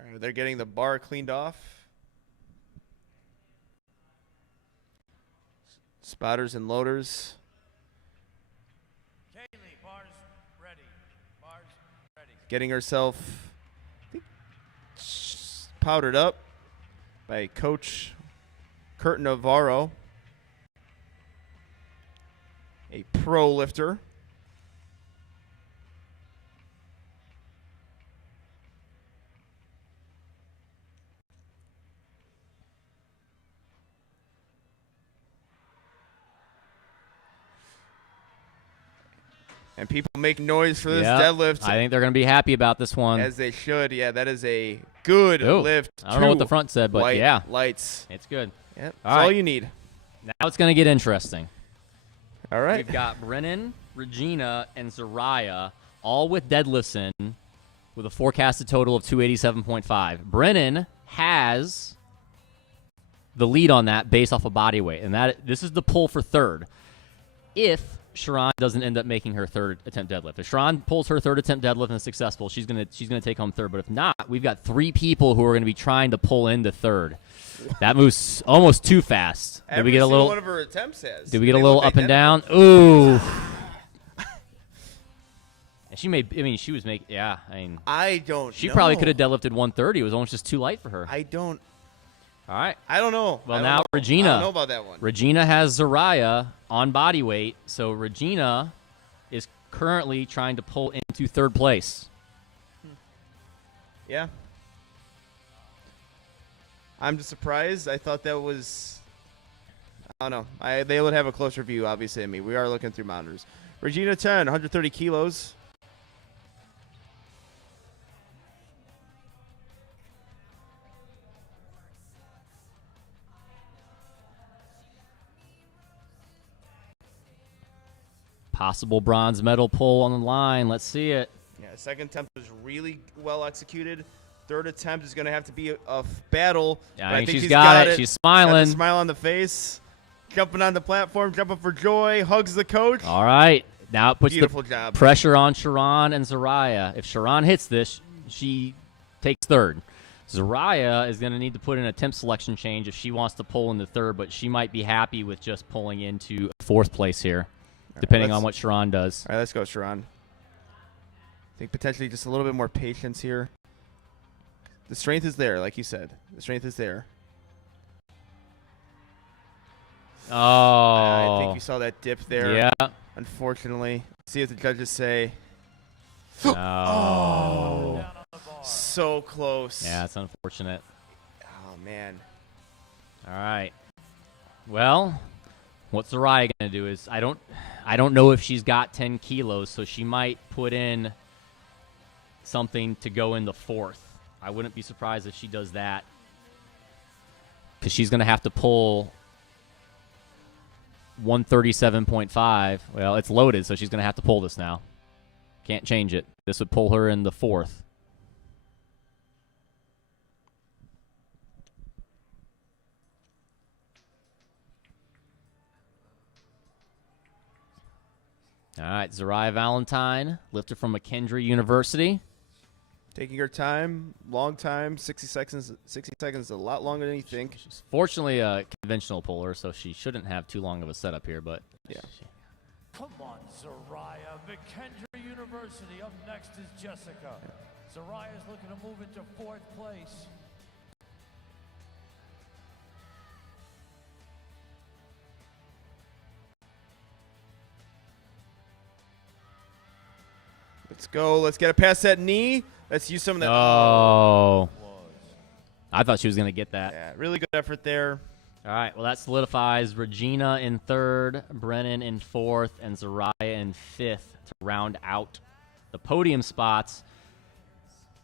All right, they're getting the bar cleaned off. Spotters and loaders. Kaylee, bars ready. Bars ready. Getting herself powdered up by Coach Kurt Navarro, a pro lifter. And people make noise for this Yep. deadlift. I think they're going to be happy about this one. As they should. Yeah, that is a good Ooh, lift. I don't know what 2 the front said, but white yeah. lights. It's good. Yep, All that's all right. you need. Now it's going to get interesting. All right. We've got Brennan, Regina, and Zariah all with deadlifts in with a forecasted total of 287.5. Brennan has the lead on that based off of body weight, and this is the pull for third. If Sharon doesn't end up making her third attempt deadlift. If Sharon pulls her third attempt deadlift and is successful, she's gonna take home third. But if not, we've got 3 people who are going to be trying to pull into third. That moves almost too fast. Did we get a little? One of her attempts has. Did we get a They little look up and identical. down? Ooh. And she made. I mean, she was making. Yeah. I mean, I don't. she know. probably could have deadlifted 130. It was almost just too light for her. I don't. All right. I don't know. Well, I don't now know. Regina. I don't know about that one. Regina has Zariah on body weight, so Regina is currently trying to pull into third place. Yeah. I'm just surprised. I thought that was. I don't know. They would have a closer view, obviously, than me. We are looking through monitors. Regina 10, 130 kilos. Possible bronze medal pull on the line. Let's see it. Yeah, second attempt was really well executed. Third attempt is going to have to be a battle. Yeah, but I think she's she's got it. She's Got smiling. the smile on the face. Jumping on the platform, jumping for joy, hugs the coach. All right. Now it puts Beautiful the job. pressure on Sharon and Zariah. If Sharon hits this, she takes third. Zariah is going to need to put in a attempt selection change if she wants to pull into third, but she might be happy with just pulling into fourth place here, depending on what Sharon does. All right, let's go, Sharon. I think potentially just a little bit more patience here. The strength is there, like you said. The strength is there. Oh. I think you saw that dip there. Yeah. Unfortunately. See what the judges say. Oh. So close. Yeah, it's unfortunate. Oh, man. All right. Well, what Zariah going to do is I don't know if she's got 10 kilos, so she might put in something to go in the fourth. I wouldn't be surprised if she does that because she's going to have to pull 137.5. Well, it's loaded, so she's going to have to pull this now. Can't change it. This would pull her in the fourth. All right, Zariah Valentine, lifter from McKendree University. Taking her time, long time, 60 seconds. 60 seconds is a lot longer than you think. She's fortunately a conventional puller, so she shouldn't have too long of a setup here, but Yeah. Come on, Zariah. McKendree University. Up next is Jessica. Zaraya's looking to move into 4th place. Let's go. Let's get it past that knee. Let's use some of that. Oh. I thought she was going to get that. Yeah, really good effort there. All right, well, that solidifies Regina in 3rd, Brennan in 4th, and Zaraya in 5th to round out the podium spots.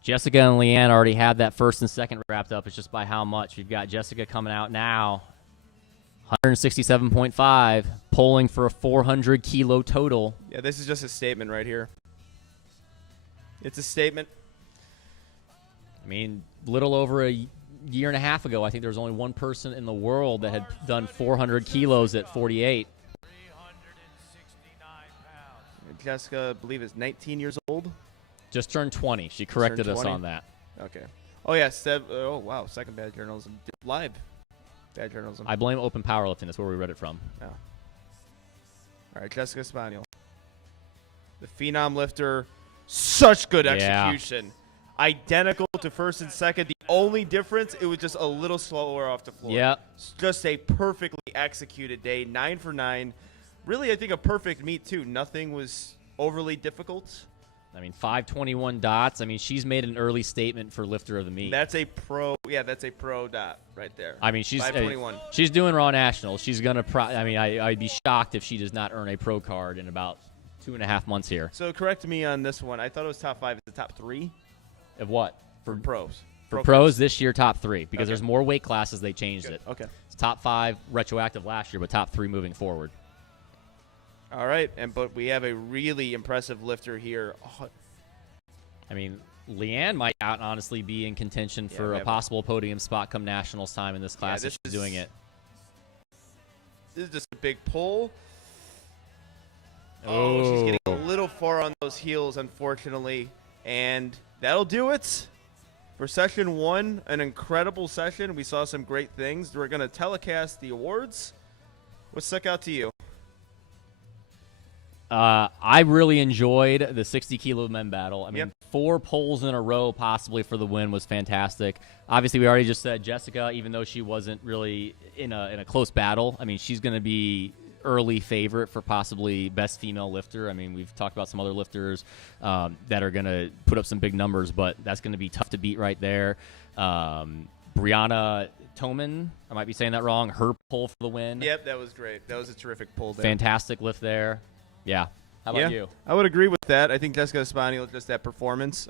Jessica and Leanne already had that 1st and 2nd wrapped up. It's just by how much. We've got Jessica coming out now, 167.5, polling for a 400-kilo total. Yeah, this is just a statement right here. It's a statement. I mean, little over a year and a half ago, I think there was only one person in the world that had done 400 kilos at 48. 369 pounds. Jessica, I believe, is 19 years old. Just turned 20. She corrected Turned us 20? on that. Okay. Oh, yeah. Oh, wow. Second Bad Journalism. Live. Bad Journalism. I blame Open Powerlifting. That's where we read it from. Oh. All right, Jessica Spaniel. The Phenom lifter. Such good Yeah. execution. Identical to 1st and 2nd. The only difference, it was just a little slower off the floor. Yeah. Just a perfectly executed day. 9 for 9. Really, I think a perfect meet, too. Nothing was overly difficult. I mean, 521 dots. I mean, she's made an early statement for lifter of the meet. That's a pro. Yeah, that's a pro dot right there. I mean, she's 521. she's doing Raw Nationals. She's gonna. I mean, I'd be shocked if she does not earn a pro card in about 2.5 months here. So correct me on this one. I thought it was top 5. It's the top 3 Of what? for pros. For pros this year, top 3 because Okay. there's more weight classes. They changed Good. it. Okay. It's top 5 retroactive last year, but top 3 moving forward. All right, but we have a really impressive lifter here. Oh, I mean, Leanne might honestly be in contention Yeah, for we a have- possible podium spot come nationals time in this class this if she's doing it. This is just a big pull. Oh, she's getting a little far on those heels, unfortunately. And that'll do it for session 1. An incredible session. We saw some great things. We're going to telecast the awards. What stuck out to you? I really enjoyed the 60-kilo men battle. I mean, Yep. 4 polls in a row possibly for the win was fantastic. Obviously, we already just said Jessica, even though she wasn't really in a close battle, I mean, she's going to be early favorite for possibly best female lifter. I mean, we've talked about some other lifters that are going to put up some big numbers, but that's going to be tough to beat right there. Brianna Toman, I might be saying that wrong, her pull for the win. Yep, that was great. That was a terrific pull there. Fantastic lift there. Yeah. How about Yeah, you? I would agree with that. I think Jessica Espaniel, just that performance.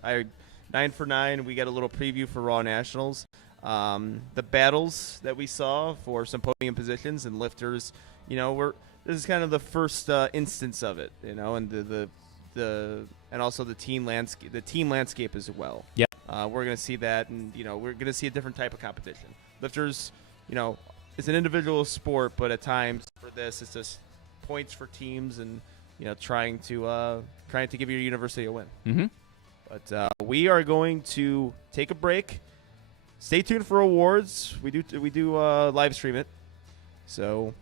9 for 9. We got a little preview for Raw Nationals. The battles that we saw for some podium positions and lifters, this is kind of the first instance of it, and and also the team landscape as well. Yep. We're going to see that, and we're going to see a different type of competition. Lifters, it's an individual sport, but at times for this, it's just points for teams and trying to give your university a win. Mm-hmm. But we are going to take a break. Stay tuned for awards. We do live stream it, so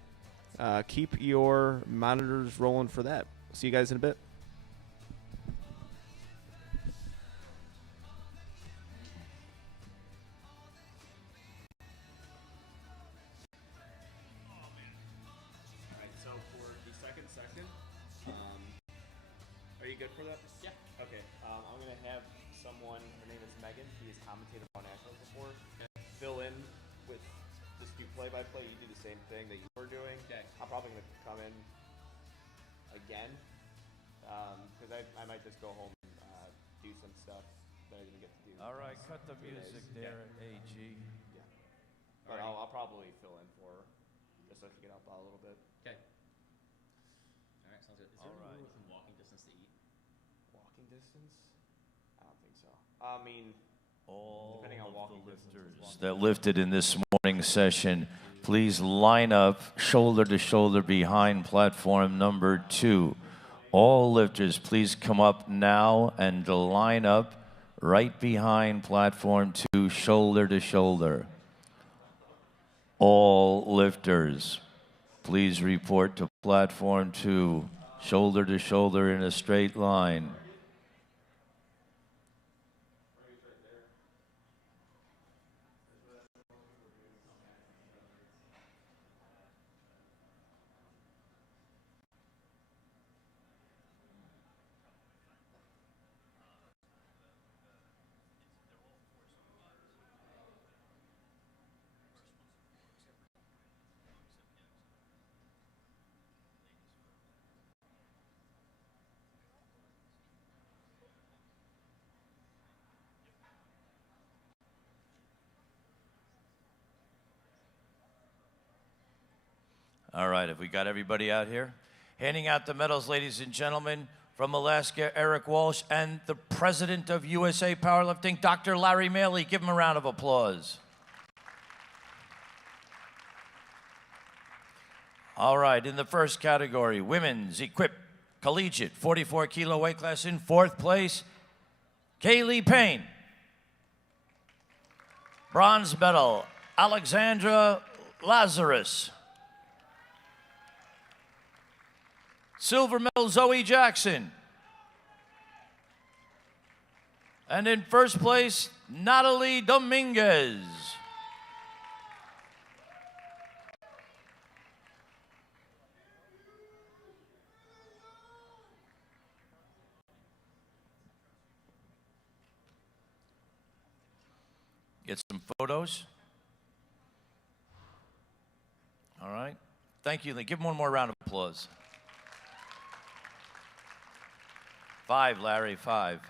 keep your monitors rolling for that. See you guys in a bit. So for the second session, are you good for that? Yeah. Okay. I'm going to have someone, her name is Megan, she has commentated on Nationals before, fill in with just do play-by-play. You do the same thing that you were doing. Okay. I'm probably going to come in again because I might just go home and do some stuff that I didn't get to do. All right, cut the music there at AG. Yeah. But I'll probably fill in for her just so she can help out a little bit. Okay. All right, sounds good. Is there All any right. within walking distance to eat? Walking distance? I don't think so. I mean, All Depending on of walking the distance as lifters well. that lifted in this morning session, please line up shoulder to shoulder behind platform number 2. All lifters, please come up now and line up right behind platform 2, shoulder to shoulder. All lifters, please report to platform 2, shoulder to shoulder in a straight line. All right, have we got everybody out here? Handing out the medals, ladies and gentlemen, from Alaska, Eric Walsh, and the president of USA Powerlifting, Dr. Larry Maley. Give him a round of applause. All right, in the first category, women's equipped collegiate 44 kilo weight class, in fourth place, Kaylee Payne. Bronze medal, Alexandra Lazarus. Silver medal, Zoe Jackson. And in first place, Natalie Dominguez. Get some photos. All right. Thank you. Give him one more round of applause. 5, Larry, 5.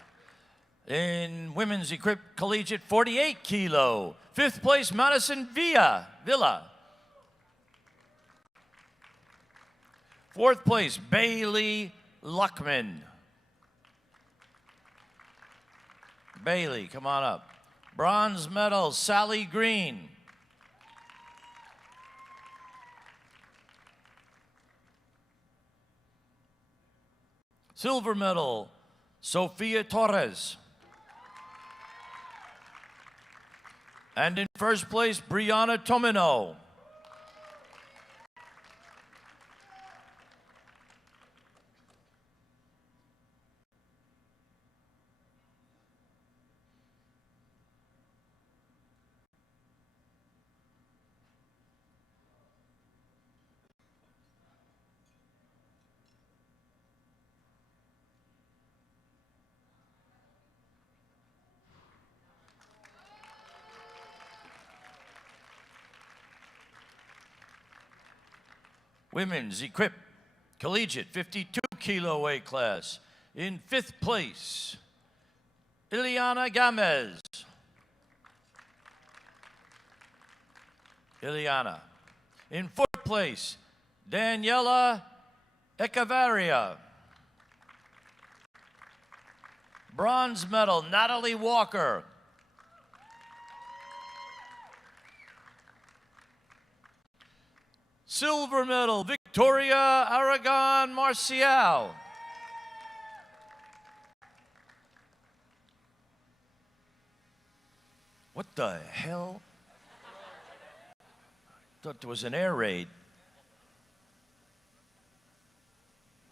In women's equipped collegiate 48 kilo, fifth place, Madison Villa. Fourth place, Bailey Luckman. Bailey, come on up. Bronze medal, Sally Green. Silver medal, Sofia Torres. And in first place, Brianna Tomino. Women's equipped collegiate 52 kilo weight class. In fifth place, Ileana Gamez. Ileana. In fourth place, Daniela Echevarria. Bronze medal, Natalie Walker. Silver medal, Victoria Aragon Marcial. What the hell? Thought there was an air raid.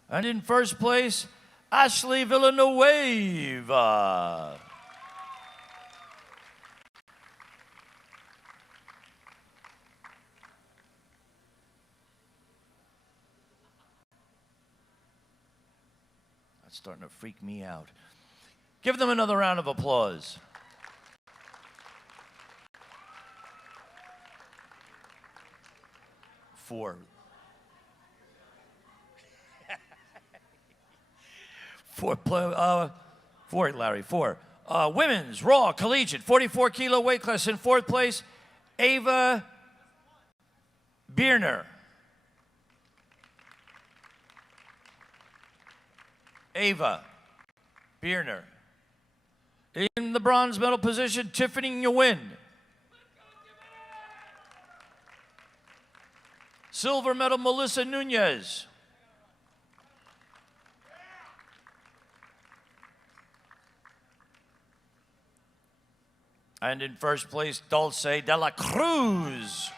And in first place, Ashley Villanueva. That's starting to freak me out. Give them another round of applause. Four, Larry, four. Women's Raw Collegiate 44 kilo weight class. In fourth place, Ava Bierner. Ava Bierner. In the bronze medal position, Tiffany Nguyen. Silver medal, Melissa Nunez. And in first place, Dulce de la Cruz.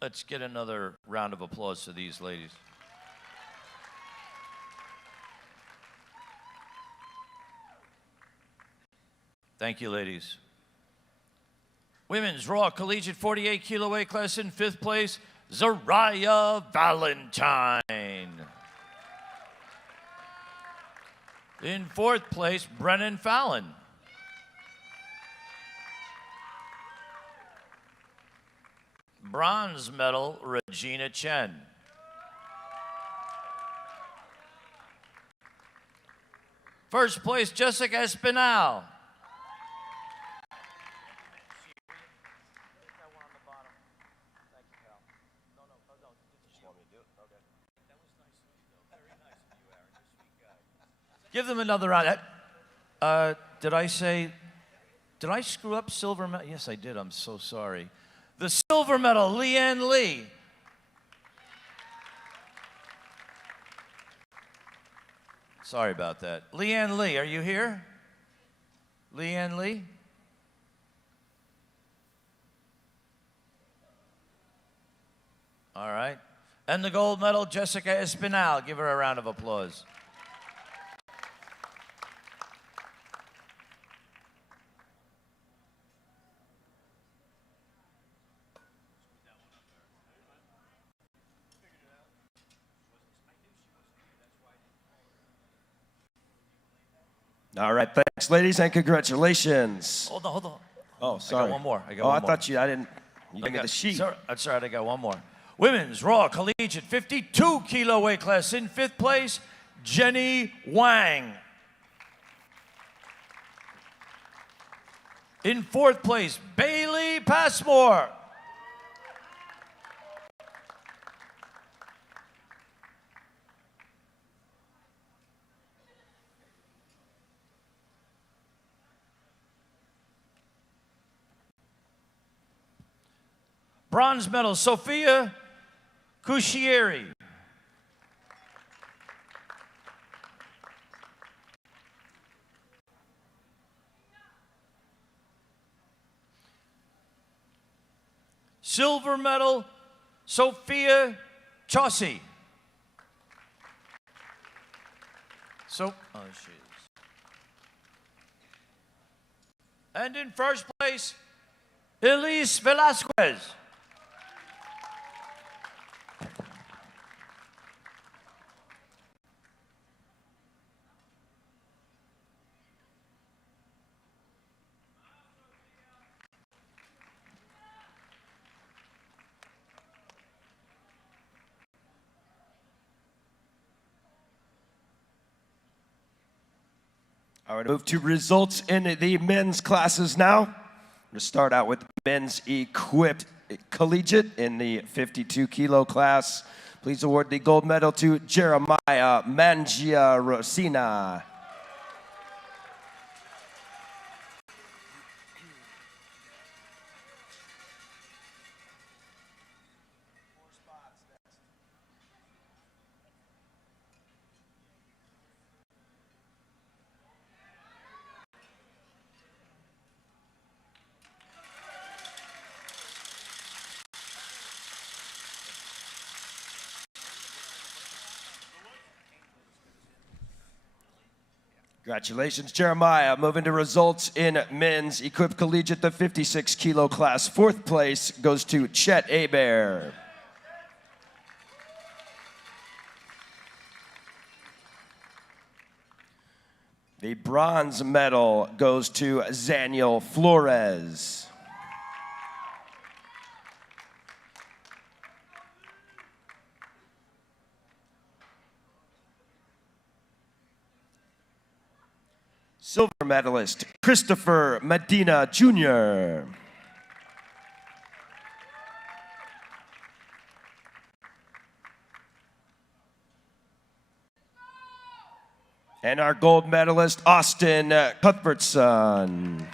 Let's get another round of applause to these ladies. Thank you, ladies. Women's Raw Collegiate 48 kilo weight class. In fifth place, Zariah Valentine. In fourth place, Brennan Fallon. Bronze medal, Regina Chen. First place, Jessica Espinal. Give them another round. Did I screw up silver medal? Yes, I did. I'm so sorry. The silver medal, Leanne Lee. Sorry about that. Leanne Lee, are you here? Leanne Lee? All right. And the gold medal, Jessica Espinal. Give her a round of applause. All right, thanks, ladies, and congratulations. Hold on. Oh, sorry. I got one more. I thought I didn't. You gave me the sheet. That's all right, I got one more. Women's Raw Collegiate 52 kilo weight class. In 5th place, Jenny Wang. In 4th place, Bailey Passmore. Bronze medal, Sophia Cuscieri. Silver medal, Sophia Chaucy. Oh, she is. And in 1st place, Elise Velasquez. All right, move to results in the men's classes now. We're going to start out with men's equipped collegiate in the 52 kilo class. Please award the gold medal to Jeremiah Mangia-Rosina. Congratulations, Jeremiah. Moving to results in men's equipped collegiate, the 56 kilo class. 4th place goes to Chet Abear. The bronze medal goes to Zaniel Flores. Silver medalist, Christopher Medina Jr. And our gold medalist, Austin Cuthbertson.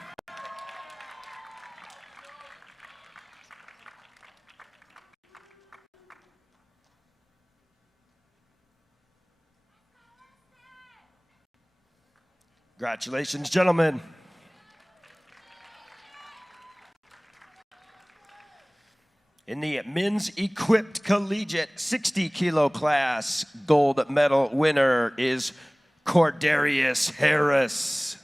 Congratulations, gentlemen. In the men's equipped collegiate 60 kilo class, gold medal winner is Cordarius Harris.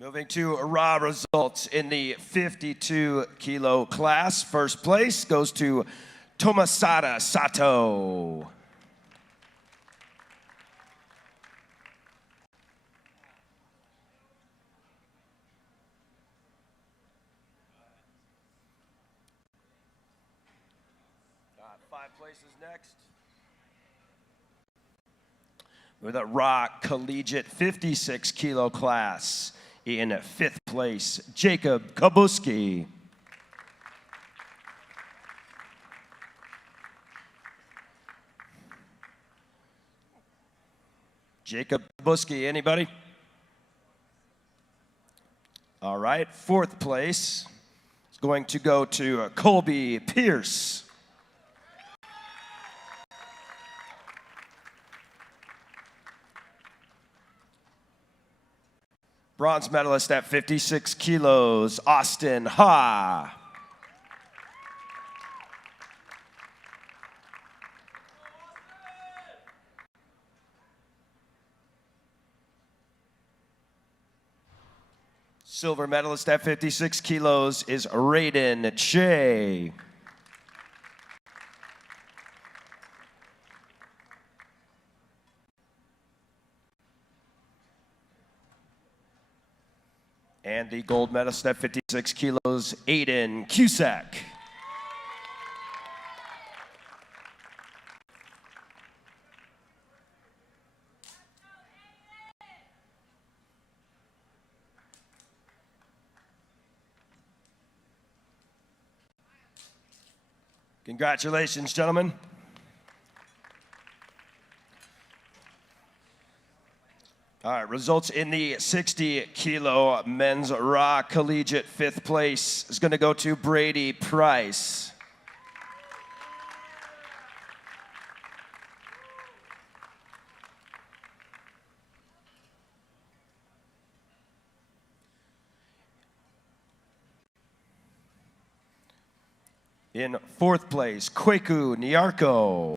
Moving to raw results in the 52 kilo class. 1st place goes to Tomasada Sato. places next. With a raw collegiate 56 kilo class. In 5th place, Jacob Kabuski. Jacob Kabuski, anybody? All right, 4th place is going to go to Colby Pierce. Bronze medalist at 56 kilos, Austin Ha. Silver medalist at 56 kilos is Raiden Che. And the gold medalist at 56 kilos, Aiden Cusack. Congratulations, gentlemen. All right, results in the 60 kilo men's raw collegiate 5th place is going to go to Brady Price. In 4th place, Kweku Nyarko.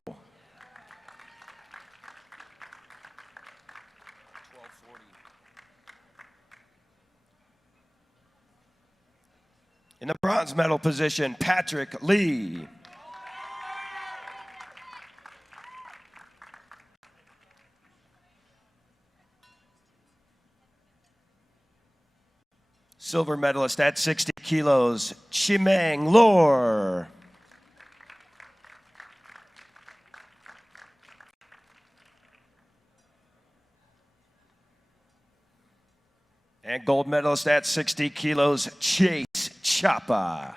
In the bronze medal position, Patrick Lee. Silver medalist at 60 kilos, Chimeng Lor. And gold medalist at 60 kilos, Chase Chapa.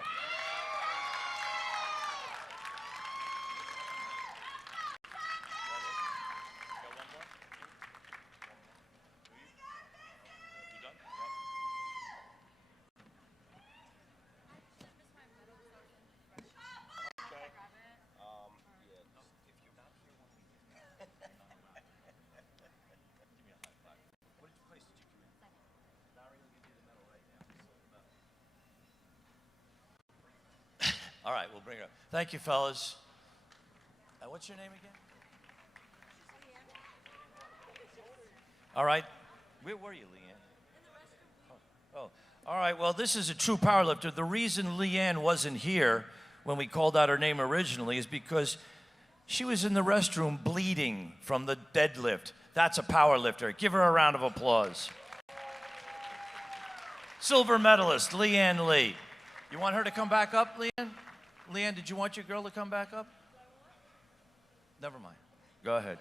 All right, we'll bring it up. Thank you, fellas. What's your name again? All right. Where were you, Leanne? Oh, all right. Well, this is a true powerlifter. The reason Leanne wasn't here when we called out her name originally is because she was in the restroom bleeding from the deadlift. That's a powerlifter. Give her a round of applause. Silver medalist, Leanne Lee. You want her to come back up, Leanne? Leanne, did you want your girl to come back up? Never mind. Go ahead.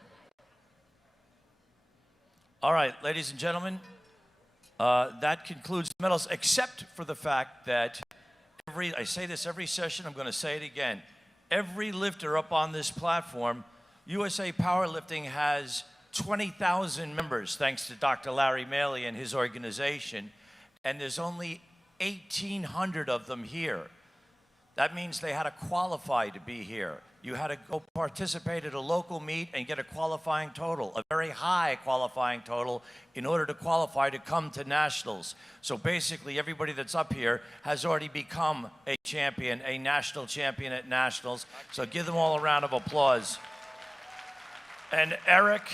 All right, ladies and gentlemen, that concludes the medals, except for the fact that I say this every session, I'm going to say it again. Every lifter up on this platform, USA Powerlifting has 20,000 members, thanks to Dr. Larry Maley and his organization, and there's only 1,800 of them here. That means they had to qualify to be here. You had to go participate at a local meet and get a qualifying total, a very high qualifying total, in order to qualify to come to nationals. So basically, everybody that's up here has already become a champion, a national champion at nationals. So give them all a round of applause. And Eric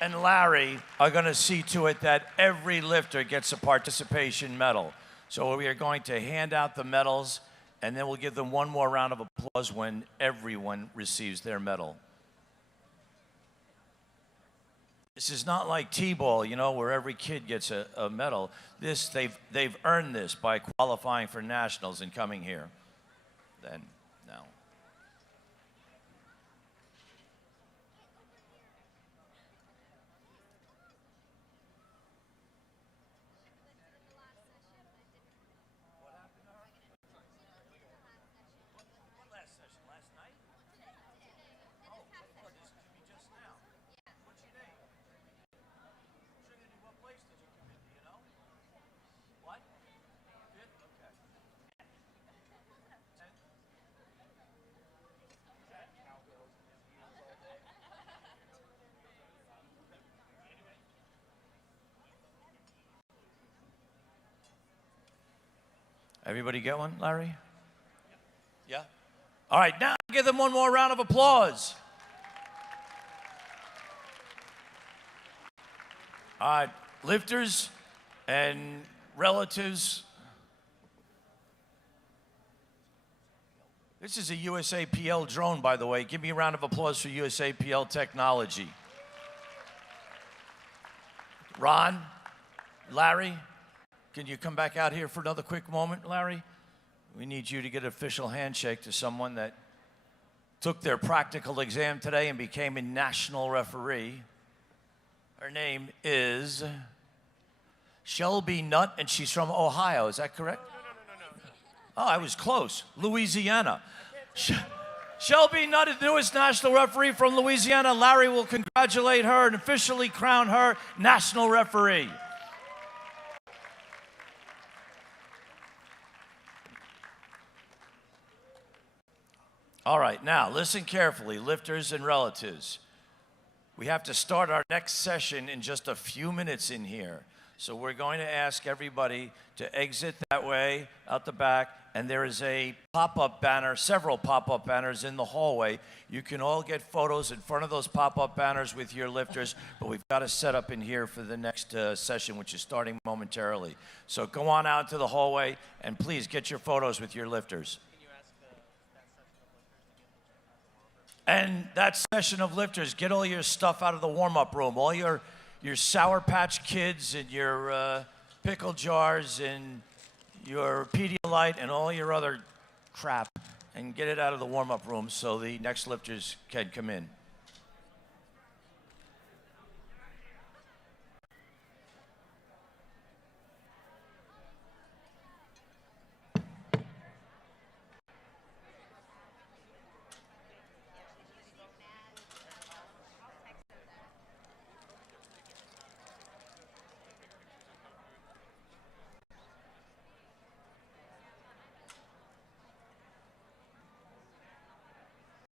and Larry are going to see to it that every lifter gets a participation medal. So we are going to hand out the medals, and then we'll give them one more round of applause when everyone receives their medal. This is not like T-ball, you know, where every kid gets a medal. They've earned this by qualifying for nationals and coming here. Then, now. Everybody get one, Larry? Yeah? All right, now give them one more round of applause. All right, lifters and relatives. This is a USAPL drone, by the way. Give me a round of applause for USAPL technology. Ron, Larry, can you come back out here for another quick moment, Larry? We need you to get an official handshake to someone that took their practical exam today and became a national referee. Her name is Shelby Nutt, and she's from Ohio. Is that correct? No. Oh, I was close. Louisiana. Shelby Nutt is the newest national referee from Louisiana. Larry will congratulate her and officially crown her national referee. All right, now listen carefully, lifters and relatives. We have to start our next session in just a few minutes in here. So we're going to ask everybody to exit that way, out the back, and there is a pop-up banner, several pop-up banners in the hallway. You can all get photos in front of those pop-up banners with your lifters, but we've got to set up in here for the next session, which is starting momentarily. So go on out to the hallway, and please get your photos with your lifters. And that session of lifters, get all your stuff out of the warm-up room, all your Sour Patch Kids and your pickle jars and your Pedialyte and all your other crap, and get it out of the warm-up room so the next lifters can come in.